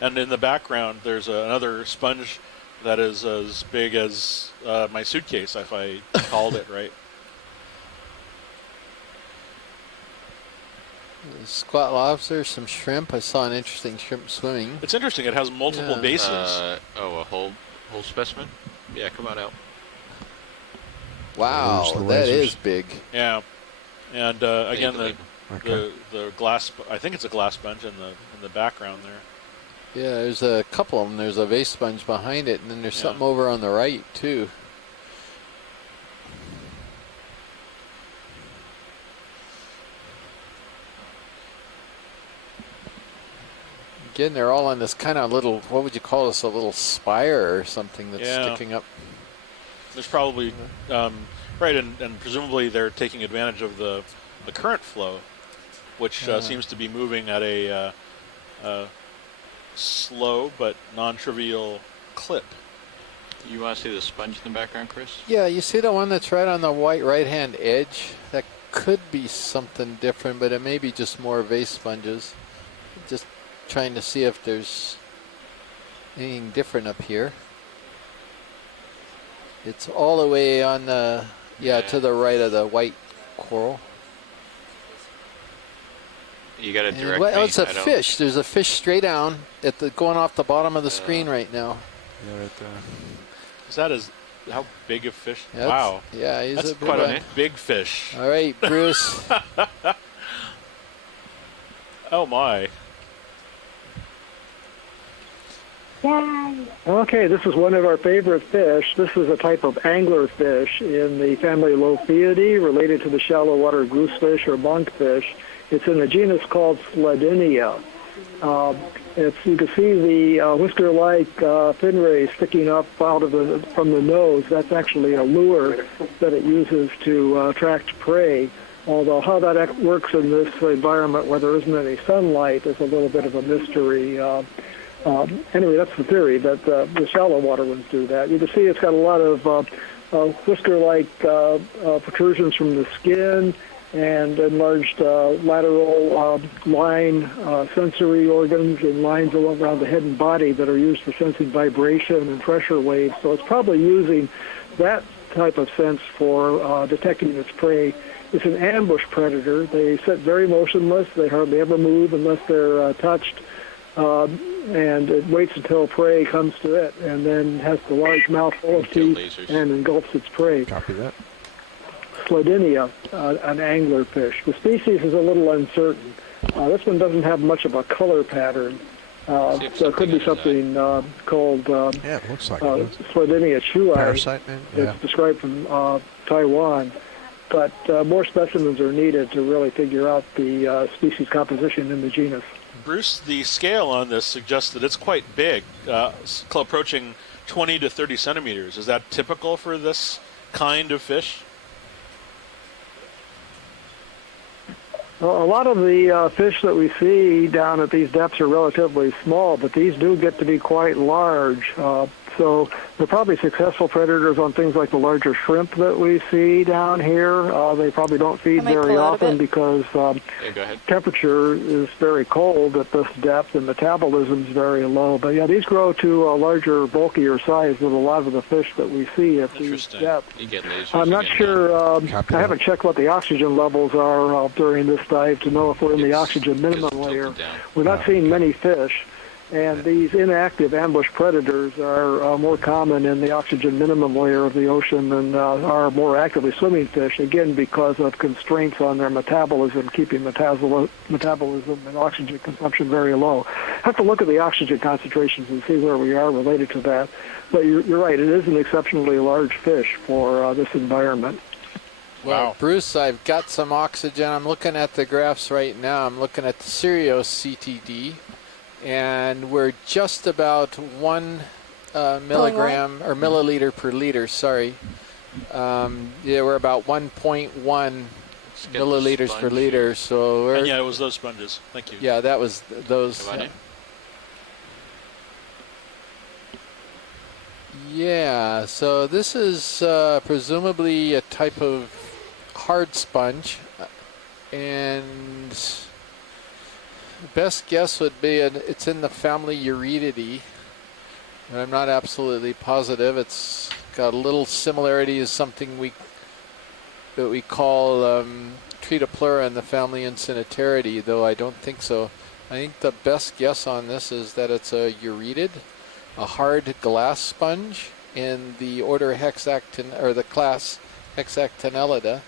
And in the background, there's another sponge that is as big as my suitcase, if I called it right. Squat lobster, some shrimp. I saw an interesting shrimp swimming. It's interesting. It has multiple bases. A whole specimen? Yeah, come on out. Wow, that is big. Yeah, and again the glass. I think it's a glass sponge in the background there. Yeah, there's a couple of them. There's a vase sponge behind it, and then there's something over on the right too. Again, they're all on this kind of little, what would you call this, a little spire or something that's sticking up. There's probably, right, and presumably they're taking advantage of the current flow, which seems to be moving at a slow but non-trivial clip. You want to see the sponge in the background, Chris? Yeah, you see the one that's right on the white right-hand edge? That could be something different, but it may be just more vase sponges. Just trying to see if there's anything different up here. It's all the way on the, to the right of the white coral. You got a direct it's a fish. There's a fish straight down at going off the bottom of the screen right now. Yeah, right there. Is that how big a fish? That's, wow. Yeah, he's that's a big quite one. a big fish. All right, Bruce. Oh my. Okay, this is one of our favorite fish. This is a type of angler fish in the family Lophiidae, related to the shallow water goosefish or monkfish. It's in a genus called Sledinia. You can see the whisker-like fin rays sticking up from the nose. That's actually a lure that it uses to attract prey. Although how that works in this environment where there isn't any sunlight is a little bit of a mystery. Anyway, that's the theory, that the shallow water ones do that. You can see it's got a lot of whisker-like protrusions from the skin and enlarged lateral line sensory organs and lines around the head and body that are used for sensing vibration and pressure waves. So it's probably using that type of sense for detecting its prey. It's an ambush predator. They sit very motionless. They hardly ever move unless they're touched. And it waits until prey comes to it, and then has the large mouth full of teeth and engulfs its prey. Copy that. Sledinia, an angler fish. The species is a little uncertain. This one doesn't have much of a color pattern. So it could be something called it looks like Sledinia chui. Parasite, man. Yeah. It's described from Taiwan. but more specimens are needed to really figure out the species composition in the genus. Bruce, the scale on this suggests that it's quite big, approaching 20 to 30 centimeters. Is that typical for this kind of fish? Well, a lot of the fish that we see down at these depths are relatively small, but these do get to be quite large. So they're probably successful predators on things like the larger shrimp that we see down here. They probably don't feed very often because temperature is very cold at this depth and metabolism is very low. But yeah, these grow to a larger, bulkier size than a lot of the fish that we see at these depths. You get lasers. I'm not sure. I haven't checked what the oxygen levels are during this dive to know if we're in the oxygen minimum layer. We're not seeing many fish. And these inactive ambush predators are more common in the oxygen minimum layer of the ocean than are more actively swimming fish, again, because of constraints on their metabolism, keeping metabolism and oxygen consumption very low. Have to look at the oxygen concentrations and see where we are related to that. But you're right, it is an exceptionally large fish for this environment. Well, Bruce, I've got some oxygen. I'm looking at the graphs right now. I'm looking at the Sirius CTD. And we're just about 1 milligram or milliliter per liter. Sorry, yeah, we're about 1.1 milliliters per liter. So we're, and yeah, it was those sponges. Thank you. Yeah, that was those. Yeah. So this is presumably a type of hard sponge, and best guess would be it's in the family Eurydidae, and I'm not absolutely positive. It's got a little similarity as something that we call Tretopleura in the family Incinnateridae, though I don't think so. I think the best guess on this is that it's a Eurydiid, a hard glass sponge in the order Hexactin, or the class Hexactinellida.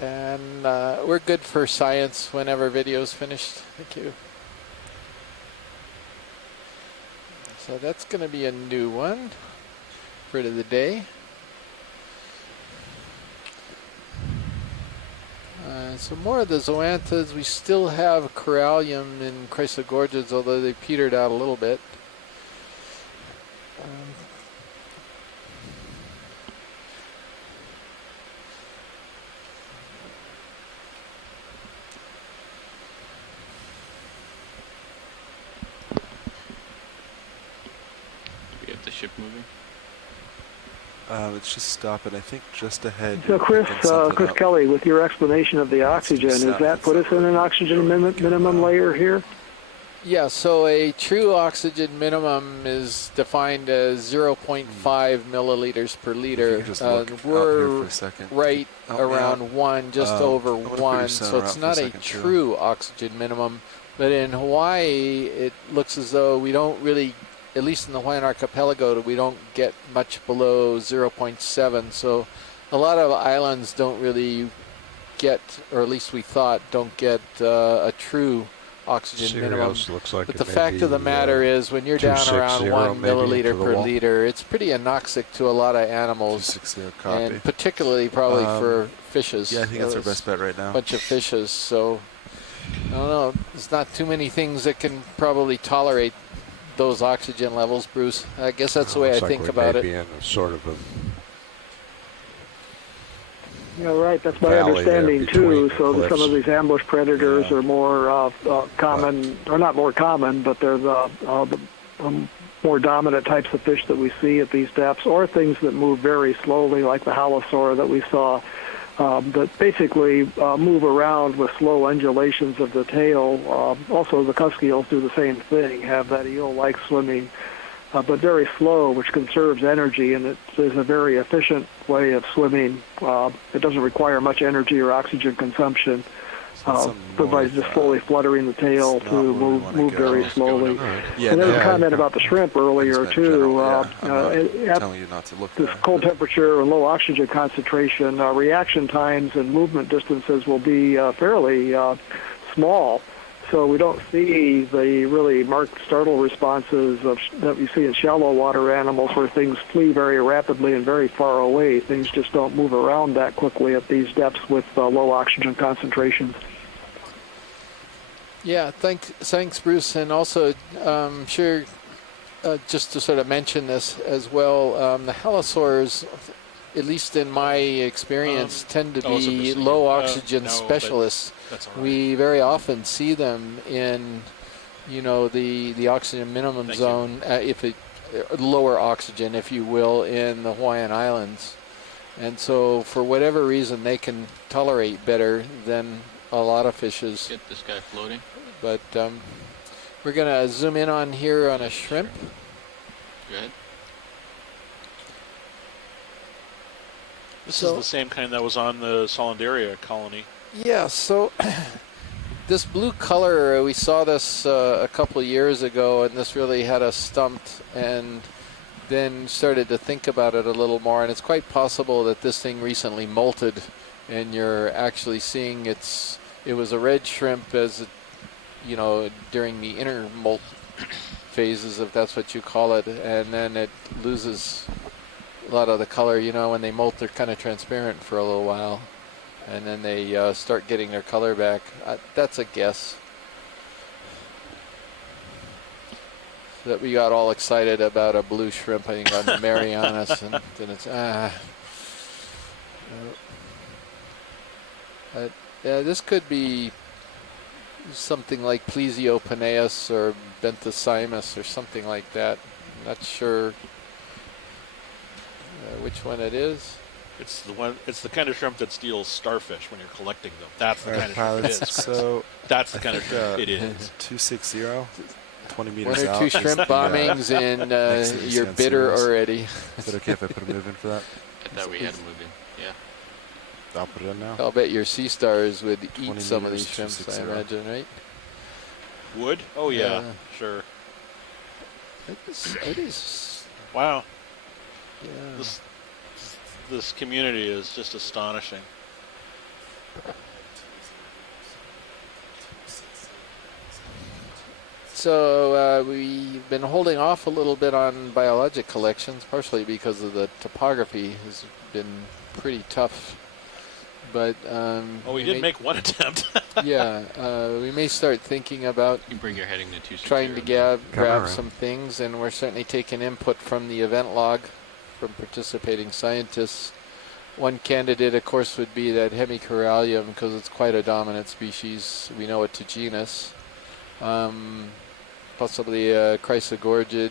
And we're good for science whenever video's finished. Thank you. So that's going to be a new one for the day. So more of the zoanthids. We still have corallium in chrysogorgids, although they petered out a little bit. Ship moving? It's just stopping, I think, just ahead. So Chris Kelly, with your explanation of the oxygen, does that put us in an oxygen minimum layer here? Yeah, so a true oxygen minimum is defined as 0.5 milliliters per liter. We're right around 1, just over 1, so it's not a true oxygen minimum. But in Hawaii, it looks as though we don't really, at least in the Hawaiian archipelago, we don't get much below 0.7. So a lot of islands don't really get, or at least we thought, don't get a true oxygen minimum. Looks like but the fact of the matter is, when you're down around 1 milliliter per liter, it's pretty anoxic to a lot of animals, and particularly probably for fishes. Yeah, I think that's our best bet right now. A bunch of fishes. So I don't know. There's not too many things that can probably tolerate those oxygen levels, Bruce. I guess that's the way I think about it. Be in a sort of a Yeah, right. That's my understanding too. So some of these ambush predators are more common, or not more common, but they're the more dominant types of fish that we see at these depths, or things that move very slowly, like the halosaur that we saw, that basically move around with slow undulations of the tail. Also, the cusk eels do the same thing, have that eel-like swimming, but very slow, which conserves energy, and it is a very efficient way of swimming. It doesn't require much energy or oxygen consumption, by just slowly fluttering the tail to move very slowly. Yeah, and there was a comment about the shrimp earlier, too. Telling you not to look this cold temperature and low oxygen concentration, reaction times and movement distances will be fairly small. so we don't see the really marked startle responses that we see in shallow water animals where things flee very rapidly and very far away. Things just don't move around that quickly at these depths with low oxygen concentrations. Yeah, thanks, Bruce. And also, sure, just to sort of mention this as well, the halosaurs, at least in my experience, tend to be low oxygen specialists. That's all right. We very often see them in, the oxygen minimum zone, lower oxygen, if you will, in the Hawaiian Islands. And so for whatever reason, they can tolerate better than a lot of fishes. Get this guy floating. But we're going to zoom in on here on a shrimp. Go ahead. This is the same kind that was on the Solandaria colony. Yeah, so this blue color, we saw this a couple of years ago, and this really had us stumped, and then started to think about it a little more, and it's quite possible that this thing recently molted, and you're actually seeing it was a red shrimp as during the inner molt phases, if that's what you call it, and then it loses a lot of the color. When they molt, they're kind of transparent for a little while, and then they start getting their color back. That's a guess. So that we got all excited about a blue shrimp, I think, on the Marianas, and then it's this could be something like Plesiopenaeus or Benthocymus or something like that. I'm not sure which one it is. It's the kind of shrimp that steals starfish when you're collecting them. That's the kind of shrimp it is. So that's the kind of shrimp it is. 260, 20 meters One or out. two shrimp bombings and you're bitter already. Is it okay if I put a move in for that? I thought we had a move in. Yeah. I'll put it in now. I'll bet your sea stars would eat some of these shrimps, I imagine, right? Would? Oh yeah, sure. It is. Wow. Yeah. This community is just astonishing. So we've been holding off a little bit on biologic collections, partially because of the topography has been pretty tough. But we did make one attempt. Yeah, we may start thinking about you bring your heading to trying to grab some things, and we're certainly taking input from the event log from participating scientists. One candidate, of course, would be that Hemicorallium, because it's quite a dominant species. We know it to genus. Possibly Chrysogorgid.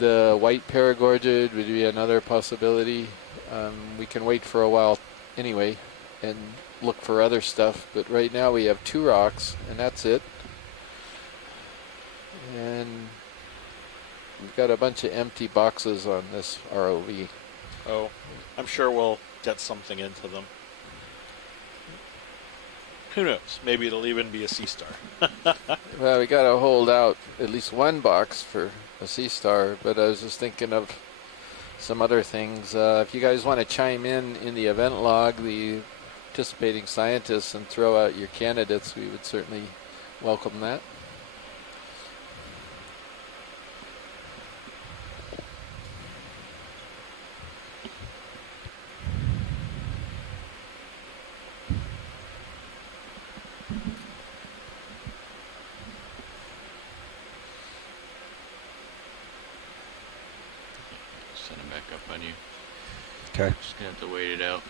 The white paragorgid would be another possibility. We can wait for a while anyway and look for other stuff, but right now we have 2 rocks, and that's it. And we've got a bunch of empty boxes on this ROV. Oh, I'm sure we'll get something into them. Who knows? Maybe it'll even be a sea star. Well, we got to hold out at least one box for a sea star, but I was just thinking of some other things. If you guys want to chime in the event log, the participating scientists, and throw out your candidates, we would certainly welcome that. Send him back up on you. Okay. Just gonna have to wait it out.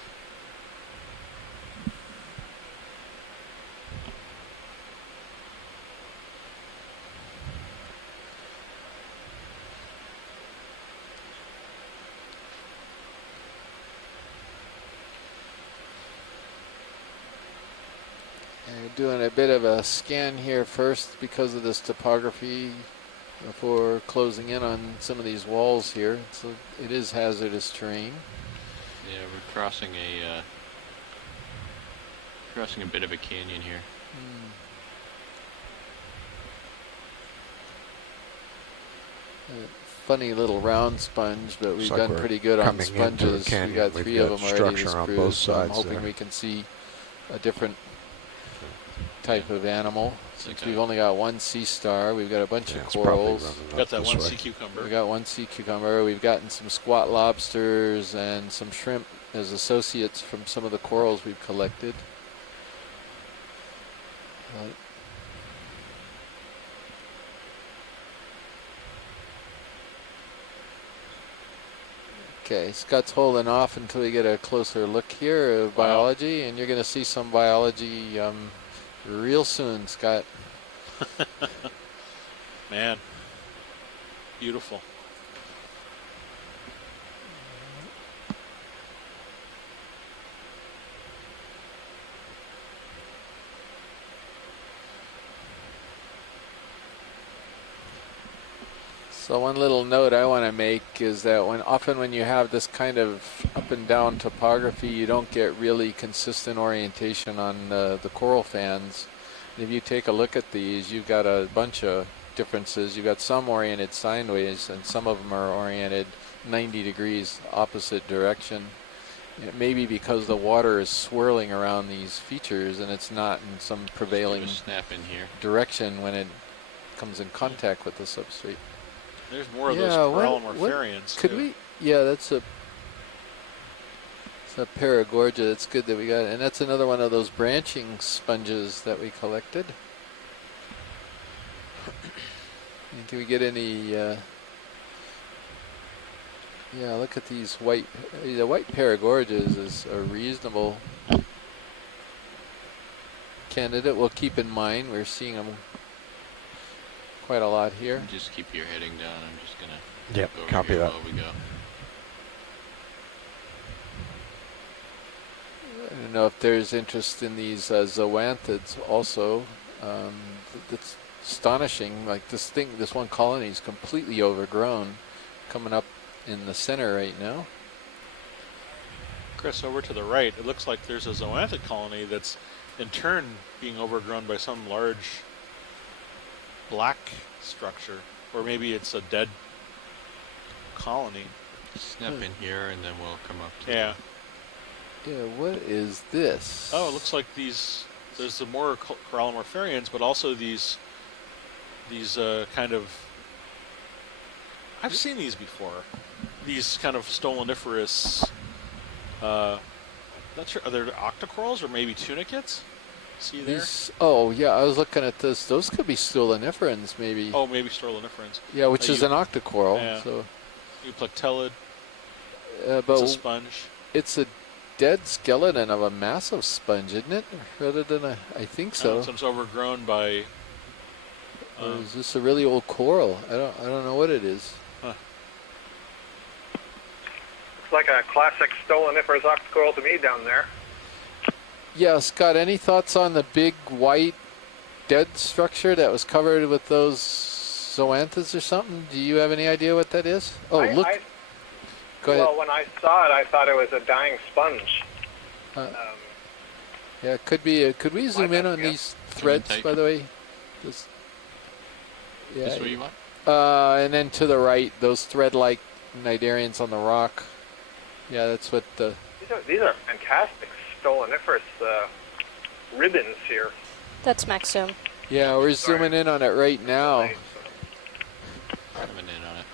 Doing a bit of a scan here first because of this topography before closing in on some of these walls here. So it is hazardous terrain. Yeah, we're crossing a bit of a canyon here. Funny little round sponge, but we've Looks like done we're pretty good on coming into a sponges. We canyon. got We've 3 of got them already structure this on cruise, both so I'm sides hoping there. we can see a different type of animal. Since we've only got one sea star, we've got a bunch of it's probably corals. running up Got that this one way. sea cucumber. We got one sea cucumber. We've gotten some squat lobsters and some shrimp as associates from some of the corals we've collected. Okay, Scott's holding off until we get a closer look here of biology, and you're going to see some biology real soon, Scott. Man, beautiful. So one little note I want to make is that often when you have this kind of up and down topography, you don't get really consistent orientation on the coral fans. And if you take a look at these, you've got a bunch of differences. You've got some oriented sideways, and some of them are oriented 90 degrees opposite direction. It may be because the water is swirling around these features and it's not in some prevailing snap in here. direction when it comes in contact with the substrate. There's more of those corallimorpharians. Could we? Yeah, it's a paragorgia. That's good that we got, and that's another one of those branching sponges that we collected. And can we get any? Yeah, look at these white. The white paragorgias is a reasonable candidate. We'll keep in mind we're seeing them quite a lot here. Just keep your heading down. I'm just gonna. Yep, go over copy here that. while we go. I don't know if there's interest in these zoanthids also. That's astonishing. Like this one colony is completely overgrown, coming up in the center right now. Chris, over to the right, it looks like there's a zoanthid colony that's in turn being overgrown by some large black structure, or maybe it's a dead colony. Snap in here, and then we'll come up to. Yeah. Yeah. What is this? Oh, it looks like these. There's the more corallimorpharians, but also these kind of. I've seen these before. These kind of stoloniferous. Not sure. Are there octocorals or maybe tunicates? See there? Oh yeah, I was looking at this. Those could be stoloniferans, maybe. Oh, maybe stoloniferans. Yeah, which is an octocoral. Yeah. So. Euplectellid. But it's a sponge. It's a dead skeleton of a massive sponge, isn't it? Rather than I think so. It's overgrown by. Or is this a really old coral? I don't know what it is. Huh. Looks like a classic stoloniferous octocoral to me down there. Yeah, Scott, any thoughts on the big white dead structure that was covered with those zoanthids or something? Do you have any idea what that is? Oh, look. Go ahead. Well, when I saw it, I thought it was a dying sponge. Yeah, it could be. Could we zoom in on these threads, by the way? This what you want? And then to the right, those thread-like cnidarians on the rock. Yeah, that's what the... These are fantastic stoloniferous ribbons here. That's max zoom. Yeah, we're zooming in on it right now. Coming in on it.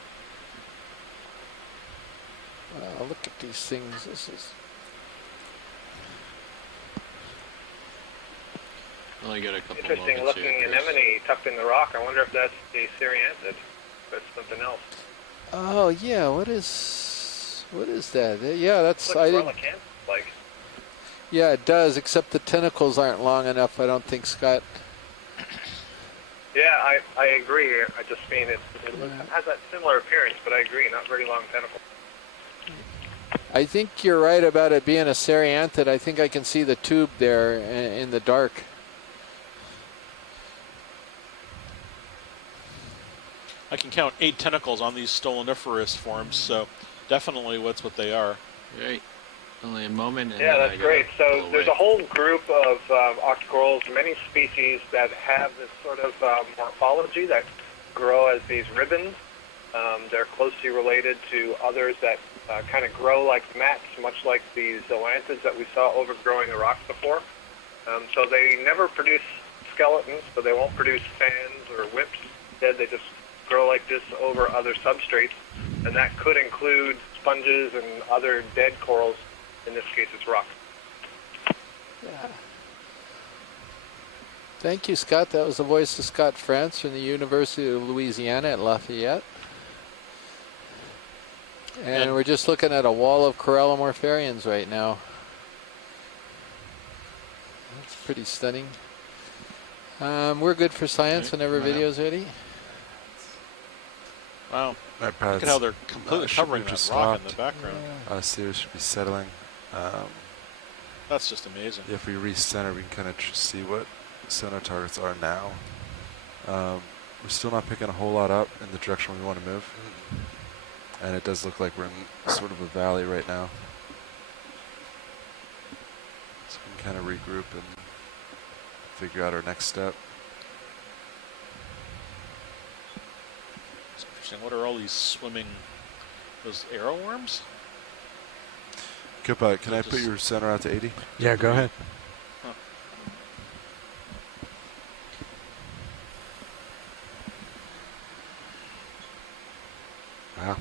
Look at these things. This is... Well, I got a couple Interesting moments looking here, Chris. anemone tucked in the rock. I wonder if that's the Cereanthid. That's something else. Oh yeah, what is that? Yeah, that's I didn't. Like. Yeah, it does. Except the tentacles aren't long enough. I don't think, Scott. Yeah, I agree. I just mean it has that similar appearance, but I agree, not very long tentacles. I think you're right about it being a Cereanthid. I think I can see the tube there in the dark. I can count 8 tentacles on these stoloniferous forms, so definitely that's what they are. Right. Only a moment. And yeah, then that's great. So there's a whole group of octocorals, many species that have this sort of morphology that grow as these ribbons. They're closely related to others that kind of grow like mats, much like the zoanthids that we saw overgrowing the rocks before. So they never produce skeletons, but they won't produce fans or whips. Instead, they just grow like this over other substrates, and that could include sponges and other dead corals. In this case, it's rock. Yeah. Thank you, Scott. That was the voice of Scott France from the University of Louisiana at Lafayette. And we're just looking at a wall of corallomorpharians right now. That's pretty stunning. We're good for science whenever video's ready. Wow. Look at how they're completely covering that rock in the background. Sears should be settling. That's just amazing. If we recenter, we can kind of see what sonar targets are now. We're still not picking a whole lot up in the direction we want to move. And it does look like we're in sort of a valley right now. So we can kind of regroup and figure out our next step. It's interesting. What are all these swimming, those arrow worms? Kippa, can I put your center out to 80? Yeah, go ahead. Huh. Wow.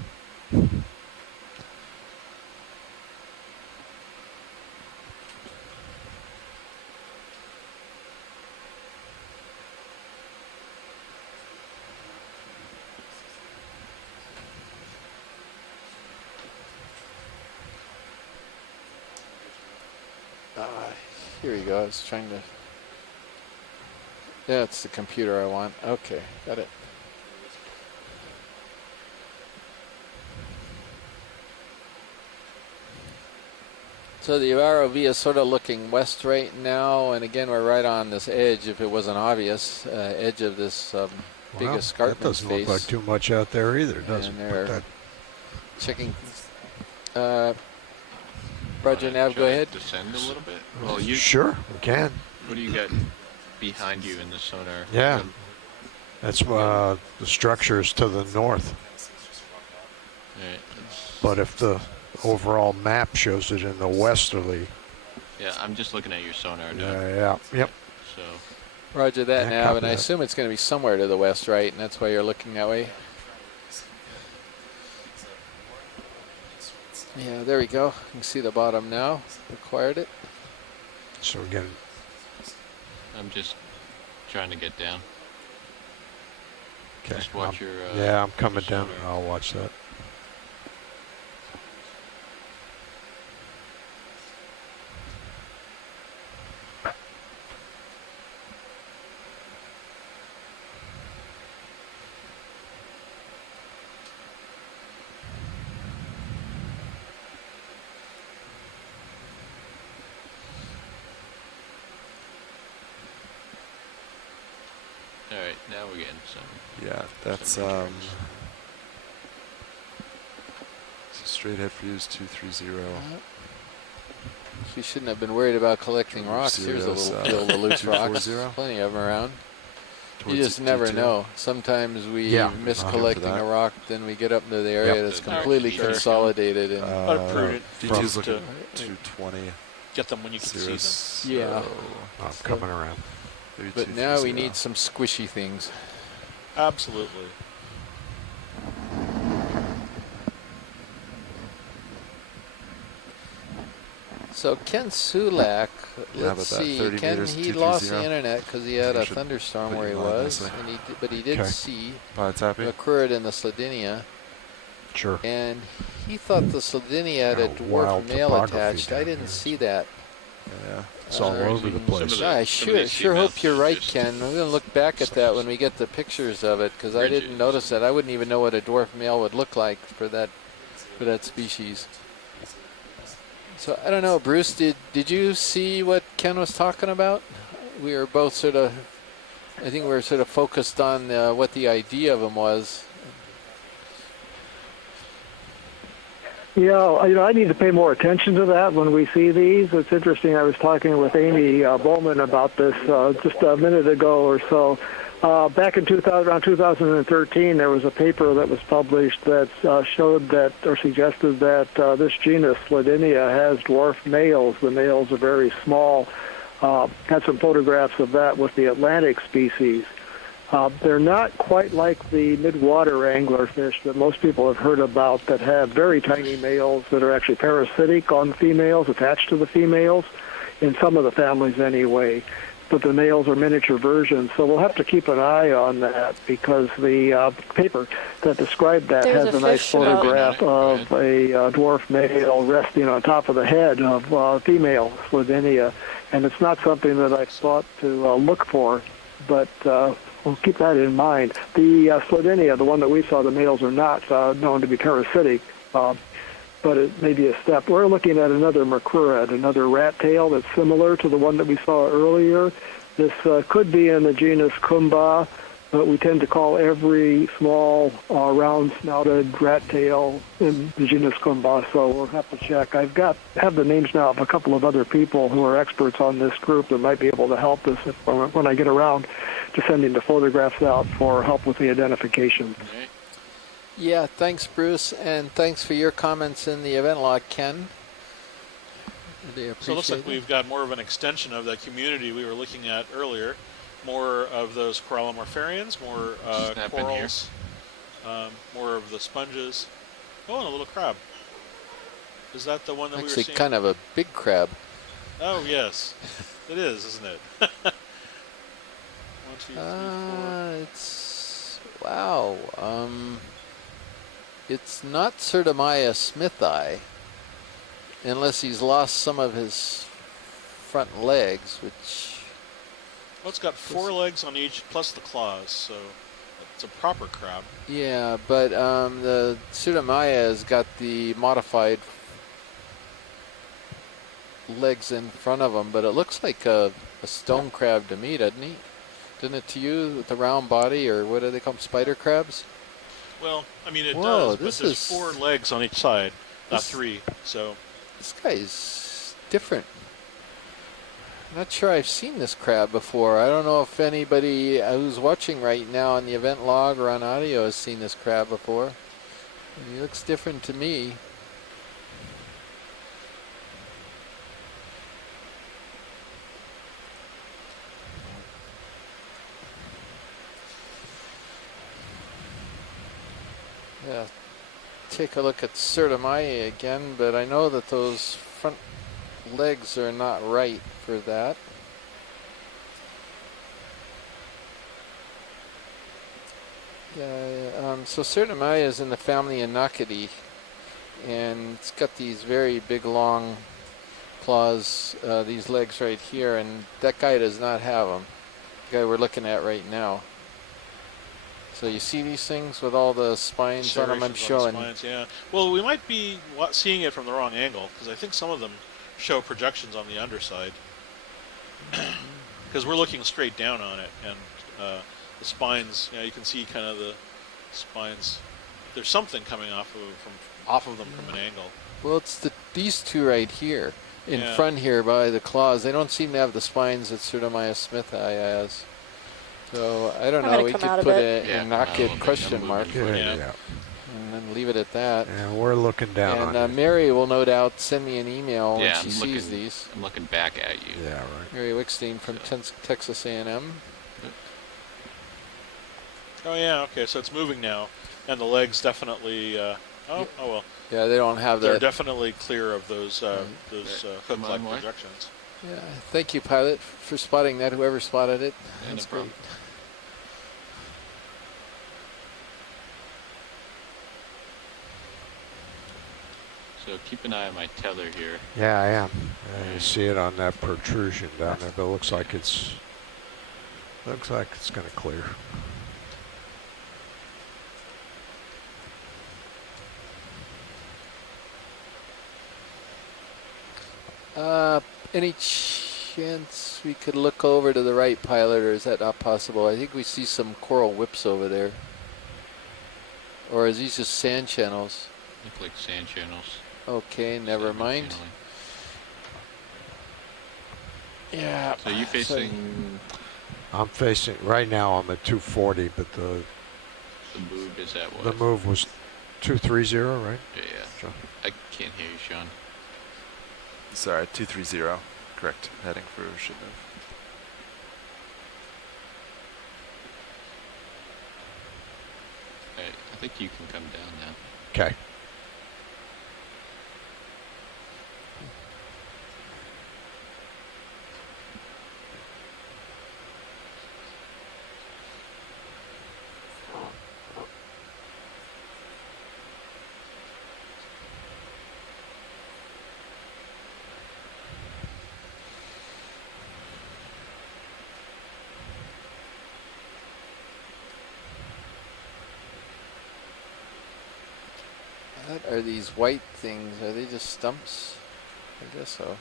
Here we go. I was trying to... Yeah, it's the computer I want. Okay, got it. So the ROV is sort of looking west right now, and again, we're right on this edge, if it wasn't obvious, edge of this biggest escarpment that doesn't space. look like too much out there either, does it? And they're checking... Roger, Nav, go ahead. Descend a little bit? Well, you sure, we can. What do you got behind you in the sonar? Yeah. That's the structures to the north. Right. But if the overall map shows it in the westerly. Yeah, I'm just looking at your sonar now. Yeah, yep. So. Roger that, Yeah, Nav, and I that. assume it's going to be somewhere to the west, right? And that's why you're looking that way. Yeah, there we go. You can see the bottom now. Acquired it. So again, I'm just trying to get down. okay. Just watch your. Yeah, I'm coming down. I'll watch that. All right, now we're getting some. Yeah, that's straight head for you is 230. You shouldn't have been worried about collecting rocks. Here's a little field of loose rocks. 240. Plenty of them around. Towards You just never 22. know. Sometimes we miss I'll collecting for that. a rock, then we get up into the area Yep. that's completely consolidated. And prudent D2's looking to at 220. get them when you can see them. Yeah. I'm coming around. Maybe But now we 230. need some squishy things. Absolutely. So Ken Sulak, Yeah, let's about that, see, 30 Ken, meters, he lost the 230. internet because he had I a should thunderstorm put where he you on was, nicely. and but he did Okay. see Pilot's happy. what occurred in the Sladinia, Sure. and he thought the Sladinia had a Got a dwarf wild male topography attached. I down didn't here. see that. Yeah. It's all over the place. I some of these sure hope seamounts you're are right, just- Ken. We're going to look back at that when we get the pictures of it, because I didn't Ridges. notice that. I wouldn't even know what a dwarf male would look like for that species. So I don't know, Bruce. Did you see what Ken was talking about? We were both sort of, I think we were sort of focused on what the idea of him was. Yeah, I need to pay more attention to that when we see these. It's interesting. I was talking with Amy Bowman about this just a minute ago or so. Back in around 2013, there was a paper that was published that showed that or suggested that this genus Sladinia has dwarf males. The males are very small. had some photographs of that with the Atlantic species. They're not quite like the midwater anglerfish that most people have heard about that have very tiny males that are actually parasitic on females, attached to the females, in some of the families anyway. But the males are miniature versions, so we'll have to keep an eye on that because the paper that described that has a nice photograph of a dwarf male resting on top of the head of female Slodinia, and it's not something that I've thought to look for, but we'll keep that in mind. The Slodinia, the one that we saw, the males are not known to be parasitic, but it may be a step. We're looking at another macrurid, another rat tail that's similar to the one that we saw earlier. This could be in the genus Kumba, but we tend to call every small round-snouted rat tail in the genus Kumba, so we'll have to check. Have the names now of a couple of other people who are experts on this group that might be able to help us when I get around to sending the photographs out for help with the identification. Yeah, thanks, Bruce, and thanks for your comments in the event log, Ken. So it looks like we've got more of an extension of that community we were looking at earlier. More of those corallomorpharians, more corals, more of the sponges. Oh, and a little crab. Is that the one that we were seeing? Actually, kind of a big crab. Oh, yes. It is, isn't it? 1, 2, 3, 4. It's... Wow. It's not Certimia smithi, unless he's lost some of his front legs, which... Well, it's got 4 legs on each, plus the claws, so it's a proper crab. Yeah, but the Certimia has got the modified legs in front of him, but it looks like a stone crab to me, doesn't he? Didn't it to you, with the round body, or what do they call them, spider crabs? Well, I mean, it Whoa, does, but there's 4 legs on each side, not 3, so... This guy's different. I'm not sure I've seen this crab before. I don't know if anybody who's watching right now on the event log or on audio has seen this crab before. He looks different to me. Yeah, take a look at Certimia again, but I know that those front legs are not right for that. Yeah, so Certimia is in the family Anacidae, and it's got these very big long claws, these legs right here, and that guy does not have them. The guy we're looking at right now. So you see these things with all the spines on them I'm showing? Spines, yeah. Well, we might be seeing it from the wrong angle, because I think some of them show projections on the underside. Because we're looking straight down on it, and the spines, you can see kind of the spines. There's something coming off of them from an angle. Well, it's these two right here, in front here by the claws. They don't seem to have the spines that Certimia smithi has. So, I don't know, we could put an innocuous question mark and then leave it at that. Yeah, we're looking down on and Mary will no doubt send me an email when she sees these. I'm looking back at you. Yeah, right. Mary Wickstein from Texas A&M. Oh yeah, okay, so it's moving now. And the legs definitely, oh well. Yeah, they don't have They're definitely clear of those hook-like projections. Yeah, thank you, pilot, for spotting that, whoever spotted it. That's great. So keep an eye on my tether here. Yeah, I am. You see it on that protrusion down there, but it looks like it's going to clear. Any chance we could look over to the right, pilot, or is that not possible? I think we see some coral whips over there. Or is these just sand channels? Look like sand channels. Okay, never mind. Yeah. So you facing? I'm facing, right now I'm at 240, but the move is at what? The move was 230, right? Yeah. Sean? I can't hear you, Sean. Sorry, 230. Correct. Heading for should move. I think you can come down now. Okay. What are these white things? Are they just stumps? I guess so.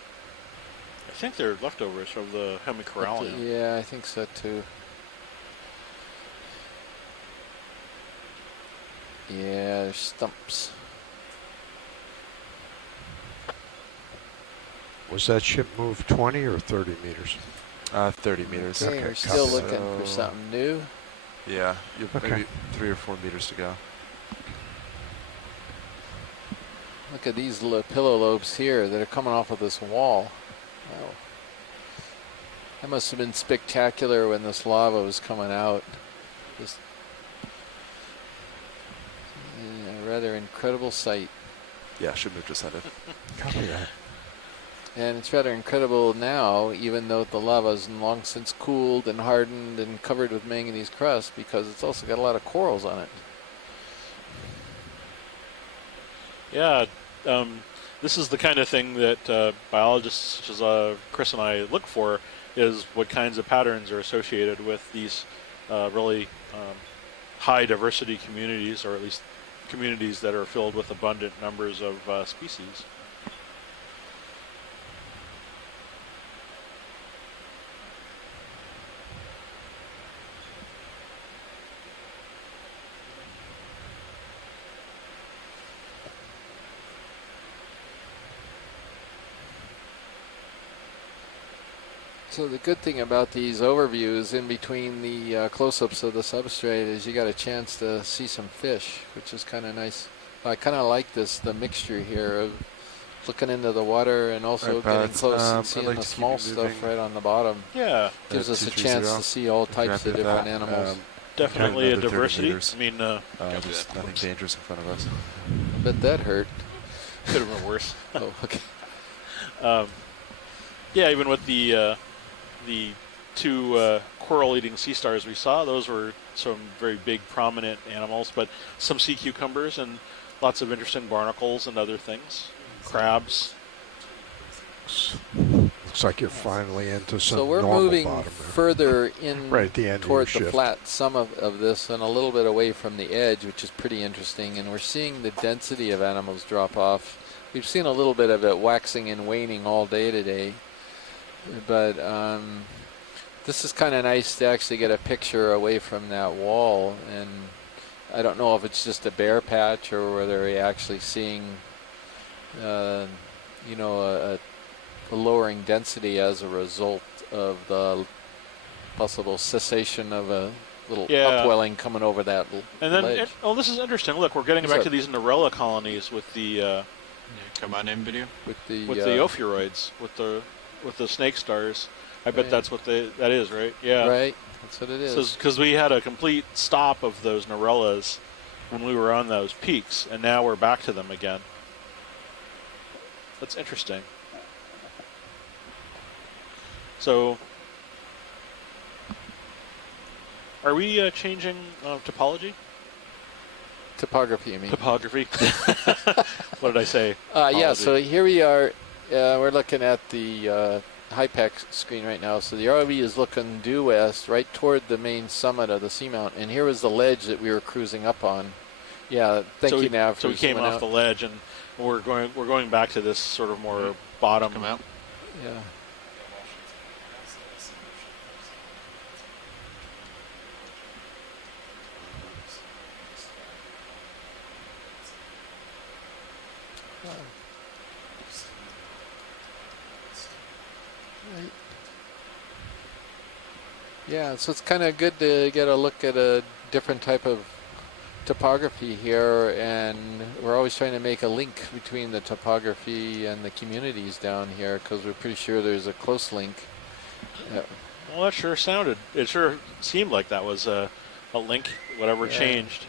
I think they're leftovers from the hemicorallium. Yeah, I think so too. Yeah, they're stumps. Was that ship move 20 or 30 meters? 30 meters. Okay, we're still looking for something new. Yeah, you have maybe 3 or 4 meters to go. Look at these pillow lobes here that are coming off of this wall. Wow. That must have been spectacular when this lava was coming out. Just a rather incredible sight. Yeah, should move just headed. Copy that. And it's rather incredible now, even though the lava's long since cooled and hardened and covered with manganese crust, because it's also got a lot of corals on it. Yeah, this is the kind of thing that biologists such as Chris and I look for, is what kinds of patterns are associated with these really high diversity communities, or at least communities that are filled with abundant numbers of species. So the good thing about these overviews in between the close-ups of the substrate is you got a chance to see some fish, which is kind of nice. I kind of like the mixture here of looking into the water and also getting close and seeing the small stuff right on the bottom. Yeah. Gives us a chance to see all types of different animals. Definitely a diversity. I mean, there's nothing dangerous in front of us. I bet that hurt. Could have been worse. Oh, okay. Yeah, even with the 2 coral-eating sea stars we saw, those were some very big, prominent animals, but some sea cucumbers and lots of interesting barnacles and other things. Crabs. Looks like you're finally into some So we're normal moving bottom further in right at the end toward of your the shift. flat sum of this and a little bit away from the edge, which is pretty interesting. And we're seeing the density of animals drop off. We've seen a little bit of it waxing and waning all day today. But this is kind of nice to actually get a picture away from that wall. And I don't know if it's just a bare patch or whether we're actually seeing, you know, a lowering density as a result of the possible cessation of a little upwelling coming over that and then, ledge. this is interesting. Look, we're getting back to these Narella colonies with the come on in, video. With the ophiuroids, with the snake stars. I bet that's what that is, right? Yeah. Right. That's what it is. Because we had a complete stop of those Narellas when we were on those peaks, and now we're back to them again. That's interesting. So, are we changing topology? Topography, you mean? Topography. What did I say? Yeah, so here we are. We're looking at the HIPAC screen right now. So the ROV is looking due west, right toward the main summit of the Seamount. And here was the ledge that we were cruising up on. Yeah, thank you, Nav. So we came off the ledge, and we're going back to this sort of more bottom. Come out. Yeah. Yeah, so it's kind of good to get a look at a different type of topography here, and we're always trying to make a link between the topography and the communities down here because we're pretty sure there's a close link. Well, that sure sounded. It sure seemed like that was a link. Whatever changed.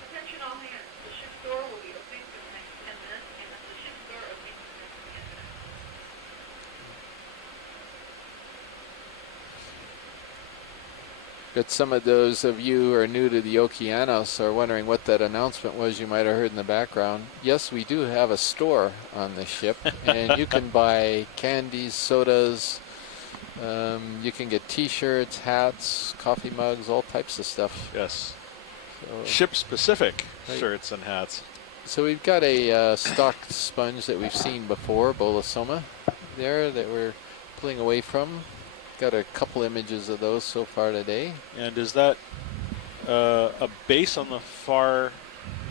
But some of those of you who are new to the Okeanos are wondering what that announcement was you might have heard in the background. Yes, we do have a store on the ship, and you can buy candies, sodas, you can get t-shirts, hats, coffee mugs, all types of stuff. Yes. So, ship-specific shirts and hats. So we've got a stocked sponge that we've seen before, Bolosoma, there that we're pulling away from. Got a couple images of those so far today. And is that a base on the far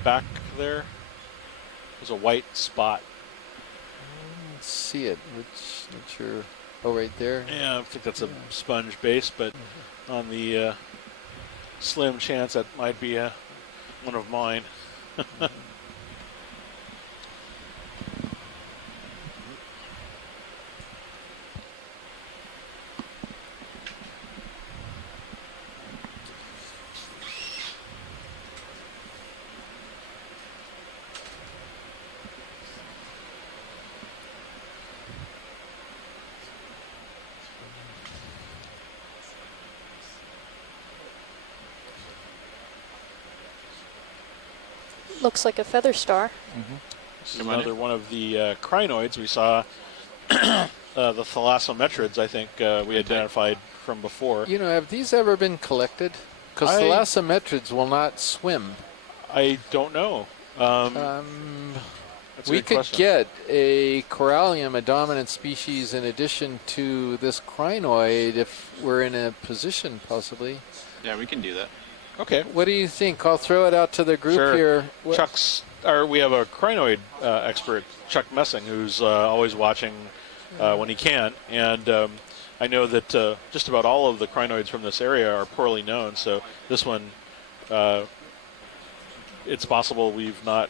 back there? There's a white spot. Let's see it. Which, not sure. Oh, right there. Yeah, I think that's a sponge base, but on the slim chance that might be one of mine. Looks like a feather star. This is another one of the crinoids we saw. The thalassometrids, I think we identified from before. You know, have these ever been collected? Because thalassometrids will not swim. I don't know. We could get a corallium, a dominant species, in addition to this crinoid if we're in a position, possibly. Yeah, we can do that. Okay. What do you think? I'll throw it out to the group here. We have a crinoid expert, Chuck Messing, who's always watching when he can. And I know that just about all of the crinoids from this area are poorly known. So this one, it's possible we've not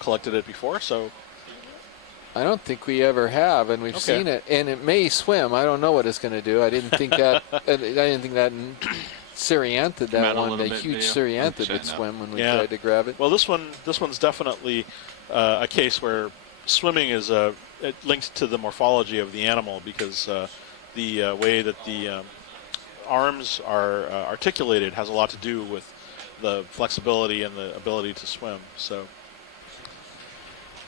collected it before. So I don't think we ever have, and we've seen it. And it may swim. I don't know what it's going to do. I didn't think that. I didn't think that. Syrianthid, that one, the huge Syrianthid would swim when we tried to grab it. Well, this one's definitely a case where swimming is linked to the morphology of the animal because the way that the arms are articulated has a lot to do with the flexibility and the ability to swim. So.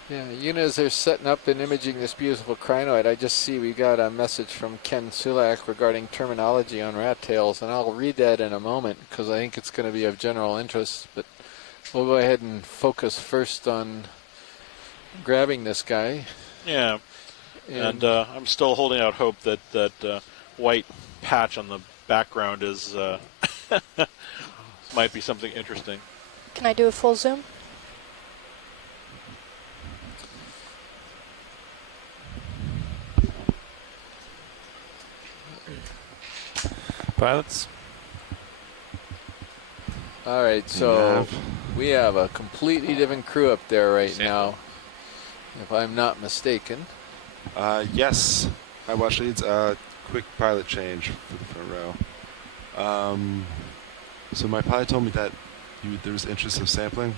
Yeah, you know, as they're setting up and imaging this beautiful crinoid, I just see we got a message from Ken Sulak regarding terminology on rat tails, and I'll read that in a moment because I think it's going to be of general interest. But we'll go ahead and focus first on grabbing this guy. Yeah, and I'm still holding out hope that that white patch on the background is might be something interesting. Can I do a full zoom? Pilots. All right, so we have a completely different crew up there right now, if I'm not mistaken. Yes. Hi, watch leads. Quick pilot change for the front row. So my pilot told me that there was interest of sampling.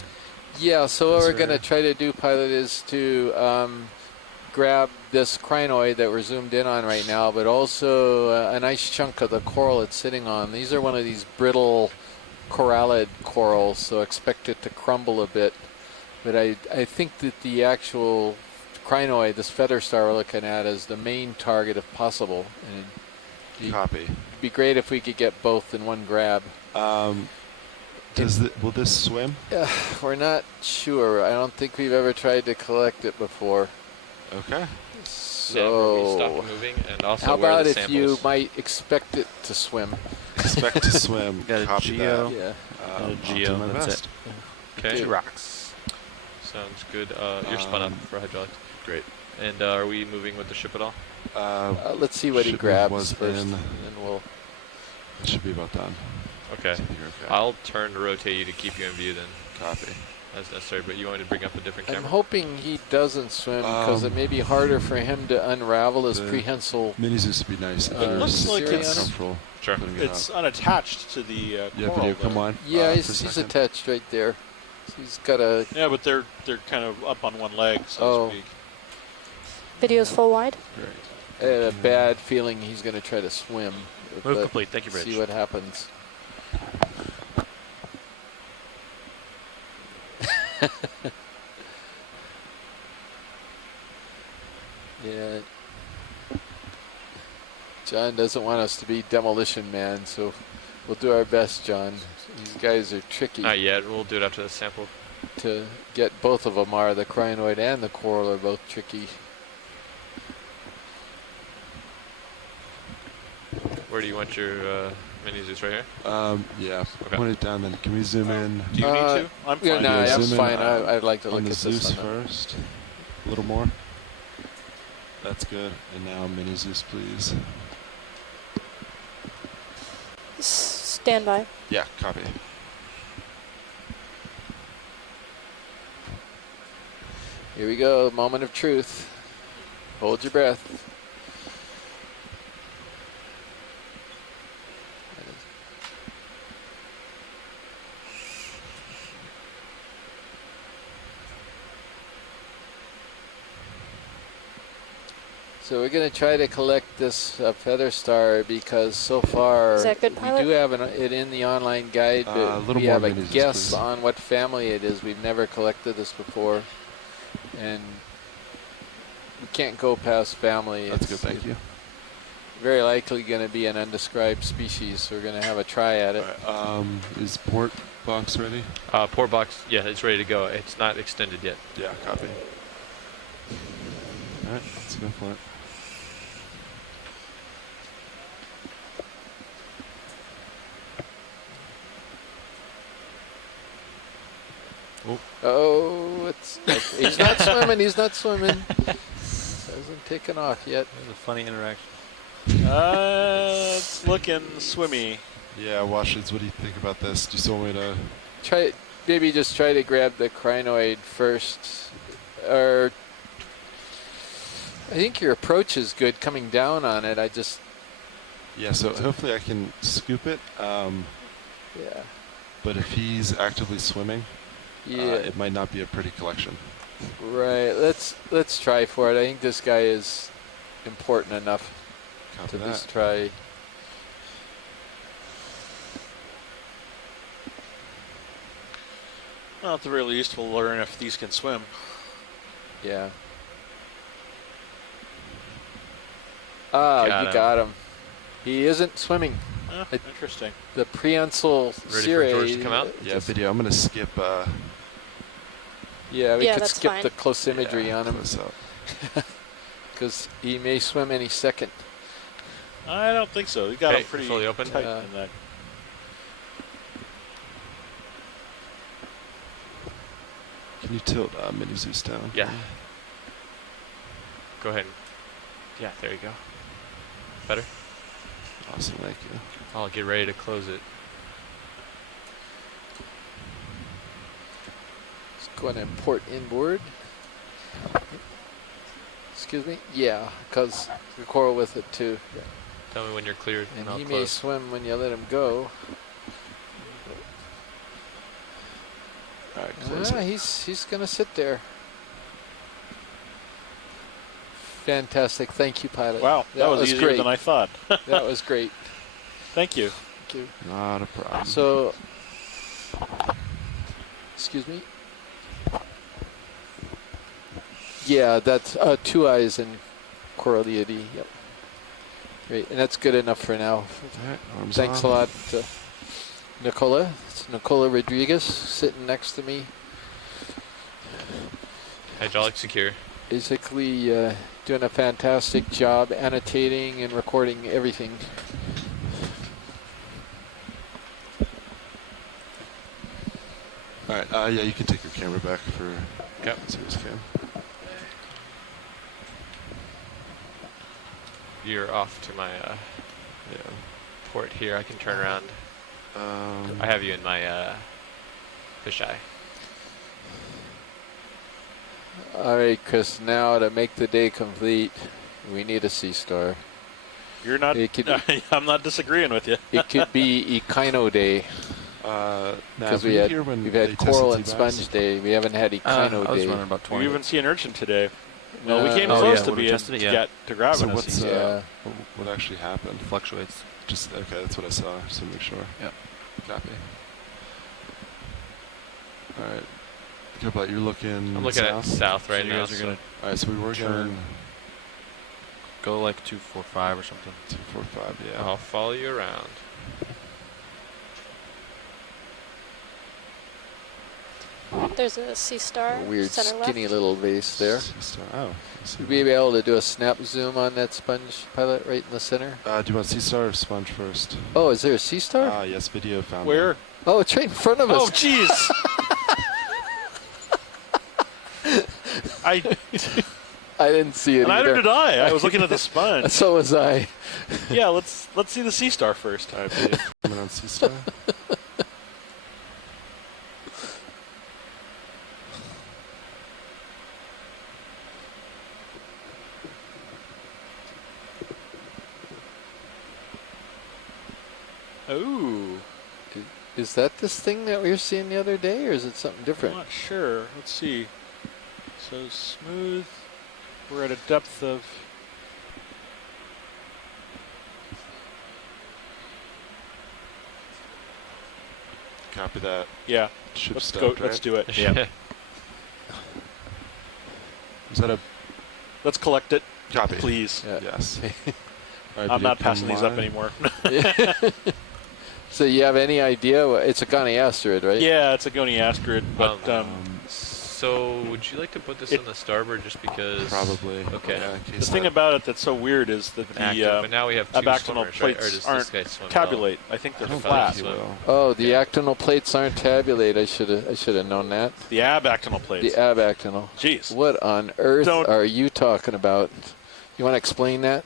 Yeah, so what we're going to try to do, pilot, is to grab this crinoid that we're zoomed in on right now, but also a nice chunk of the coral it's sitting on. These are one of these brittle corallid corals, so expect it to crumble a bit. But I think that the actual crinoid, this feather star we're looking at, is the main target if possible. And Copy. It'd be great if we could get both in one grab. Will this swim? We're not sure. I don't think we've ever tried to collect it before. Okay. So, we stop moving, and also how where are about the if samples? you might expect it to swim? Expect to swim. Got a Copy geo. that. Yeah. Got a I'll geo. do my That's best. it. Okay. 2 rocks. Sounds good. You're spun up for hydraulics. Great. And are we moving with the ship at all? Let's see what he grabs first, and then we'll. It should be about done. Okay. I'll turn to rotate you to keep you in view then. Copy. As necessary, but you wanted to bring up a different I'm camera? hoping he doesn't swim because it may be harder for him to unravel his prehensile. Minis used to be nice. It looks like it's Sure. It's unattached to the Yeah, coral video, there. come on. Yeah, for a he's second. attached right there. He's got a. Yeah, but they're kind of up on one leg, so Oh. to speak. Video's full wide. Great. I had a bad feeling he's going to try to swim. Move but complete. Thank you, Bridge. See what happens. Yeah. John doesn't want us to be demolition man, so we'll do our best, John. These guys are tricky. Not yet. We'll do it after the sample. To get both of them are the crinoid and the coral are both tricky. Where do you want your mini Zeus right here? Yeah. Okay. Point it down. Then can we zoom in? Do you need to? I'm Yeah, fine. no, I'm zoom in, fine. I'd like to on look the at Zeus this one. first. A little more. That's good. And now mini Zeus, please. Stand by. Yeah, copy. Here we go, moment of truth. Hold your breath. So we're going to try to collect this feather star because so far Is that good, we pilot? do have it in the online guide, A but little we more have a minis, guess please. on what family it is. We've never collected this before, and we can't go past family. That's It's good. Thank you. very likely going to be an undescribed species, so we're going to have a try at it. All right, is port box ready? Port box, yeah, it's ready to go. It's not extended yet. Yeah, copy. All right, let's go for it. Oh, he's not swimming. He's not swimming. Hasn't taken off yet. That was a funny interaction. It's looking swimmy. Yeah, Washington, what do you think about this? Do you still want me to? Maybe just try to grab the crinoid first, or I think your approach is good coming down on it. Yeah, so hopefully I can scoop it. Yeah. But if he's actively swimming, Yeah. it might not be a pretty collection. Right. Let's try for it. I think this guy is important enough Copy to that. just try. Well, at the very least, we'll learn if these can swim. Yeah. Ah, you got him. He isn't swimming. Interesting. The prehensile Ready cirri. for George to come out? Yeah, video. I'm gonna skip. Yeah, we could that's skip fine. the close imagery on him Close up. because he may swim any second. I don't think so. You got Okay, him pretty fully open? tight in that. Can you tilt mini Zeus down? Yeah. Go ahead. Yeah, there you go. Better? Awesome, thank you. I'll get ready to close it. Just going to import inboard. Excuse me? Yeah, because the coral with it too. Yeah. Tell me when you're cleared, and And I'll he may close. swim when you let him go. All right, close it. He's going to sit there. Fantastic. Thank you, pilot. Wow, that was easier great. than I thought. That was great. Thank you. Thank you. Not a problem. So, excuse me. Yeah, that's 2 eyes and coralliity. Yep. Great, and that's good enough for now. Alright, arms Thanks off. a lot, Nicola. It's Nicola Rodriguez sitting next to me. Hydraulic secure. Basically doing a fantastic job annotating and recording everything. All right, yeah, you can take your camera back for Zeus cam. You're off to my port here. I can turn around. I have you in my fisheye. All right, Chris. Now to make the day complete, we need a sea star. You're not. I'm not disagreeing with you. It could be Ekeano Day. Because we've had coral and sponge day. We haven't had Ekeano I was Day. running about 20. You even see an urgin today. Well, we came close to being to grabbing. So what's yeah. what actually happened? Fluctuates. Just okay. That's what I saw. Just to make sure. Yep. Copy. All right. How about you're looking? I'm looking at south right now. All right. So we were going. Go like 245 or something. 245. Yeah. I'll follow you around. There's a sea star. Weird center skinny left. little vase there. Sea star. Oh. Would we be able to do a snap zoom on that sponge pilot right in the center? Do you want sea star or sponge first? Oh, is there a sea star? Yes. Video found. Where? Oh, it's right in front of us. Oh, jeez. I didn't see it. Neither either. did I. I was looking at the sponge. So was I. Yeah, let's see the sea star first. All right, coming on sea star. Oh. Is that this thing that we were seeing the other day, or is it something different? I'm not sure. Let's see. So smooth. We're at a depth of. Copy that. Yeah. Ship Let's stopped, go. right? Let's do it. Yeah. Is that a? Let's collect it. Copy. Please. Yeah. Yes. I'm not passing these up anymore. So you have any idea? It's a goniasterid, right? Yeah, it's a goniasterid, but so would you like to put this on the starboard just because? Probably. Okay. Yeah, the thing about it that's so weird is that the but now we have two abactinal swimmers, right? Or plates does aren't this guy swim tabulate. I think they're well? flat. Oh, the actinal plates aren't tabulate. I should have known that. The abactinal plates. The abactinal. Jeez. What on earth are you talking about? You want to explain that?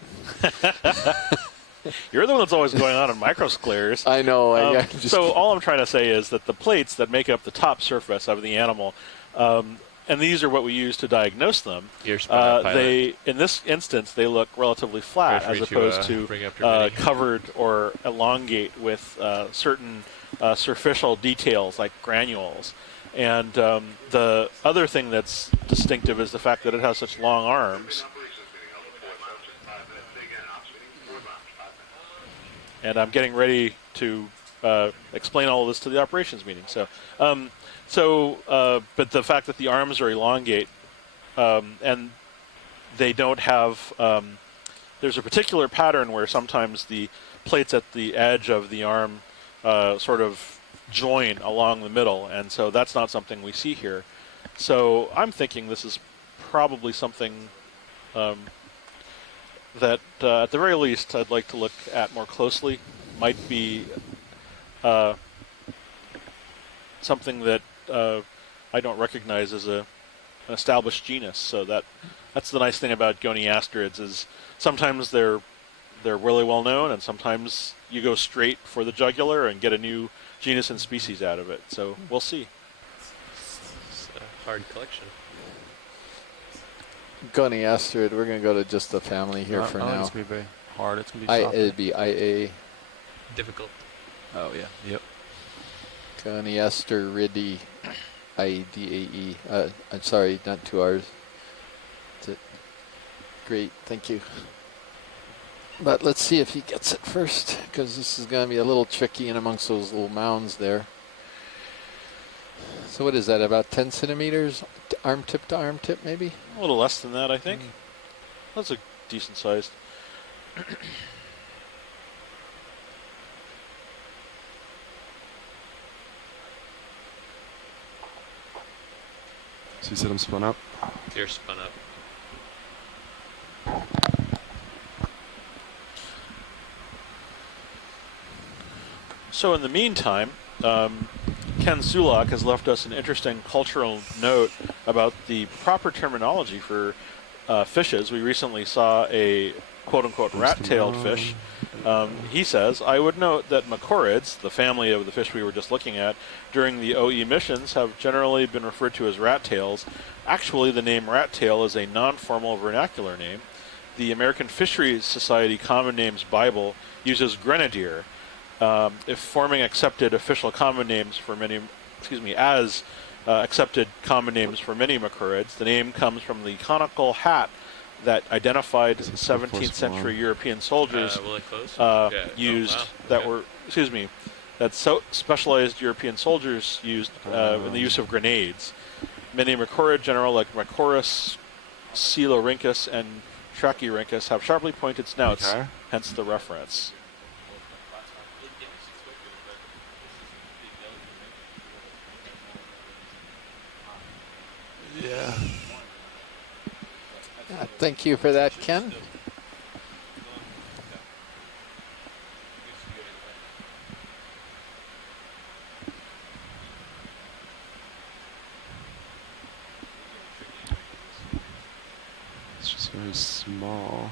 You're the one that's always going on in microsclears. I know. So all I'm trying to say is that the plates that make up the top surface of the animal, and these are what we use to diagnose them. They, in this instance, they look relatively flat as opposed to covered or elongate with certain superficial details like granules. And the other thing that's distinctive is the fact that it has such long arms. And I'm getting ready to explain all of this to the operations meeting. But the fact that the arms are elongate and they don't have, there's a particular pattern where sometimes the plates at the edge of the arm sort of join along the middle, and so that's not something we see here. So I'm thinking this is probably something that at the very least I'd like to look at more closely. Might be something that I don't recognize as an established genus. So that's the nice thing about goniasterids is sometimes they're really well known, and sometimes you go straight for the jugular and get a new genus and species out of it. So we'll see. It's a hard collection. Goniasterid. We're going to go to just the family here for now. It's going to be very hard. It's going to be soft. It'd be IA. Difficult. Oh, yeah. Yep. Goniasteridi. IDAE. I'm sorry, not 2 R's. Great, thank you. But let's see if he gets it first, because this is going to be a little tricky in amongst those little mounds there. So what is that, about 10 centimeters? Arm-tip to arm-tip, maybe? A little less than that, I think. That's a decent sized. So you said I'm spun up? You're spun up. So in the meantime, Ken Sulak has left us an interesting cultural note about the proper terminology for fishes. We recently saw a quote-unquote rat-tailed fish He says, I would note that macorids, the family of the fish we were just looking at, during the OE missions have generally been referred to as rat tails. Actually, the name rat tail is a non-formal vernacular name. The American Fisheries Society Common Names Bible uses grenadier. If forming accepted official common names for many, accepted common names for many macorids, the name comes from the conical hat that identified 17th century European soldiers used that specialized European soldiers used in the use of grenades. Many macorid genera like Macorus, Coelorhynchus, and Trachyrhynchus have sharply pointed snouts, hence the reference. Yeah. Thank you for that, Ken. It's just very small.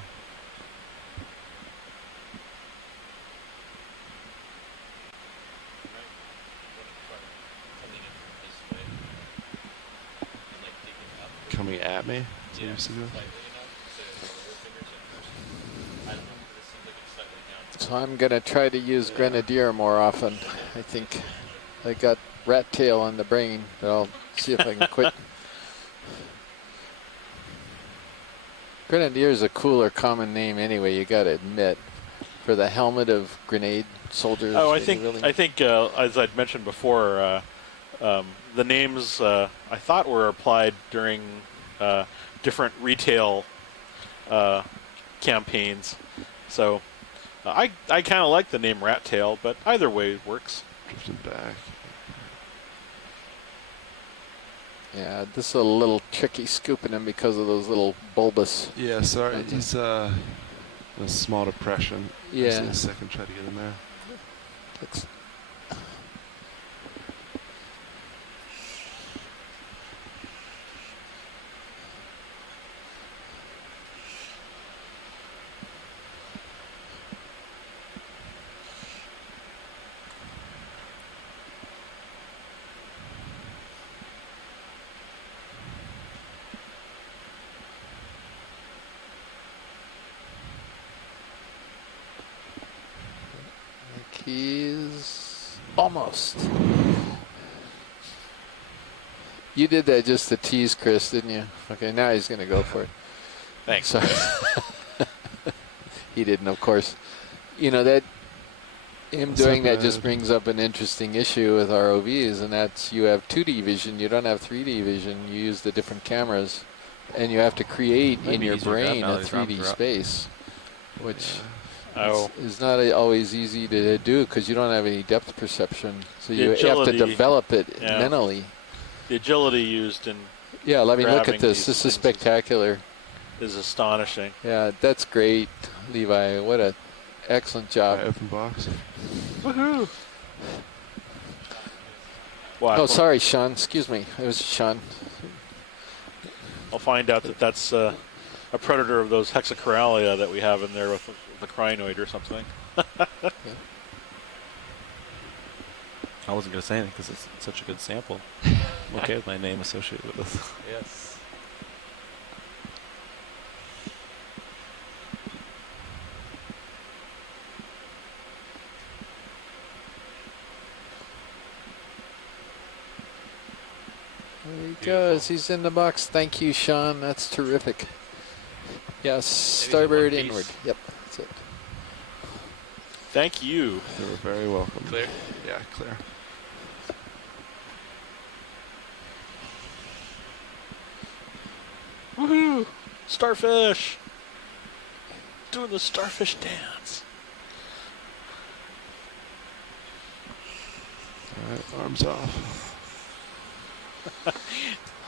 Coming at me? So I'm going to try to use grenadier more often. I think I got rat tail on the brain, but I'll see if I can quit. Grenadier is a cooler common name anyway, you got to admit, for the helmet of grenade soldiers. Oh, I think as I'd mentioned before, the names I thought were applied during different retail campaigns. So I kind of like the name Rat Tail, but either way works. Drifted back. Yeah, this is a little tricky scooping him because of those little bulbous. Yeah, sorry, he's a small depression. Yeah. Just in a second, try to get in there. Looks. He's almost. You did that just to tease Chris, didn't you? Okay, now he's going to go for it. Thanks. Sorry. He didn't, of course. You know, that him doing that just brings up an interesting issue with ROVs, and that's you have 2D vision, you don't have 3D vision. You use the different cameras, and you have to create in your brain a 3D space, which... It's not always easy to do because you don't have any depth perception. So you have to develop it mentally. The agility used in I mean, look at this. This is spectacular. Is astonishing. Yeah, that's great, Levi. What a excellent job. Open box. Woohoo! Oh, sorry, Sean. Excuse me. It was Sean. I'll find out that that's a predator of those hexacoralia that we have in there with the crinoid or something. I wasn't going to say anything because it's such a good sample. I'm okay with my name associated with this. Yes. There he goes. He's in the box. Thank you, Sean. That's terrific. Yes, starboard inward. Yep, that's it. Thank you. You were very welcome. Clear? Yeah, clear. Woohoo! Starfish! Doing the starfish dance. All right, arms off.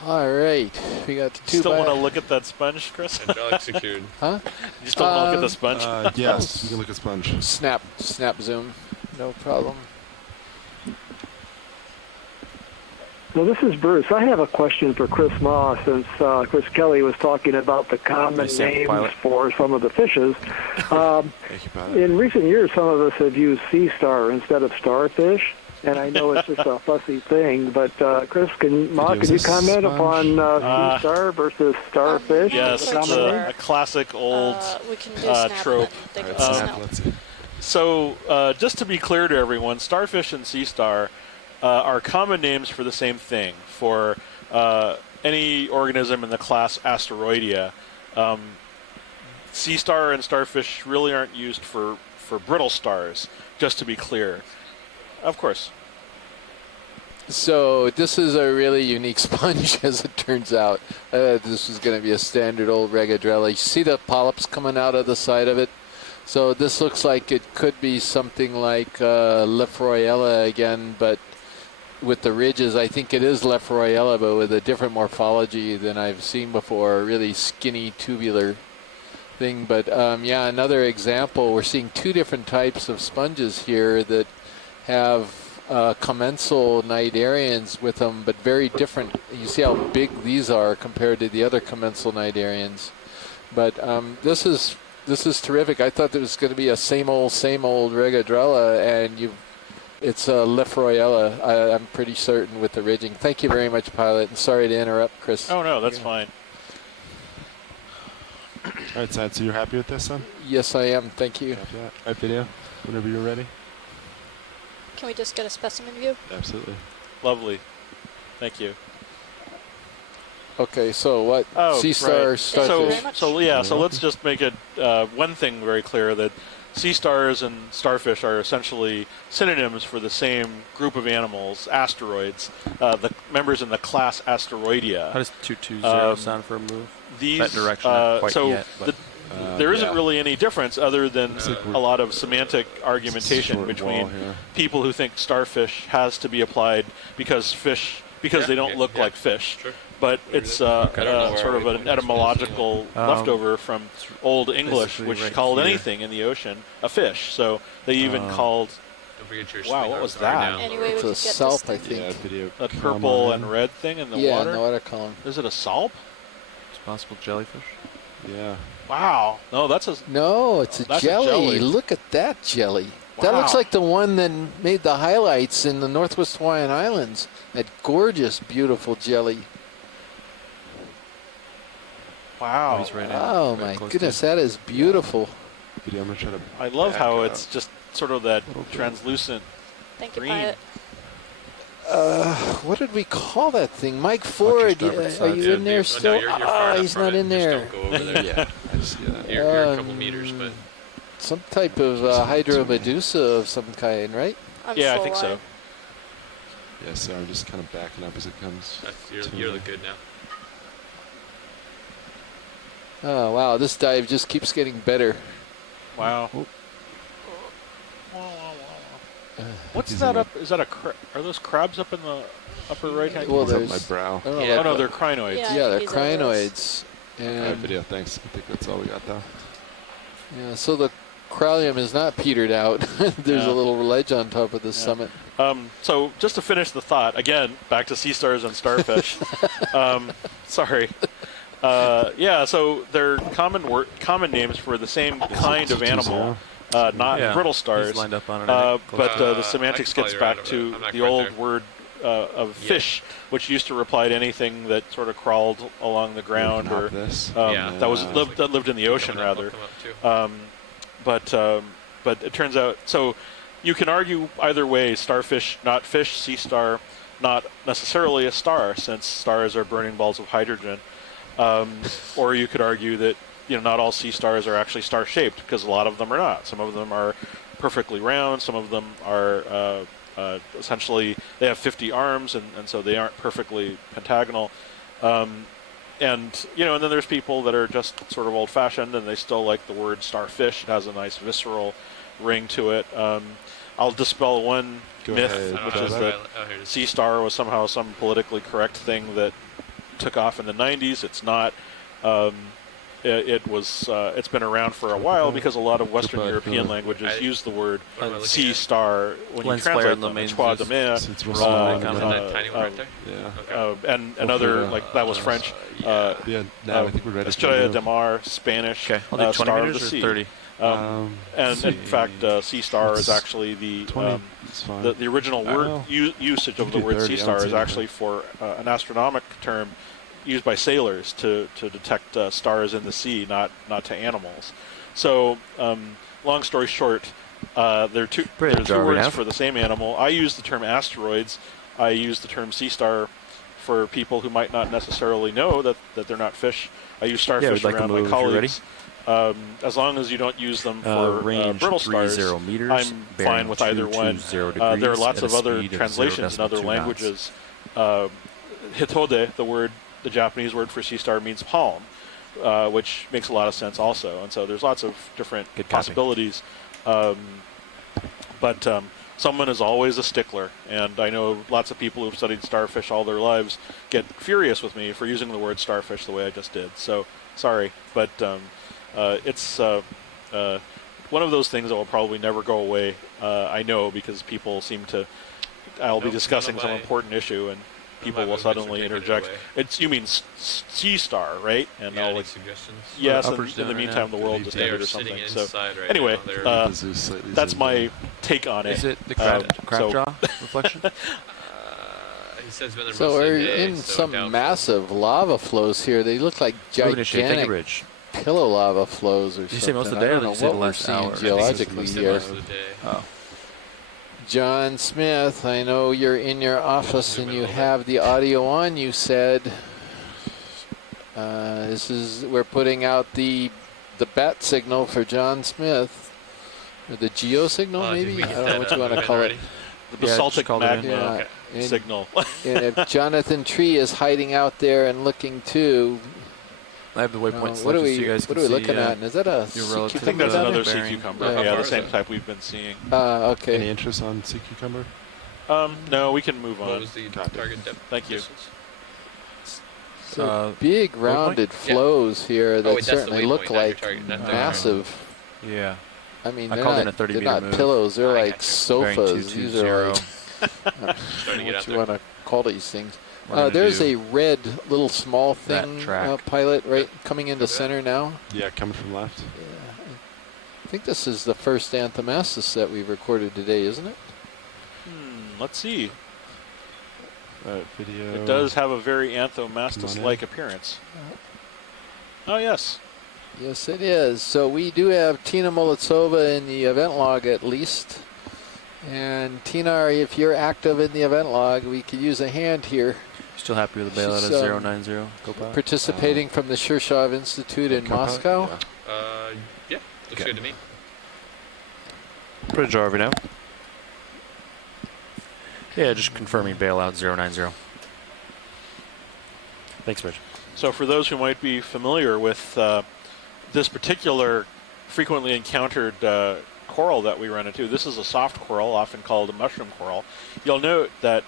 All right, we got the two. Still want to look at that sponge, Chris? Hydraulic secured. Huh? You still want to look at the sponge? Yes, we can look at sponge. Snap zoom, no problem. Well, this is Bruce. I have a question for Chris Moss, since Chris Kelly was talking about the common names for some of the fishes. In recent years, some of us have used sea star instead of starfish, and I know it's just a fussy thing, but Chris, Moss, can you comment upon sea star versus starfish? Yes, it's a classic old trope. So, just to be clear to everyone, starfish and sea star are common names for the same thing, for any organism in the class Asteroidea. Sea star and starfish really aren't used for brittle stars, just to be clear. Of course. So this is a really unique sponge, as it turns out. This is going to be a standard old Regadrella. You see the polyps coming out of the side of it? So this looks like it could be something like Lefroyella again, but with the ridges. I think it is Lefroyella, but with a different morphology than I've seen before, a really skinny tubular thing. But yeah, another example, we're seeing two different types of sponges here that have commensal cnidarians with them, but very different. You see how big these are compared to the other commensal cnidarians. But this is terrific. I thought there was going to be a same old Regadrella, and it's a Lefroyella, I'm pretty certain, with the ridging. Thank you very much, Pilot, and sorry to interrupt, Chris. Oh, no, that's fine. All right, Sad, so you're happy with this, son? Yes, I am. Thank you. All right, video, whenever you're ready. Can we just get a specimen view? Absolutely. Lovely. Thank you. Okay, so what? Sea star, right. starfish. So let's just make it one thing very clear, that sea stars and starfish are essentially synonyms for the same group of animals, asteroids, the members in the class Asteroidea. How does 220 sound for a move? That direction, not quite so yet, but there isn't really any difference other than a lot of semantic argumentation between people who think starfish has to be applied because they don't look like fish. Sure. But it's sort of an etymological leftover from Old English, which called anything in the ocean a fish. So they even called. Don't forget your Wow, what was that? Anyway, it's a salp, I think. That purple and red thing in the water? Yeah, in the water column. Is it a salp? It's possible jellyfish. Yeah. Wow. No, it's a jelly. Look at that jelly. Wow. That looks like the one that made the highlights in the Northwest Hawaiian Islands. That gorgeous, beautiful jelly. Wow. Oh my goodness, that is beautiful. I love how it's just sort of that translucent Thank you, green. Pilot. What did we call that thing? Mike Ford, are you in there still? He's not in there. Just don't go over there. Yeah. You're a couple meters, but some type of hydromedusa of some kind, right? Yeah, I think so. Yeah, so I'm just kind of backing up as it comes. You're good now. Oh wow, this dive just keeps getting better. Wow. What's that up? Is that are those crabs up in the upper right hand? Well, there's my brow. Oh no, they're crinoids. Yeah, they're crinoids. And video, thanks. I think that's all we got though. Yeah, so the cralium is not petered out. There's a little ledge on top of the summit. So just to finish the thought, again, back to sea stars and starfish. Sorry. So they're common names for the same kind of animal, not brittle stars. Lined up on it, but the semantics gets back to the old word of fish, which used to reply to anything that sort of crawled along the ground or that lived in the ocean rather. But it turns out, so you can argue either way: starfish, not fish; sea star, not necessarily a star, since stars are burning balls of hydrogen. Or you could argue that not all sea stars are actually star-shaped, because a lot of them are not. Some of them are perfectly round. Some of them are essentially they have 50 arms, and so they aren't perfectly pentagonal. And then there's people that are just sort of old-fashioned, and they still like the word starfish. It has a nice visceral ring to it. I'll dispel one myth, which is that sea star was somehow some politically correct thing that took off in the 90s. It's not. it's been around for a while because a lot of Western European languages use the word sea star when you translate them. Trois de mer, and other like that was French. Now I think we're ready. Estrella de Mar, Spanish. Okay, I'll do 20 Star meters of the or Sea. 30. And in fact, sea star is actually the original word usage of the word sea star is actually for an astronomical term used by sailors to detect stars in the sea, not to animals. So, long story short, there are two words for the same animal. I use the term asteroids. I use the term sea star for people who might not necessarily know that they're not fish. I use starfish around my colleagues. As long as you don't use them for brittle stars, I'm fine with either one. There are lots of other translations in other languages. Hitode, the Japanese word for sea star, means palm, which makes a lot of sense also. And so there's lots of different possibilities. But someone is always a stickler, and I know lots of people who've studied starfish all their lives get furious with me for using the word starfish the way I just did. So sorry, but it's one of those things that will probably never go away. I know, because people seem to. I'll be discussing some important issue, and people will suddenly interject. You mean sea star, right? And I'll like, suggestions? yes. And in the meantime, the world just ended or something. So anyway, that's my take on it. Is it the crab jaw reflection? He says when they're So we're in some massive lava flows here. They look like gigantic pillow lava flows or something. Did you say most of the day, I or don't did know you say what the we're last seeing hour? geologically here. Oh. John Smith, I know you're in your office and you have the audio on. You said we're putting out the bat signal for John Smith, or the geo signal maybe. I don't know what you want to call it. The basaltic magma signal. And if Jonathan Tree is hiding out there and looking too. I have the waypoint What are selected we, so you guys what can are we see, looking at? And is that a sea I cucumber? think that's another sea bearing? cucumber. Yeah, the same type we've been seeing. Okay. Any interest on sea cucumber? No, we can move on. What was the target depth? Thank you. So big rounded flows here that certainly look like massive. Yeah. I mean, I they're called in not, a 30 they're meter not move. pillows. They're like sofas. These are like, Starting to get out what you there. want to call these things. We're gonna There's do a red little small that thing track. pilot right coming into center now. Yeah, coming from left. Yeah. I think this is the first Anthomastus that we've recorded today, isn't it? Let's see. Video. It does have a very Anthomastus-like appearance. Oh, yes. Yes, it is. So we do have Tina Molitsova in the event log at least. And Tina, if you're active in the event log, we could use a hand here. Still happy with the bailout She's, of 090? Go participating from the Shirshov Institute in Moscow. Yeah, looks good to me. Bridge over now. Yeah, just confirming bailout 090. Thanks, Rich. So for those who might be familiar with this particular frequently encountered coral that we run into, this is a soft coral, often called a mushroom coral. You'll note that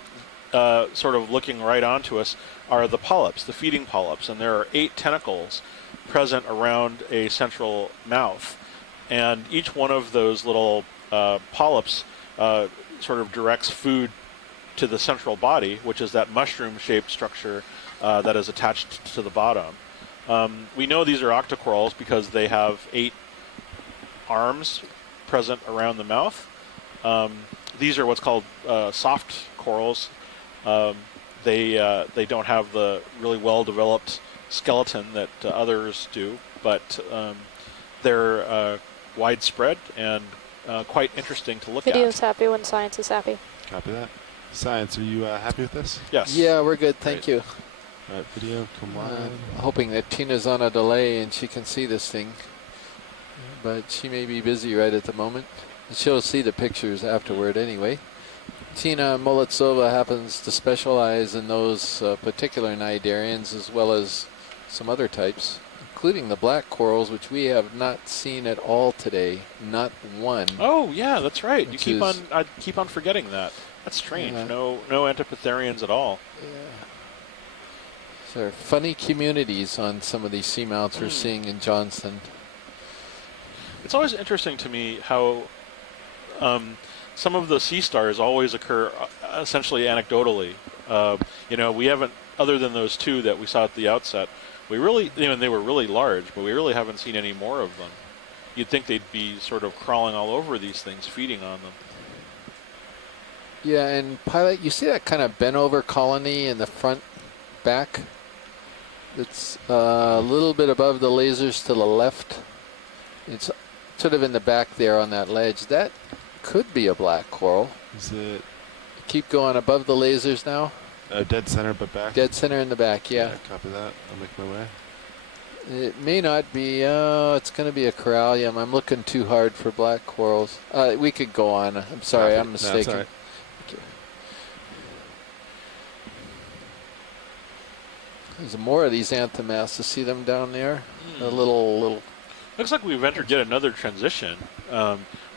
sort of looking right onto us are the polyps, the feeding polyps, and there are 8 tentacles present around a central mouth. And each one of those little polyps sort of directs food to the central body, which is that mushroom-shaped structure that is attached to the bottom. We know these are octocorals because they have 8 arms present around the mouth. These are what's called soft corals. They don't have the really well-developed skeleton that others do, but they're widespread and quite interesting to look at. Video's happy when science is happy. Copy that. Science, are you happy with this? Yes. Yeah, we're good. Thank you. All right, video, come on. Hoping that Tina's on a delay and she can see this thing. But she may be busy right at the moment. She'll see the pictures afterward anyway. Tina Molitsova happens to specialize in those particular cnidarians as well as some other types, including the black corals, which we have not seen at all today. Not one. Oh, yeah, that's right. I keep on forgetting that. That's strange. Yeah. No Antipatherians at all. Yeah. There are funny communities on some of these seamounts we're seeing in Johnston. It's always interesting to me how some of the sea stars always occur essentially anecdotally. We haven't, other than those two that we saw at the outset, we really, they were really large, but we really haven't seen any more of them. You'd think they'd be sort of crawling all over these things, feeding on them. Yeah, and Pilot, you see that kind of bent over colony in the front back? It's a little bit above the lasers to the left. It's sort of in the back there on that ledge. That could be a black coral. Is it? Keep going above the lasers now. Dead center, but back. Dead center in the back, yeah. Copy that. I'll make my way. It may not be. It's going to be a corallium. I'm looking too hard for black corals. We could go on. I'm sorry, I'm mistaken. No, right. There's more of these anthomastas. See them down there? A little. Looks like we've entered yet another transition.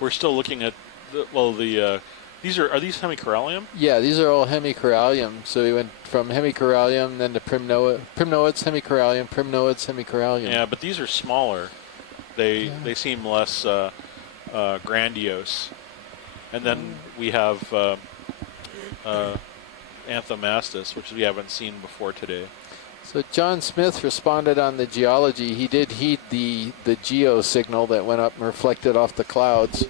We're still looking at these are these hemicorallium? Yeah, these are all hemicorallium. So we went from hemicorallium then to primnoids, hemicorallium, primnoids, hemicorallium. Yeah, but these are smaller. They seem less grandiose. And then we have Anthomastus, which we haven't seen before today. So John Smith responded on the geology. He did heed the geo signal that went up and reflected off the clouds.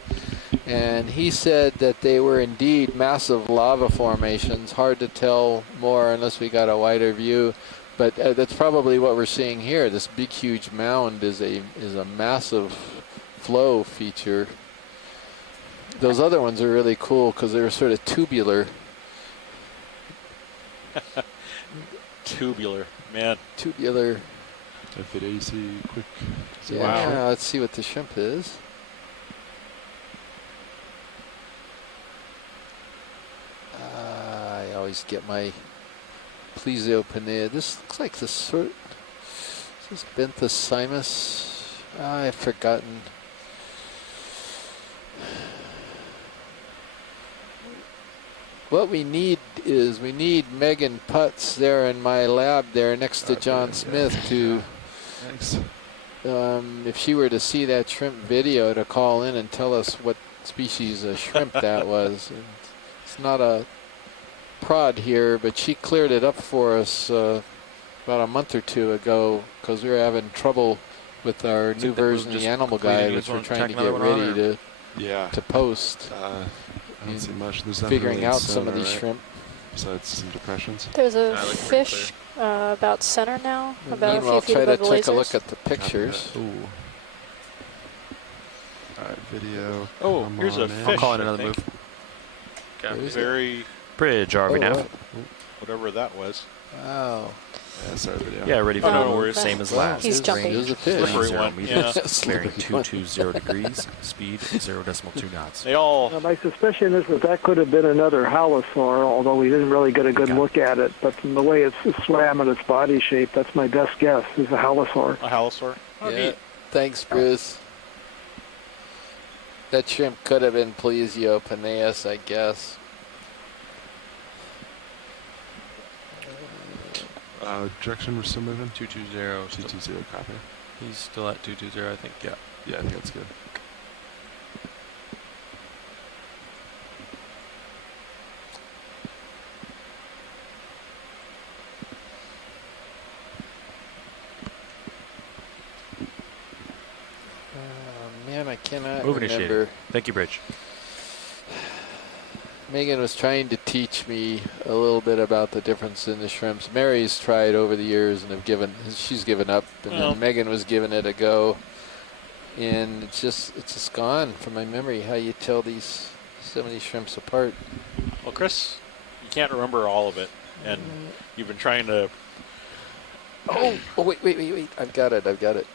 And he said that they were indeed massive lava formations. Hard to tell more unless we got a wider view. But that's probably what we're seeing here. This big, huge mound is a massive flow feature. Those other ones are really cool because they're sort of tubular. Tubular, man. Tubular. FAC quick. Yeah, wow. Let's see what the shrimp is. I always get my plesiopenea. This looks like the sort. Is this Benthysimus? I've forgotten. What we need is Megan Putz there in my lab there next to John Smith to, if she were to see that shrimp video, to call in and tell us what species of shrimp that was. And it's not a prod here, but she cleared it up for us about a month or two ago because we were having trouble with our new version of the Animal Guide, which we're trying to get ready to post. I don't see much. There's figuring out some of these shrimp. Besides some depressions. There's a fish about center now. About a few I'll feet try to above the take a lasers. look at the pictures. Ooh. All right, video. Oh, here's a fish. I'll call it another move. Very bridge RV nav. Whatever that was. Wow. Yeah, sorry, video. Yeah, ready for no worries. same as last. He's jumping. There's a fish. Slippery one. Yeah. Clearing 220 degrees, speed 0.2 knots. They all. My suspicion is that could have been another halosaur, although we didn't really get a good look at it. But from the way it's swam and its body shape, that's my best guess, is a halosaur. A halosaur? Oh, Yeah. neat. Thanks, Bruce. That shrimp could have been Plesiopenaeus, I guess. Direction we're still moving? 220. 220, copy. He's still at 220, I think. Yeah, I think that's good. Man, I cannot Move remember. initiated. Thank you, Bridge. Megan was trying to teach me a little bit about the difference in the shrimps. Mary's tried over the years and she's given up, and then Megan was giving it a go. And it's just gone from my memory how you tell some of these shrimps apart. Well, Chris, you can't remember all of it, and you've been trying to. Oh, wait! I've got it.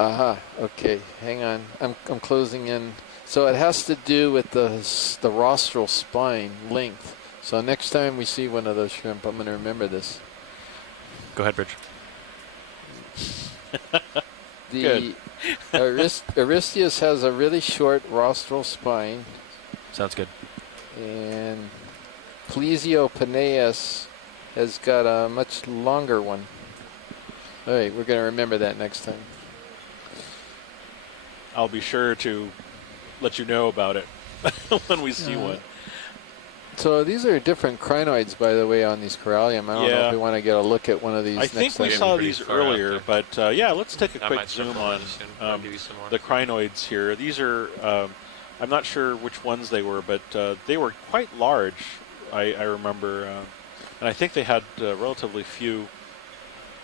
Aha. Okay, hang on. I'm closing in. So it has to do with the rostral spine length. So next time we see one of those shrimp, I'm going to remember this. Go ahead, Bridge. The Aristeus has a really short rostral spine. Sounds good. And Plesiopenaeus has got a much longer one. All right, we're going to remember that next time. I'll be sure to let you know about it when we see one. So these are different crinoids, by the way, on these corallium. I don't know if we want to get a look at one of these. I think we saw these earlier, but yeah, let's take a I quick might zoom circle on those soon. I'll give you some more. the crinoids here. These are, I'm not sure which ones they were, but they were quite large, I remember. And I think they had relatively few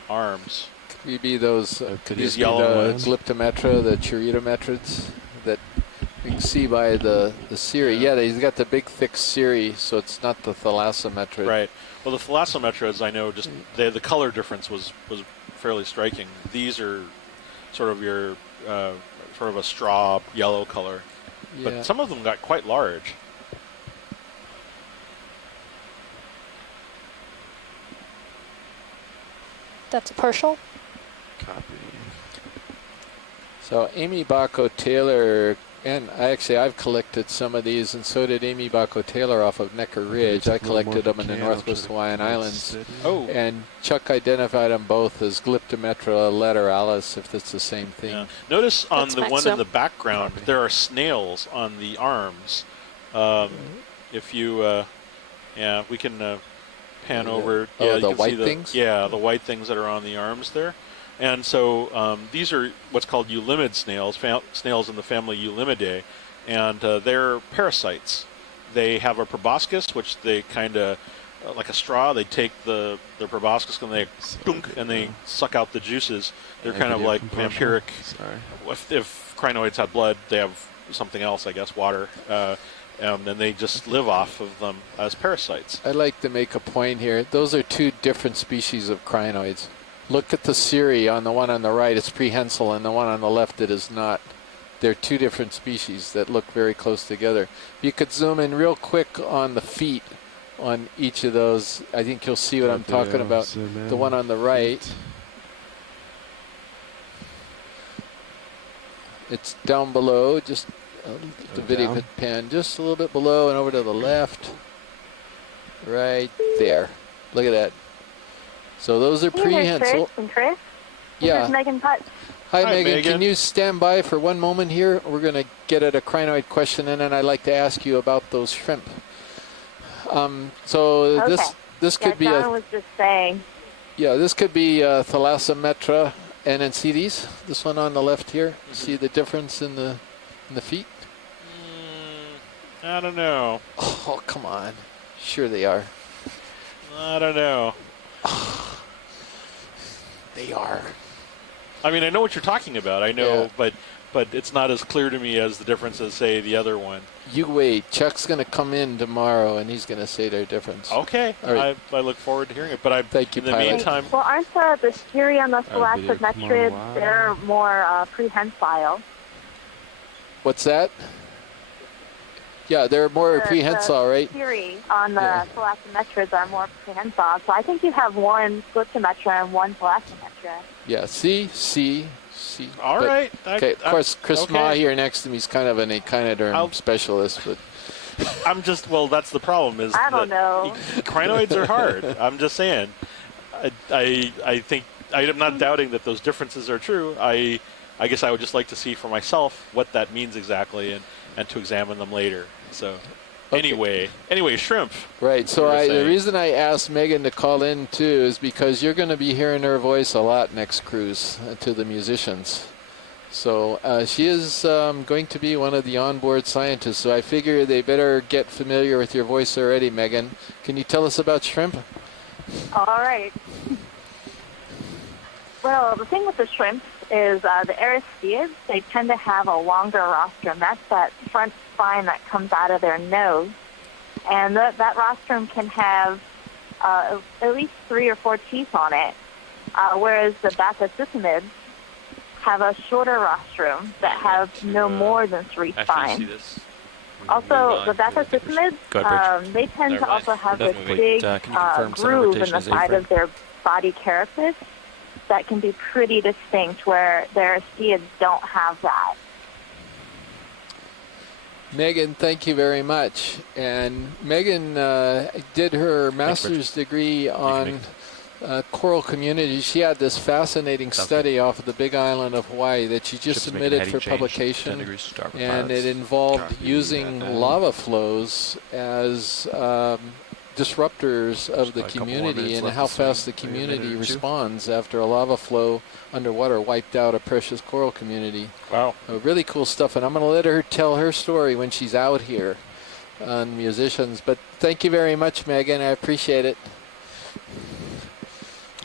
arms. Could be those, these yellow ones? Glyptometra, the Chiritometrids that you can see by the cirri. Yeah, he's got the big thick cirri, so it's not the thalassometrid. Right. Well, the thalassometrids, I know, just the color difference was fairly striking. These are sort of your sort of a straw yellow color, but some of them got quite large. That's a partial. Copy. So Amy Bacco-Taylor, and I've collected some of these, and so did Amy Bacco-Taylor off of Necker Ridge. I collected them in the Northwest Hawaiian Islands. Oh. And Chuck identified them both as Glyptometra lateralis, if that's the same thing. Yeah. Notice on the one in the background, there are snails on the arms. If you, we can pan over. Yeah, the you can white see things? Yeah, the white things that are on the arms there. And so these are what's called eulimid snails, snails in the family Eulimidae, and they're parasites. They have a proboscis, which they kind of, like a straw, they take their proboscis and they suck out the juices. They're kind of like vampiric. If crinoids had blood, they have something else, I guess, water. And they just live off of them as parasites. I'd like to make a point here. Those are two different species of crinoids. Look at the cirri on the one on the right, it's prehensile, and the one on the left, it is not. They're two different species that look very close together. You could zoom in real quick on the feet on each of those. I think you'll see what I'm talking about. The one on the right, it's down below, just the video could pan just a little bit below and over to the left. Right there. Look at that. So those are prehensile. Chris. Yeah. This is Megan Putz. Hi, Megan. Can you stand by for one moment here? We're going to get at a crinoid question, and then I'd like to ask you about those shrimp. This could be John was just saying. Yeah, this could be Thalassometra, and then see these? This one on the left here. See the difference in the feet? I don't know. Oh, come on. Sure they are. I don't know. They are. I mean, I know what you're talking about. I know, but it's not as clear to me as the difference as, say, the other one. You wait. Chuck's going to come in tomorrow, and he's going to say their difference. Okay. Right. I look forward to hearing it. But Thank you, in the meantime... Well, aren't the cirri and the thalassometrids, they're more prehensile? What's that? Yeah, they're more prehensile, right? The cirri on the thalassometrids are more prehensile. So I think you have one Glyptometra and one thalassometra. Yeah, see. All right. Okay, of course, Chris Ma here next to me is kind of an echinoderm specialist, but I'm just, well, that's the problem is I don't know. Crinoids are hard. I'm just saying. I think, I'm not doubting that those differences are true. I guess I would just like to see for myself what that means exactly and to examine them later. So anyway, shrimp. Right. So the reason I asked Megan to call in too is because you're going to be hearing her voice a lot next cruise to the musicians. So she is going to be one of the onboard scientists. So I figure they better get familiar with your voice already, Megan. Can you tell us about shrimp? All right. Well, the thing with the shrimp is the Aristeids, they tend to have a longer rostrum. That's that front spine that comes out of their nose. And that rostrum can have at least 3 or 4 teeth on it, whereas the Bathysistemids have a shorter rostrum that have no more than 3 spines. Also, the Bathysistemids, they tend to also have this big groove in the side of their body carapace that can be pretty distinct, where the Aristeids don't have that. Megan, thank you very much. And Megan did her master's degree on coral communities. She had this fascinating study off of the Big Island of Hawaii that she just submitted for publication, and it involved using lava flows as disruptors of the community and how fast the community responds after a lava flow underwater wiped out a precious coral community. Wow. Really cool stuff, and I'm going to let her tell her story when she's out here on musicians. But thank you very much, Megan. I appreciate it.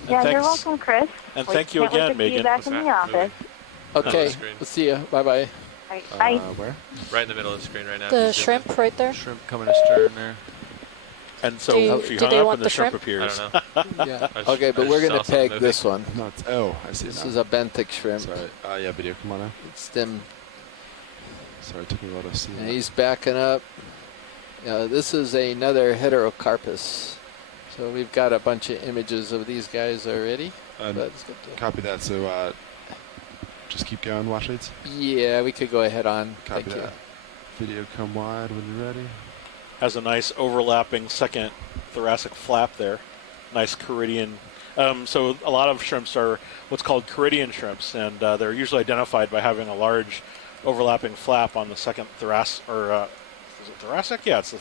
Yeah, you're welcome, Chris. And thank you again, Megan. See you back in the office. Okay, we'll see you. Bye-bye. Bye. Where? Right in the middle of the screen right now. The shrimp right there. Shrimp coming astern there. And so she hung up and the shrimp appears. I don't know. Yeah. Okay, but we're going to peg this one. No, it's, oh, I see. This now. is a benthic shrimp. Sorry. Yeah, video. Come on now. It's them. Sorry, it took me a while to see. And he's backing up. This is another heterocarpus. So we've got a bunch of images of these guys already. Copy that. So just keep going, wash leads. Yeah, we could go ahead on. Copy Thank that. you. Video come wide when you're ready. Has a nice overlapping second thoracic flap there. Nice Caridian. So a lot of shrimps are what's called Caridian shrimps, and they're usually identified by having a large overlapping flap on the second thoracic, or is it thoracic? Yeah, it's the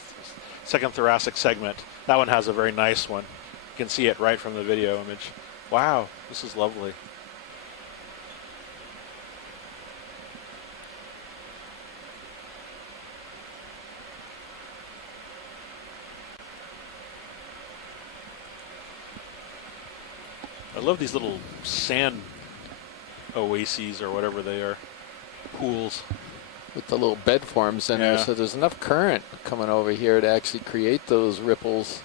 second thoracic segment. That one has a very nice one. You can see it right from the video image. Wow, this is lovely. I love these little sand oases or whatever they are, pools. With the little bed forms in there, so there's enough current coming over here to actually create those ripples.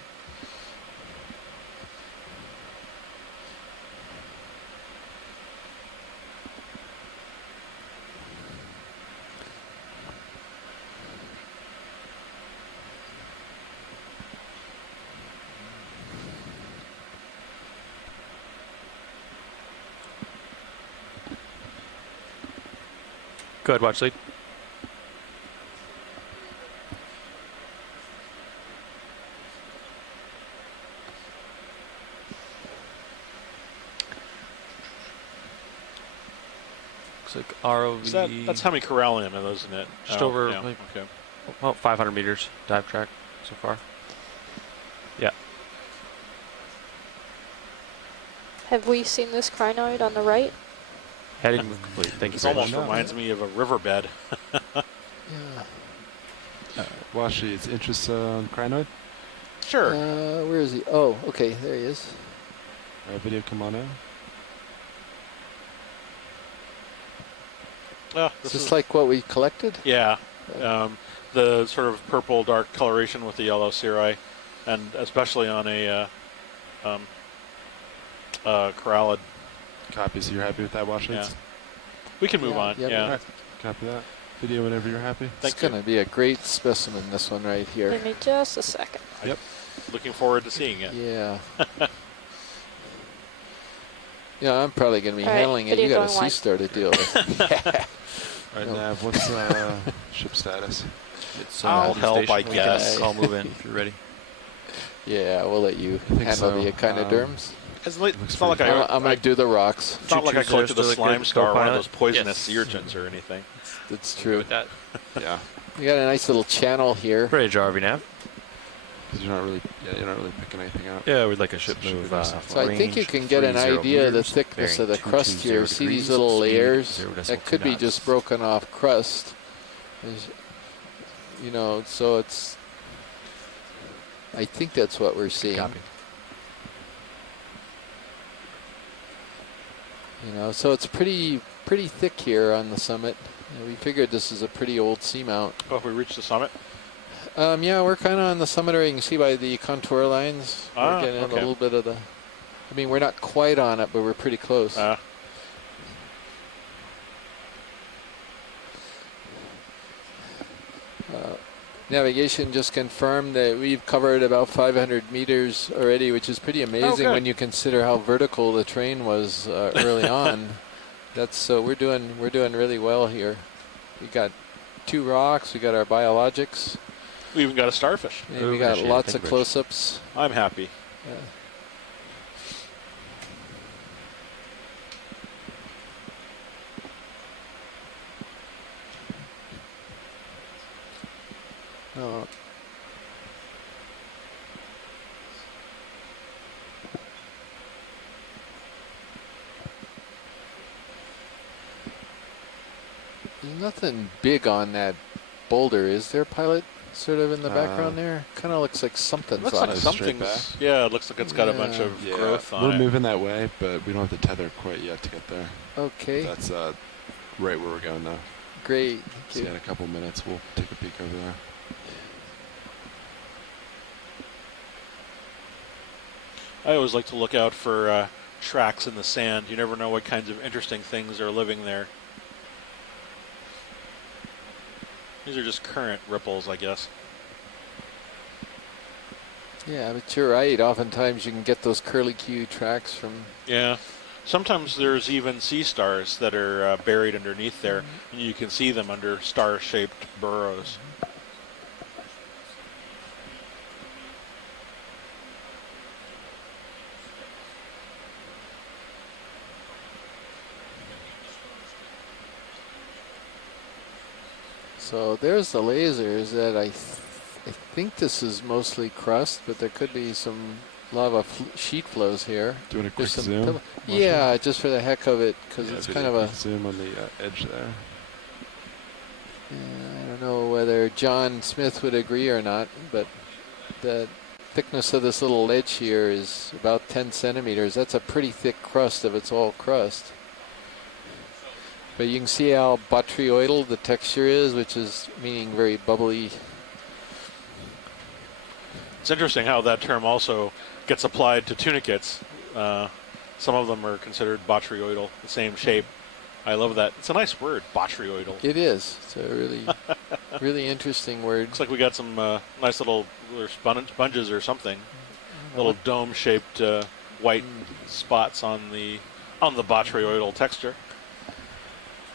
Go ahead, watch lead. Looks like ROV. That's hemicorallium, isn't it? Just over yeah. Okay. About 500 meters dive track so far. Yeah. Have we seen this crinoid on the right? Heading complete. Thank you This very almost much. reminds me of a riverbed. Washi, it's interest on crinoid? Sure. Where is he? Oh, okay, there he is. Video, come on now. Is this like what we collected? Yeah. The sort of purple dark coloration with the yellow cirri, and especially on a corallid. Copy, so you're happy with that, Wash Yeah. leads? We can move on. Yeah. Right. Copy that. Video whenever you're happy. It's going to be a great specimen, this one right here. Give me just a second. Yep. Looking forward to seeing it. Yeah. Yeah, I'm probably going to be All right, handling it. video You got a going sea wide. star to deal with. All right, Nav, what's ship status? It's I'll help, I We can guess. Call move in if you're ready. Yeah, we'll let you handle so. the echinoderms. It's not like I'm going to do the rocks. It's not like I collected the slime star, one of pilot. those poisonous Yes. sea urchins or anything. That's true. With that. Yeah. We got a nice little channel here. Ready to draw RV nav? Because you're not really picking anything up. Yeah, we'd like a ship move. So I think you can get an idea of the thickness of the crust here. See these little layers? That could be just broken off crust. You know, so it's... I think that's what we're seeing. Copy. You know, so it's pretty thick here on the summit. We figured this is a pretty old seamount. Oh, have we reached the summit? Yeah, we're kind of on the summit area. You can see by the contour lines. We're getting a little bit of the... I mean, we're not quite on it, but we're pretty close. Navigation just confirmed that we've covered about 500 meters already, which is pretty amazing when you consider how vertical the train was early on. That's so we're doing really well here. We got 2 rocks. We got our biologics. We even got a starfish. And we got lots of close-ups. I'm happy. Yeah. Oh. There's nothing big on that boulder, is there, pilot? Sort of in the background there? Kind of looks like something's Looks on like it. something's, yeah, it looks like it's got a bunch of growth on it. We're moving that way, but we don't have the tether quite yet to get there. Okay. That's right where we're going now. Great. So in a couple minutes, we'll take a peek over there. I always like to look out for tracks in the sand. You never know what kinds of interesting things are living there. These are just current ripples, I guess. Yeah, but you're right. Oftentimes you can get those curlicue tracks from... Yeah. Sometimes there's even sea stars that are buried underneath there, and you can see them under star-shaped burrows. So there's the lasers that I think this is mostly crust, but there could be some lava sheet flows here. Doing a quick There's some zoom? yeah, just for the heck of it, because it's kind of a zoom on the edge there. Yeah, I don't know whether John Smith would agree or not, but the thickness of this little ledge here is about 10 centimeters. That's a pretty thick crust if it's all crust. But you can see how botryoidal the texture is, which is meaning very bubbly. It's interesting how that term also gets applied to tunicates. Some of them are considered botryoidal, the same shape. I love that. It's a nice word, botryoidal. It is. It's a really, really interesting word. Looks like we got some nice little sponges or something. Little dome-shaped white spots on the botryoidal texture.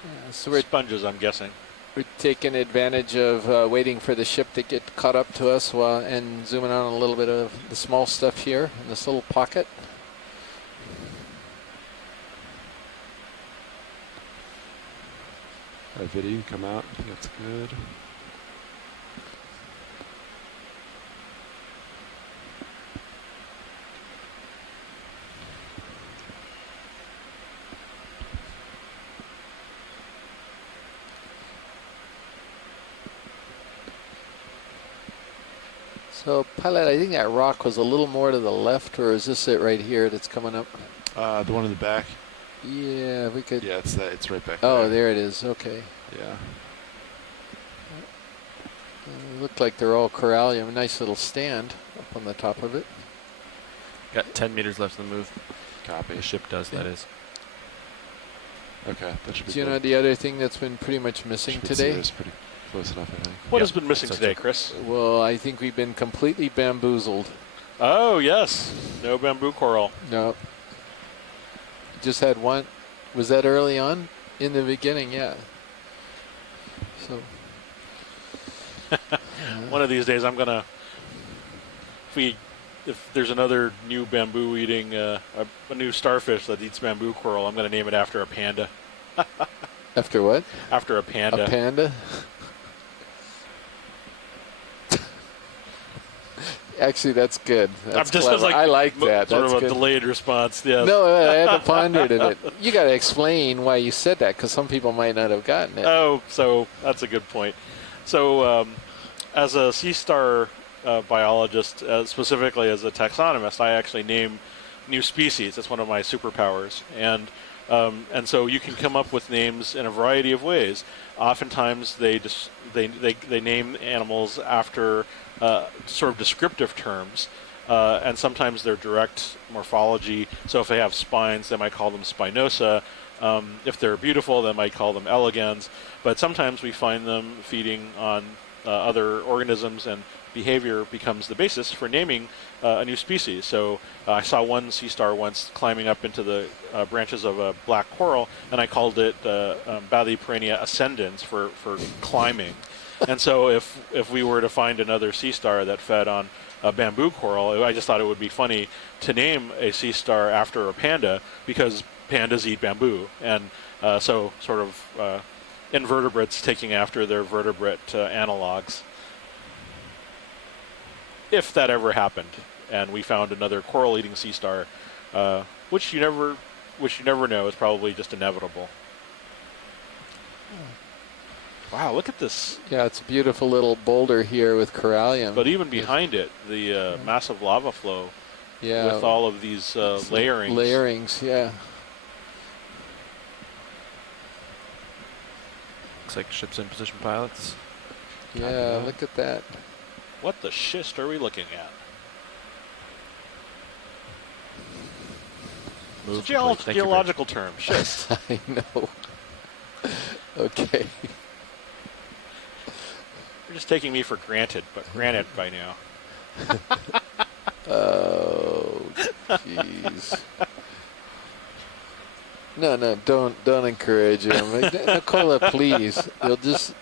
Yeah, so we're sponges, I'm guessing. We're taking advantage of waiting for the ship to get caught up to us and zooming on a little bit of the small stuff here in this little pocket. That video come out. I think that's good. So, pilot, I think that rock was a little more to the left, or is this it right here that's coming up? The one in the back. Yeah, we could. Yeah, it's right back. Oh, there it is. Okay. Yeah. Looked like they're all corallium. Nice little stand up on the top of it. Got 10 meters left to move. Copy. The ship does, that is. Okay, that should be Do you good. know the other thing that's been pretty much missing today? It's pretty close enough, I think. What has been missing today, Chris? Well, I think we've been completely bamboozled. Oh, yes. No bamboo coral. No. Just had one. Was that early on? In the beginning, yeah. So. One of these days I'm going to, if there's another new bamboo eating, a new starfish that eats bamboo coral, I'm going to name it after a panda. After what? After a panda. A panda? Actually, that's good. That's clever. Like, I like that. Sort that's of a good. delayed response. Yes. No, I had to ponder it. You got to explain why you said that, because some people might not have gotten it. Oh, so that's a good point. So, as a sea star biologist, specifically as a taxonomist, I actually name new species. That's one of my superpowers, and so you can come up with names in a variety of ways. Oftentimes, they name animals after sort of descriptive terms, and sometimes they're direct morphology. So if they have spines, they might call them spinosa. If they're beautiful, they might call them elegans. But sometimes we find them feeding on other organisms and behavior becomes the basis for naming a new species. So I saw one sea star once climbing up into the branches of a black coral, and I called it Bathyperennia ascendens for climbing. And so if we were to find another sea star that fed on a bamboo coral, I just thought it would be funny to name a sea star after a panda, because pandas eat bamboo. And so sort of invertebrates taking after their vertebrate analogs. If that ever happened, and we found another coral-eating sea star, which you never know, is probably just inevitable. Wow, look at this. Yeah, it's a beautiful little boulder here with corallium. But even behind it, the massive lava flow, with all of these layerings. Layerings, yeah. Looks like ships in position pilots. Yeah, look at that. What the schist are we looking at? It's a geological term, schist. I know. Okay. You're just taking me for granted, but granted by now. Oh, jeez. No, don't encourage him. Nicola, please. You'll just...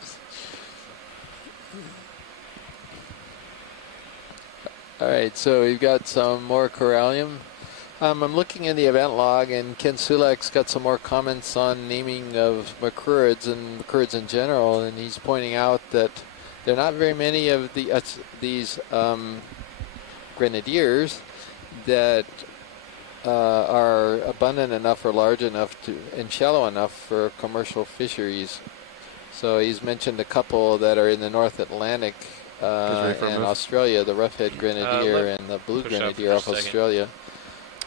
All right, so we've got some more corallium. I'm looking in the event log, and Ken Sulek's got some more comments on naming of macrurids and macrurids in general, and he's pointing out that there are not very many of these grenadiers that are abundant enough or large enough and shallow enough for commercial fisheries. So he's mentioned a couple that are in the North Atlantic and Australia, the rough-head grenadier and the blue grenadier off Australia.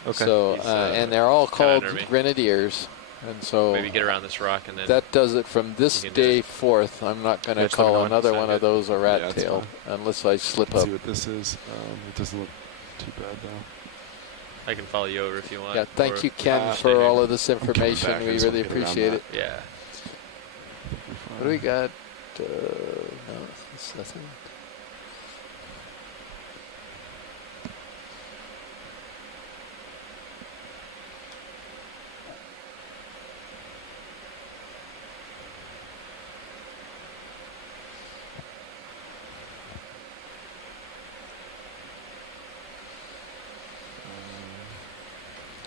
Okay. So and they're all called grenadiers, and so maybe get around this rock and then that does it from this day forth. I'm not going to call another one of those a rat tail unless I slip up. See what this is. It doesn't look too bad though. I can follow you over if you want. Yeah, thank you, Ken, for all of this information. We really appreciate it. Yeah. What do we got? No, it's nothing.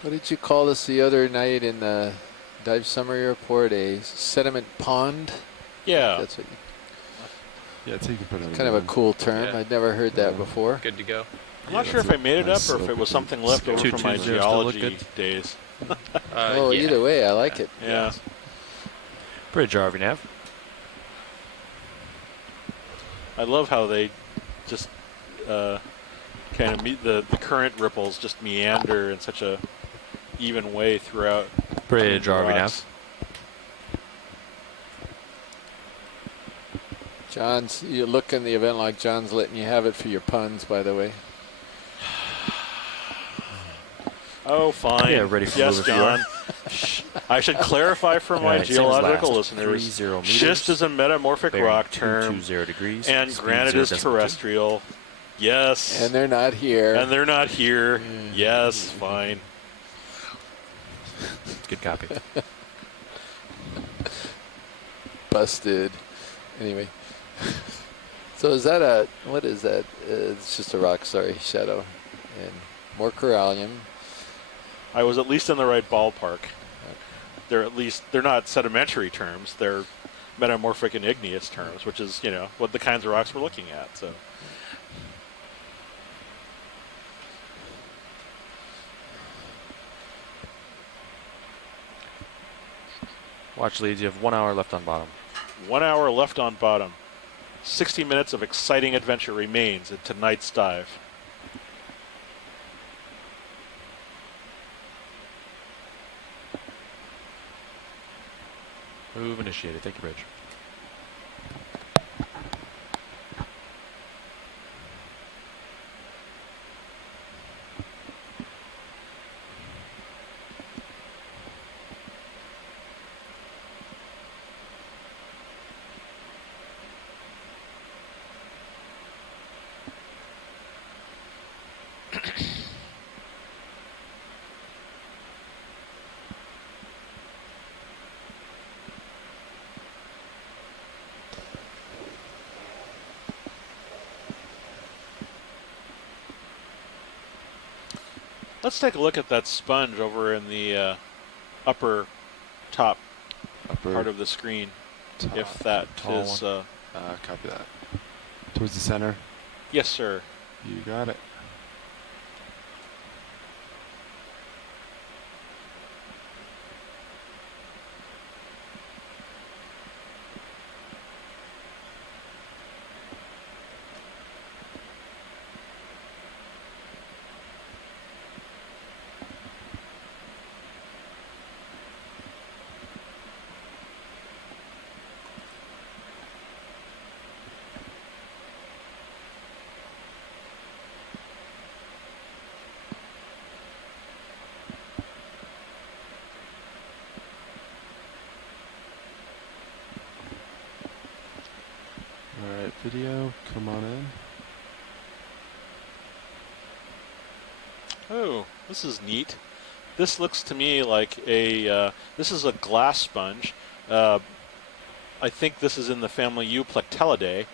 What did you call this the other night in the dive summary report? A sediment pond? Yeah. That's what yeah, it's, you can put it kind of a cool term. Yeah. I'd never heard that before. Good to go. I'm not sure if I made it up or if it was something left over from my geology days. Either way, I like it. Yeah. Bridge RV nav. I love how they just kind of meet the current ripples just meander in such a even way throughout. Bridge RV nav. John's, you look in the event like John's letting you have it for your puns, by the way. Oh, fine. Yeah, ready for yes, John. I should clarify for my geological listeners. Schist is a metamorphic rock term, and granite is terrestrial. Yes. And they're not here. And they're not here. Yes, fine. Good copy. Busted. Anyway. So is that what is that? It's just a rock, sorry, shadow. And more corallium. I was at least in the right ballpark. They're not sedimentary terms, they're metamorphic and igneous terms, which is, what the kinds of rocks we're looking at, so. Watch leads, you have 1 hour left on bottom. 1 hour left on bottom. 60 minutes of exciting adventure remains in tonight's dive. Move initiated. Thank you, Bridge. Let's take a look at that sponge over in the upper top part of the screen. If that is... copy that. Towards the center? Yes, sir. You got it. Alright, video, come on in. Oh, this is neat. This looks to me like a, this is a glass sponge. I think this is in the family Euplectellidae.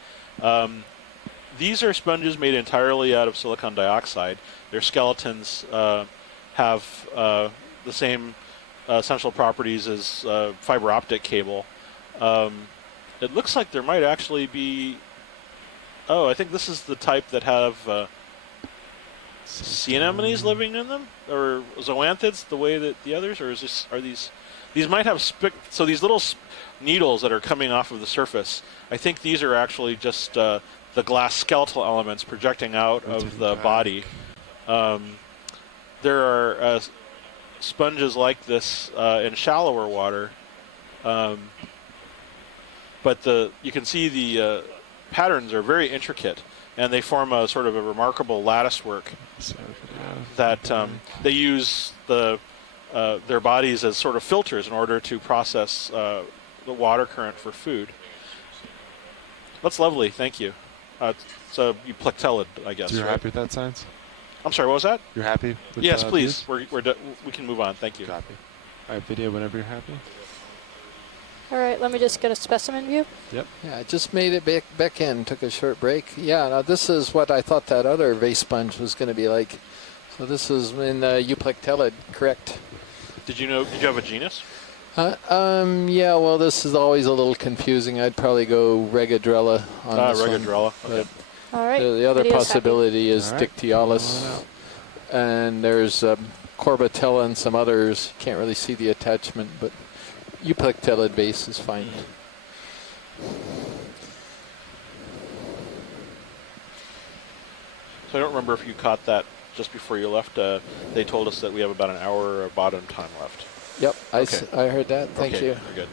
These are sponges made entirely out of silicon dioxide. Their skeletons have the same essential properties as fiber optic cable. It looks like there might actually be... Oh, I think this is the type that have sea anemones living in them? Or zoanthids the way that the others? Or is this, are these might have... So these little needles that are coming off of the surface, I think these are actually just the glass skeletal elements projecting out of the body. There are sponges like this in shallower water. But you can see the patterns are very intricate, and they form a sort of a remarkable lattice work that they use their bodies as sort of filters in order to process the water current for food. That's lovely, thank you. So you plectellid, I guess. So you're right? happy with that science? I'm sorry, what was that? You're happy with Yes, please. these? We can move on, thank you. Copy. Alright, video whenever you're happy. All right, let me just get a specimen view. Yep. Yeah, I just made it back in, took a short break. Yeah, now this is what I thought that other vase sponge was going to be like. So this is in Euplectellid, correct? Did you have a genus? Yeah, well, this is always a little confusing. I'd probably go Regadrella on this Regadrella, one. okay. All right. The other Video's possibility is All right. Dictyalis. And there's Corbatella and some others. Can't really see the attachment, but Euplectellid vase is fine. So I don't remember if you caught that just before you left. They told us that we have about an hour of bottom time left. Yep, Okay. I heard that. Thank Okay, you. very good.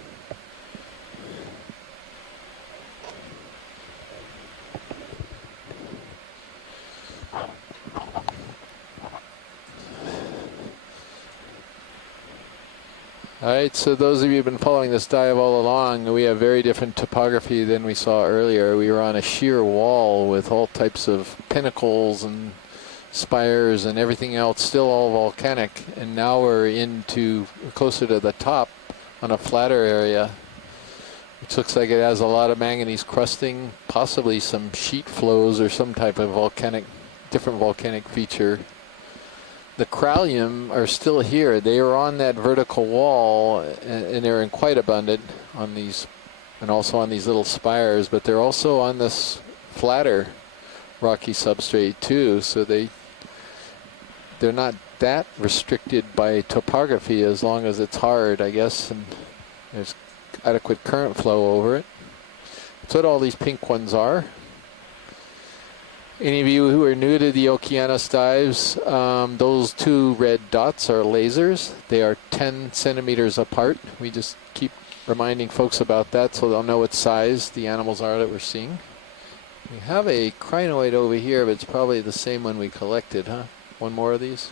All right, so those of you who've been following this dive all along, we have very different topography than we saw earlier. We were on a sheer wall with all types of pinnacles and spires and everything else, still all volcanic, and now we're closer to the top on a flatter area, which looks like it has a lot of manganese crusting, possibly some sheet flows or some type of different volcanic feature. The cralium are still here. They are on that vertical wall, and they're in quite abundant on these, and also on these little spires, but they're also on this flatter rocky substrate too, so they're not that restricted by topography as long as it's hard, I guess, and there's adequate current flow over it. That's what all these pink ones are. Any of you who are new to the Okeanos dives, those two red dots are lasers. They are 10 centimeters apart. We just keep reminding folks about that so they'll know what size the animals are that we're seeing. We have a crinoid over here, but it's probably the same one we collected, huh? One more of these?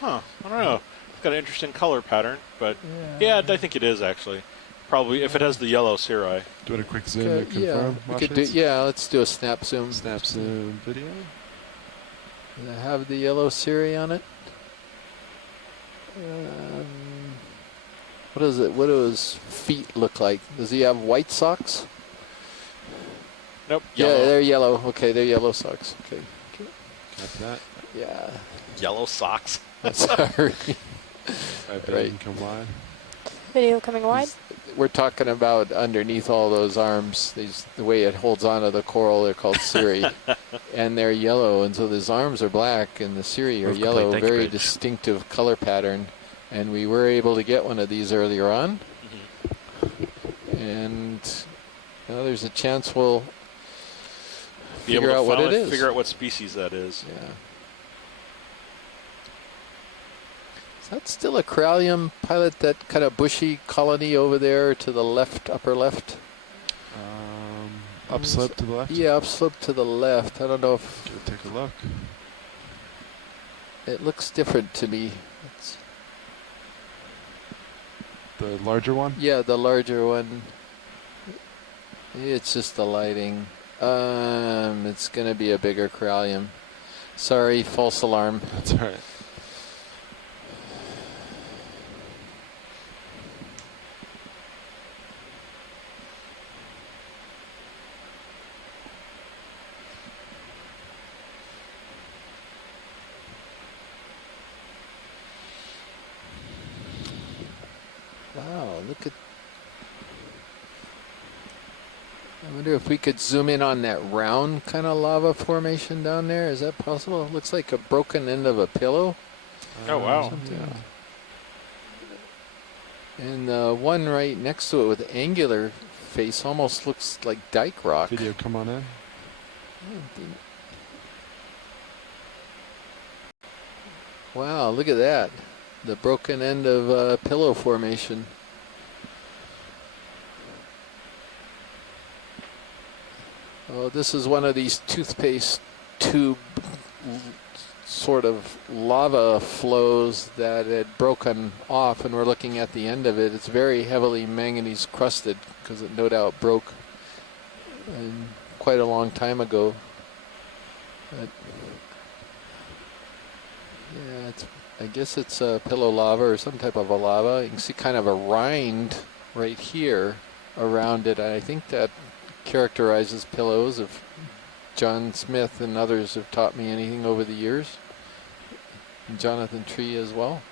Huh, I don't know. It's got an interesting color pattern, but yeah, I think it is actually. Probably if it has the yellow cirri. Do it a quick zoom to confirm. Let's do a snap zoom. Snap zoom video. Does it have the yellow cirri on it? What is it? What do his feet look like? Does he have white socks? Nope. Yeah, they're yellow. Okay, they're yellow socks. Okay. Copy that. Yeah. Yellow socks. Sorry. Right. Come wide. Video coming wide. We're talking about underneath all those arms, the way it holds onto the coral, they're called cirri. And they're yellow, and so those arms are black and the cirri are yellow, very distinctive color pattern. And we were able to get one of these earlier on. And now there's a chance we'll figure out what it is. Figure out what species that is. Yeah. Is that still a corallium, Pilot, that kind of bushy colony over there to the left, upper left? Upslope to the left? Yeah, upslope to the left. I don't know if... Go take a look. It looks different to me. The larger one? Yeah, the larger one. It's just the lighting. It's going to be a bigger corallium. Sorry, false alarm. That's all right. Wow, look at... I wonder if we could zoom in on that round kind of lava formation down there. Is that possible? It looks like a broken end of a pillow. Oh, wow. Yeah. And the one right next to it with the angular face almost looks like dike rock. Video, come on in. Wow, look at that. The broken end of pillow formation. Oh, this is one of these toothpaste tube sort of lava flows that had broken off, and we're looking at the end of it. It's very heavily manganese crusted because it no doubt broke quite a long time ago. But yeah, I guess it's a pillow lava or some type of a lava. You can see kind of a rind right here around it. I think that characterizes pillows. If John Smith and others have taught me anything over the years, and Jonathan Tree as well.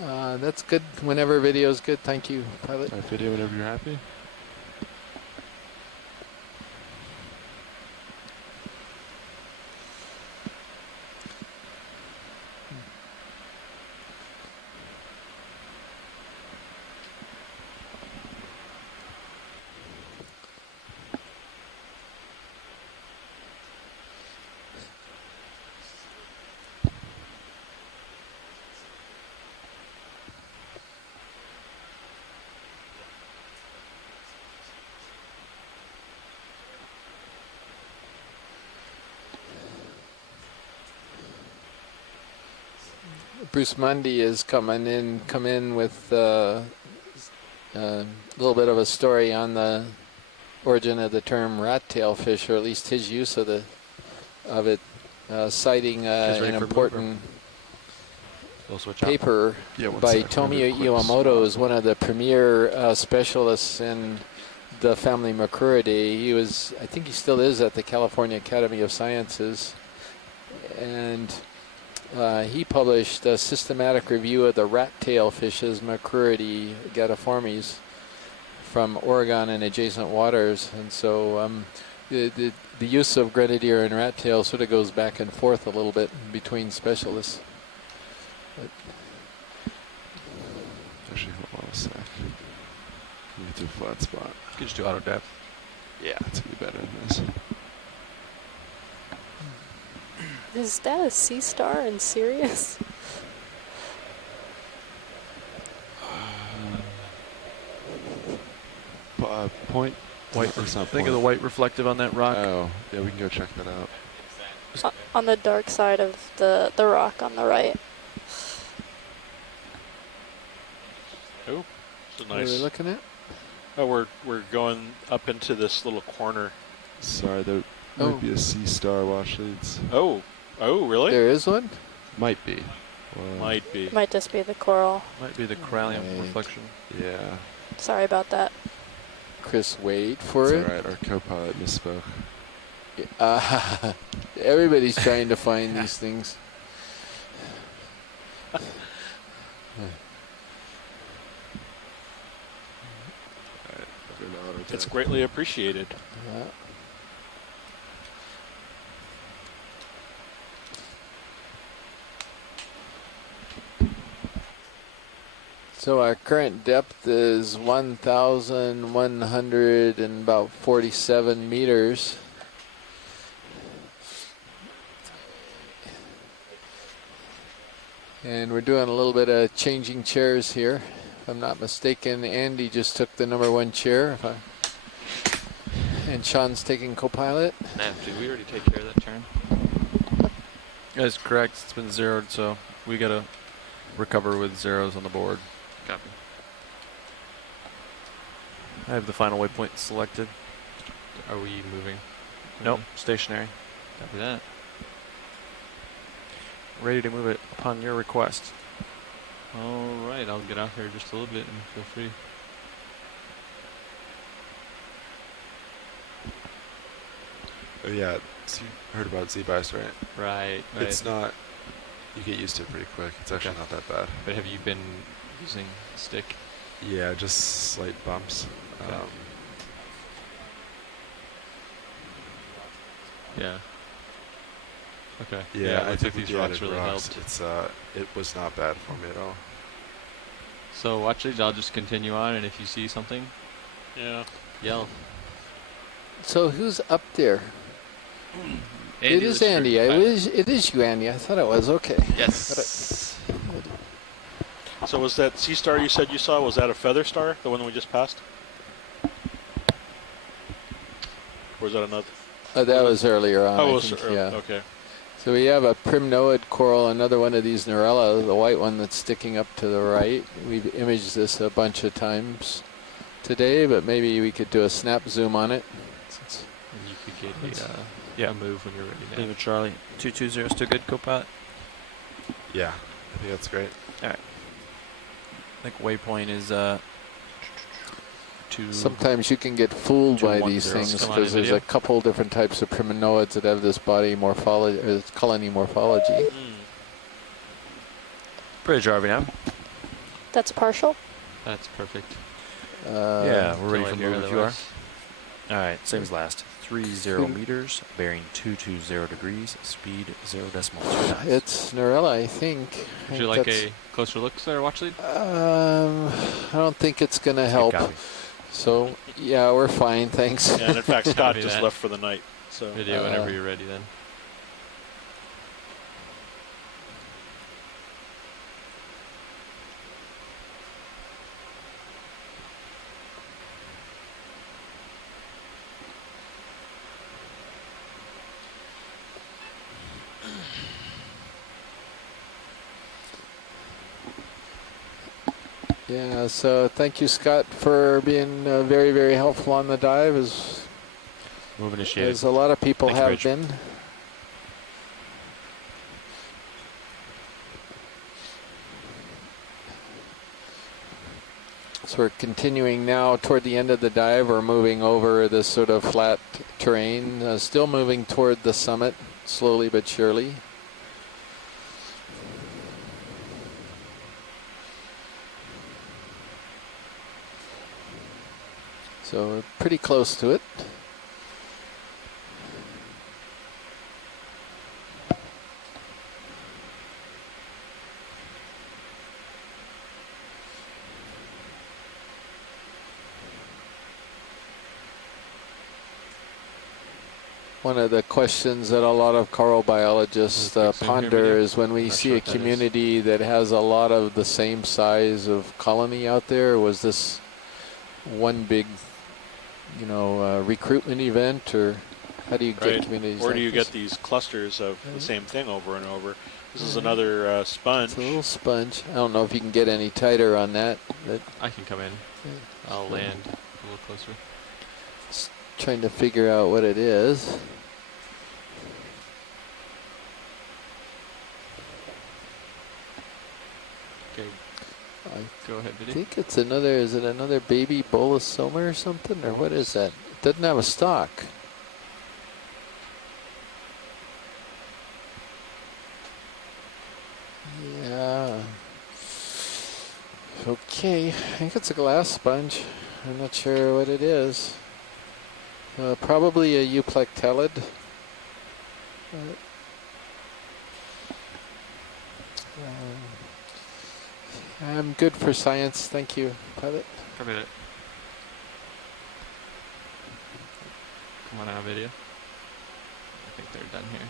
That's good. Whenever video is good, thank you, Pilot. Video whenever you're happy. Bruce Mundy is come in with a little bit of a story on the origin of the term rat-tail fish, or at least his use of it, citing an important paper by Tomio Iwamoto, is one of the premier specialists in the family Macrouridae. He was, I think he still is, at the California Academy of Sciences, and he published a systematic review of the rat-tail fishes, Macrouridae gadiformes, from Oregon and adjacent waters. And so the use of grenadier and rat-tail sort of goes back and forth a little bit between specialists. But actually, hold on a sec. Can we do a flat spot? You can just do auto depth. Yeah, it's gonna be better than this. Is that a sea star in Sirius? Point white. It's not Think of the white reflective on that rock. Oh, yeah, we can go check that out. On the dark side of the rock on the right. Oh, it's a What are nice. we looking at? Oh, we're going up into this little corner. Sorry, there might be a sea star wash leads. Oh, really? There is one? Might be. Might be. Might just be the coral. Might be the corallium reflection. Yeah. Sorry about that. Chris, wait for It's it. alright, our co-pilot misspoke. Everybody's trying to find these things. It's greatly appreciated. Yeah. So our current depth is 1,147 meters. And we're doing a little bit of changing chairs here. If I'm not mistaken, Andy just took the number 1 chair. And Sean's taking co-pilot. Did we already take care of that turn? That's correct. It's been zeroed, so we got to recover with zeros on the board. Copy. I have the final waypoint selected. Are we moving? Nope, stationary. Copy that. Ready to move it upon your request. All right, I'll get out here just a little bit and feel free. Oh yeah, so you heard about Z-Bias, right? Right. It's not, you get used to it pretty quick. It's actually not that bad. But have you been using the stick? Yeah, just slight bumps. Okay. Yeah. Okay. Yeah, I think these the rocks added really rocks, helped. it's it was not bad for me at all. So watch these. I'll just continue on, and if you see something, yell. So who's up there? Andy it is the Andy. It is you, Andy. I thought it was. Okay. Yes. So was that Sea Star you said you saw, was that a Feather Star, the one that we just passed? Or was that another? That was earlier on. Oh, I was think, earlier. yeah. Okay. So we have a primnoid coral, another one of these Narella, the white one that's sticking up to the right. We've imaged this a bunch of times today, but maybe we could do a snap zoom on it. And you could get a move when you're ready. David Charlie, 220 still good, co-pilot? Yeah, I think that's great. All right. I think waypoint is Sometimes you can get fooled by these things because there's a couple different types of primnoids that have this body morphology, colony morphology. Bridge RV now. That's partial. That's perfect. Yeah, we're ready for here move if you are. otherwise. All right, same as last. 30 meters, bearing 220 degrees, speed 0 decimal 2. It's Narella, I think. Would you like a closer look there, watch lead? I don't think it's going to help. So, yeah, we're fine, thanks. Yeah, and in fact, Scott Copy just that. left for the night. So Video whenever you're ready then. Yeah, so thank you, Scott, for being very, very helpful on the dive, as a lot of people have been. So we're continuing now toward the end of the dive. We're moving over this sort of flat terrain, still moving toward the summit, slowly but surely. So we're pretty close to it. One of the questions that a lot of coral biologists ponder is when we see a community that has a lot of the same size of colony out there, was this one big, recruitment event, or how do you get communities? Or like do you this? get these clusters of the same thing over and over? This is another sponge. It's a little sponge. I don't know if you can get any tighter on that. But I can come in. I'll land a little closer. Just trying to figure out what it is. Okay. Go ahead, I Biddy. think it's another, is it another baby bolosoma or something? Or what is that? It doesn't have a stalk. Okay, I think it's a glass sponge. I'm not sure what it is. Probably a euplectellid. I'm good for science, thank you, pilot. Copy that. Come on out, video. I think they're done here.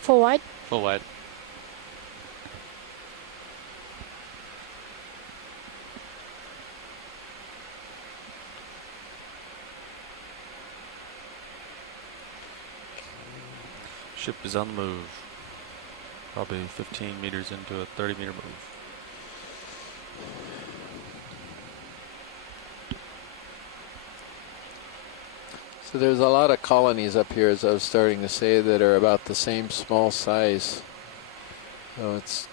Full wide? Full wide. Ship is on the move. Probably 15 meters into a 30-meter move. So there's a lot of colonies up here, as I was starting to say, that are about the same small size. So it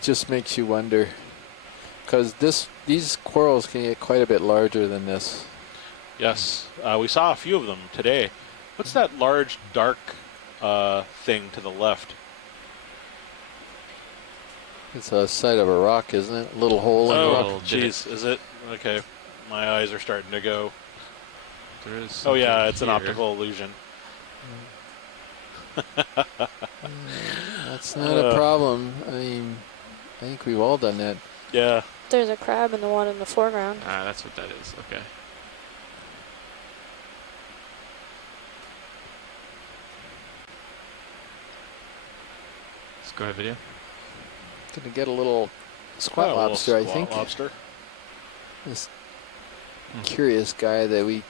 just makes you wonder, because these corals can get quite a bit larger than this. Yes, we saw a few of them today. What's that large, dark thing to the left? It's a side of a rock, isn't it? A little hole in the rock. Oh, jeez, is it? Okay, my eyes are starting to go. There is. Oh yeah, it's an here. optical illusion. That's not a problem. I mean, I think we've all done that. Yeah. There's a crab in the one in the foreground. Ah, that's what that is. Okay. Let's go ahead, video. Gonna get a little squat lobster, I think. Lobster. This curious guy that we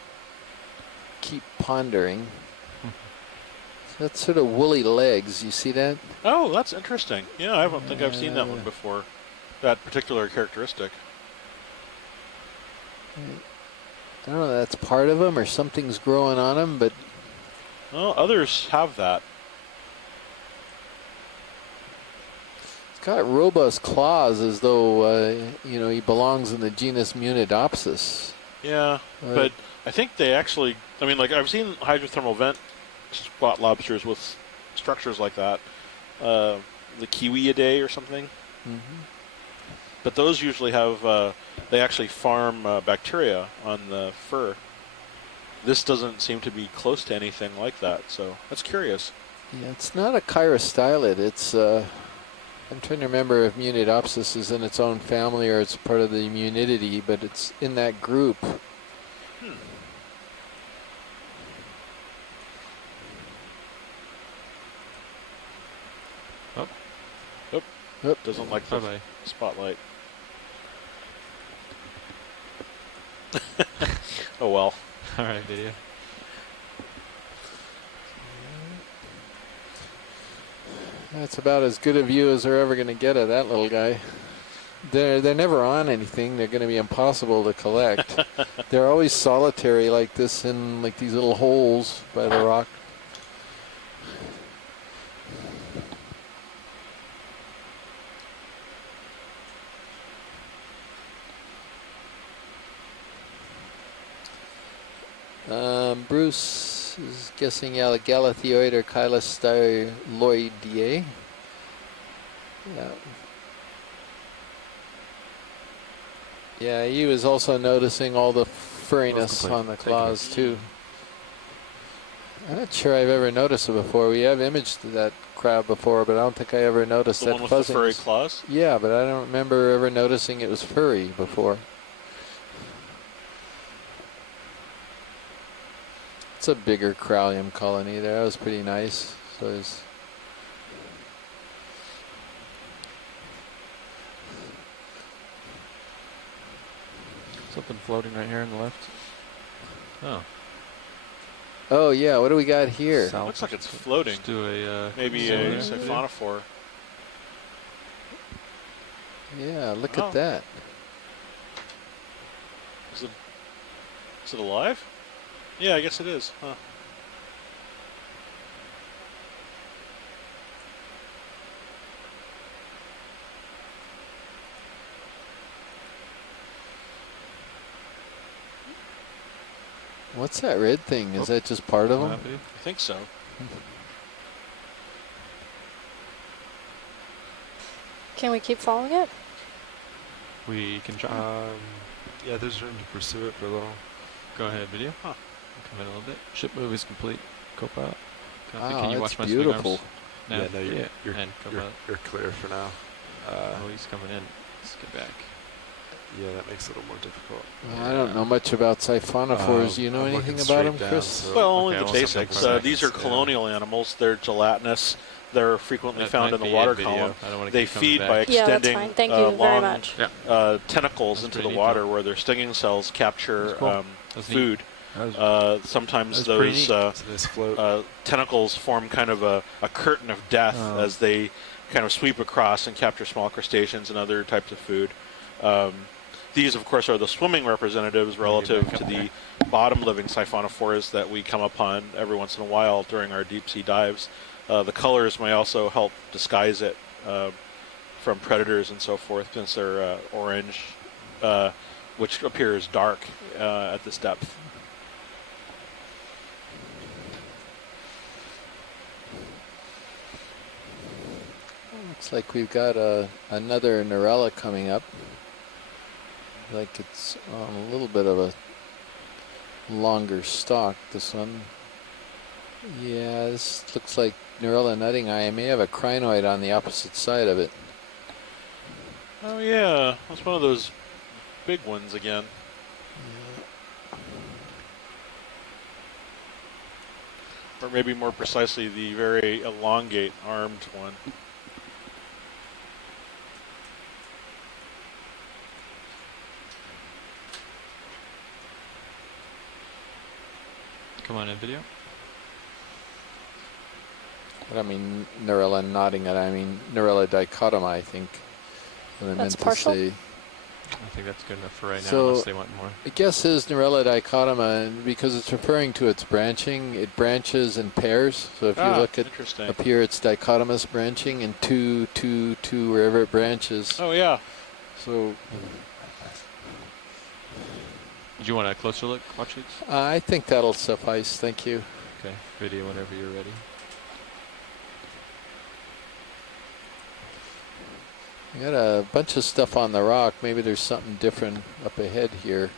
keep pondering. So that's sort of woolly legs. You see that? Oh, that's interesting. Yeah, I don't think I've seen that one before. That particular characteristic. I don't know. That's part of him, or something's growing on him, but. Well, others have that. It's got robust claws, as though you know, he belongs in the genus Munidopsis. Yeah, but I think they actually. I mean, like, I've seen hydrothermal vent squat lobsters with structures like that, the Kiwiidae or something. Mm-hmm. But those usually have. They actually farm bacteria on the fur. This doesn't seem to be close to anything like that, so that's curious. Yeah, it's not a chirostylid. It's. I'm trying to remember if Munidopsis is in its own family or it's part of the Munididae, but it's in that group. Oh, doesn't like the spotlight. Oh well. All right, video. That's about as good a view as they're ever going to get of that little guy. They're never on anything. They're going to be impossible to collect. They're always solitary like this in like these little holes by the rock. Bruce is guessing Galathioid or Chylostyloideae. Yeah. Yeah, he was also noticing all the furriness on the claws too. I'm not sure I've ever noticed it before. We have imaged that crab before, but I don't think I ever noticed that one with the fuzziness. furry claws? Yeah, but I don't remember ever noticing it was furry before. It's a bigger Cralium colony there. That was pretty nice. So it's Something floating right here on the left. Oh. Oh yeah, what do we got here? Looks like it's floating. Let's do a maybe a siphonophore. Yeah, look at that. Is it alive? Yeah, I guess it is. Huh. What's that red thing? Is that just part of them? I think so. Can we keep following it? We can try. Yeah, there's room to pursue it for a little. Go ahead, video. Come in a little bit. Ship move is complete. Co-pilot. Copy. Wow, Can you that's watch my beautiful. swing arms? Yeah, no, you're, and co-pilot. you're clear for now. Oh, he's coming in. Let's get back. Yeah, that makes it a little more difficult. I don't know much about siphonophores. Do you know I'm anything looking about them, straight down, Chris? so- Well, only Okay, the almost basics. up to These are 4 colonial animals. They're gelatinous. They're frequently That found might in the be water in video. column. I don't wanna They keep coming feed back. by Yeah, that's extending fine. Thank you very long much. tentacles into the pretty neat, water though. where their stinging cells capture That's cool. That's neat. food. Sometimes those tentacles form kind of a curtain of death as they kind of sweep across and capture small crustaceans and other types of food. These, of course, are the swimming representatives relative to the bottom-living siphonophores that we come upon every once in a while during our deep-sea dives. The colors may also help disguise it from predators and so forth, since they're orange, which appears dark at this depth. Looks like we've got another Narella coming up. Like it's on a little bit of a longer stalk, this one. Yeah, this looks like Narella nutting eye. I may have a crinoid on the opposite side of it. Oh yeah, that's one of those big ones again. Or maybe more precisely, the very elongate armed one. Come on in, video. But I mean Narella nodding at. I mean Narella dichotoma, I think. What I That's meant partial? to say. I think that's good enough for right now, So, unless they want more. I guess is Narella dichotoma, and because it's referring to its branching, it branches in pairs. So if you look at up here, it's dichotomous branching in 2, 2, 2, wherever it branches. Oh yeah. So Do you want a closer look, watch it? I think that'll suffice. Thank you. Okay, video whenever you're ready. We got a bunch of stuff on the rock. Maybe there's something different up ahead here.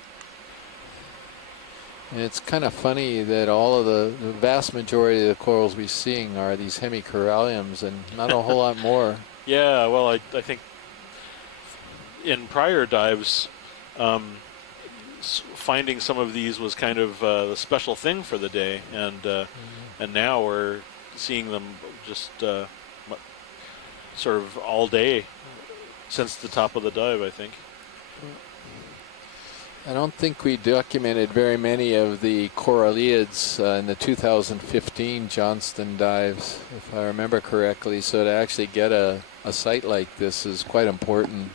And it's kind of funny that all of the vast majority of the corals we're seeing are these hemicoralliums and not a whole lot more. Yeah, well, I think in prior dives, finding some of these was kind of the special thing for the day, and now we're seeing them just sort of all day since the top of the dive, I think. I don't think we documented very many of the coralliids in the 2015 Johnston dives, if I remember correctly. So to actually get a site like this is quite important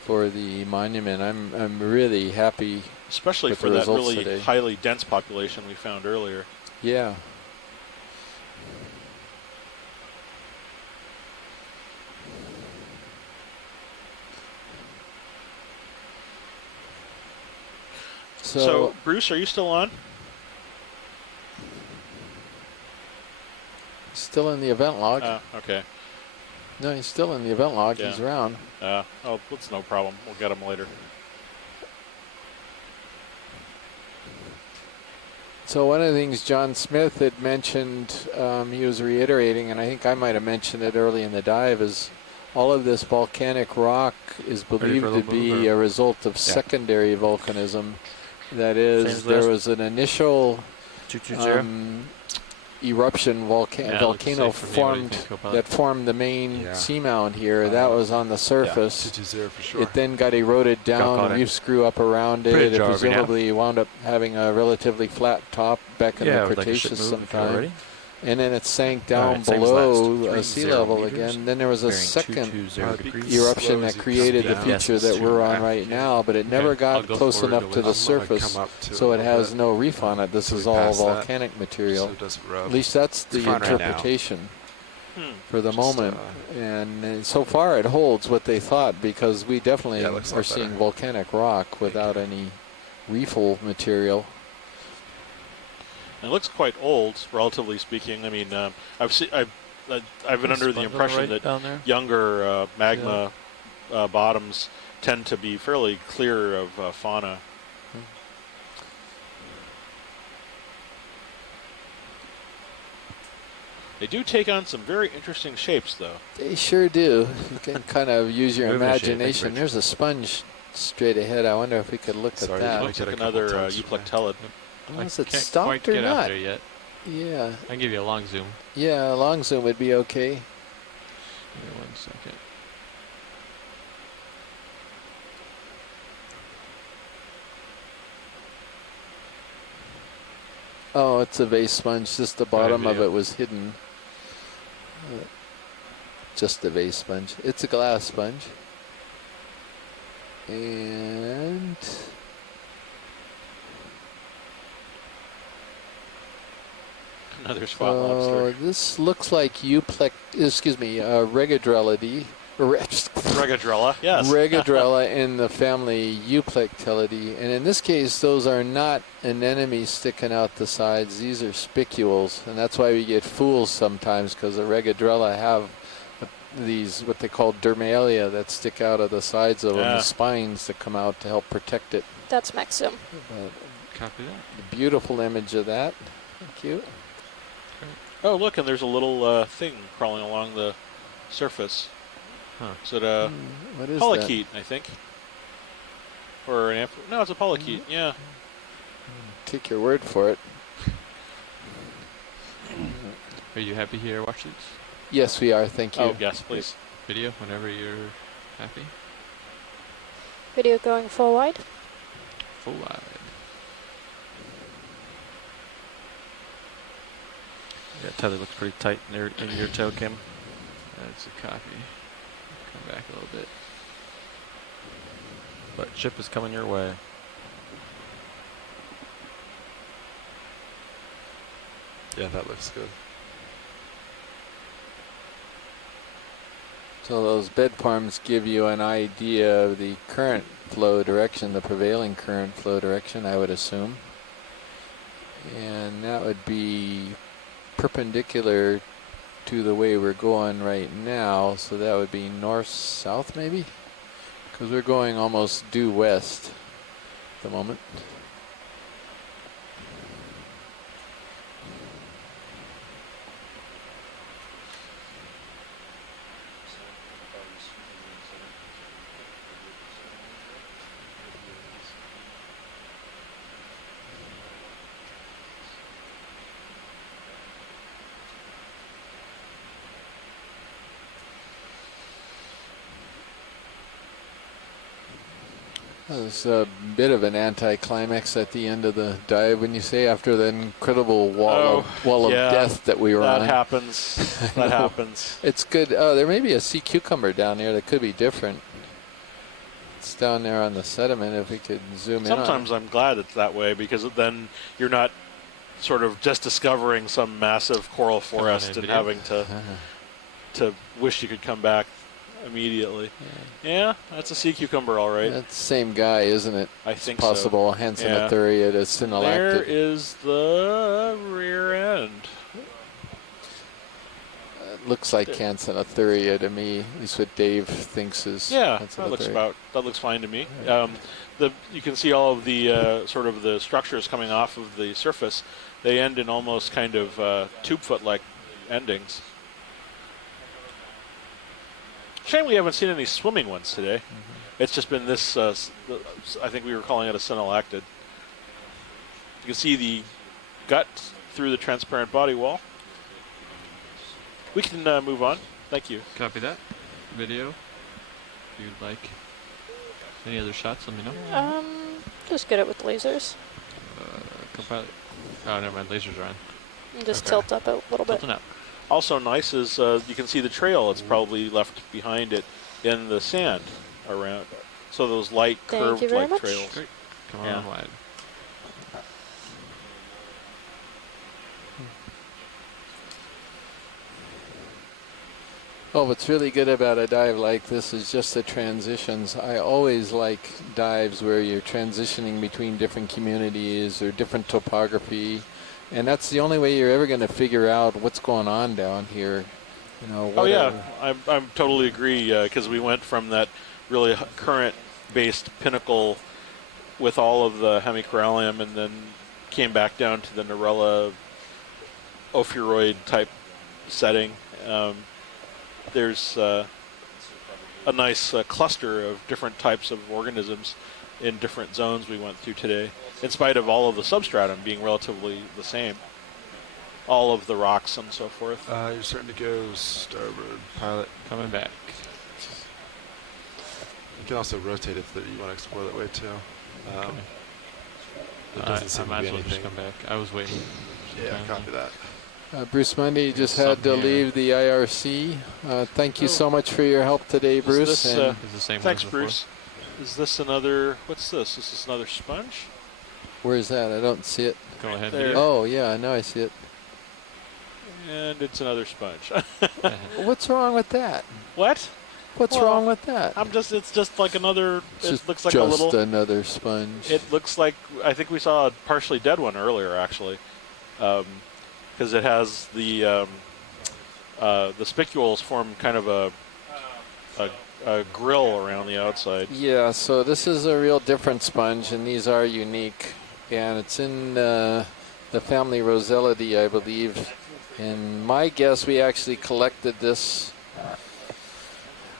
for the monument. I'm really happy, especially with for the that results really today. highly dense population we found earlier. Yeah. So, Bruce, are you still on? Still in the event log. Okay. No, he's still in the event log. Yeah. He's around. Oh, that's no problem. We'll get him later. So one of the things John Smith had mentioned, he was reiterating, and I think I might have mentioned it early in the dive, is all of this volcanic rock is believed to be a result of secondary volcanism. That is, there was an initial eruption volcano formed that formed the main seamount here. That was on the surface. 220 for sure. It then got eroded down. Reef screw up around it. It presumably wound up having a relatively flat top back in the Cretaceous sometime. And then it sank down below sea level again. Then there was a second eruption that created the feature that we're on right now, but it never got close enough to the surface, so it has no reef on it. This is all volcanic material. At least that's the interpretation for the moment. And so far it holds what they thought, because we definitely are seeing volcanic rock without any reefal material. It looks quite old, relatively speaking. I mean, I've I've been under the impression that younger magma bottoms tend to be fairly clear of fauna. They do take on some very interesting shapes, though. They sure do. You can kind of use your Moving shape, imagination. There's a sponge straight ahead. I wonder if we could look at that. Looks like another euplectellid. Is it Can't stopped quite or get not? up there yet. Yeah. I can give you a long zoom. Yeah, a long zoom would be okay. Give me 1 second. Oh, it's a vase sponge. Just the bottom of it was hidden. Just a vase sponge. It's a glass sponge. And another spot lobster. This looks like Regadrellidae. Regadrella, yes. Regadrella in the family Euplectellidae. And in this case, those are not anemones sticking out the sides. These are spicules. And that's why we get fools sometimes, because the Regadrella have these, what they call dermalia, that stick out of the sides of them, the spines that come out to help protect it. That's Maxim. Copy that. Beautiful image of that. Thank you. Oh, look, and there's a little thing crawling along the surface. Huh. Is it a what is polychaete, I think? Or an no, it's a polychaete, yeah. Take your word for it. Are you happy here, watch these? Yes, we are. Thank you. Oh, yes, please. Video, whenever you're happy. Video going full wide. Full wide. Yeah, tether looks pretty tight in your toe, Kim. That's a copy. Come back a little bit. But chip is coming your way. Yeah, that looks good. So those bed palms give you an idea of the current flow direction, the prevailing current flow direction, I would assume. And that would be perpendicular to the way we're going right now. So that would be north-south maybe? Because we're going almost due west at the moment. That was a bit of an anticlimax at the end of the dive, when you say, after the incredible wall of death that we were on. That happens. That happens. It's good. Oh, there may be a sea cucumber down there that could be different. It's down there on the sediment. If we could zoom in on it. Sometimes I'm glad it's that way, because then you're not sort of just discovering some massive coral forest and having to wish you could come back immediately. Yeah, that's a sea cucumber, all right. That's the same guy, isn't it? I think possible. so. Hansenothuria to synallactid. There is the rear end. It looks like Hansenothuria to me. At least what Dave thinks is. Yeah, that looks fine to me. You can see all of the sort of the structures coming off of the surface. They end in almost kind of tube foot-like endings. Shame we haven't seen any swimming ones today. It's just been this, I think we were calling it a synallactid. You can see the gut through the transparent body wall. We can move on. Thank you. Copy that. Video. If you'd like any other shots, let me know. Just get it with lasers. Copilot. Oh, never mind. Lasers are on. And just tilt up a little bit. Tilting up. Also nice is you can see the trail it's probably left behind it in the sand around. So those light curved like trails. Great. Come on wide. Oh, what's really good about a dive like this is just the transitions. I always like dives where you're transitioning between different communities or different topography. And that's the only way you're ever going to figure out what's going on down here. You know. Oh yeah, whatever. I'm totally agree because we went from that really current-based pinnacle with all of the hemicorallium, and then came back down to the Narella ophiuroid type setting. There's a nice cluster of different types of organisms in different zones we went through today, in spite of all of the substratum being relatively the same. All of the rocks and so forth. You're starting to go starboard, pilot. Coming back. You can also rotate if you want to explore that way too. Okay. There doesn't seem I might to be as well just anything. come back. I was waiting. Yeah, copy that. Bruce Mundy just had to something here. leave the IRC. Thank you so much for your help today, Bruce. This, and Is the same thanks, one as Bruce. Is this another? What's this? Is this another sponge? where's that? I don't see it. Go ahead. There. Oh, yeah, now I see it. And it's another sponge. What's wrong with that? What? What's wrong with that? It's just like another. It's looks like just a little. another sponge. It looks like, I think we saw a partially dead one earlier, actually, because it has the spicules form kind of a grill around the outside. Yeah, so this is a real different sponge, and these are unique. And it's in the family Rosellidae, I believe. And my guess, we actually collected this.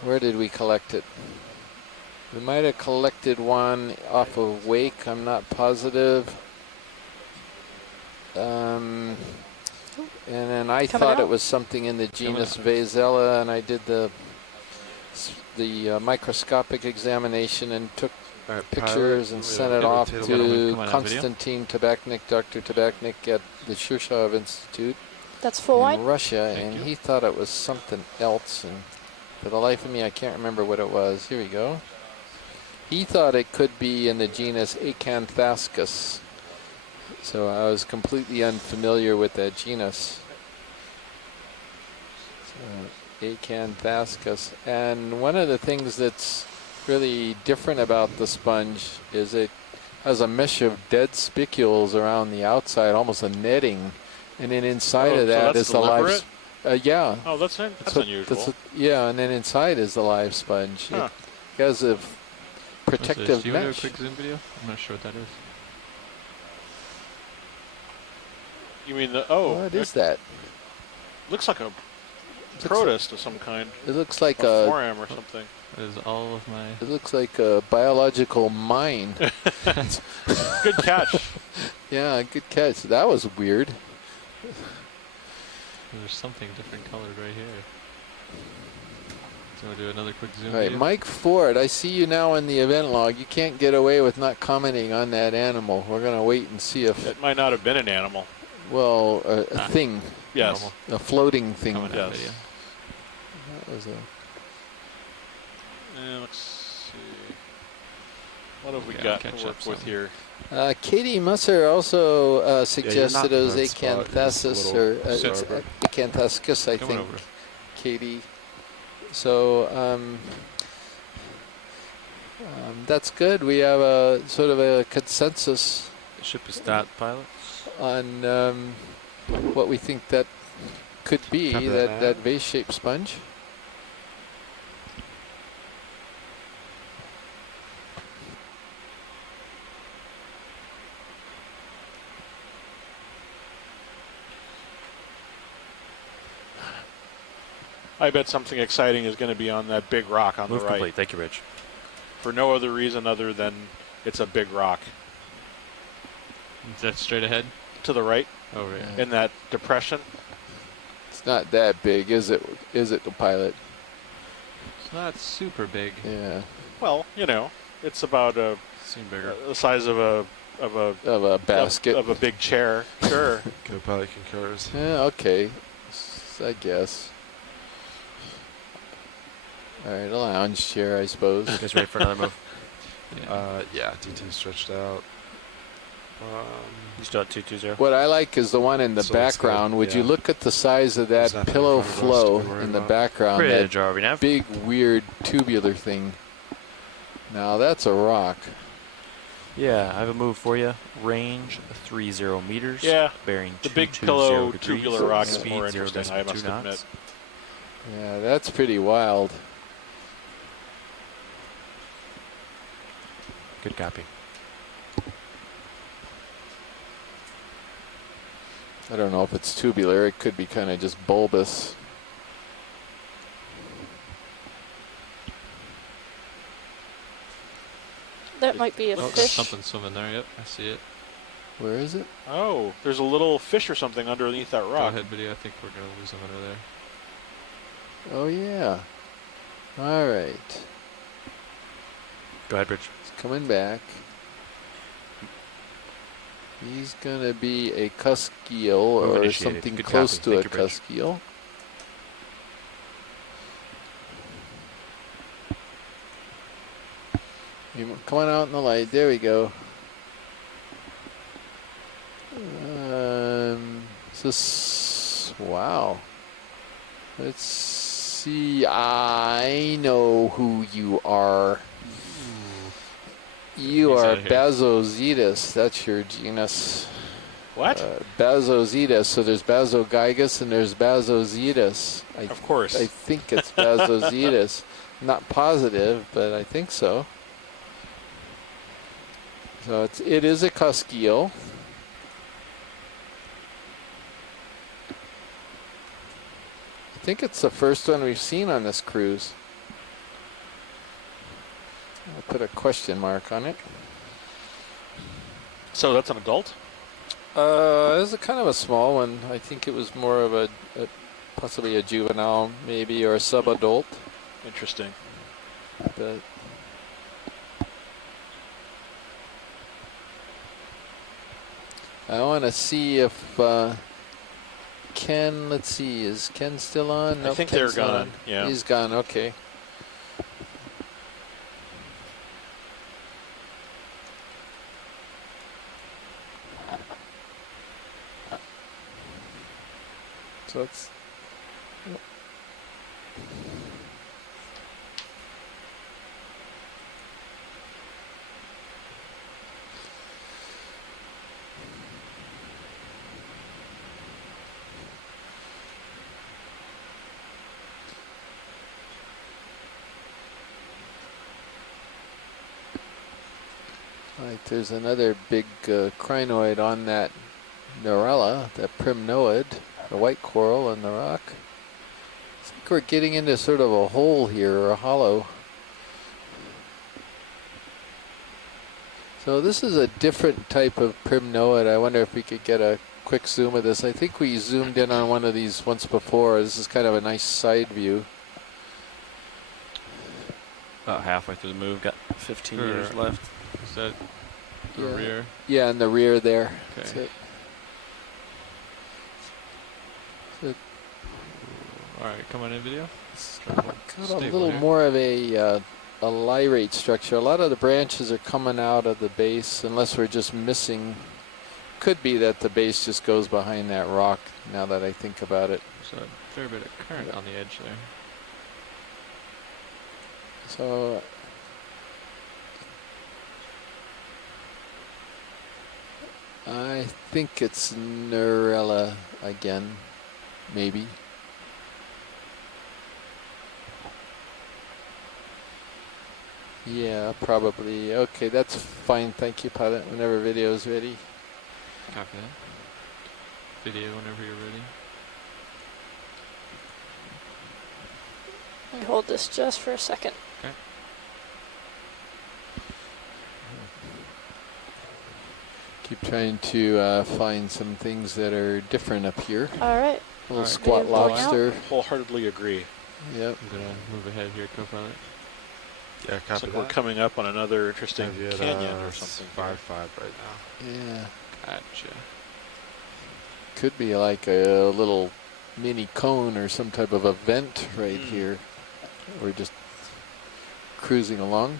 Where did we collect it? We might have collected one off of Wake. I'm not positive. And then I thought it was something in the genus Vasella, and I did the microscopic examination and took pictures and sent it off to Konstantin Tabachnik, Dr. Tabachnik at the Shirshov Institute. That's full wide? In Russia, and he thought it was something else, and for the life of me, I can't remember what it was. Here we go. He thought it could be in the genus Acanthascus, so I was completely unfamiliar with that genus. So, Acanthascus, and one of the things that's really different about the sponge is it has a mesh of dead spicules around the outside, almost a netting. And then inside of that is the live. Yeah. Oh, that's unusual. Yeah, and then inside is the live sponge. Huh. It has a protective Do you want to mesh. do a quick zoom video? I'm not sure what that is. You mean the? Oh, What is that? Looks like a protist of some kind. It looks like a foram or something. That is all of my. It looks like a biological mine. Good catch. Yeah, good catch. That was weird. There's something different colored right here. So we'll do another quick zoom All right, video. Mike Ford, I see you now in the event log. You can't get away with not commenting on that animal. We're going to wait and see if... It might not have been an animal. Well, a thing. Yes. A floating thing. Yes. That was a... Let's see. What have we got to work with here? Katie Musser also suggested it was in the right spot. It's a Acanthasis, little or starboard. Acanthascus, I Coming think, over. Katie. So that's good. We have a sort of a consensus The ship is dot, pilot. on what we think that could be, Copy that that. vase-shaped sponge. I bet something exciting is going to be on that big rock on Move the right. complete. Thank you, Rich. For no other reason other than it's a big rock. Is that straight ahead? To the right, Oh, right. in that depression. It's not that big, is it? Is it, the pilot? It's not super big. Yeah. Well, you know, it's about Seem bigger. the size of a basket. of a big chair. Sure. Co-pilot concurs. Yeah, okay. I guess. All right, a lounge chair, I suppose. You guys ready for another move? Yeah, D2 stretched out. You still at 220? What I like is the one in the So let's go, background. Would you yeah. look at the size of There's that nothing pillow in front of us to flow be worried in the about. background? Bridge, That RV nav. big, weird, tubular thing. Now, that's a rock. Yeah, I have a move for you. Range 30 meters. Yeah, Bearing the big 220 pillow degrees. tubular rock is Speed more interesting, I must 0.2 knots. admit. Yeah, that's pretty wild. Good copy. I don't know if it's tubular. It could be kind of just bulbous. That might be a There's fish. something swimming there. Yep, I see it. Where is it? Oh, there's a little fish or something underneath that Go rock. ahead, video. I think we're going to lose him under there. Oh, yeah. All right. Go ahead, Rich. He's coming back. He's going to be a cusk eel or initiated. something Good close copy. to Thank a you, Rich. cusk eel. Come on out in the light. There we go. Is this... Wow. Let's see. I know who you are. You He's are out of here. Basozetus. That's your genus. What? Basozetus. So there's Basogigas and there's Basozetus. Of course. I think it's Basozetus. Not positive, but I think so. So it is a cusk eel. I think it's the first one we've seen on this cruise. I'll put a question mark on it. So that's an adult? It was a kind of a small one. I think it was more of a possibly a juvenile, maybe, or a subadult. Interesting. But I want to see if Ken. Let's see, is Ken still on? I Nope, think Ken's they're gone. on. Yeah. He's gone. Okay. So it's. Right, there's another big crinoid on that Norella, that primnoid, the white coral on the rock. I think we're getting into sort of a hole here, or a hollow. So this is a different type of primnoid. I wonder if we could get a quick zoom of this. I think we zoomed in on one of these once before. This is kind of a nice side view. About halfway through the move. Got 15 meters left. Is that the rear? Yeah, in the rear there. Okay. That's it. All right, come on in, video. Got a little more of a lyrate structure. A lot of the branches are coming out of the base, unless we're just missing. Could be that the base just goes behind that rock, now that I think about it. So a fair bit of current on the edge there. So I think it's Norella again, maybe. Yeah, probably. Okay, that's fine. Thank you, pilot. Whenever video is ready. Copy that. Video whenever you're ready. Let me hold this just for a second. Okay. Keep trying to find some things that are different up here. All right. Little squat Video going out. lobster. Wholeheartedly agree. Yep. I'm gonna move ahead here, co-pilot. Yeah, Looks copy like that. we're coming up on another interesting Maybe at, canyon or something. 5-5 right now. Yeah. Gotcha. Could be like a little mini cone or some type of a vent right here. We're just cruising along.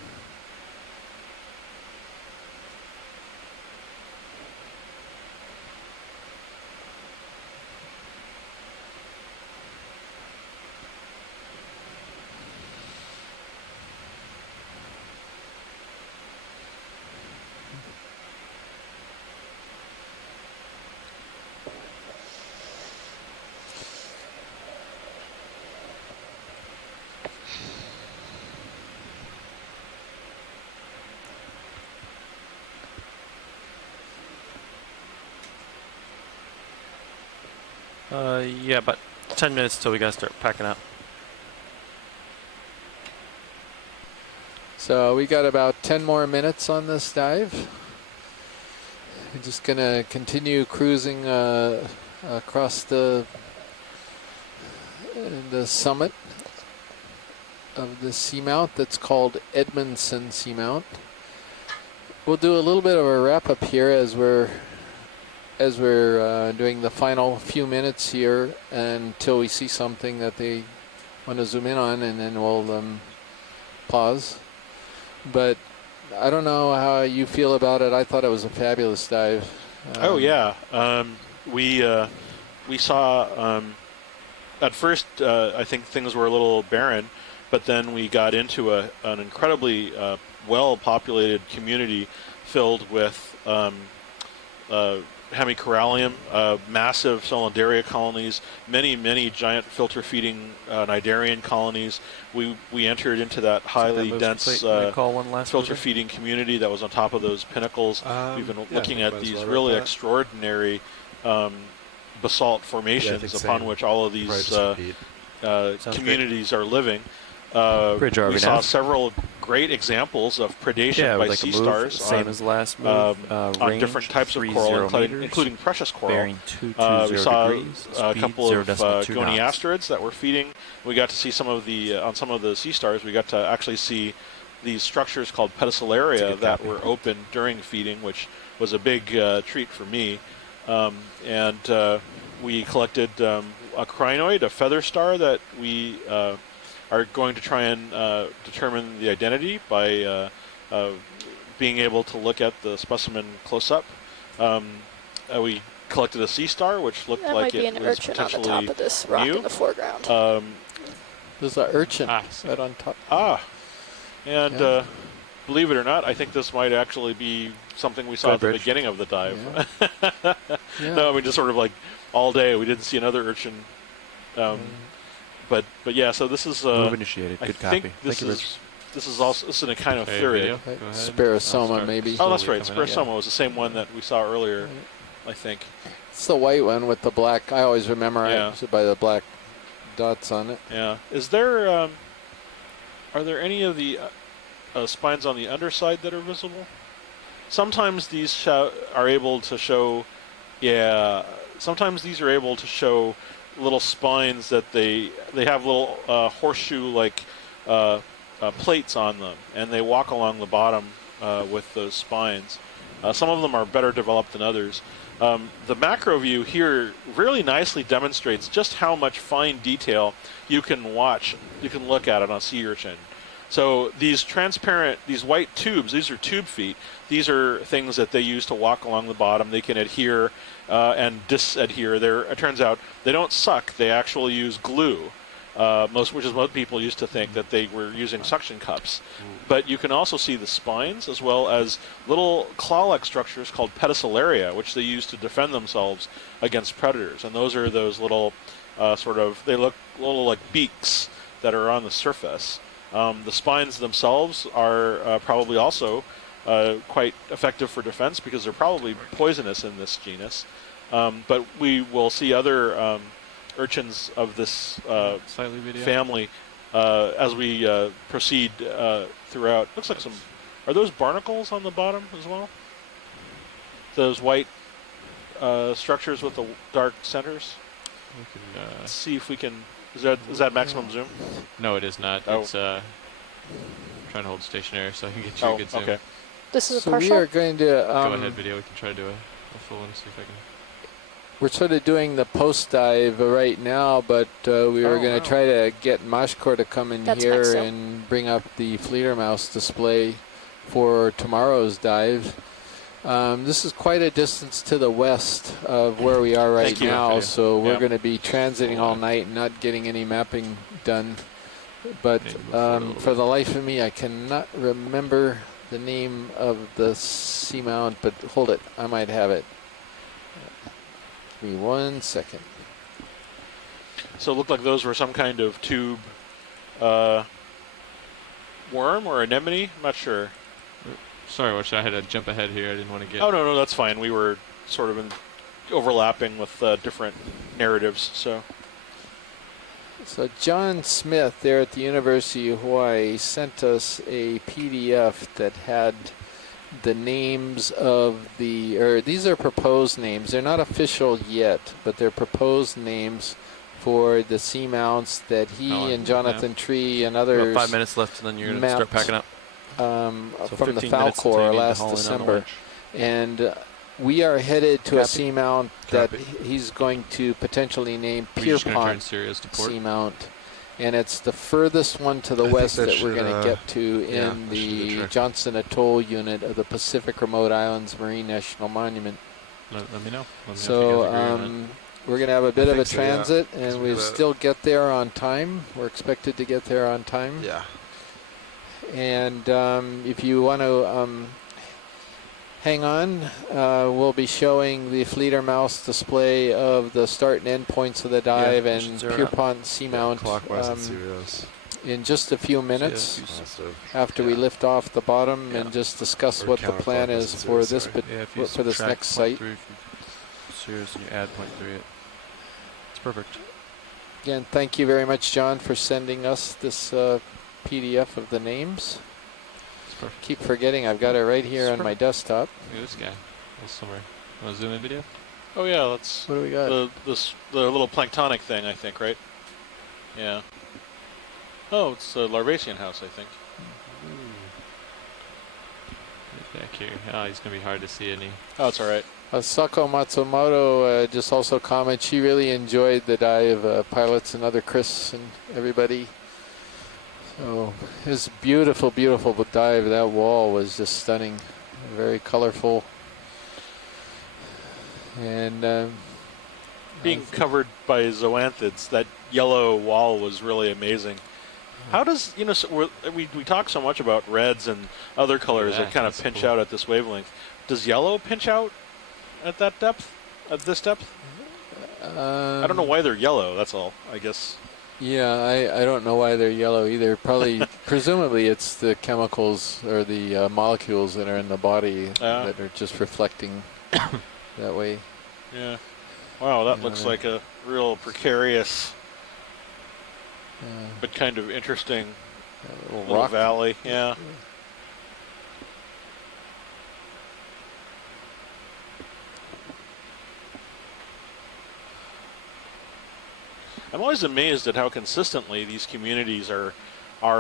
Yeah, about 10 minutes till we gotta start packing up. So we got about 10 more minutes on this dive. We're just gonna continue cruising across the summit of the seamount that's called Edmondson Seamount. We'll do a little bit of a wrap up here as we're doing the final few minutes here until we see something that they want to zoom in on, and then we'll pause. But I don't know how you feel about it. I thought it was a fabulous dive. Oh yeah, we saw at first I think things were a little barren, but then we got into an incredibly well-populated community filled with hemicorallium, massive cylindria colonies, many giant filter-feeding cnidarian colonies. We entered into that highly dense filter-feeding community that was on top of those pinnacles. We've been looking at these really extraordinary basalt formations upon which all of these communities are living. We saw several great examples of predation by sea stars same as last move, on different types of coral, including precious coral. We saw a couple of goniastrids that were feeding. We got to see some of the on some of the sea stars. We got to actually see these structures called pedicelaria that were open during feeding, which was a big treat for me. And we collected a crinoid, a feather star that we are going to try and determine the identity by being able to look at the specimen close up. We collected a sea star, which looked like it was potentially on the top of this rock new. in the foreground. There's an urchin right on top. And believe it or not, I think this might actually be something we saw at the beginning of the dive. No, I mean, just sort of like all day we didn't see another urchin. But yeah, so this is move initiated. Good I think copy. this is also in a kind of theory. Spirosoma, maybe. Oh, that's right. Spirosoma was the same one that we saw earlier, I think. It's the white one with the black. I always remember it by the black dots on it. Yeah. Is there? Are there any of the spines on the underside that are visible? Sometimes these are able to show. Yeah. Sometimes these are able to show little spines that they have little horseshoe-like plates on them, and they walk along the bottom with those spines. Some of them are better developed than others. The macro view here really nicely demonstrates just how much fine detail you can look at it on a sea urchin. So these transparent, these white tubes, these are tube feet. These are things that they use to walk along the bottom. They can adhere and disadhere. It turns out they don't suck. They actually use glue, which is what people used to think, that they were using suction cups. But you can also see the spines as well as little claw-like structures called pedicelaria, which they use to defend themselves against predators. And those are those little they look a little like beaks that are on the surface. The spines themselves are probably also quite effective for defense because they're probably poisonous in this genus. But we will see other urchins of this family as we proceed throughout. Looks like are those barnacles on the bottom as well? Those white structures with the dark centers? We can, let's see if we can... Is that maximum zoom? No, it is not. Oh. It's trying to hold stationary so I can get you a good zoom. Okay. This is a So partial? we are going to... Go ahead, video. We can try to do a full one, see if I can... We're sort of doing the post dive right now, but we were going to try to get Mashkor to come in here and bring up the Fledermaus display for tomorrow's dive. This is quite a distance to the west of where we are right now, so we're going to be transiting all night and not getting any mapping done. But for the life of me, I cannot remember the name of the seamount, but hold it, I might have it. Give me 1 second. So it looked like those were some kind of tube worm or anemone? I'm not sure. Sorry, I had to jump ahead here. I didn't want to get... Oh, no, that's fine. We were sort of overlapping with different narratives. So John Smith there at the University of Hawaii sent us a PDF that had the names of these are proposed names. They're not official yet, but they're proposed names for the seamounts that he and Jonathan Tree and others. About 5 minutes left, and then you're going to start packing up. From the Falcor last December. And we are headed to a seamount that he's going to potentially name Pierpont Seamount. And it's the furthest one to the west that we're going to get to in the Johnson Atoll unit of the Pacific Remote Islands Marine National Monument. Let me know. We're going to have a bit of a transit, and we'll still get there on time. We're expected to get there on time. Yeah. And if you want to hang on, we'll be showing the Fleeter Mouse display of the start and end points of the dive and Pierpont Seamount in just a few minutes after we lift off the bottom and just discuss what the plan is for this next site. Serious and you add 0.3, it's perfect. Again, thank you very much, John, for sending us this PDF of the names. Keep forgetting I've got it right here on my desktop. Look at this guy. Somewhere. Want to zoom in video? Oh yeah, that's what do we got? The little planktonic thing, I think, right? Yeah. Oh, it's the Larvacean house, I think. Get back here. Oh, he's gonna be hard to see, isn't he? Oh, it's all right. Sako Matsumoto just also commented she really enjoyed the dive, pilots and other Chris and everybody. So it was beautiful, beautiful dive. That wall was just stunning, very colorful. And being covered by zoanthids, that yellow wall was really amazing. How does, we talk so much about reds and other colors that kind of pinch out at this wavelength. Does yellow pinch out at that depth, at this depth? I don't know why they're yellow, that's all, I guess. Yeah, I don't know why they're yellow either. Probably, presumably it's the chemicals or the molecules that are in the body that are just reflecting that way. Yeah. Wow, that looks like a real precarious, but kind of interesting little valley. Yeah. I'm always amazed at how consistently these communities are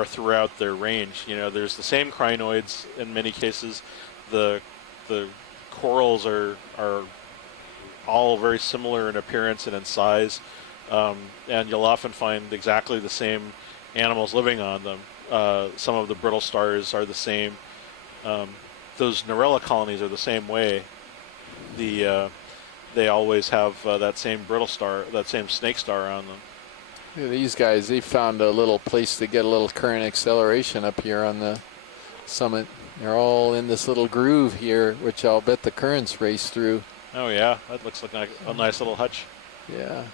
throughout their range. There's the same crinoids in many cases. The corals are all very similar in appearance and in size, and you'll often find exactly the same animals living on them. Some of the brittle stars are the same. Those Narella colonies are the same way. They always have that same brittle star, that same snake star on them. Yeah, these guys, they found a little place to get a little current acceleration up here on the summit. They're all in this little groove here, which I'll bet the currents race through. Oh yeah, that looks like a nice little hutch. Yeah.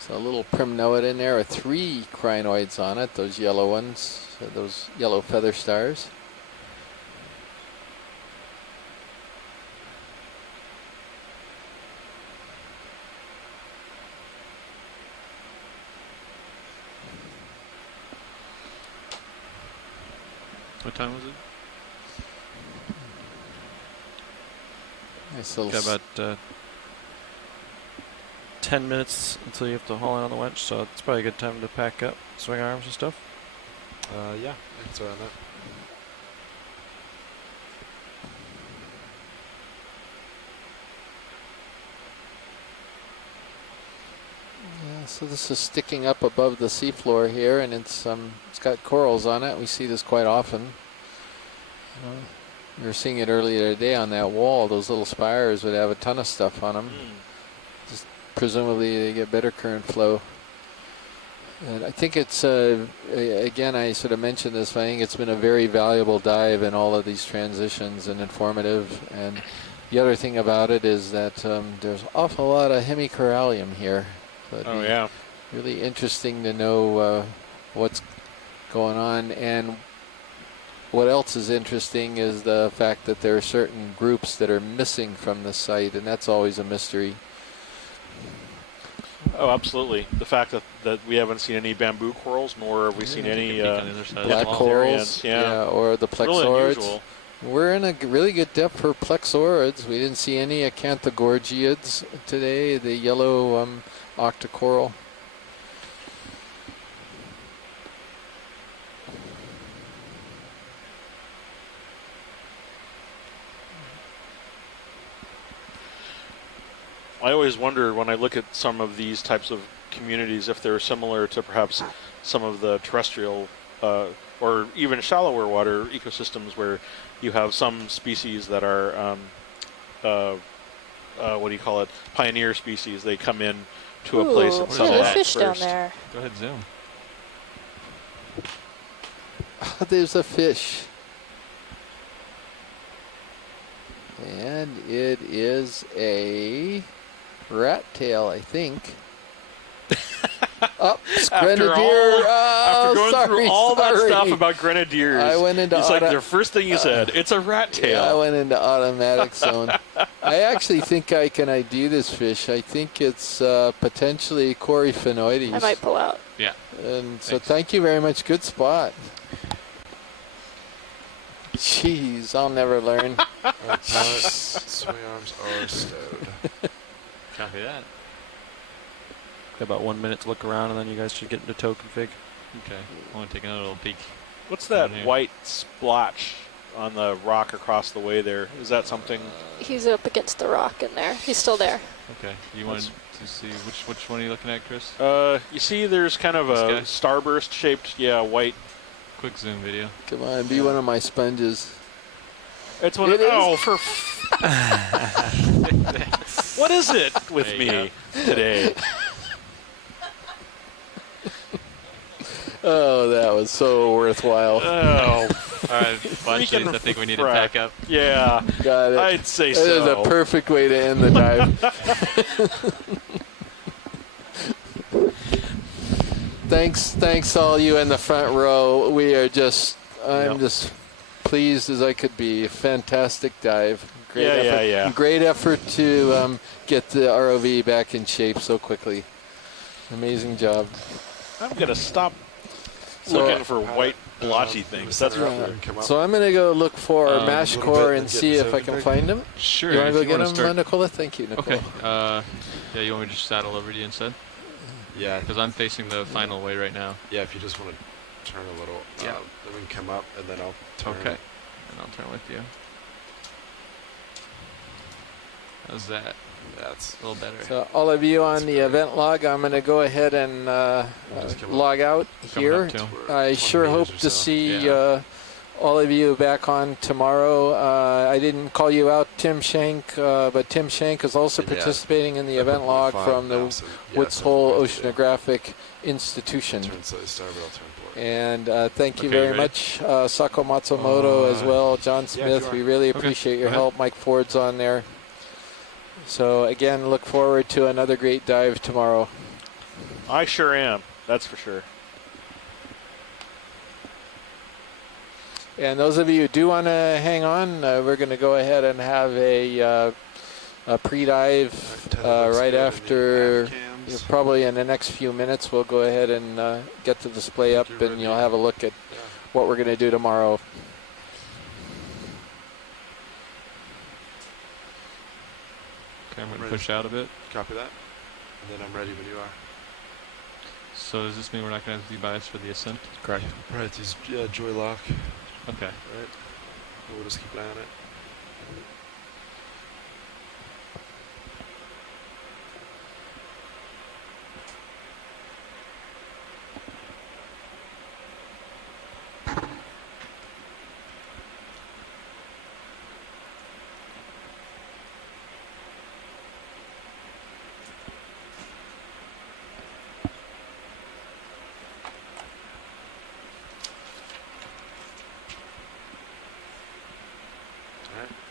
So a little primnoid in there with 3 crinoids on it, those yellow ones, those yellow feather stars. What time was it? Nice little. Got about 10 minutes until you have to haul in on the winch, so it's probably a good time to pack up, swing arms and stuff. Yeah, it's around that. Yeah, so this is sticking up above the seafloor here, and it's got corals on it. We see this quite often. We were seeing it earlier today on that wall. Those little spires would have a ton of stuff on them. Just presumably they get better current flow. And I think it's, again, I sort of mentioned this, but I think it's been a very valuable dive in all of these transitions and informative. And the other thing about it is that there's an awful lot of hemicorallium here. So it'd Oh, be yeah. really interesting to know what's going on. And what else is interesting is the fact that there are certain groups that are missing from the site, and that's always a mystery. Oh, absolutely. The fact that we haven't seen any bamboo corals, nor have we seen any black corals, or the Really plexaurids. unusual. We're in a really good depth for plexaurids. We didn't see any acanthogorgiids today, the yellow octocoral. I always wonder when I look at some of these types of communities if they're similar to perhaps some of the terrestrial or even shallower water ecosystems where you have some species that are, what do you call it, pioneer species. They come in to a place and settle out fish first. down there. Go ahead, zoom. Oh, there's a fish. And it is a rat tail, I think. Grenadier. After going Sorry, through all that sorry. stuff about grenadiers, I went into it's like the first thing you said, it's a rat tail. Yeah, I went into automatic zone. I actually think I can ID this fish. I think it's potentially Coryphenoides. I might pull out. Yeah. And so thank you very much. Good spot. Jeez, I'll never learn. Swing arms are stowed. Copy that. Got about 1 minute to look around, and then you guys should get into tow config. Okay. I want to take another little peek. What's that down here. white splotch on the rock across the way there? Is that something? He's up against the rock in there. He's still there. Okay. You want to see which one are you looking at, Chris? You see there's kind of a starburst shaped, white. Quick zoom video. Come on, be one of my sponges. It's one It of, is? oh, for what is it with There you me today? Oh, that was so worthwhile. Oh, all right, bunches. I think we need to pack up. Yeah, got it. I'd say That is so. a perfect way to end the dive. Thanks all you in the front row. We are just, I'm just pleased as I could be. Fantastic dive. Great effort. Great effort to get the ROV back in shape so quickly. Amazing job. I'm gonna stop looking for white blotchy things. That's right. So I'm gonna go look for mash core and see if I can find him. Sure. You want to if go you get wanna him, Nicola? Thank you, Nicola. Okay. Yeah, you want me to just saddle over to you instead? Yeah. Because I'm facing the final way right now. Yeah, if you just want to turn a little, then we can come up, and then I'll turn. Okay. And I'll turn with you. How's that? That's a little better. So all of you on the event log, I'm going to go ahead and log out here. I sure hope to see all of you back on tomorrow. I didn't call you out, Tim Shank, but Tim Shank is also participating in the event log from the Woods Hole Oceanographic Institution. And thank you very much, Sako Matsumoto as well, John Smith. We really appreciate your help. Mike Ford's on there. So again, look forward to another great dive tomorrow. I sure am. That's for sure. And those of you who do want to hang on, we're going to go ahead and have a pre-dive right after, probably in the next few minutes. We'll go ahead and get the display up, and you'll have a look at what we're going to do tomorrow. Okay, I'm going to push out a bit. Copy that. And then I'm ready when you are. So does this mean we're not going to be biased for the ascent? Correct. Right, this joy lock. Okay. Right. We'll just keep an eye on it.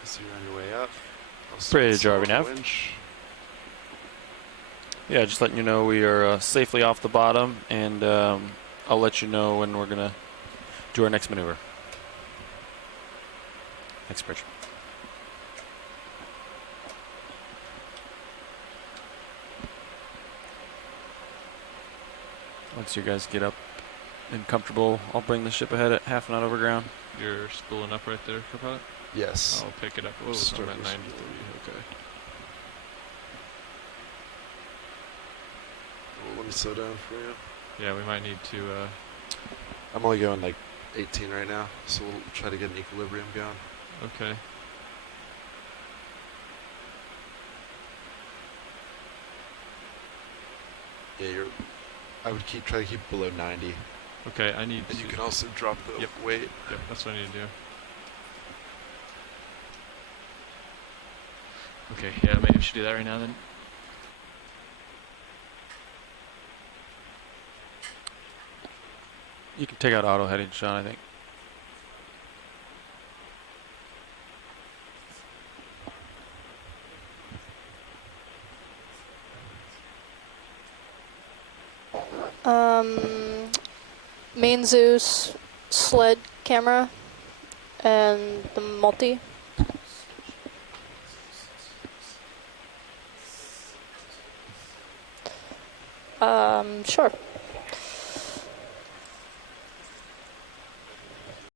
So you're on your way up. Bridge, are we nav? Yeah, just letting you know we are safely off the bottom, and I'll let you know when we're going to do our next maneuver. Next bridge. Once you guys get up and comfortable, I'll bring the ship ahead at half knot over ground. You're spooling up right there, Copilot? Yes. I'll pick it up. Oh, I'm at 93. Okay. Well, let me slow down for you. Yeah, we might need to. I'm only going like 18 right now, so we'll try to get an equilibrium going. Okay. Yeah, I would try to keep below 90. Okay, I need. And you can also drop the weight. Yep, that's what I need to do. Okay, yeah, maybe we should do that right now then. You can take out auto heading, Sean, I think. Main Zeus, sled camera, and the multi. Sure.